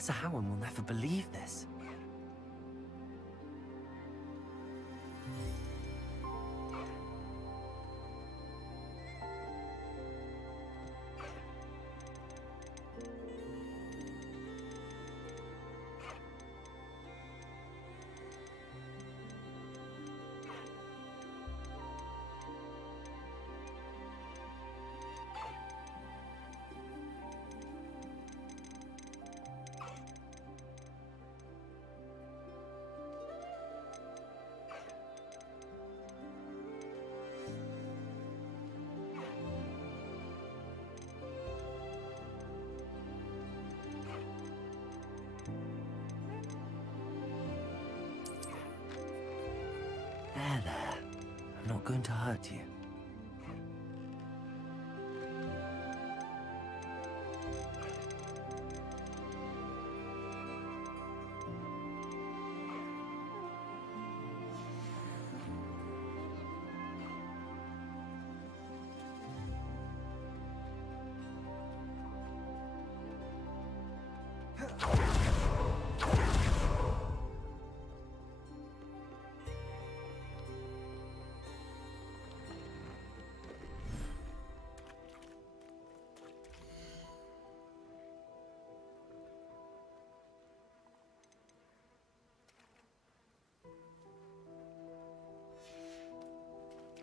Professor Howard will never believe this. There. I'm not going to hurt you.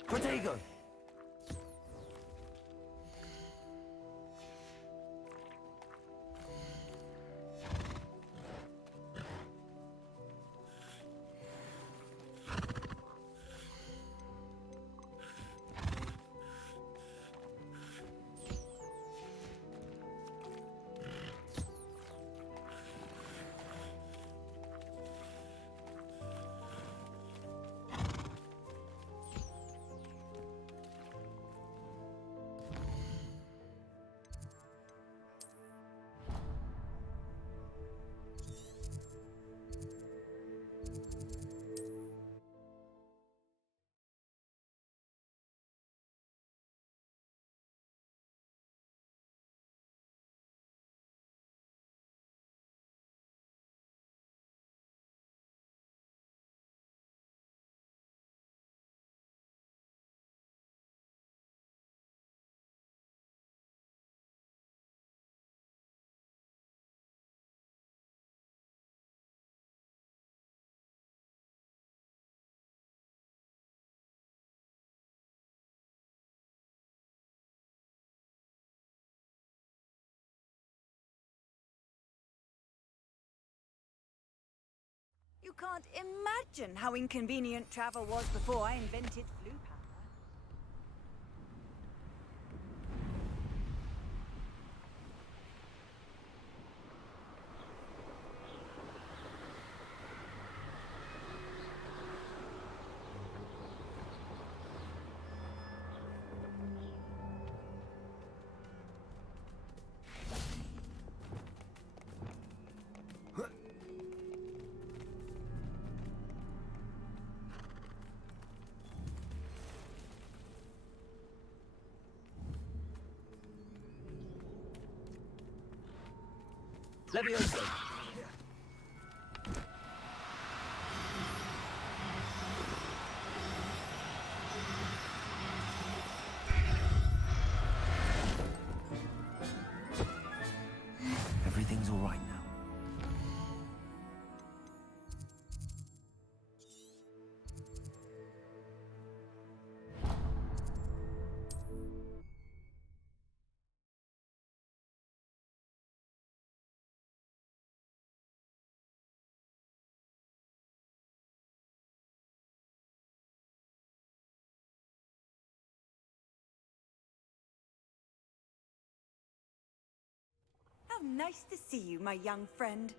Protego! You can't imagine how inconvenient travel was before I invented flu powder. Levioso! Everything's all right now. How nice to see you, my young friend.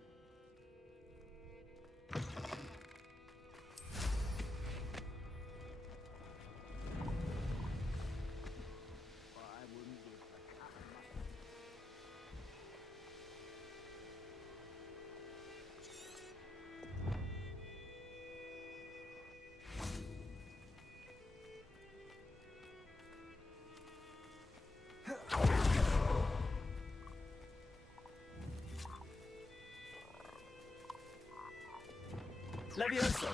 Levioso!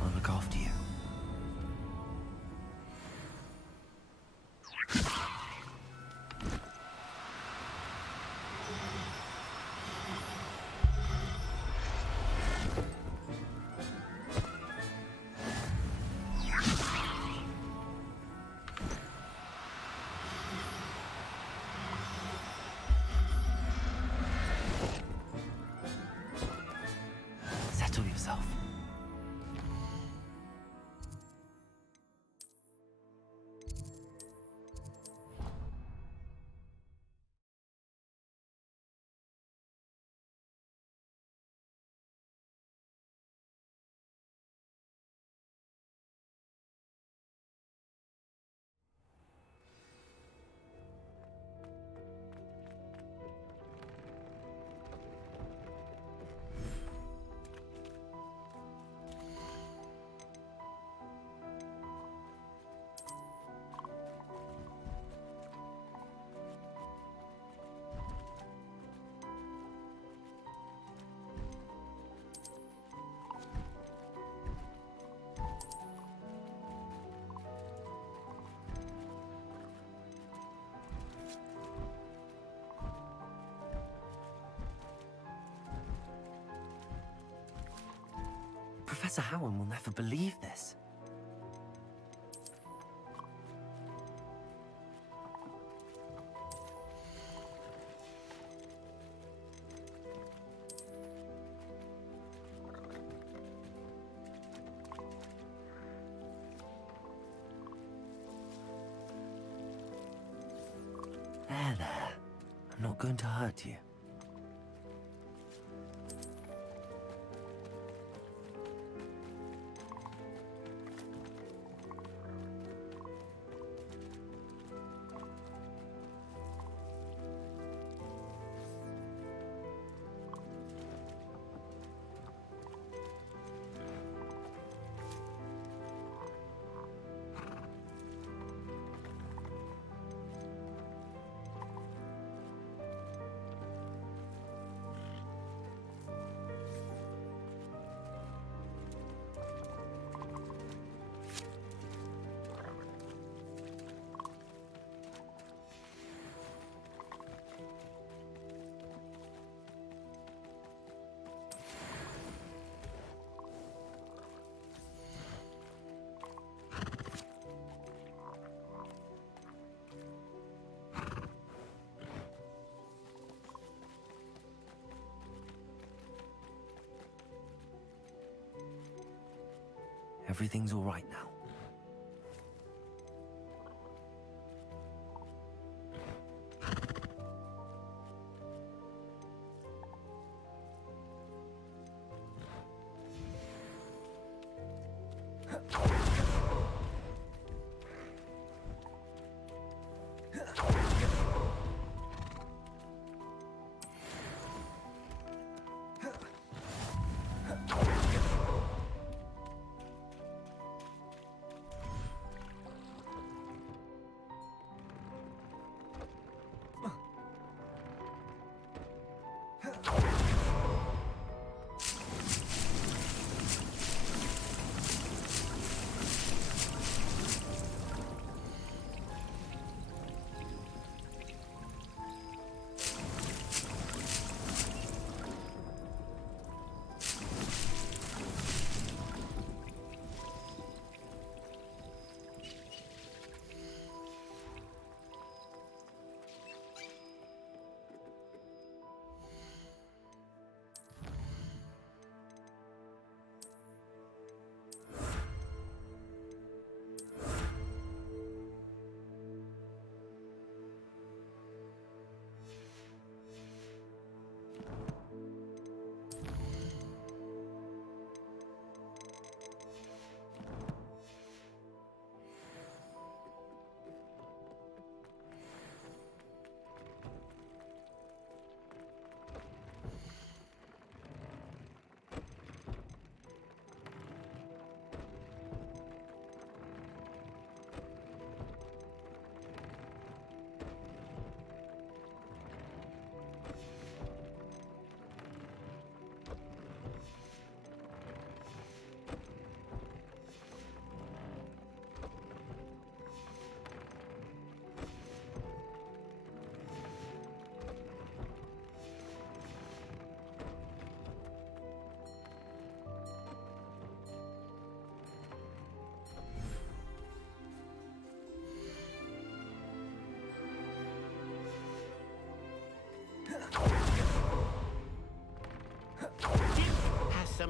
I'll look after you. Settle yourself. Professor Howard will never believe this. There. I'm not going to hurt you. Everything's all right now.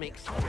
exciting.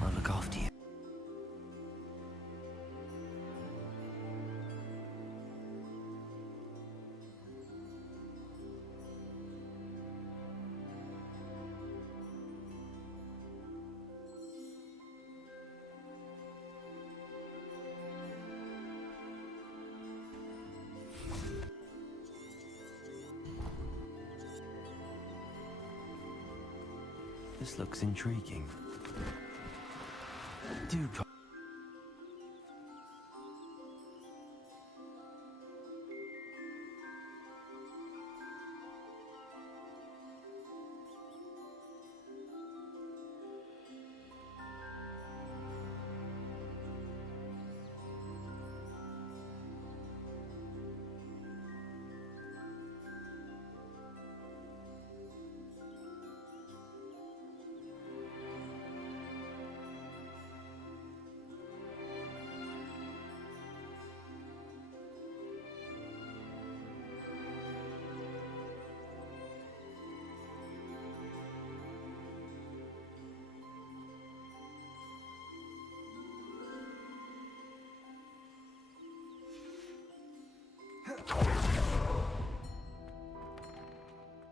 I'll look after you. This looks intriguing. Do come.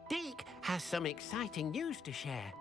Deke has some exciting news to share.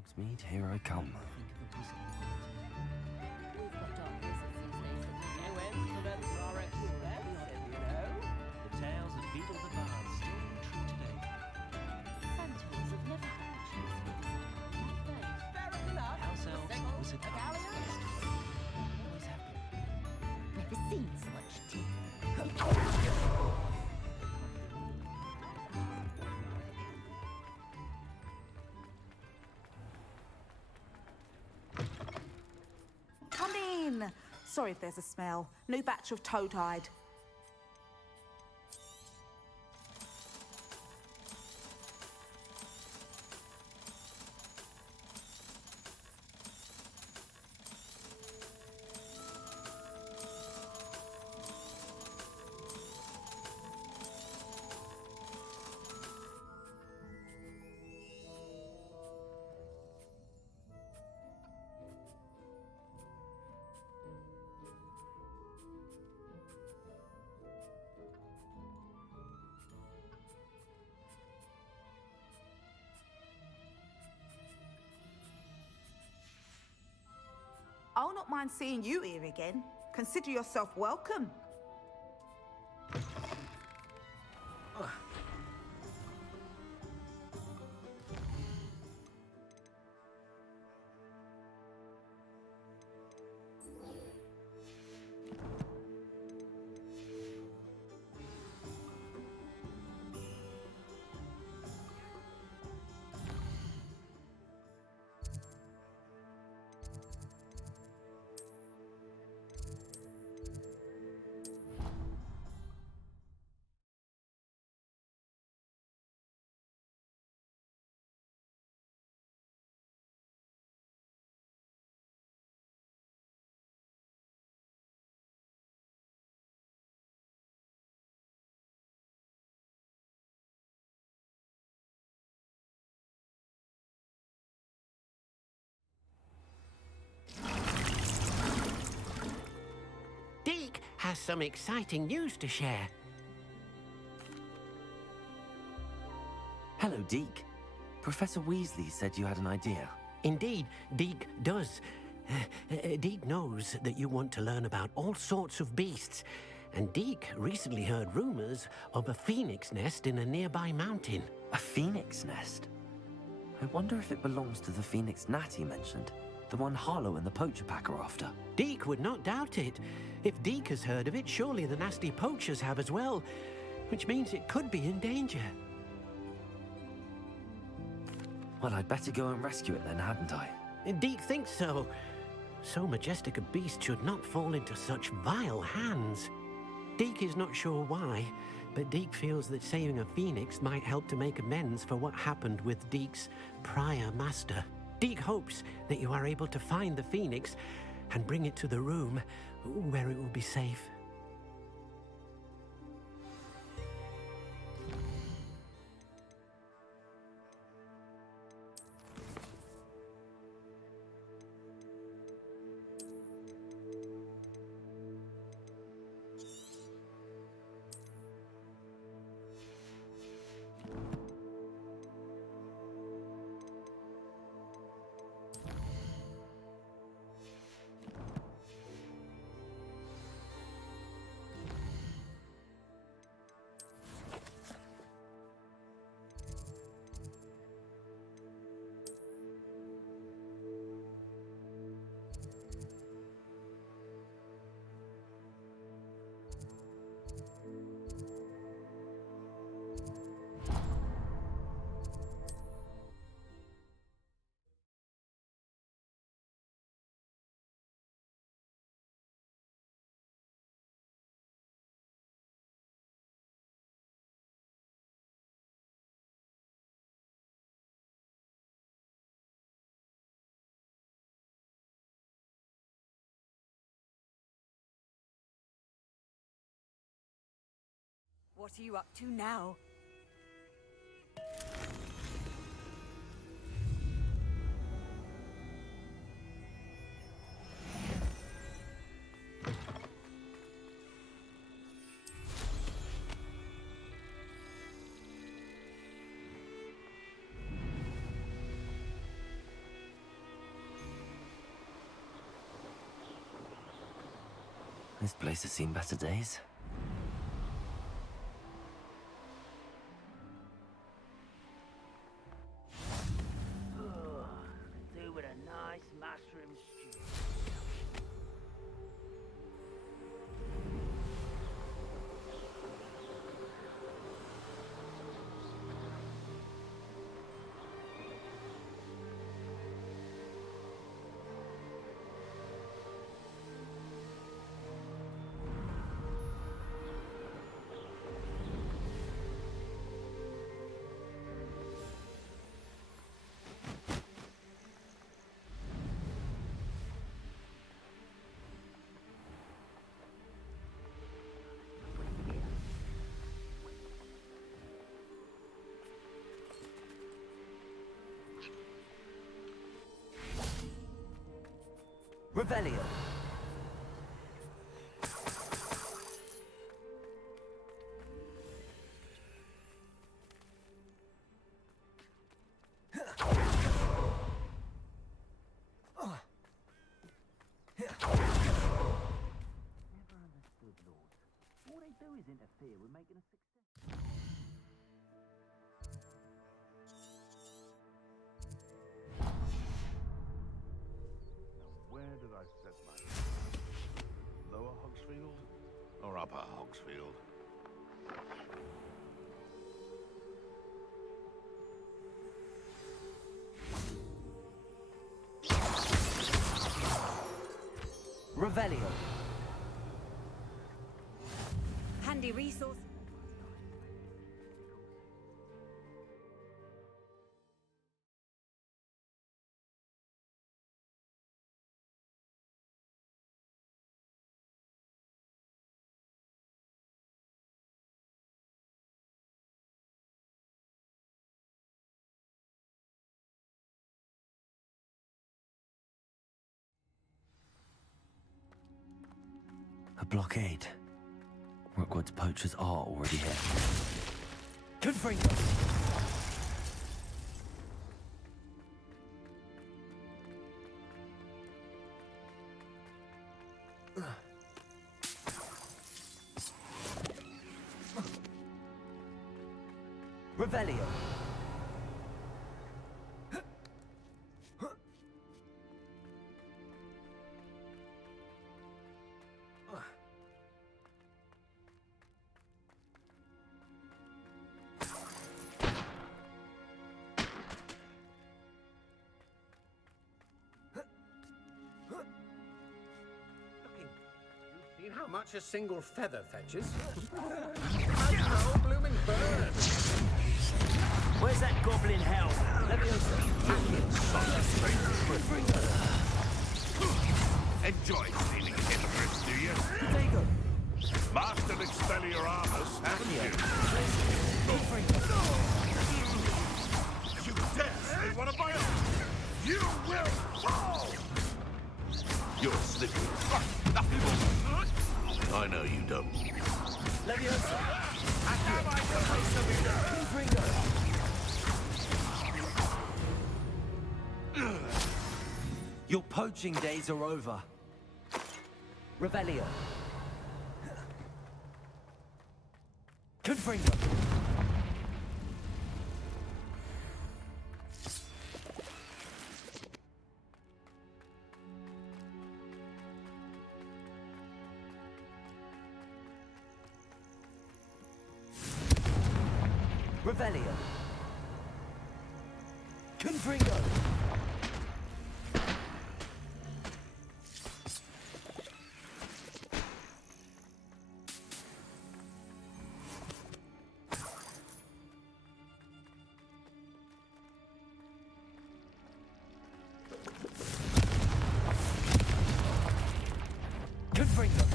Hogsmeade, here I come. The tales of Beetle the Bard still ring true today. Centaurs have never had the chance for this. House elves, wizard cards, always have been. Never seen so much tea. Come in. Sorry if there's a smell. New batch of toad-hide. I'll not mind seeing you here again. Consider yourself welcome. Deek has some exciting news to share. Hello, Deke. Professor Weasley said you had an idea. Indeed, Deek does. Deek knows that you want to learn about all sorts of beasts, and Deek recently heard rumors of a phoenix nest in a nearby mountain. A phoenix nest? I wonder if it belongs to the phoenix Natty mentioned. The one Harlow and the Poacher Pack are after. Deek would not doubt it. If Deek has heard of it, surely the nasty poachers have as well, which means it could be in danger. Well, I'd better go and rescue it then, hadn't I? Deek thinks so. So majestic a beast should not fall into such vile hands. Deek is not sure why, but Deek feels that saving a phoenix might help to make amends for what happened with Deek's prior master. Deek hopes that you are able to find the phoenix and bring it to the room where it will be safe. What are you up to now? This place has seen better days. Do with a nice mushroom stew. Revelio. All they do is interfere with making a success. Where did I set my... Lower Hogsfield or Upper Hogsfield? Revelio. Handy resource. A blockade. Rookwood's poachers are already here. Confringo! Revelio. Seen how much a single feather fetches? Imagine a whole blooming bird. Where's that goblin hell? Enjoy stealing Hillbridge, do you? Master Expelliarmus, haven't you? You dare say one of my own! You will fall! You're slipping. I know you don't. Leviosa! Your poaching days are over. Revelio. Confringo. Revelio. Confringo. Confringo.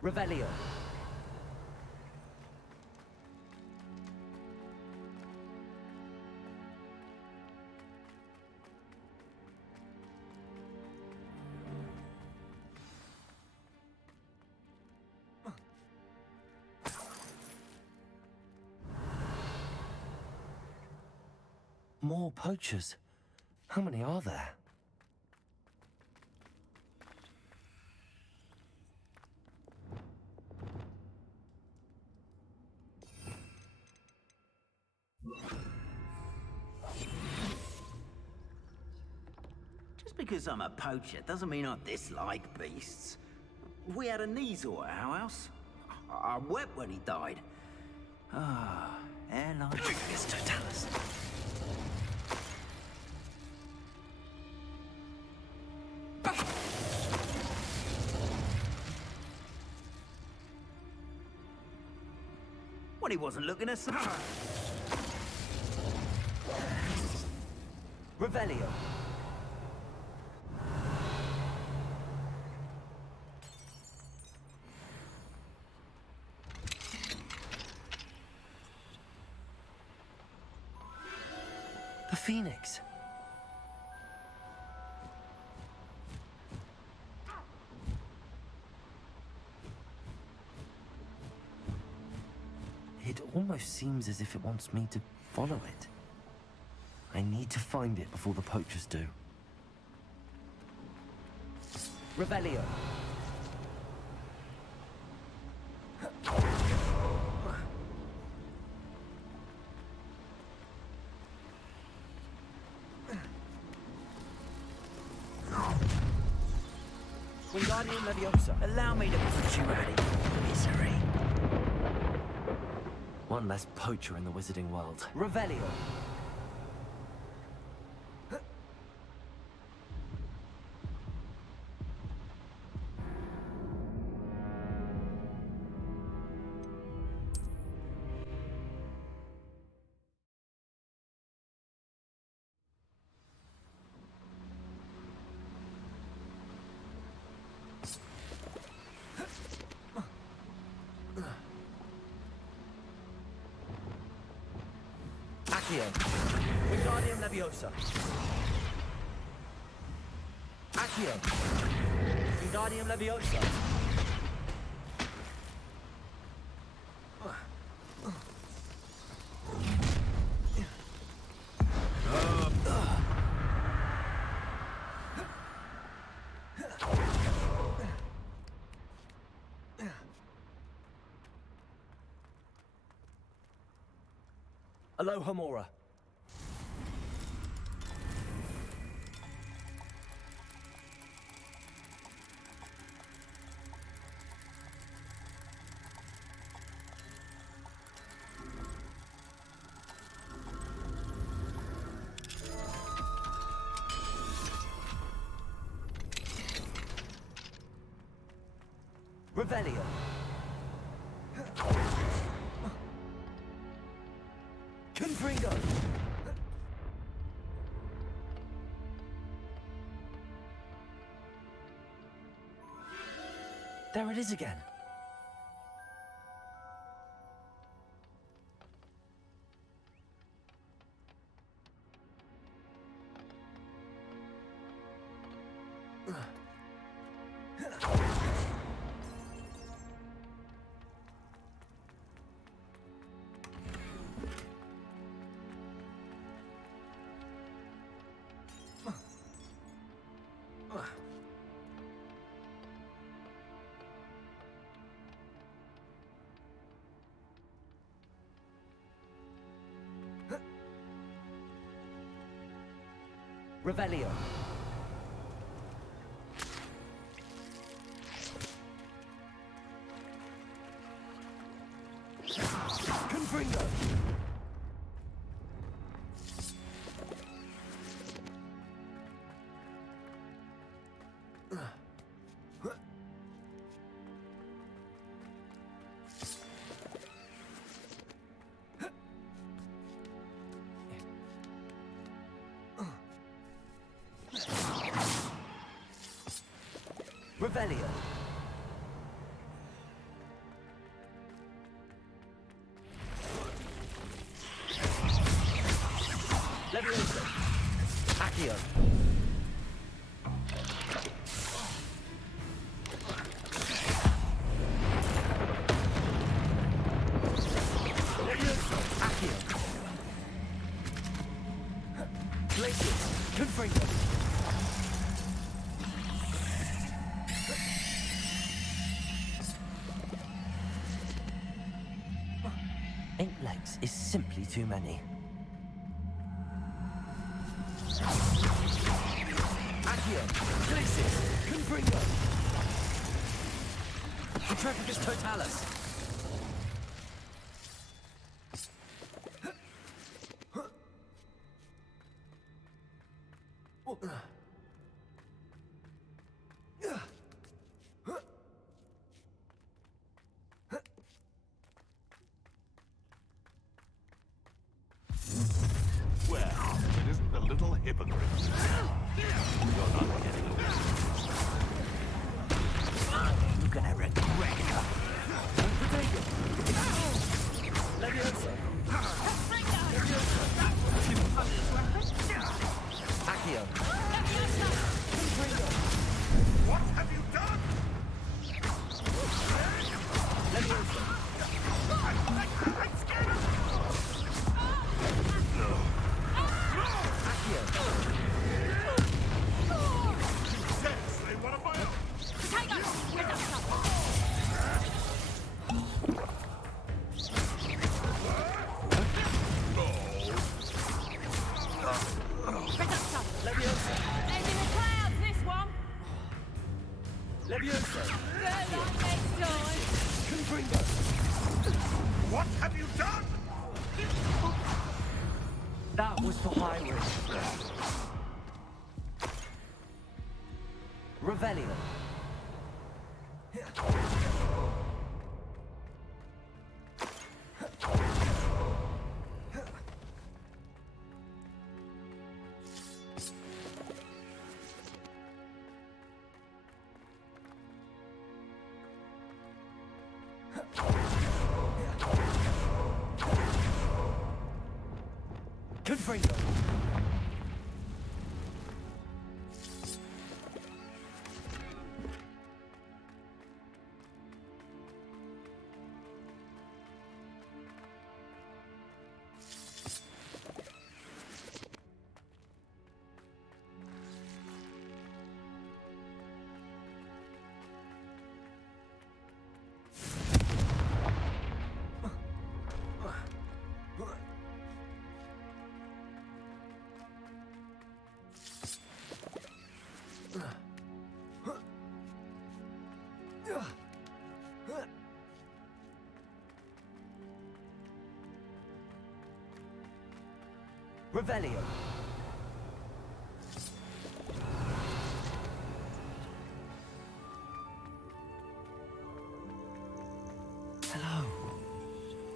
Revelio. More poachers. How many are there? Just because I'm a poacher doesn't mean I dislike beasts. We had a Kneazor at our house. I wept when he died. Ah, airline. It's Totalis. When he wasn't looking at some... Revelio. The Phoenix. It almost seems as if it wants me to follow it. I need to find it before the poachers do. Revelio. Wingardium Leviosa. Allow me to put you out of your misery. One less poacher in the wizarding world. Revelio. Accio. Wingardium Leviosa. Accio. Wingardium Leviosa. Alohomora. Revelio. Confringo. There it is again. Revelio. Confringo. Revelio. Leviosa. Accio. Leviosa. Accio. 8 legs is simply too many. Accio, Glacis, Confringo! Intrepidus Totalis! Well, it isn't the little hypocrite. You're not getting away. You're gonna regret it. Leviosa! Accio! What have you done? Leviosa! I'm scared of Seriously, what am I on? Leviosa! What have you done? That was for Hyrule. Revelio. Confringo. Revelio. Hello.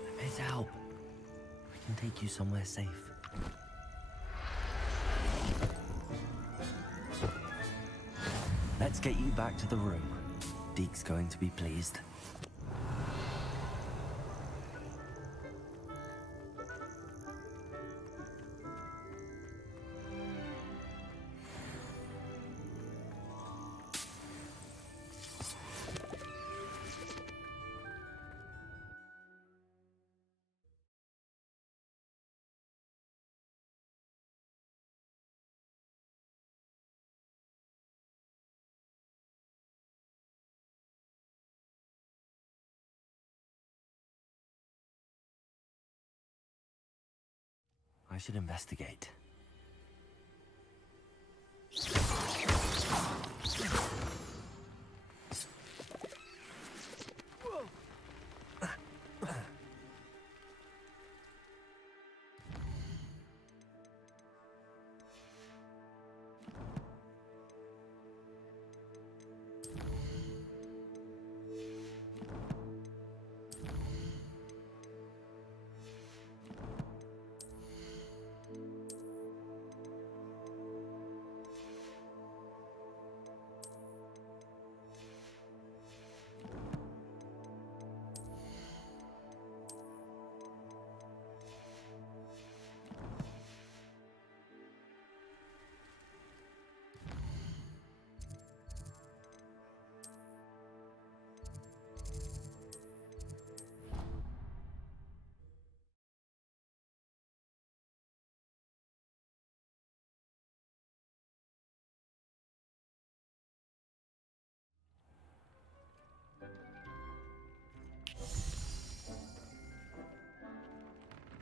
I'm here to help. We can take you somewhere safe. Let's get you back to the room. Deek's going to be pleased. I should investigate.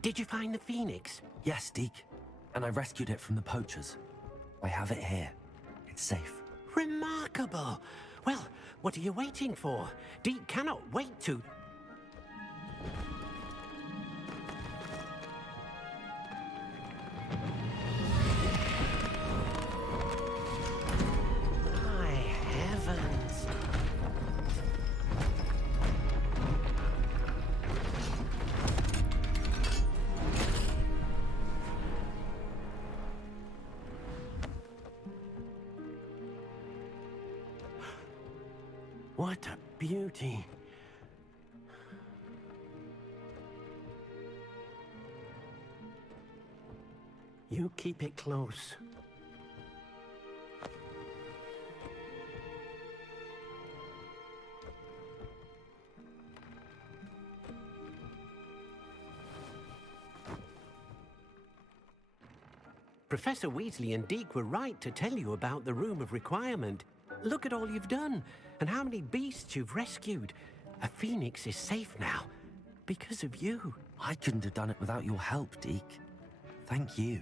Did you find the phoenix? Yes, Deke. And I rescued it from the poachers. I have it here. It's safe. Remarkable! Well, what are you waiting for? Deke cannot wait to... My heavens! What a beauty. You keep it close. Professor Weasley and Deke were right to tell you about the Room of Requirement. Look at all you've done, and how many beasts you've rescued. A phoenix is safe now, because of you. I couldn't have done it without your help, Deke. Thank you.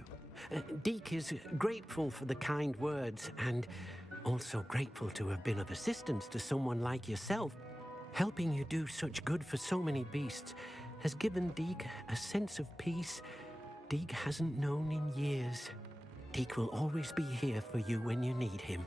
Deke is grateful for the kind words, and also grateful to have been of assistance to someone like yourself. Helping you do such good for so many beasts has given Deke a sense of peace Deke hasn't known in years. Deke will always be here for you when you need him.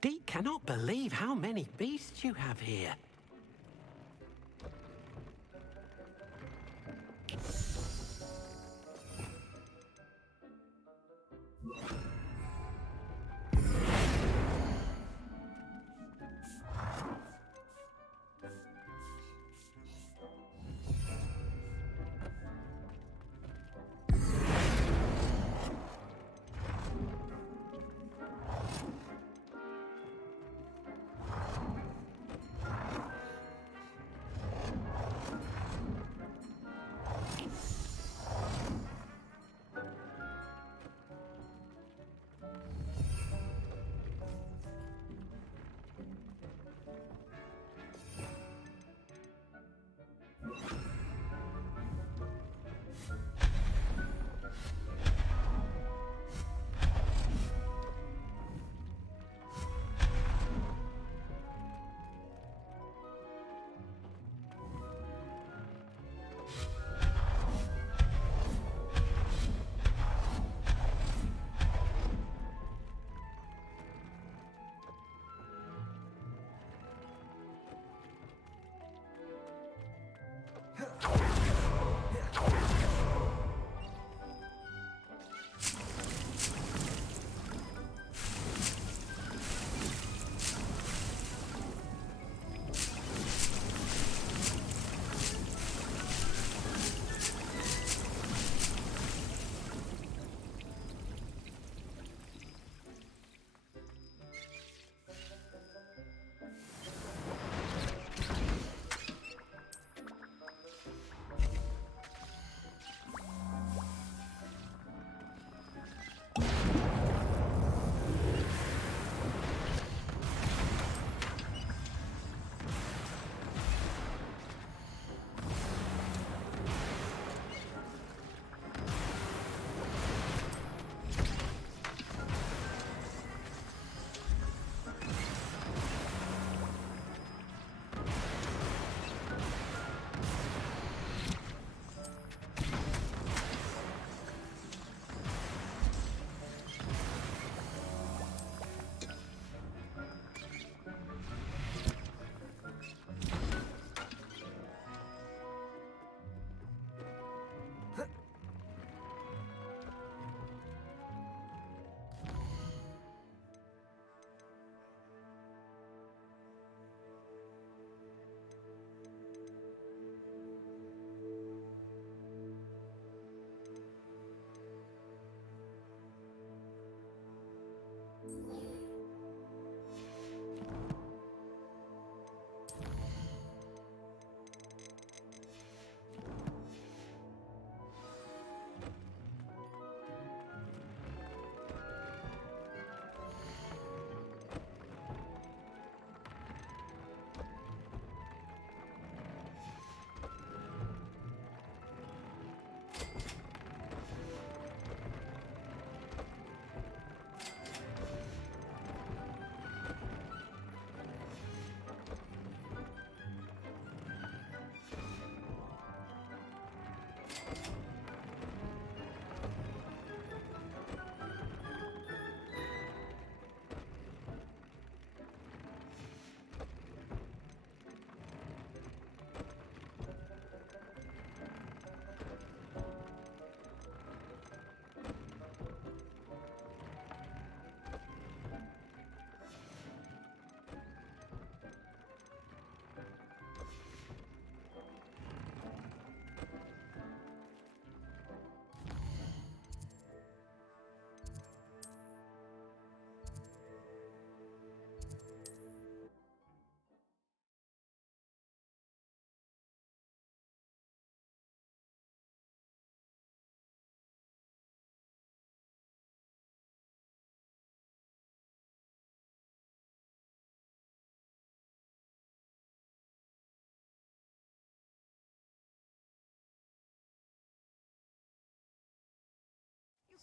Deke cannot believe how many beasts you have here.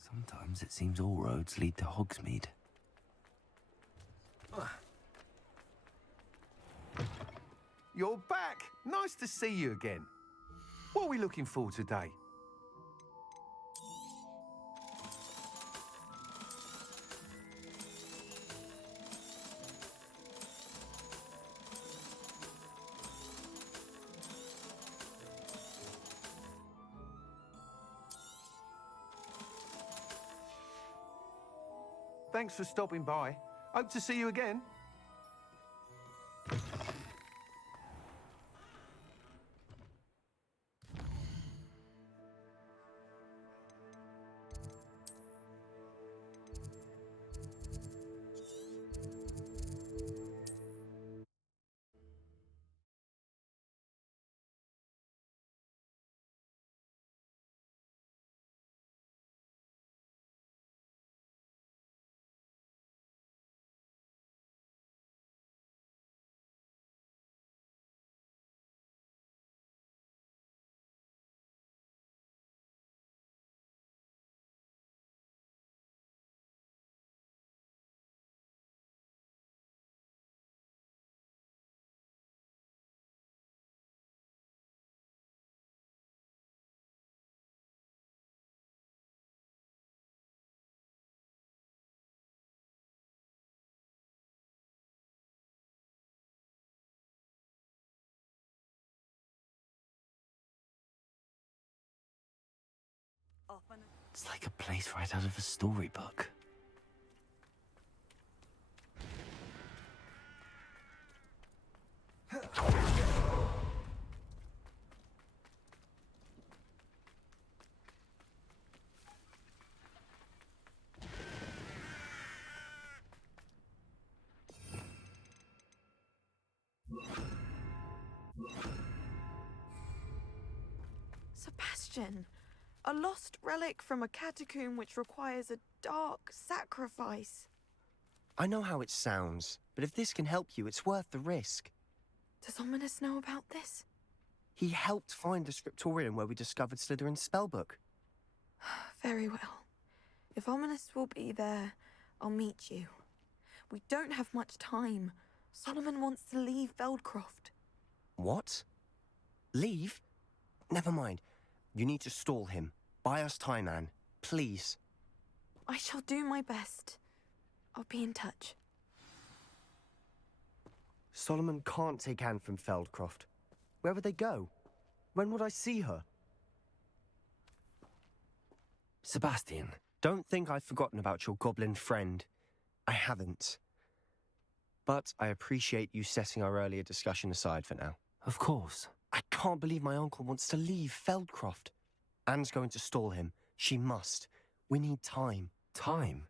Sometimes it seems all roads lead to Hogsmeade. You're back! Nice to see you again. What are we looking for today? Thanks for stopping by. Hope to see you again. It's like a place right out of a storybook. Sebastian, a lost relic from a catacomb which requires a dark sacrifice. I know how it sounds, but if this can help you, it's worth the risk. Does Ominous know about this? He helped find the scriptorium where we discovered Slytherin's spellbook. Very well. If Ominous will be there, I'll meet you. We don't have much time. Solomon wants to leave Feldcroft. What? Leave? Never mind. You need to stall him. Buy us time, Anne. Please. I shall do my best. I'll be in touch. Solomon can't take Anne from Feldcroft. Where would they go? When would I see her? Sebastian. Don't think I've forgotten about your goblin friend. I haven't. But I appreciate you setting our earlier discussion aside for now. Of course. I can't believe my uncle wants to leave Feldcroft. Anne's going to stall him. She must. We need time. Time?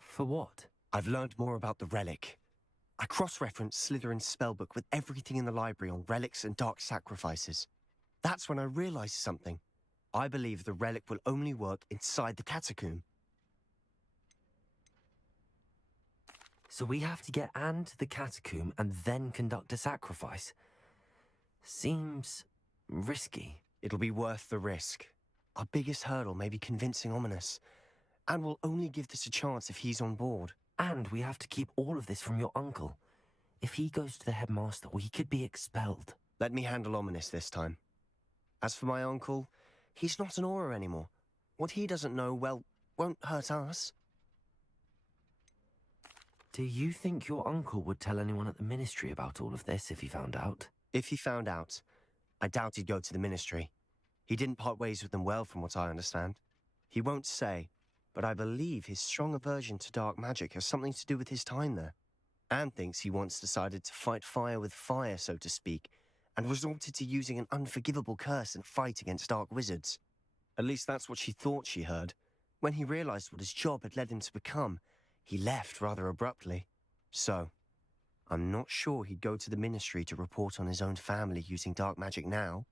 For what? I've learned more about the relic. I cross-referenced Slytherin's spellbook with everything in the library on relics and dark sacrifices. That's when I realized something. I believe the relic will only work inside the catacomb. So we have to get Anne to the catacomb and then conduct a sacrifice. Seems risky. It'll be worth the risk. Our biggest hurdle may be convincing Ominous. And we'll only give this a chance if he's on board. And we have to keep all of this from your uncle. If he goes to the headmaster, we could be expelled. Let me handle Ominous this time. As for my uncle, he's not an Auror anymore. What he doesn't know, well, won't hurt us. Do you think your uncle would tell anyone at the Ministry about all of this if he found out? If he found out, I doubt he'd go to the Ministry. He didn't part ways with them well, from what I understand. He won't say, but I believe his strong aversion to dark magic has something to do with his time there. Anne thinks he once decided to fight fire with fire, so to speak, and resorted to using an unforgivable curse in fight against dark wizards. At least that's what she thought she heard. When he realized what his job had led him to become, he left rather abruptly. So, I'm not sure he'd go to the Ministry to report on his own family using dark magic now.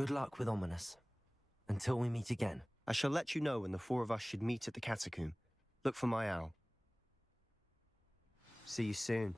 Good luck with Ominous. Until we meet again. I shall let you know when the four of us should meet at the catacomb. Look for my owl. See you soon.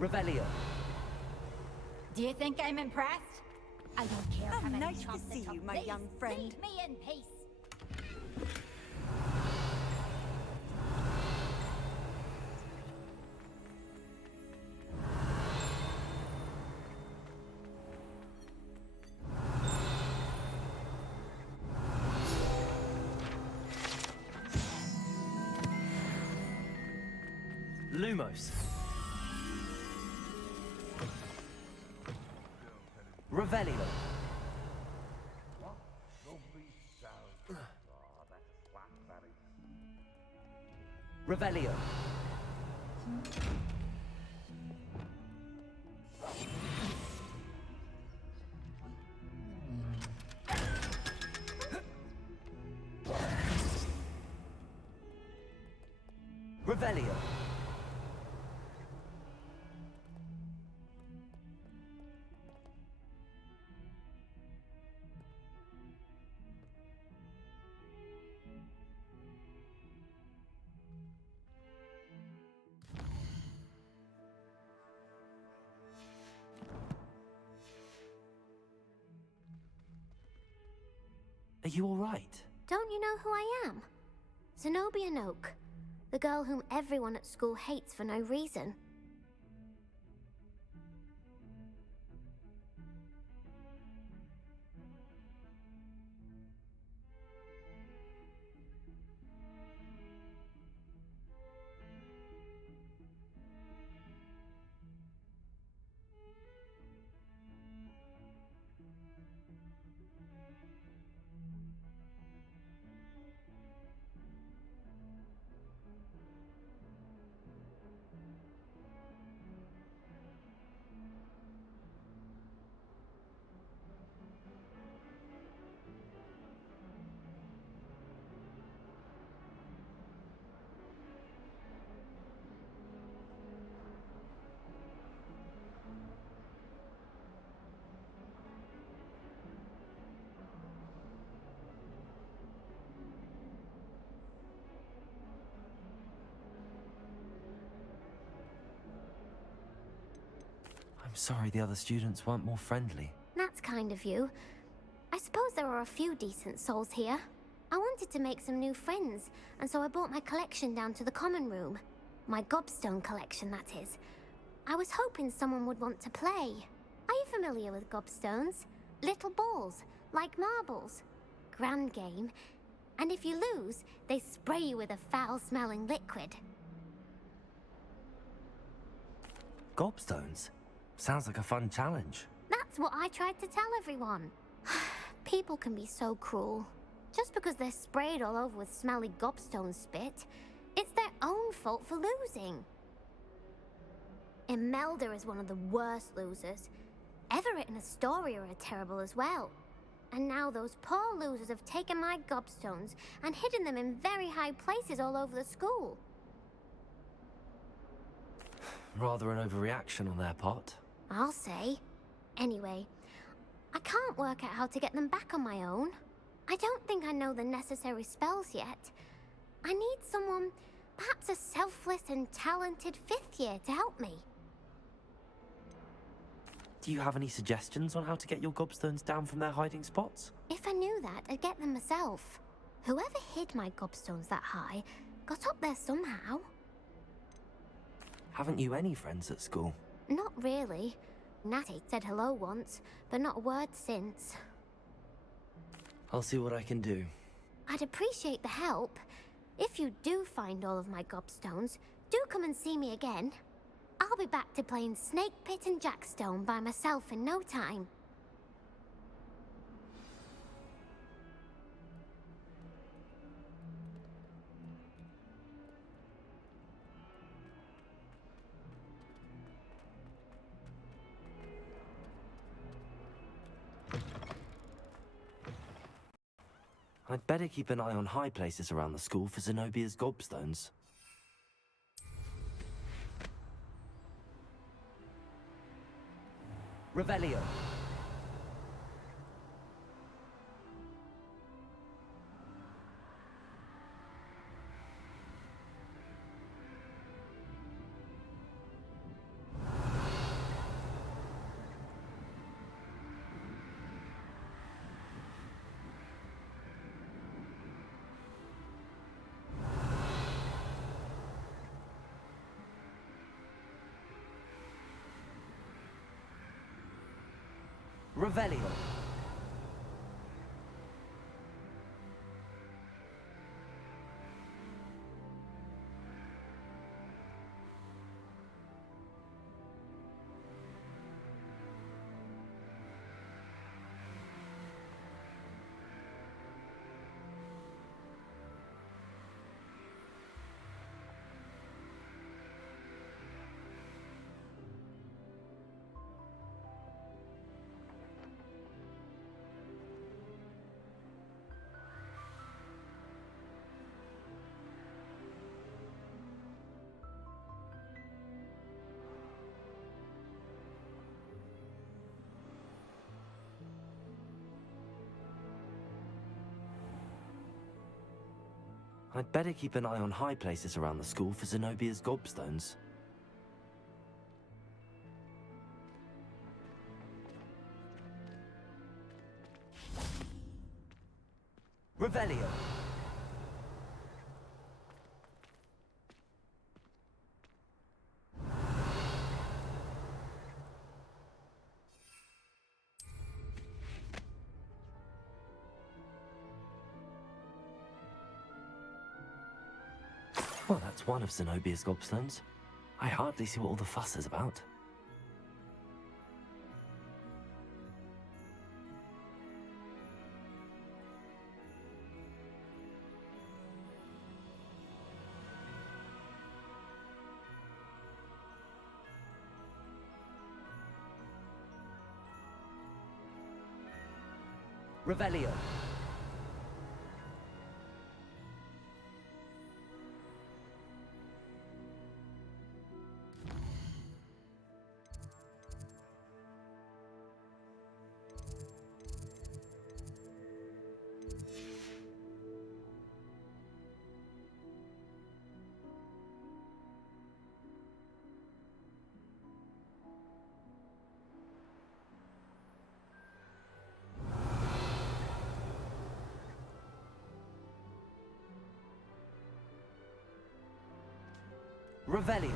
Revelio. Do you think I'm impressed? I don't care how many nice to chumps see it took. you, my Please young friend. Leave me in peace. Lumos. Revelio. Revelio. Revelio. Are you all right? Don't you know who I am? Zenobia Noak, the girl whom everyone at school hates for no reason. I'm sorry the other students weren't more friendly. That's kind of you. I suppose there are a few decent souls here. I wanted to make some new friends, and so I brought my collection down to the common room. My gobstone collection, that is. I was hoping someone would want to play. Are you familiar with gobstones? Little balls, like marbles. Grand game. And if you lose, they spray you with a foul-smelling liquid. Gobstones? Sounds like a fun challenge. That's what I tried to tell everyone. People can be so cruel. Just because they're sprayed all over with smelly gobstone spit, it's their own fault for losing. Imelda is one of the worst losers. Everett and Astoria are terrible as well. And now those poor losers have taken my gobstones and hidden them in very high places all over the school. Rather an overreaction on their part. I'll say. Anyway, I can't work out how to get them back on my own. I don't think I know the necessary spells yet. I need someone, perhaps a selfless and talented 5th year to help me. Do you have any suggestions on how to get your gobstones down from their hiding spots? If I knew that, I'd get them myself. Whoever hid my gobstones that high got up there somehow. Haven't you any friends at school? Not really. Natty said hello once, but not a word since. I'll see what I can do. I'd appreciate the help. If you do find all of my gobstones, do come and see me again. I'll be back to playing Snake Pit and Jackstone by myself in no time. I'd better keep an eye on high places around the school for Zenobia's gobstones. Revelio. Revelio. I'd better keep an eye on high places around the school for Zenobia's gobstones. Revelio. Well, that's one of Zenobia's gobstones. I hardly see what all the fuss is about. Revelio. Revelio.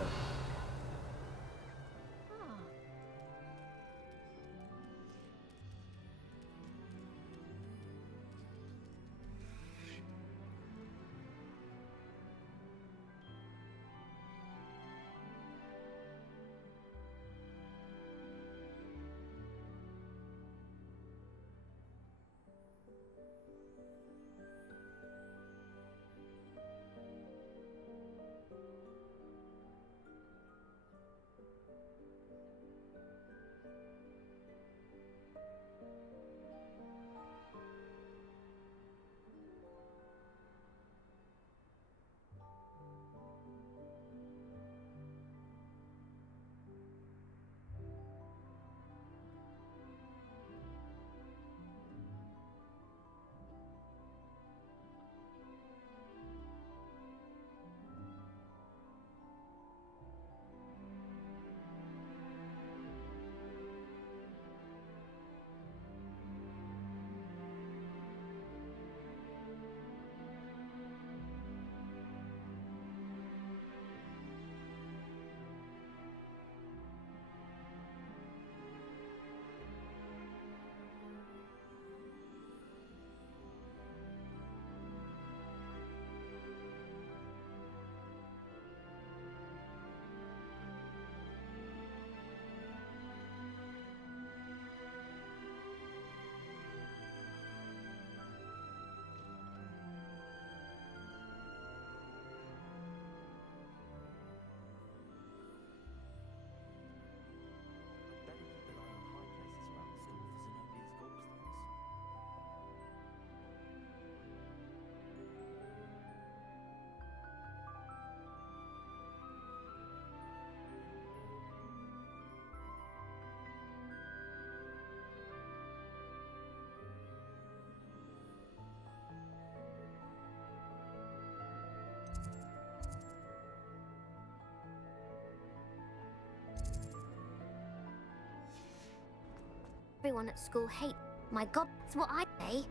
Everyone at school hate. My God, that's what I say.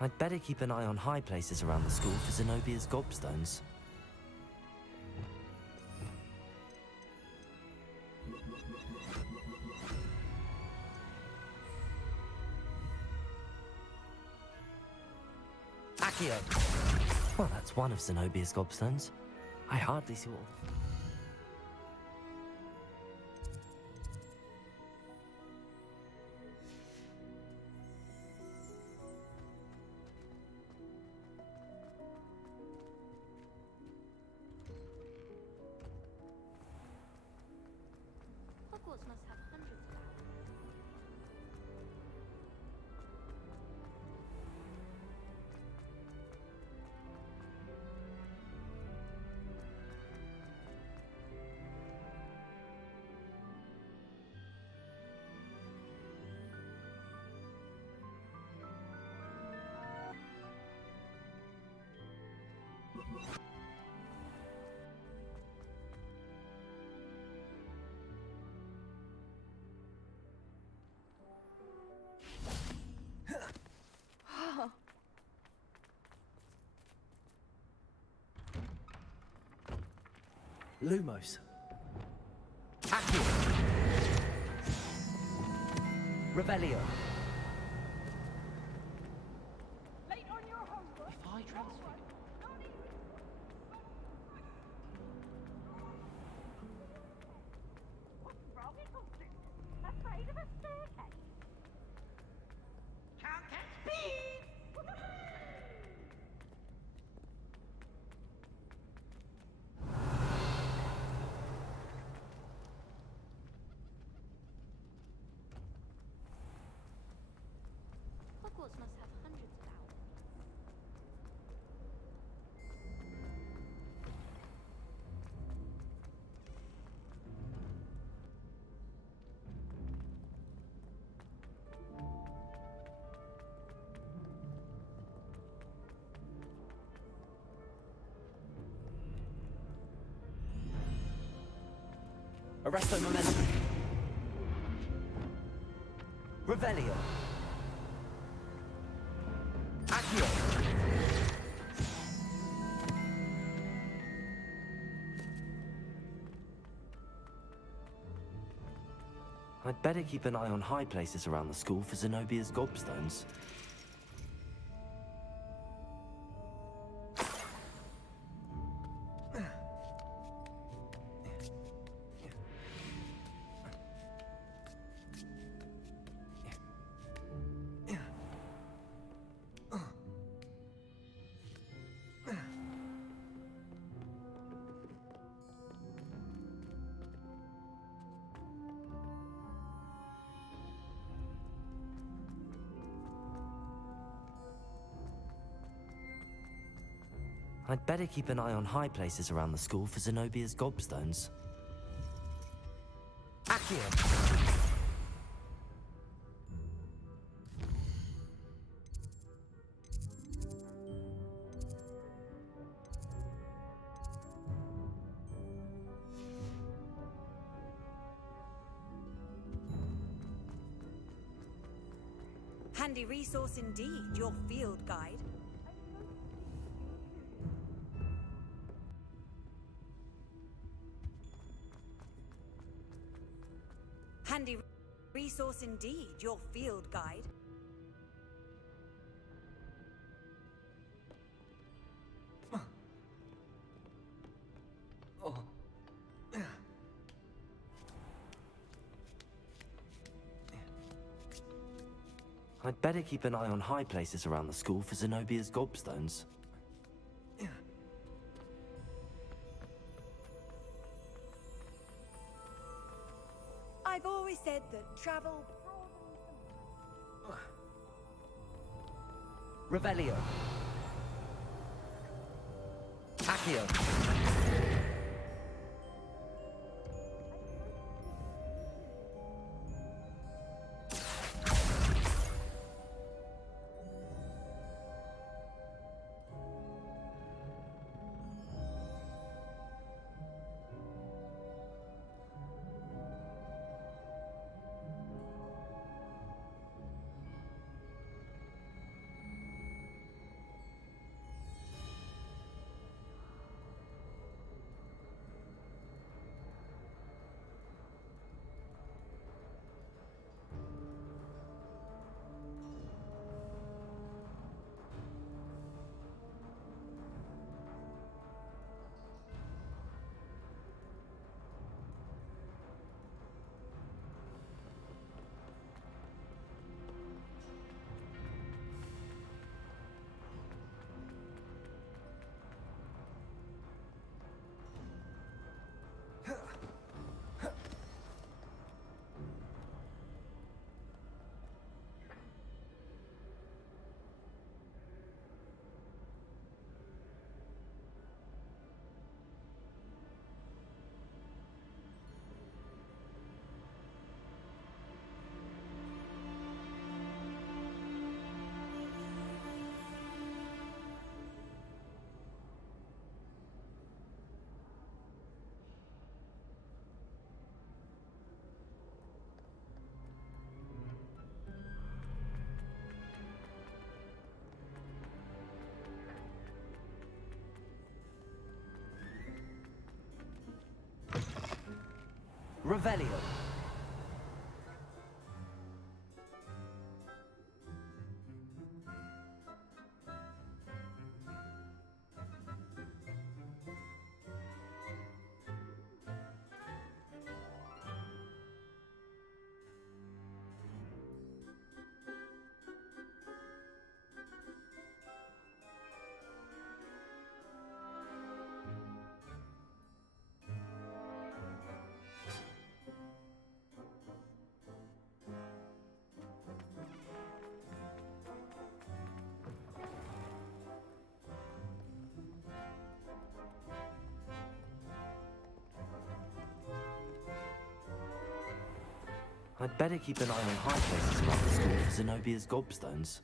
I'd better keep an eye on high places around the school for Zenobia's gobstones. Accio! Well, that's one of Zenobia's gobstones. I hardly saw. Hogwarts must have hundreds of owls. Lumos. Accio. Revelio. If I transfer... Hogwarts must have hundreds of owls. Arresto Momentum. Revelio. Accio. I'd better keep an eye on high places around the school for Zenobia's gobstones. I'd better keep an eye on high places around the school for Zenobia's gobstones. Accio. Handy resource indeed, your field guide. Handy resource indeed, your field guide. I'd better keep an eye on high places around the school for Zenobia's gobstones. I've always said that travel... Revelio. Accio. Revelio. I'd better keep an eye on high places around the school for Zenobia's gobstones.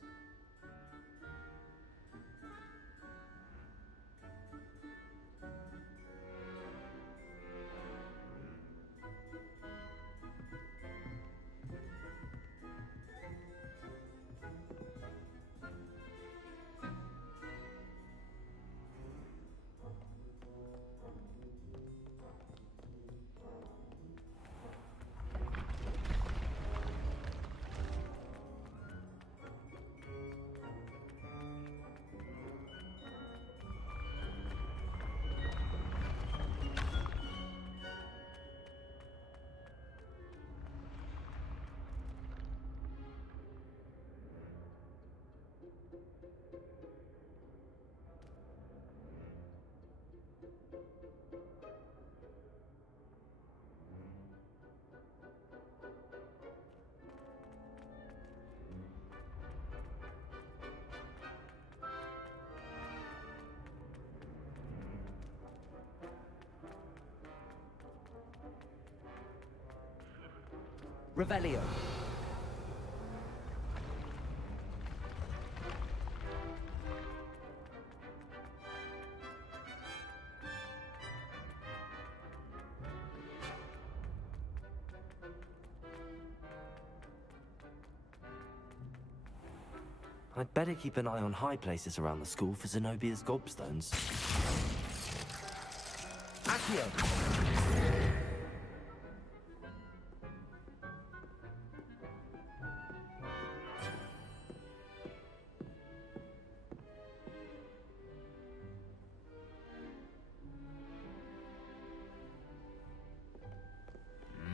Revelio. I'd better keep an eye on high places around the school for Zenobia's gobstones. Accio!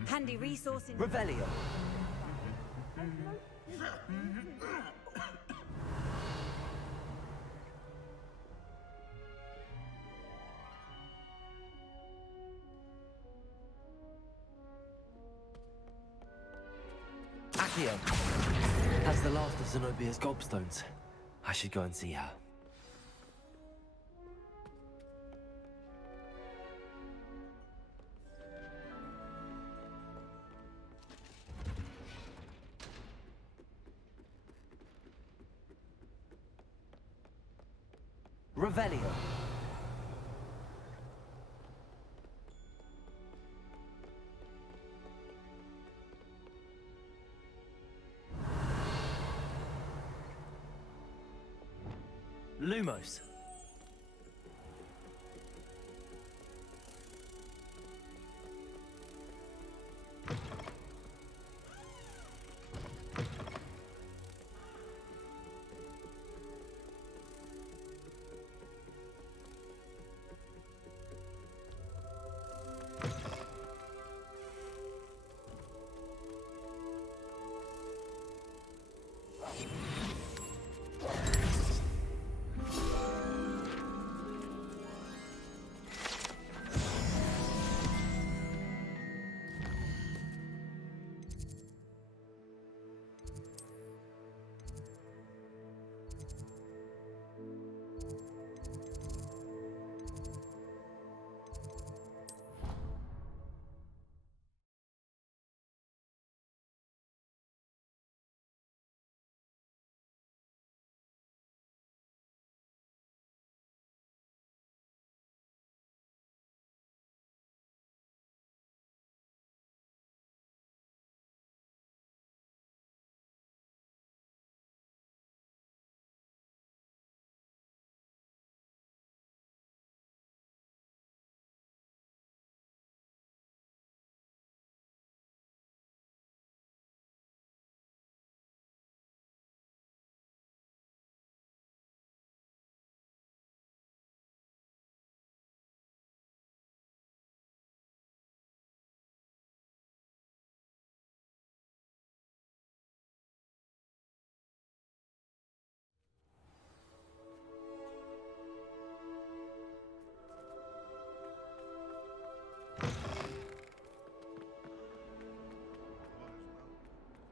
Handy resource in Revelio. Accio. That's the last of Zenobia's gobstones. I should go and see her. Revelio. Lumos.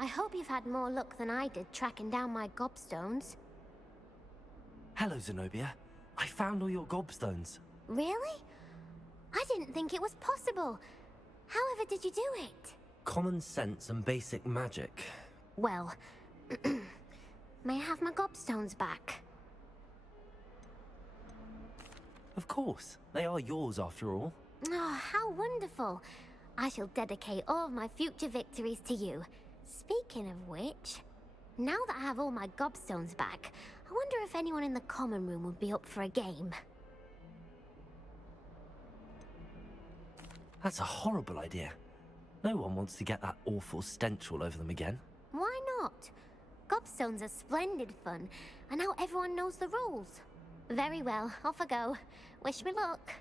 hope you've had more luck than I did tracking down my gobstones. Hello, Zenobia. I found all your gobstones. Really? I didn't think it was possible. However did you do it? Common sense and basic magic. Well, may I have my gobstones back? Of course. They are yours after all. Oh, how wonderful. I shall dedicate all of my future victories to you. Speaking of which, now that I have all my gobstones back, I wonder if anyone in the common room would be up for a game. That's a horrible idea. No one wants to get that awful stench all over them again. Why not? Gobstones are splendid fun, and now everyone knows the rules. Very well, off I go. Wish me luck.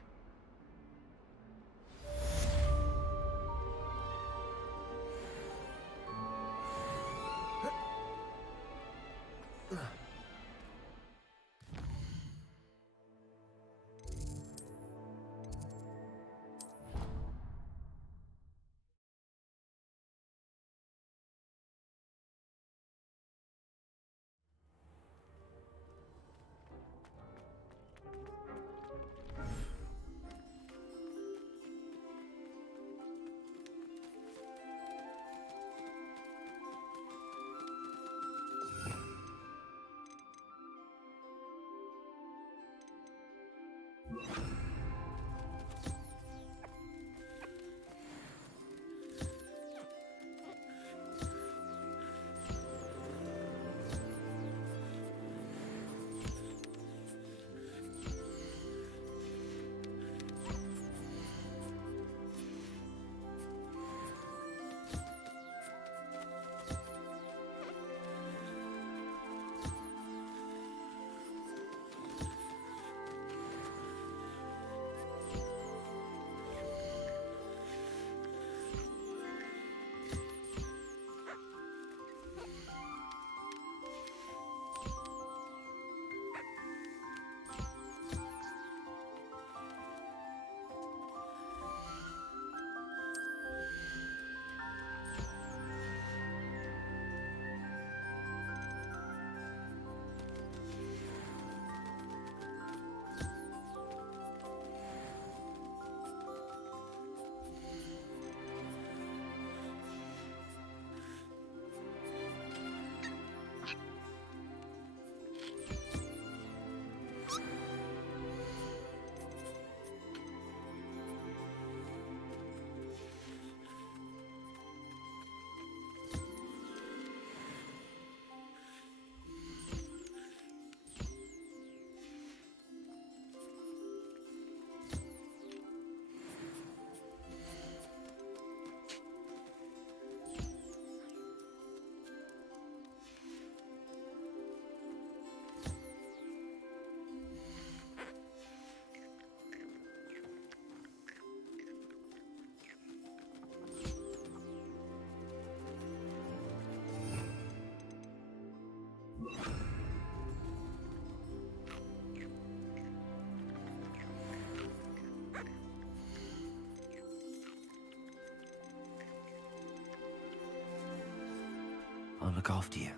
I'll look after you.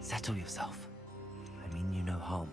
Settle yourself. I mean you no harm.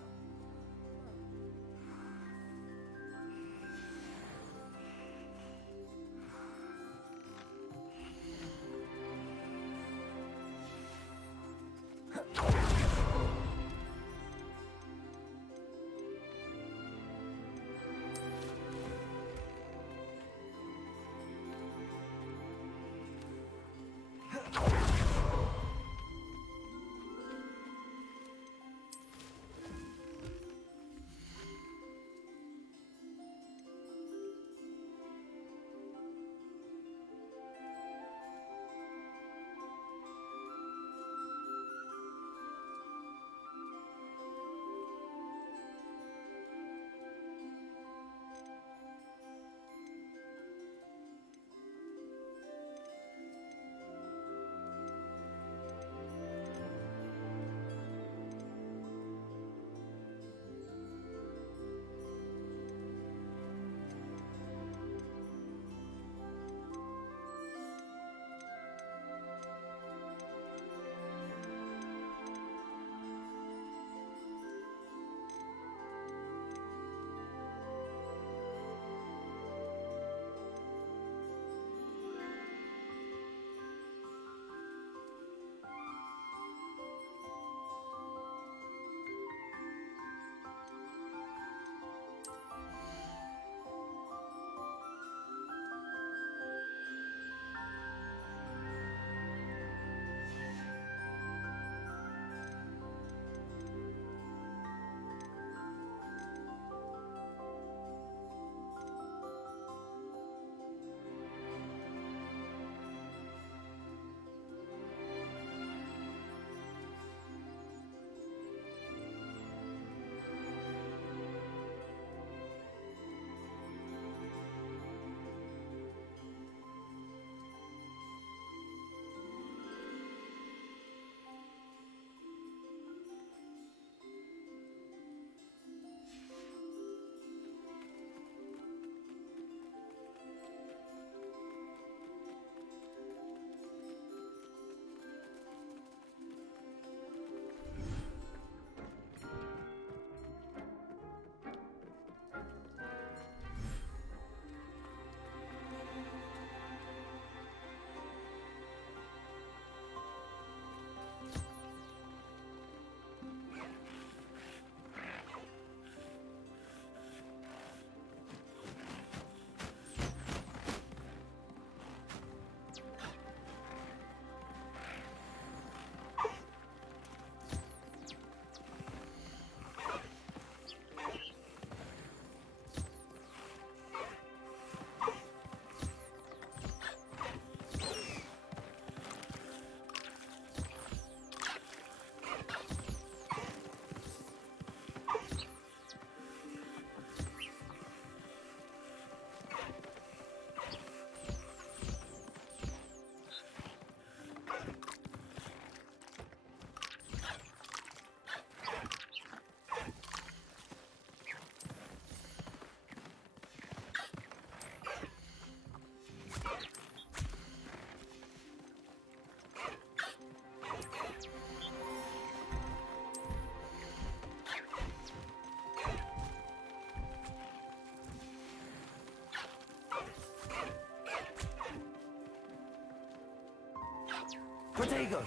Protego!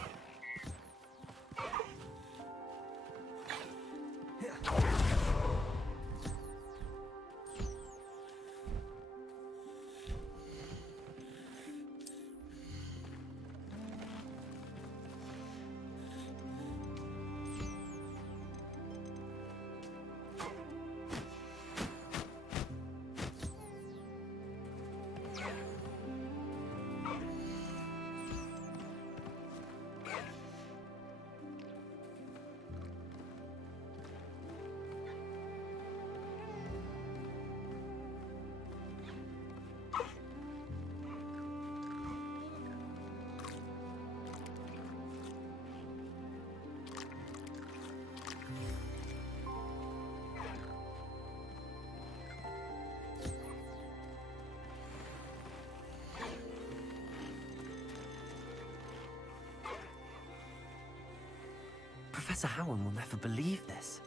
Professor Howen will never believe this.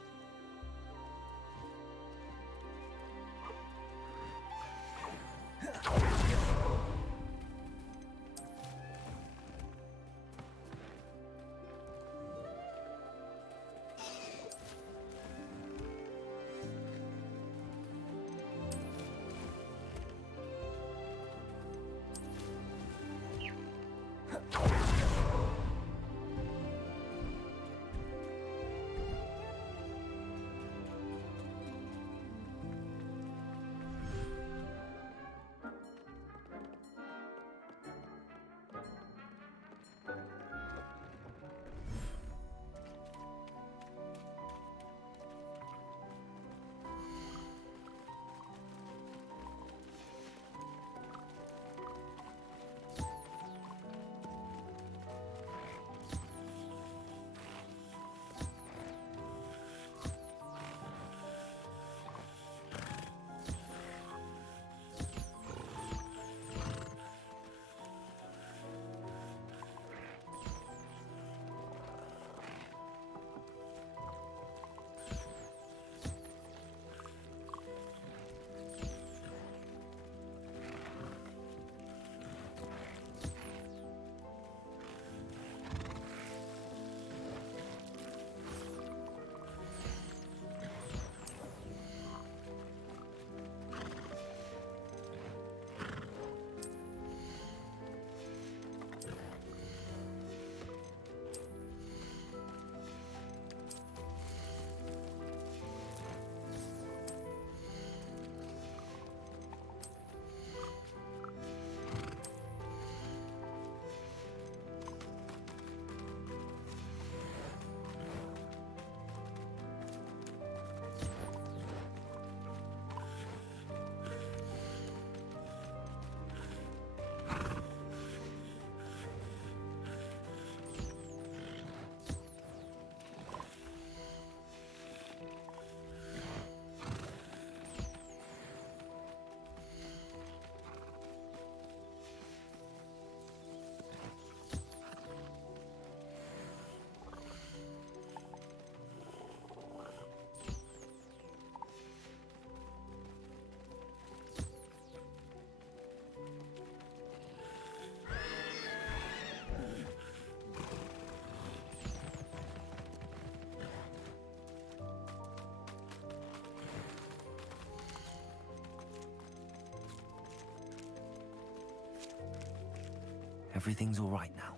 Everything's all right now.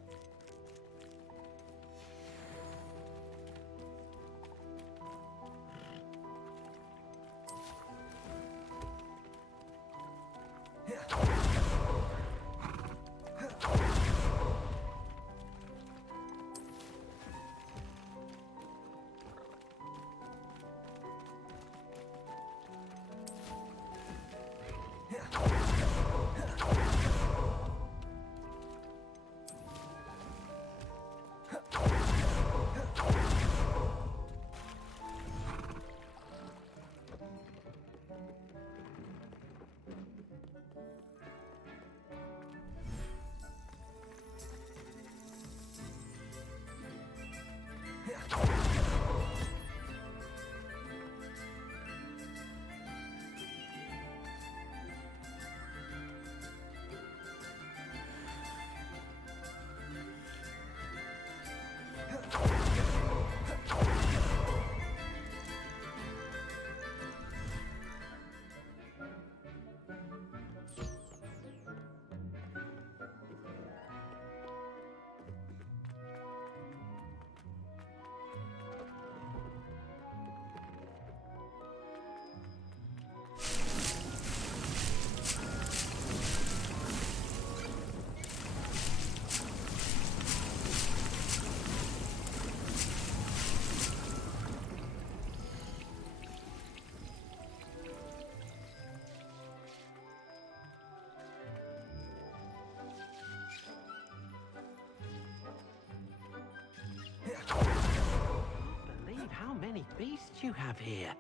beasts you have here.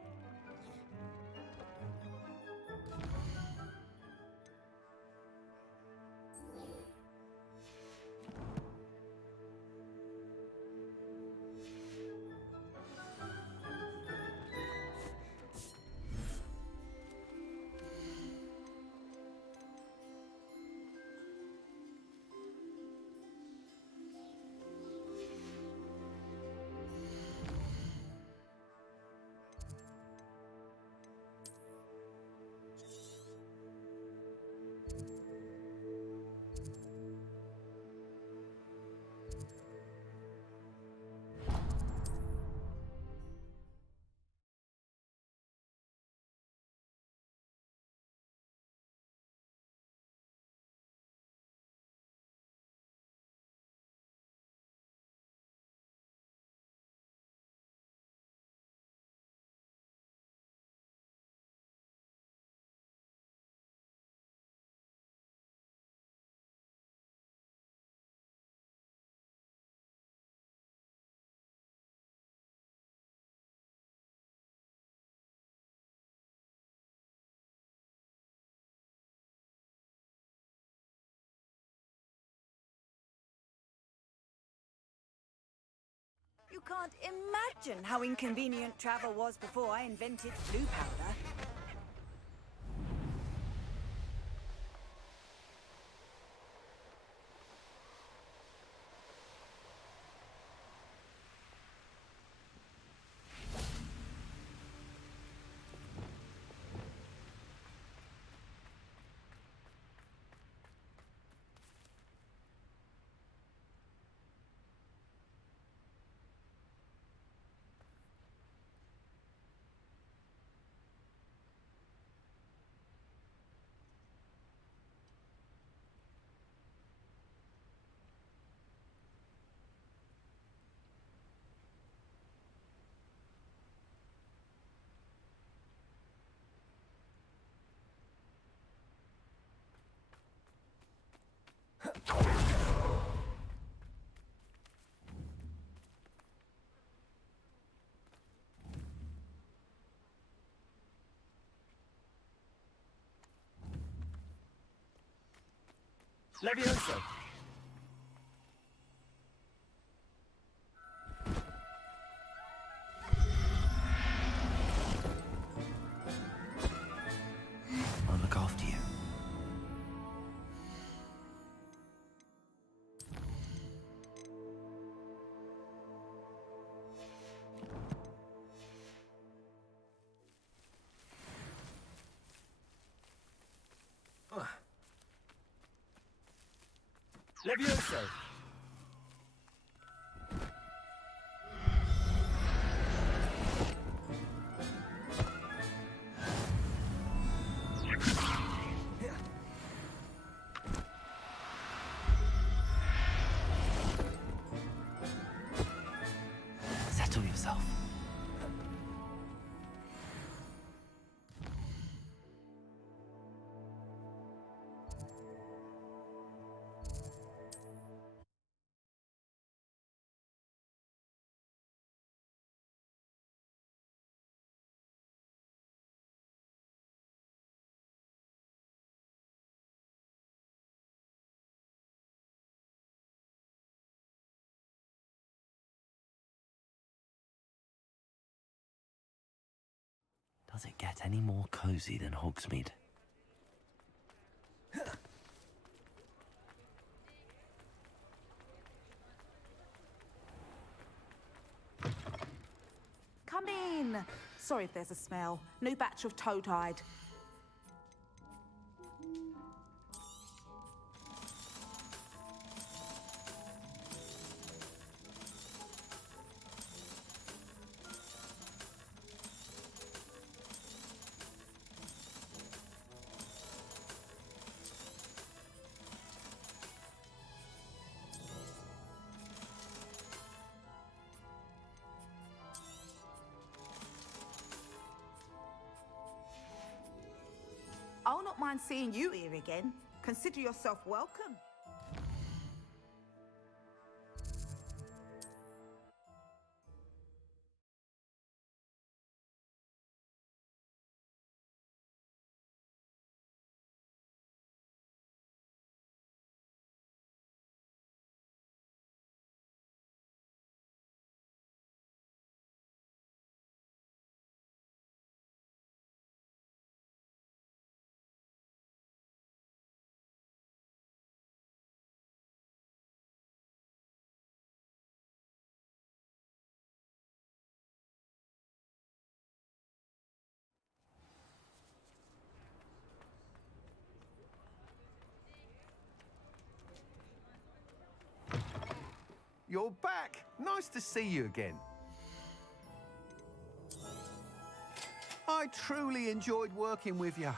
You can't imagine how inconvenient travel was before I invented blue powder. Levioso! I'll look after you. Levioso! Settle yourself. Does it get any more cozy than Hogsmeade? Come in. Sorry if there's a smell. New batch of toad-hide. I'll not mind seeing you here again. Consider yourself welcome. you're back. Nice to see you again. I truly enjoyed working with you.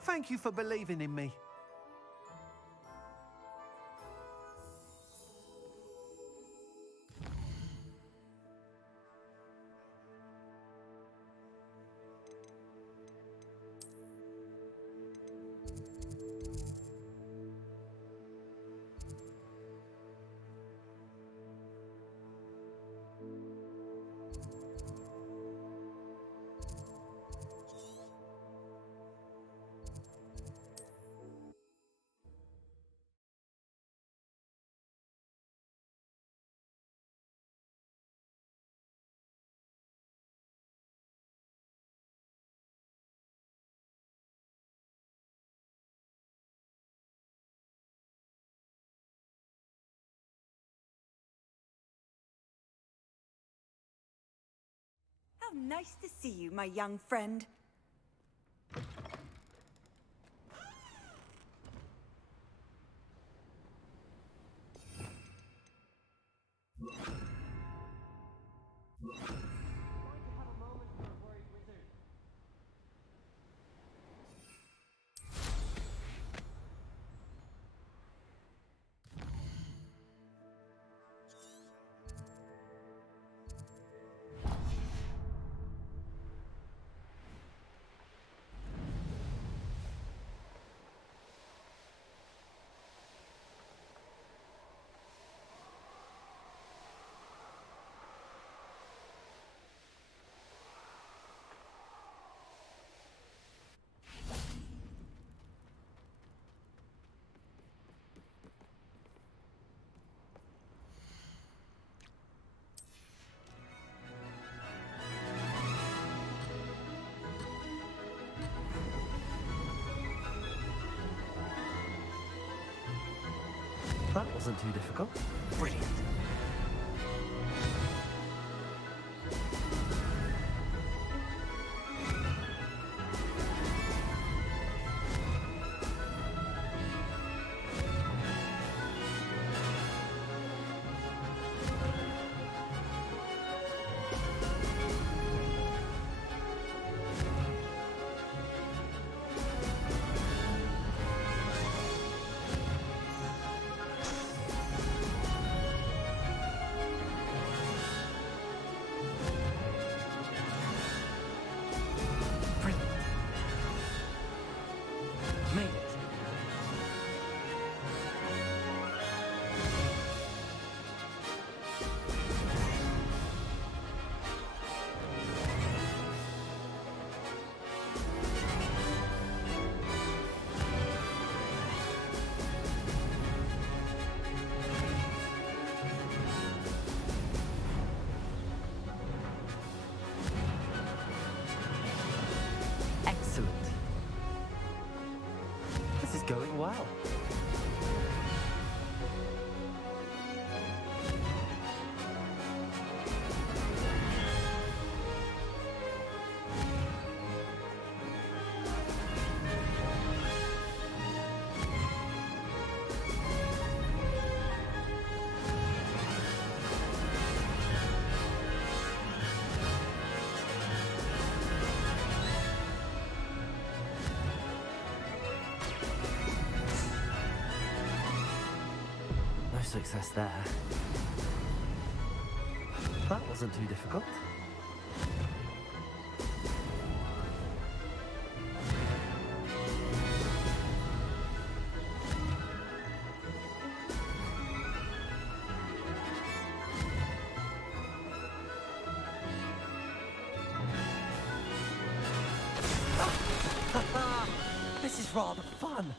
Thank you for believing in me. How nice to see you, my young friend. That wasn't too difficult. Brilliant. Made it. Excellent. This is going well. No success there. That wasn't too difficult. This is rather fun.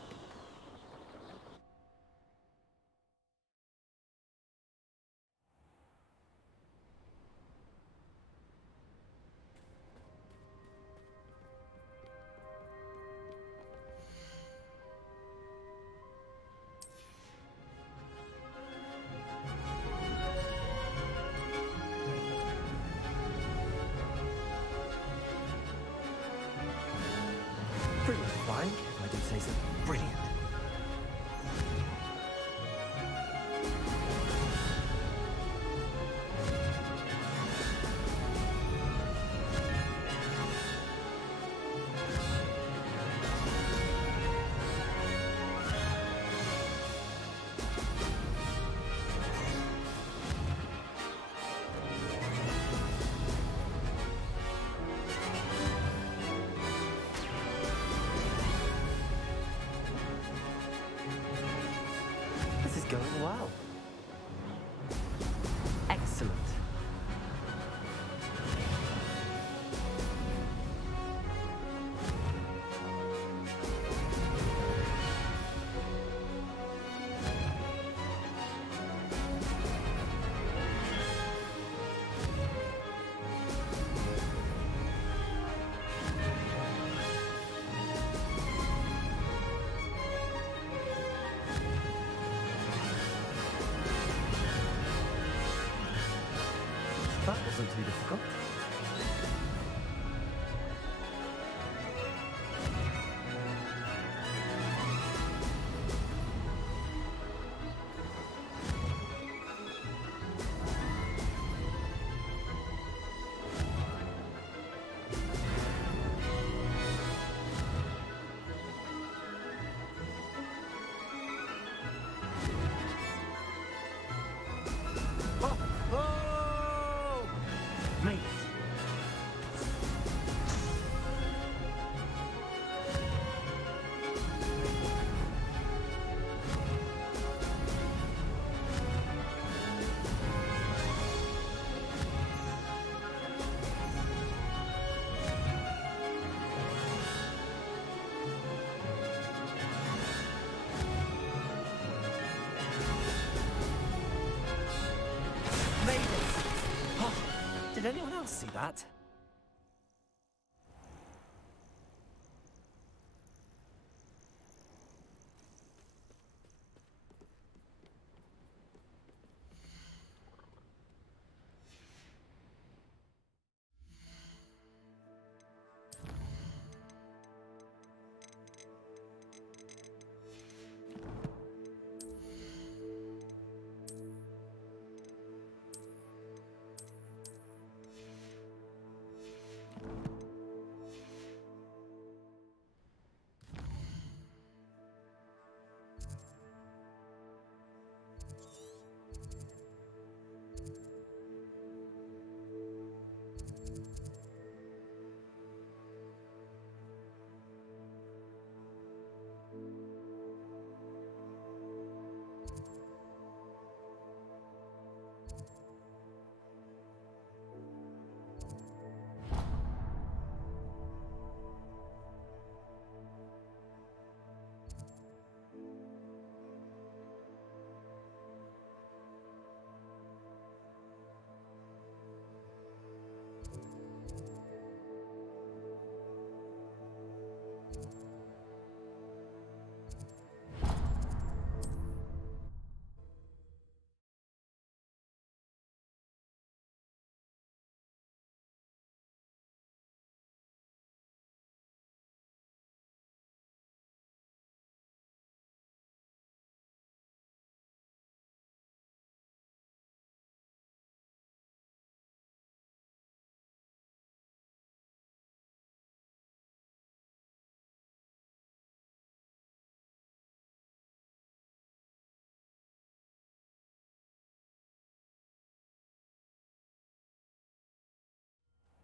Brilliant flying, if I do say so. Brilliant. doing well. Excellent. That wasn't too difficult. Mate. Did anyone else see that?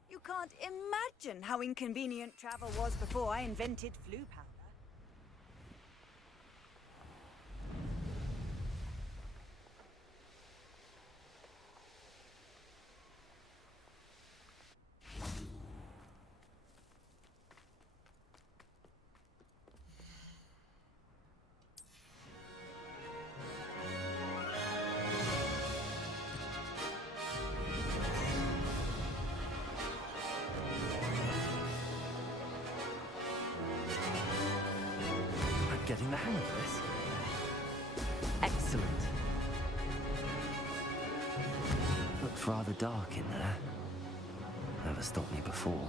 You can't imagine how inconvenient travel was before I invented flu powder. Getting the hang of this. Excellent. Looks rather dark in there. Never stopped me before.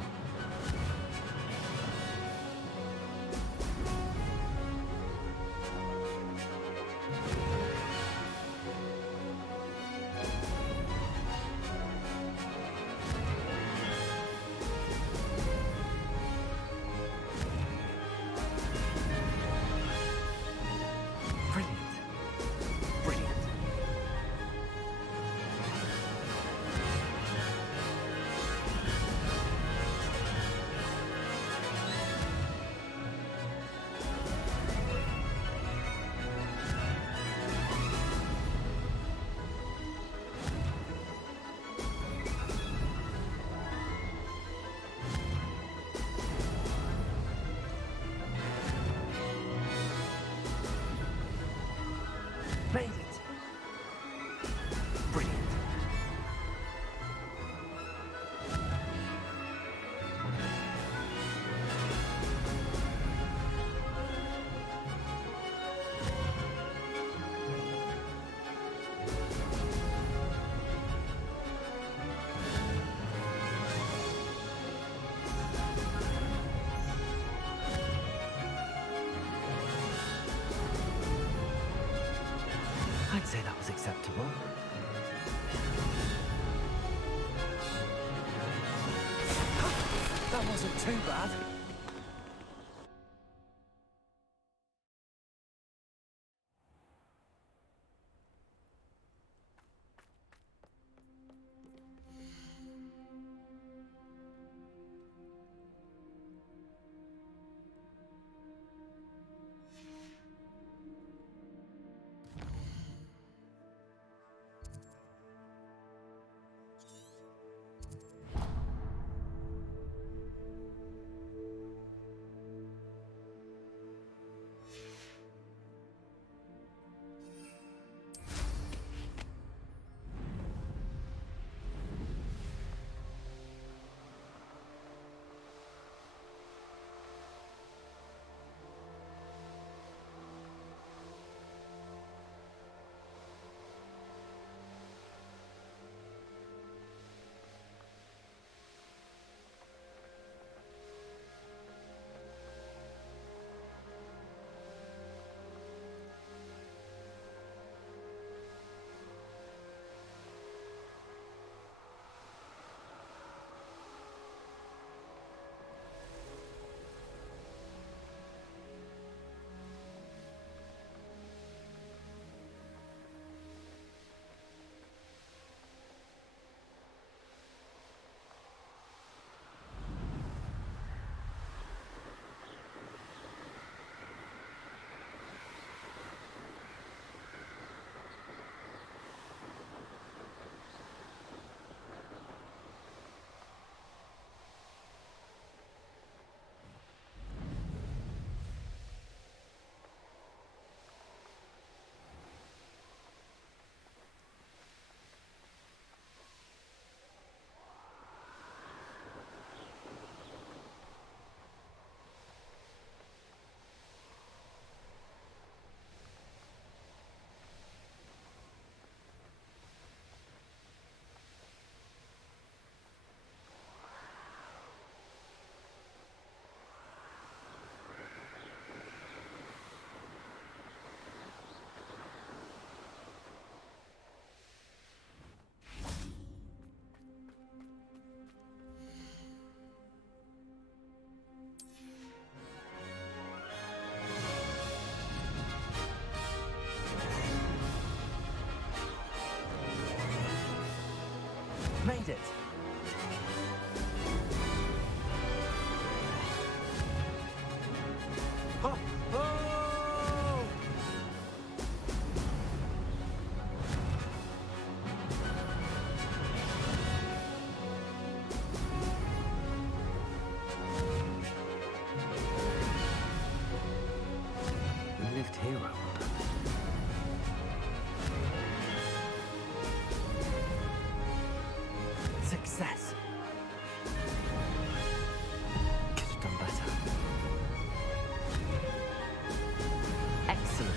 I'd say that was acceptable. That wasn't too bad. Made it! Oh! Oh! We lived here, I wonder. Success! Could have done better. Excellent.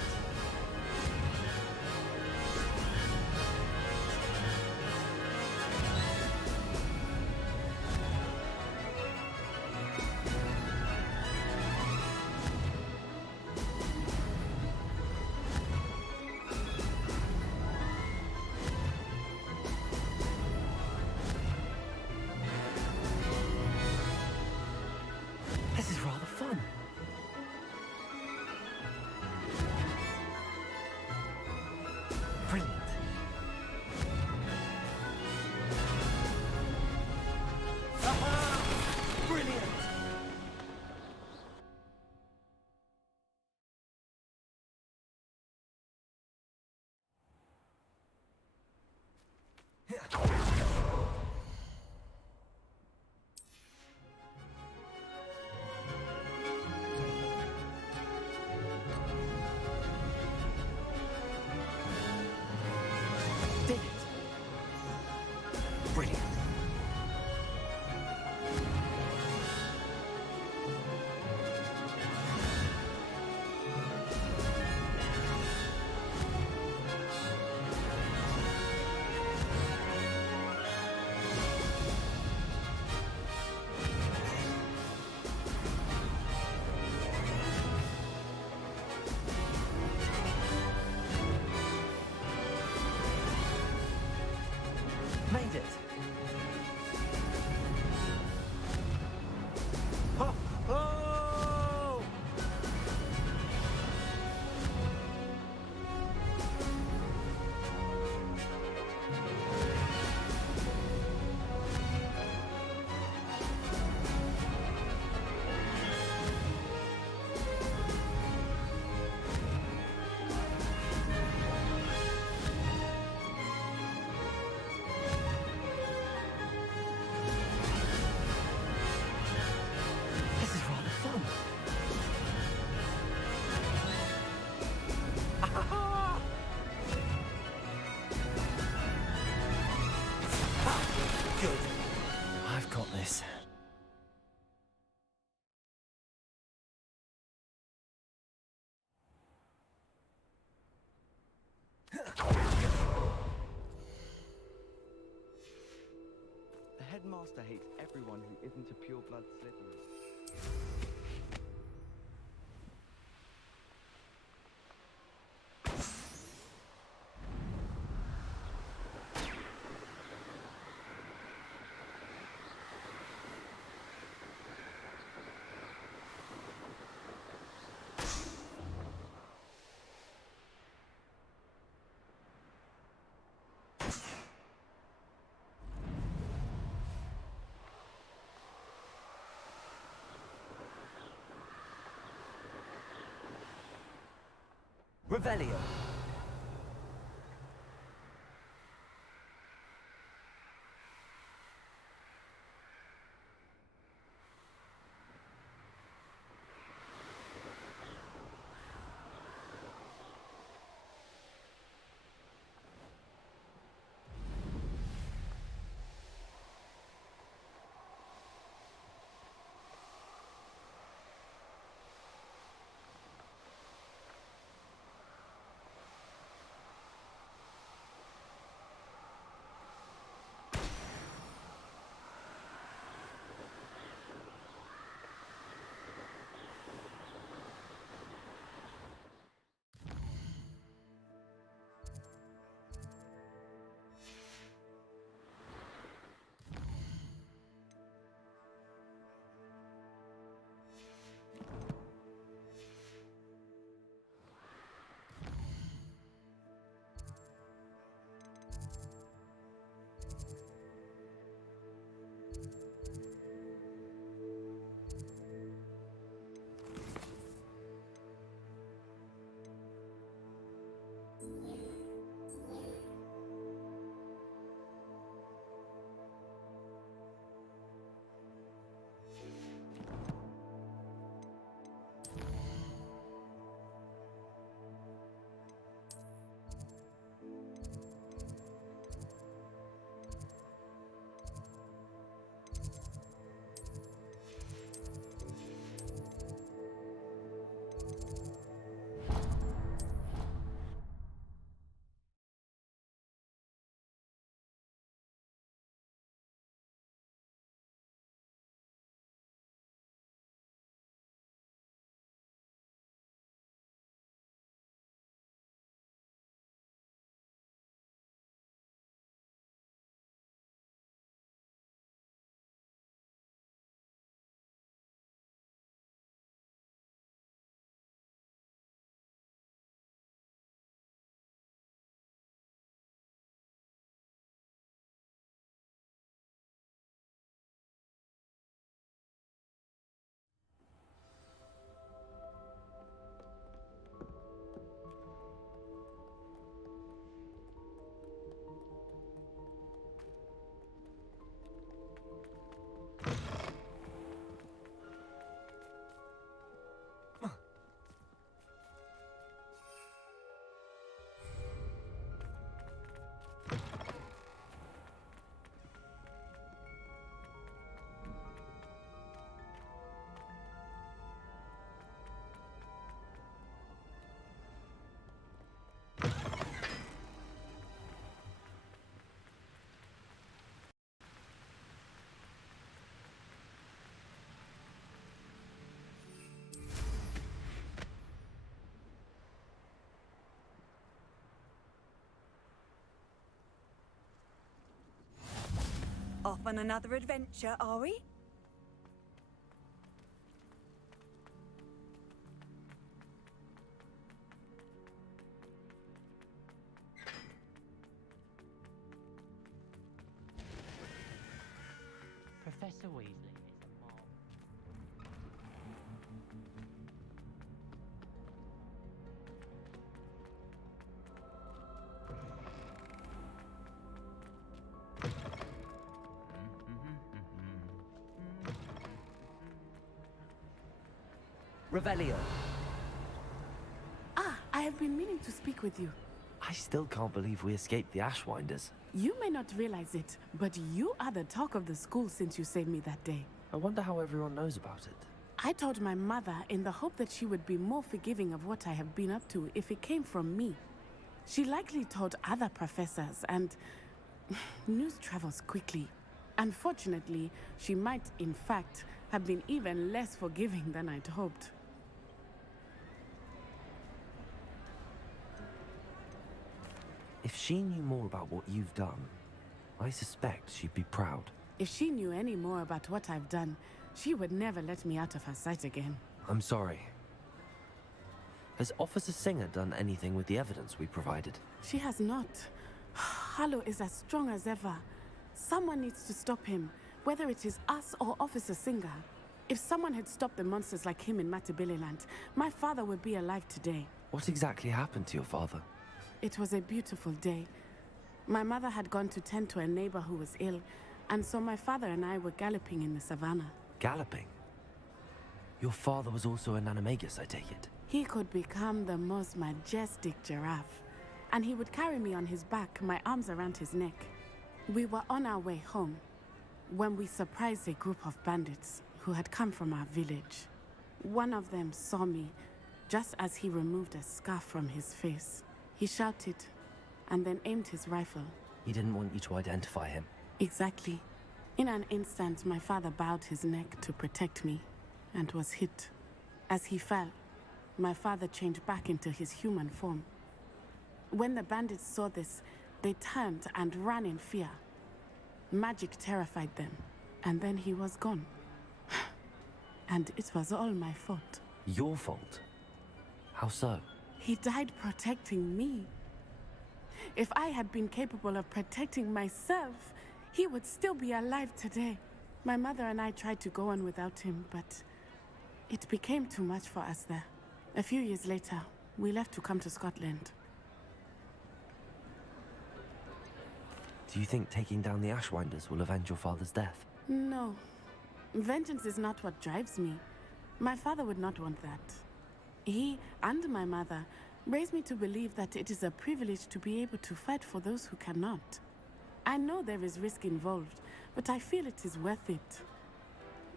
Good. I've got this. The headmaster hates everyone who isn't a pure-blood Slytherin. Revelio. Off on another adventure, are we? Professor Weasley is a mob. Revelio. Ah, I have been meaning to speak with you. I still can't believe we escaped the Ashwinders. You may not realize it, but you are the talk of the school since you saved me that day. I wonder how everyone knows about it. I told my mother in the hope that she would be more forgiving of what I have been up to if it came from me. She likely told other professors, and news travels quickly. Unfortunately, she might, in fact, have been even less forgiving than I'd hoped. If she knew more about what you've done, I suspect she'd be proud. If she knew any more about what I've done, she would never let me out of her sight again. I'm sorry. Has Officer Singer done anything with the evidence we provided? She has not. Harlow is as strong as ever. Someone needs to stop him, whether it is us or Officer Singer. If someone had stopped the monsters like him in Matabeleland, my father would be alive today. What exactly happened to your father? It was a beautiful day. My mother had gone to tend to a neighbor who was ill, and so my father and I were galloping in the savannah. Galloping? Your father was also an animagus, I take it? He could become the most majestic giraffe, and he would carry me on his back, my arms around his neck. We were on our way home when we surprised a group of bandits who had come from our village. One of them saw me just as he removed a scarf from his face. He shouted and then aimed his rifle. He didn't want you to identify him. Exactly. In an instant, my father bowed his neck to protect me and was hit. As he fell, my father changed back into his human form. When the bandits saw this, they turned and ran in fear. Magic terrified them, and then he was gone. And it was all my fault. Your fault? How so? He died protecting me. If I had been capable of protecting myself, he would still be alive today. My mother and I tried to go on without him, but it became too much for us there. A few years later, we left to come to Scotland. Do you think taking down the Ashwinders will avenge your father's death? No. Vengeance is not what drives me. My father would not want that. He and my mother raised me to believe that it is a privilege to be able to fight for those who cannot. I know there is risk involved, but I feel it is worth it.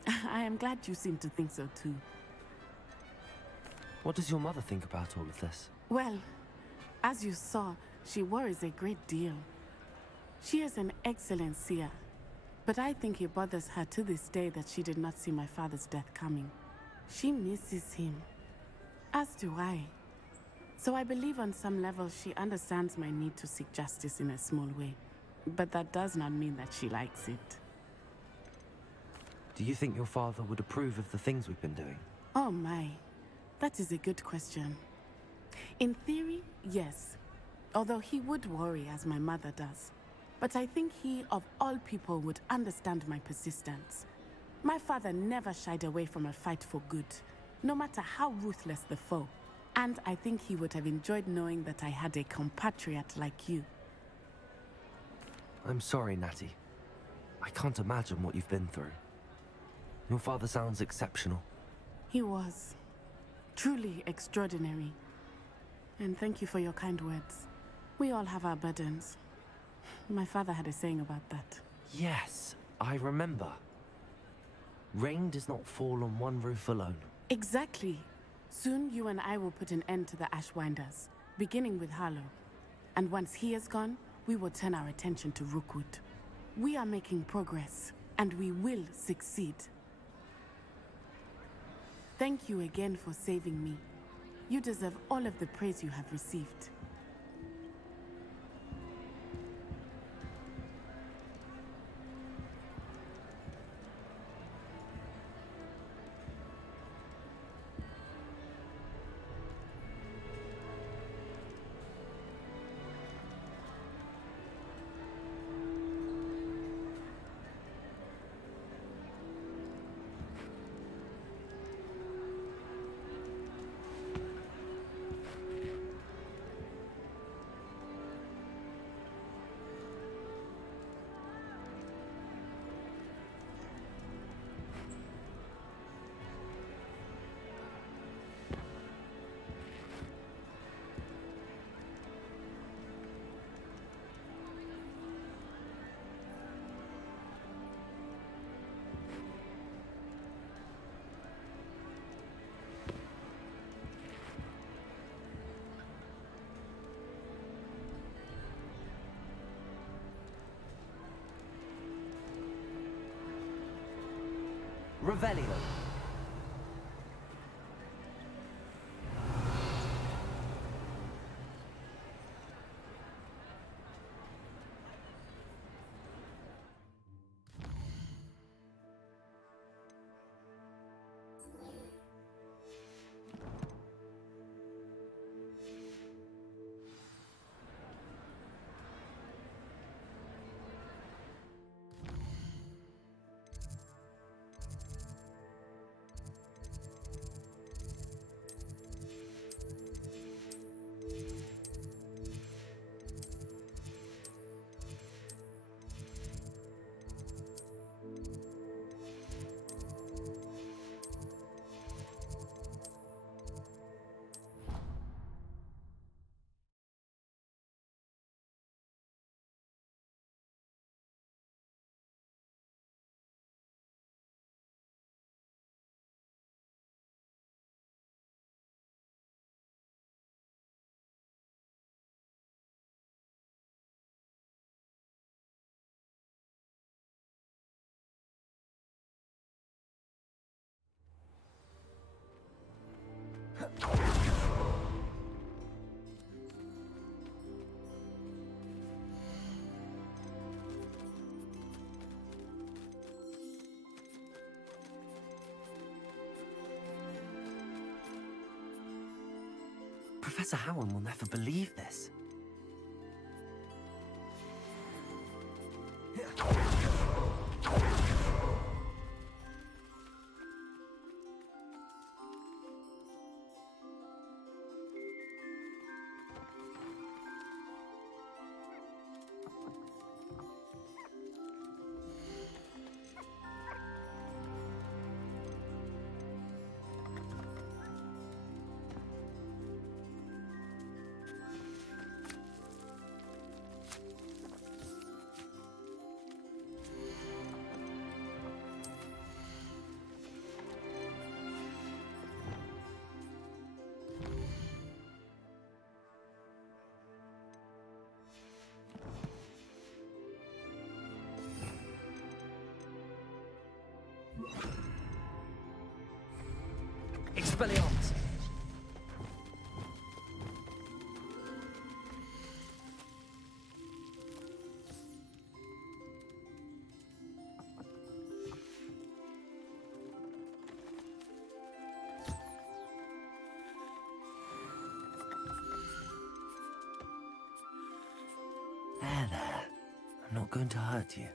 I am glad you seem to think so too. What does your mother think about all of this? Well, as you saw, she worries a great deal. She is an excellent seer, but I think it bothers her to this day that she did not see my father's death coming. She misses him, as do I. So I believe on some level she understands my need to seek justice in a small way. But that does not mean that she likes it. Do you think your father would approve of the things we've been doing? Oh my, that is a good question. In theory, yes. Although he would worry as my mother does. But I think he, of all people, would understand my persistence. My father never shied away from a fight for good, no matter how ruthless the foe. And I think he would have enjoyed knowing that I had a compatriot like you. I'm sorry, Natty. I can't imagine what you've been through. Your father sounds exceptional. He was. Truly extraordinary. And thank you for your kind words. We all have our burdens. My father had a saying about that. Yes, I remember. Rain does not fall on one roof alone. Exactly. Soon you and I will put an end to the Ashwinders, beginning with Harlow. And once he is gone, we will turn our attention to Rookwood. We are making progress, and we will succeed. Thank you again for saving me. You deserve all of the praise you have received. Revelio. Professor Howard will never believe this. Expelliarmus. There. I'm not going to hurt you.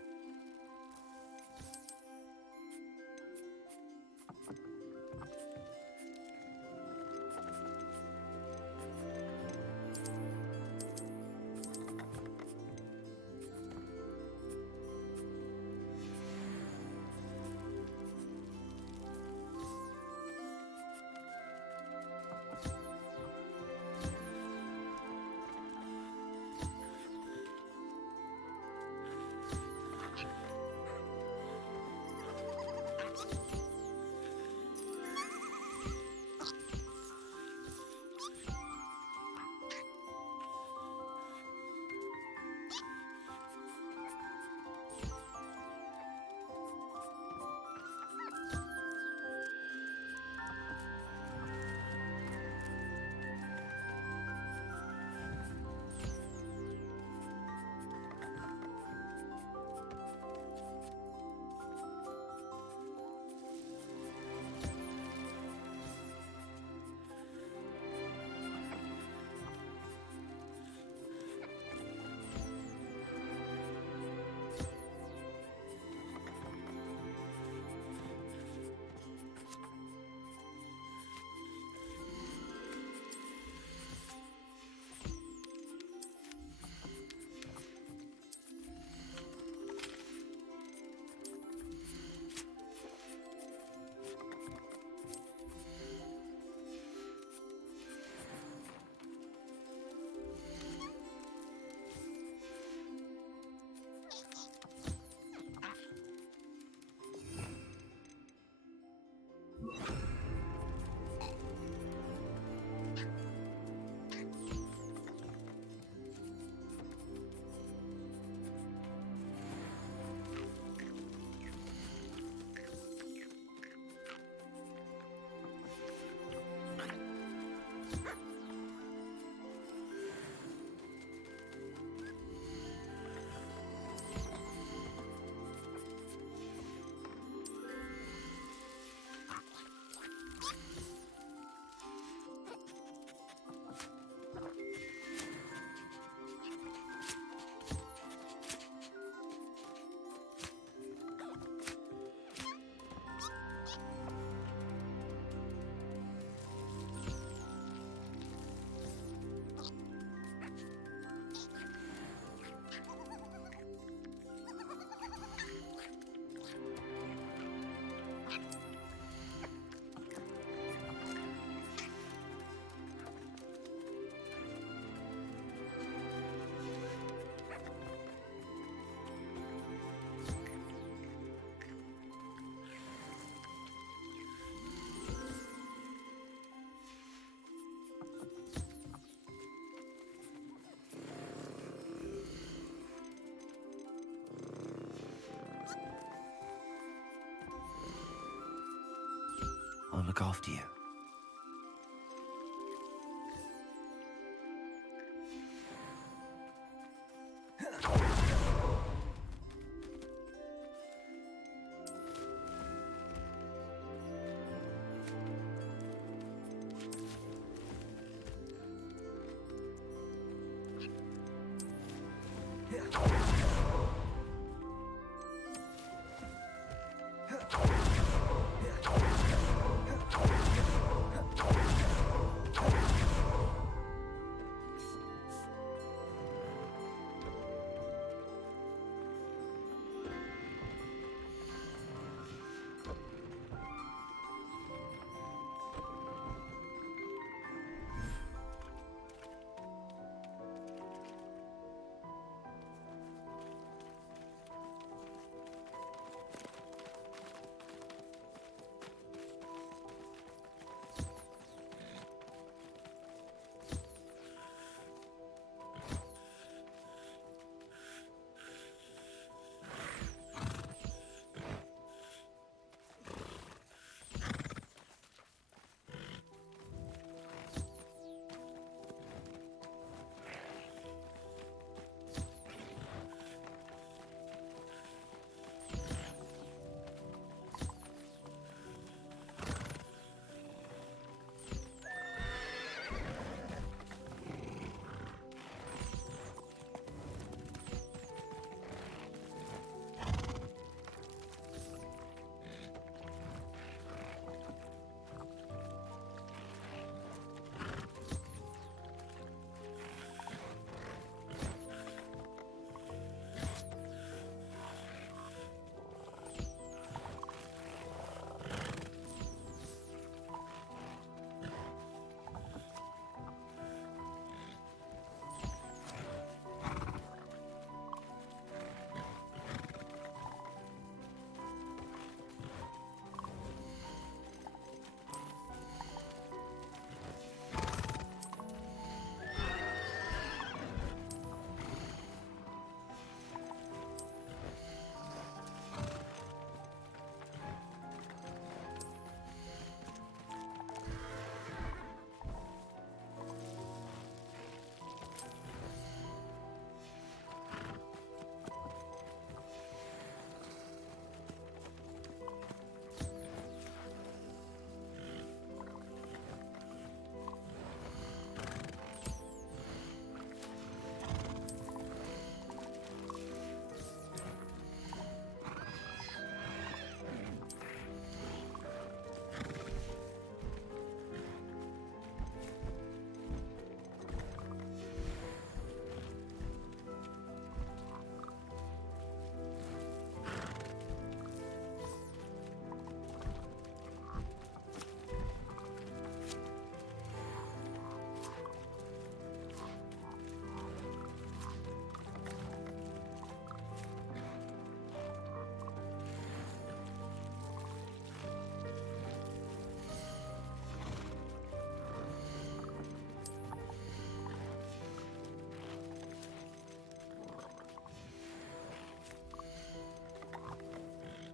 look after you.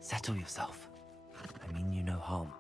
Settle yourself. I mean you no harm.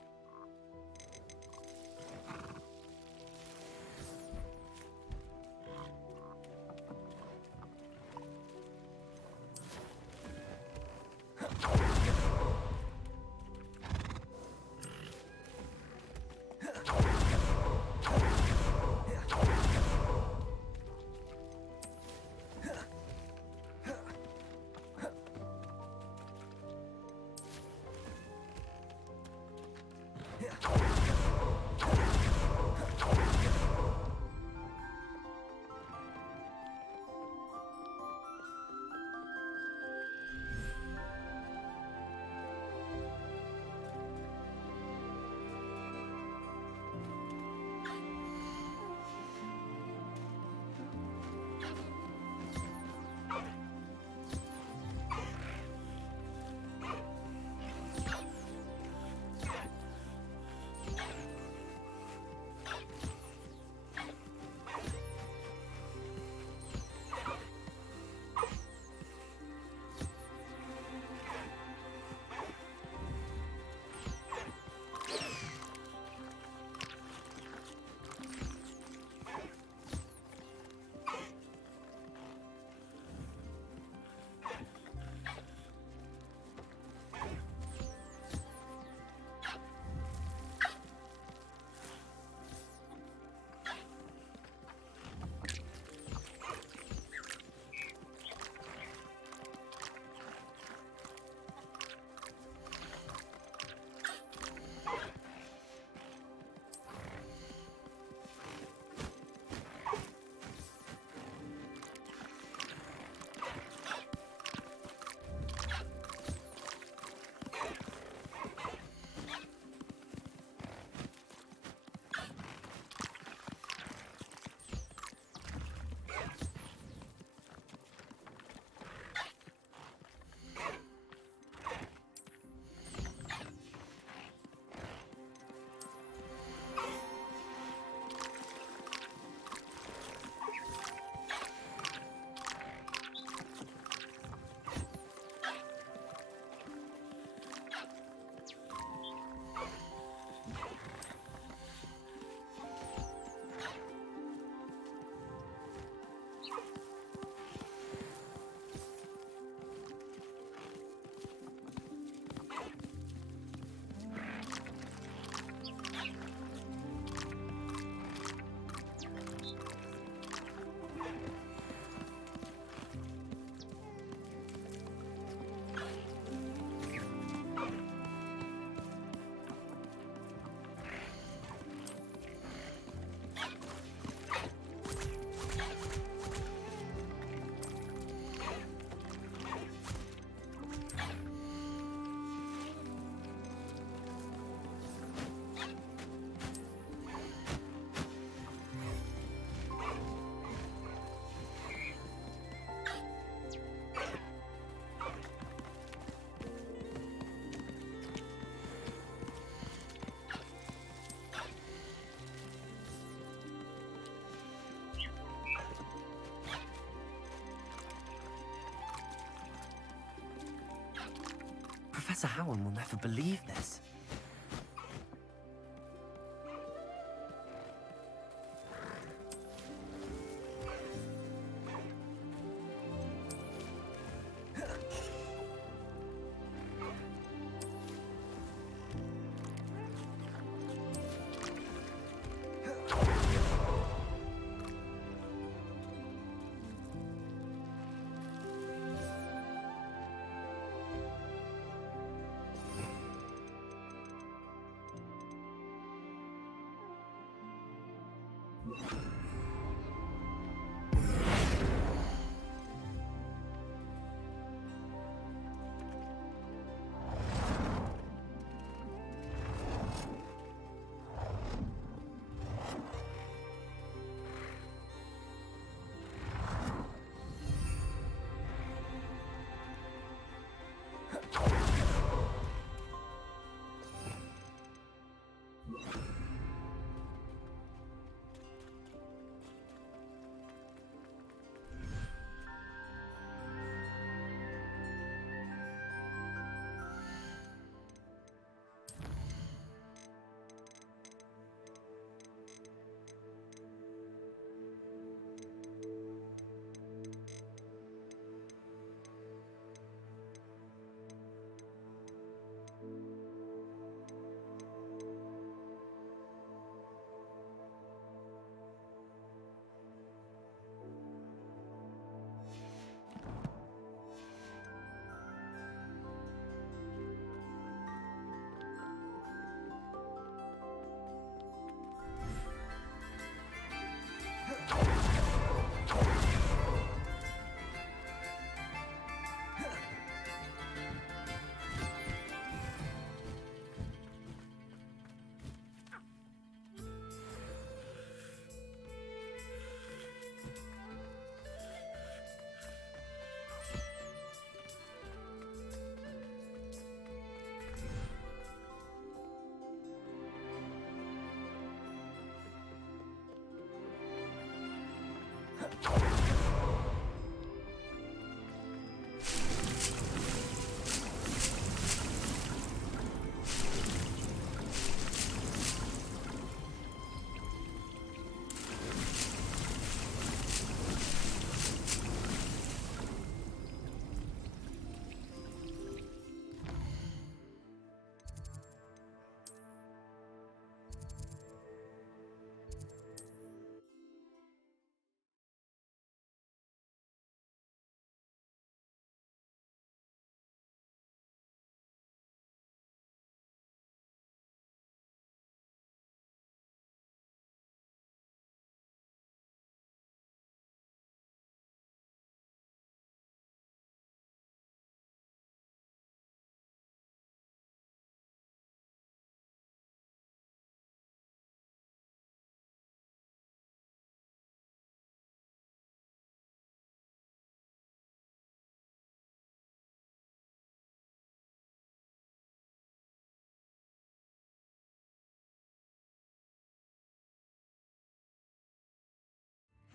Professor Howard will never believe this.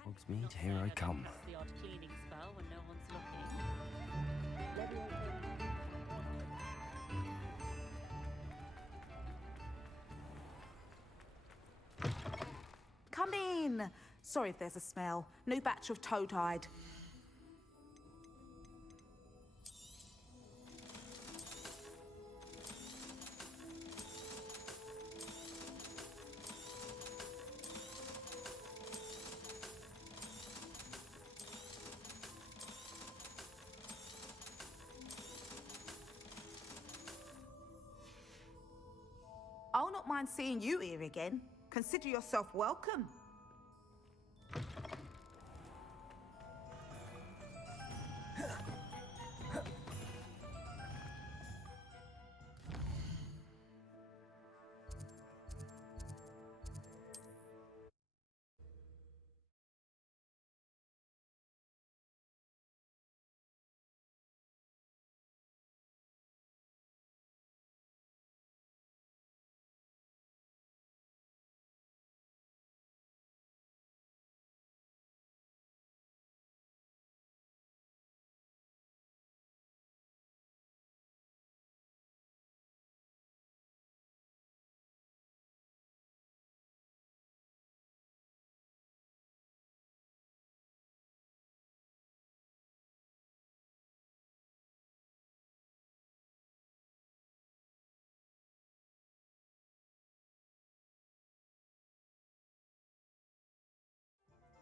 Hogsmeade, here I come. The odd cleaning spell when no one's looking. Come in. Sorry if there's a smell. New batch of toad-hide. I'll not mind seeing you here again. Consider yourself welcome.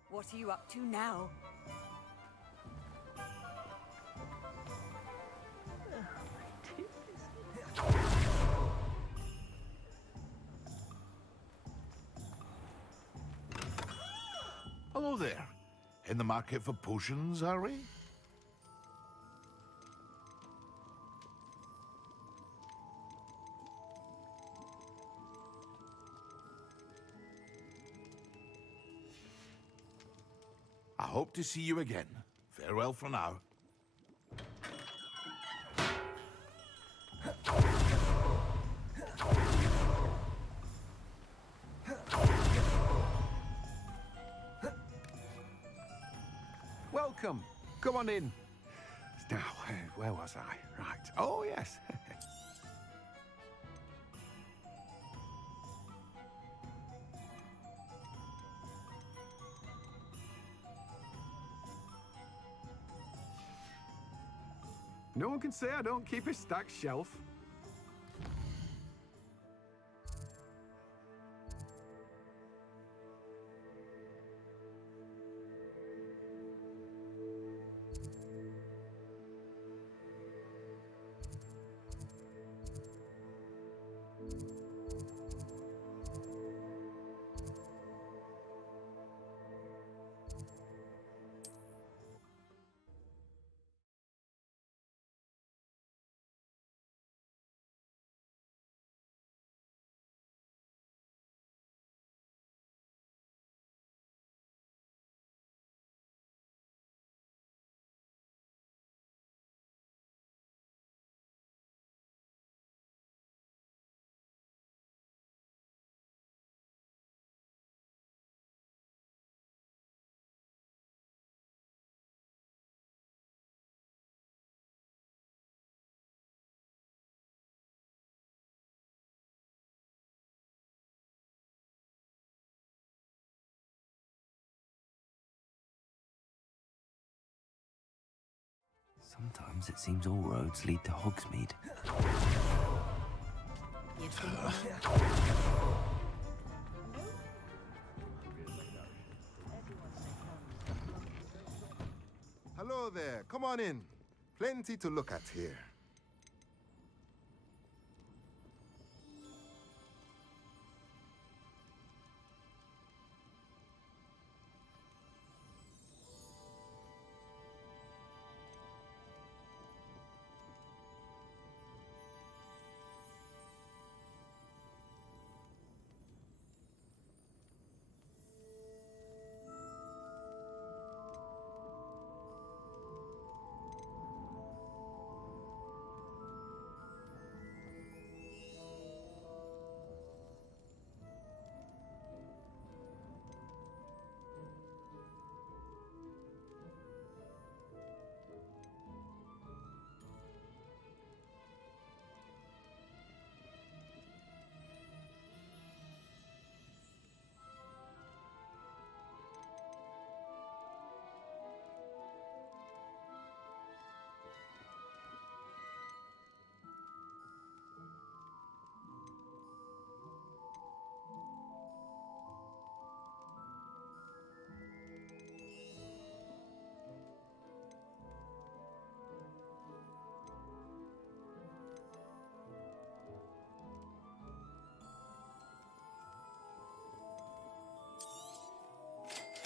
What are you up to now? Hello there. In the market for potions, are we? I hope to see you again. Farewell for now. Welcome. Come on in. Now, where was I? Right. Oh, yes. No one can say I don't keep a stacked shelf. Sometimes it seems all roads lead to Hogsmeade. Hello there. Come on in. Plenty to look at here.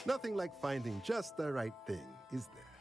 Nothing like finding just the right thing, is there?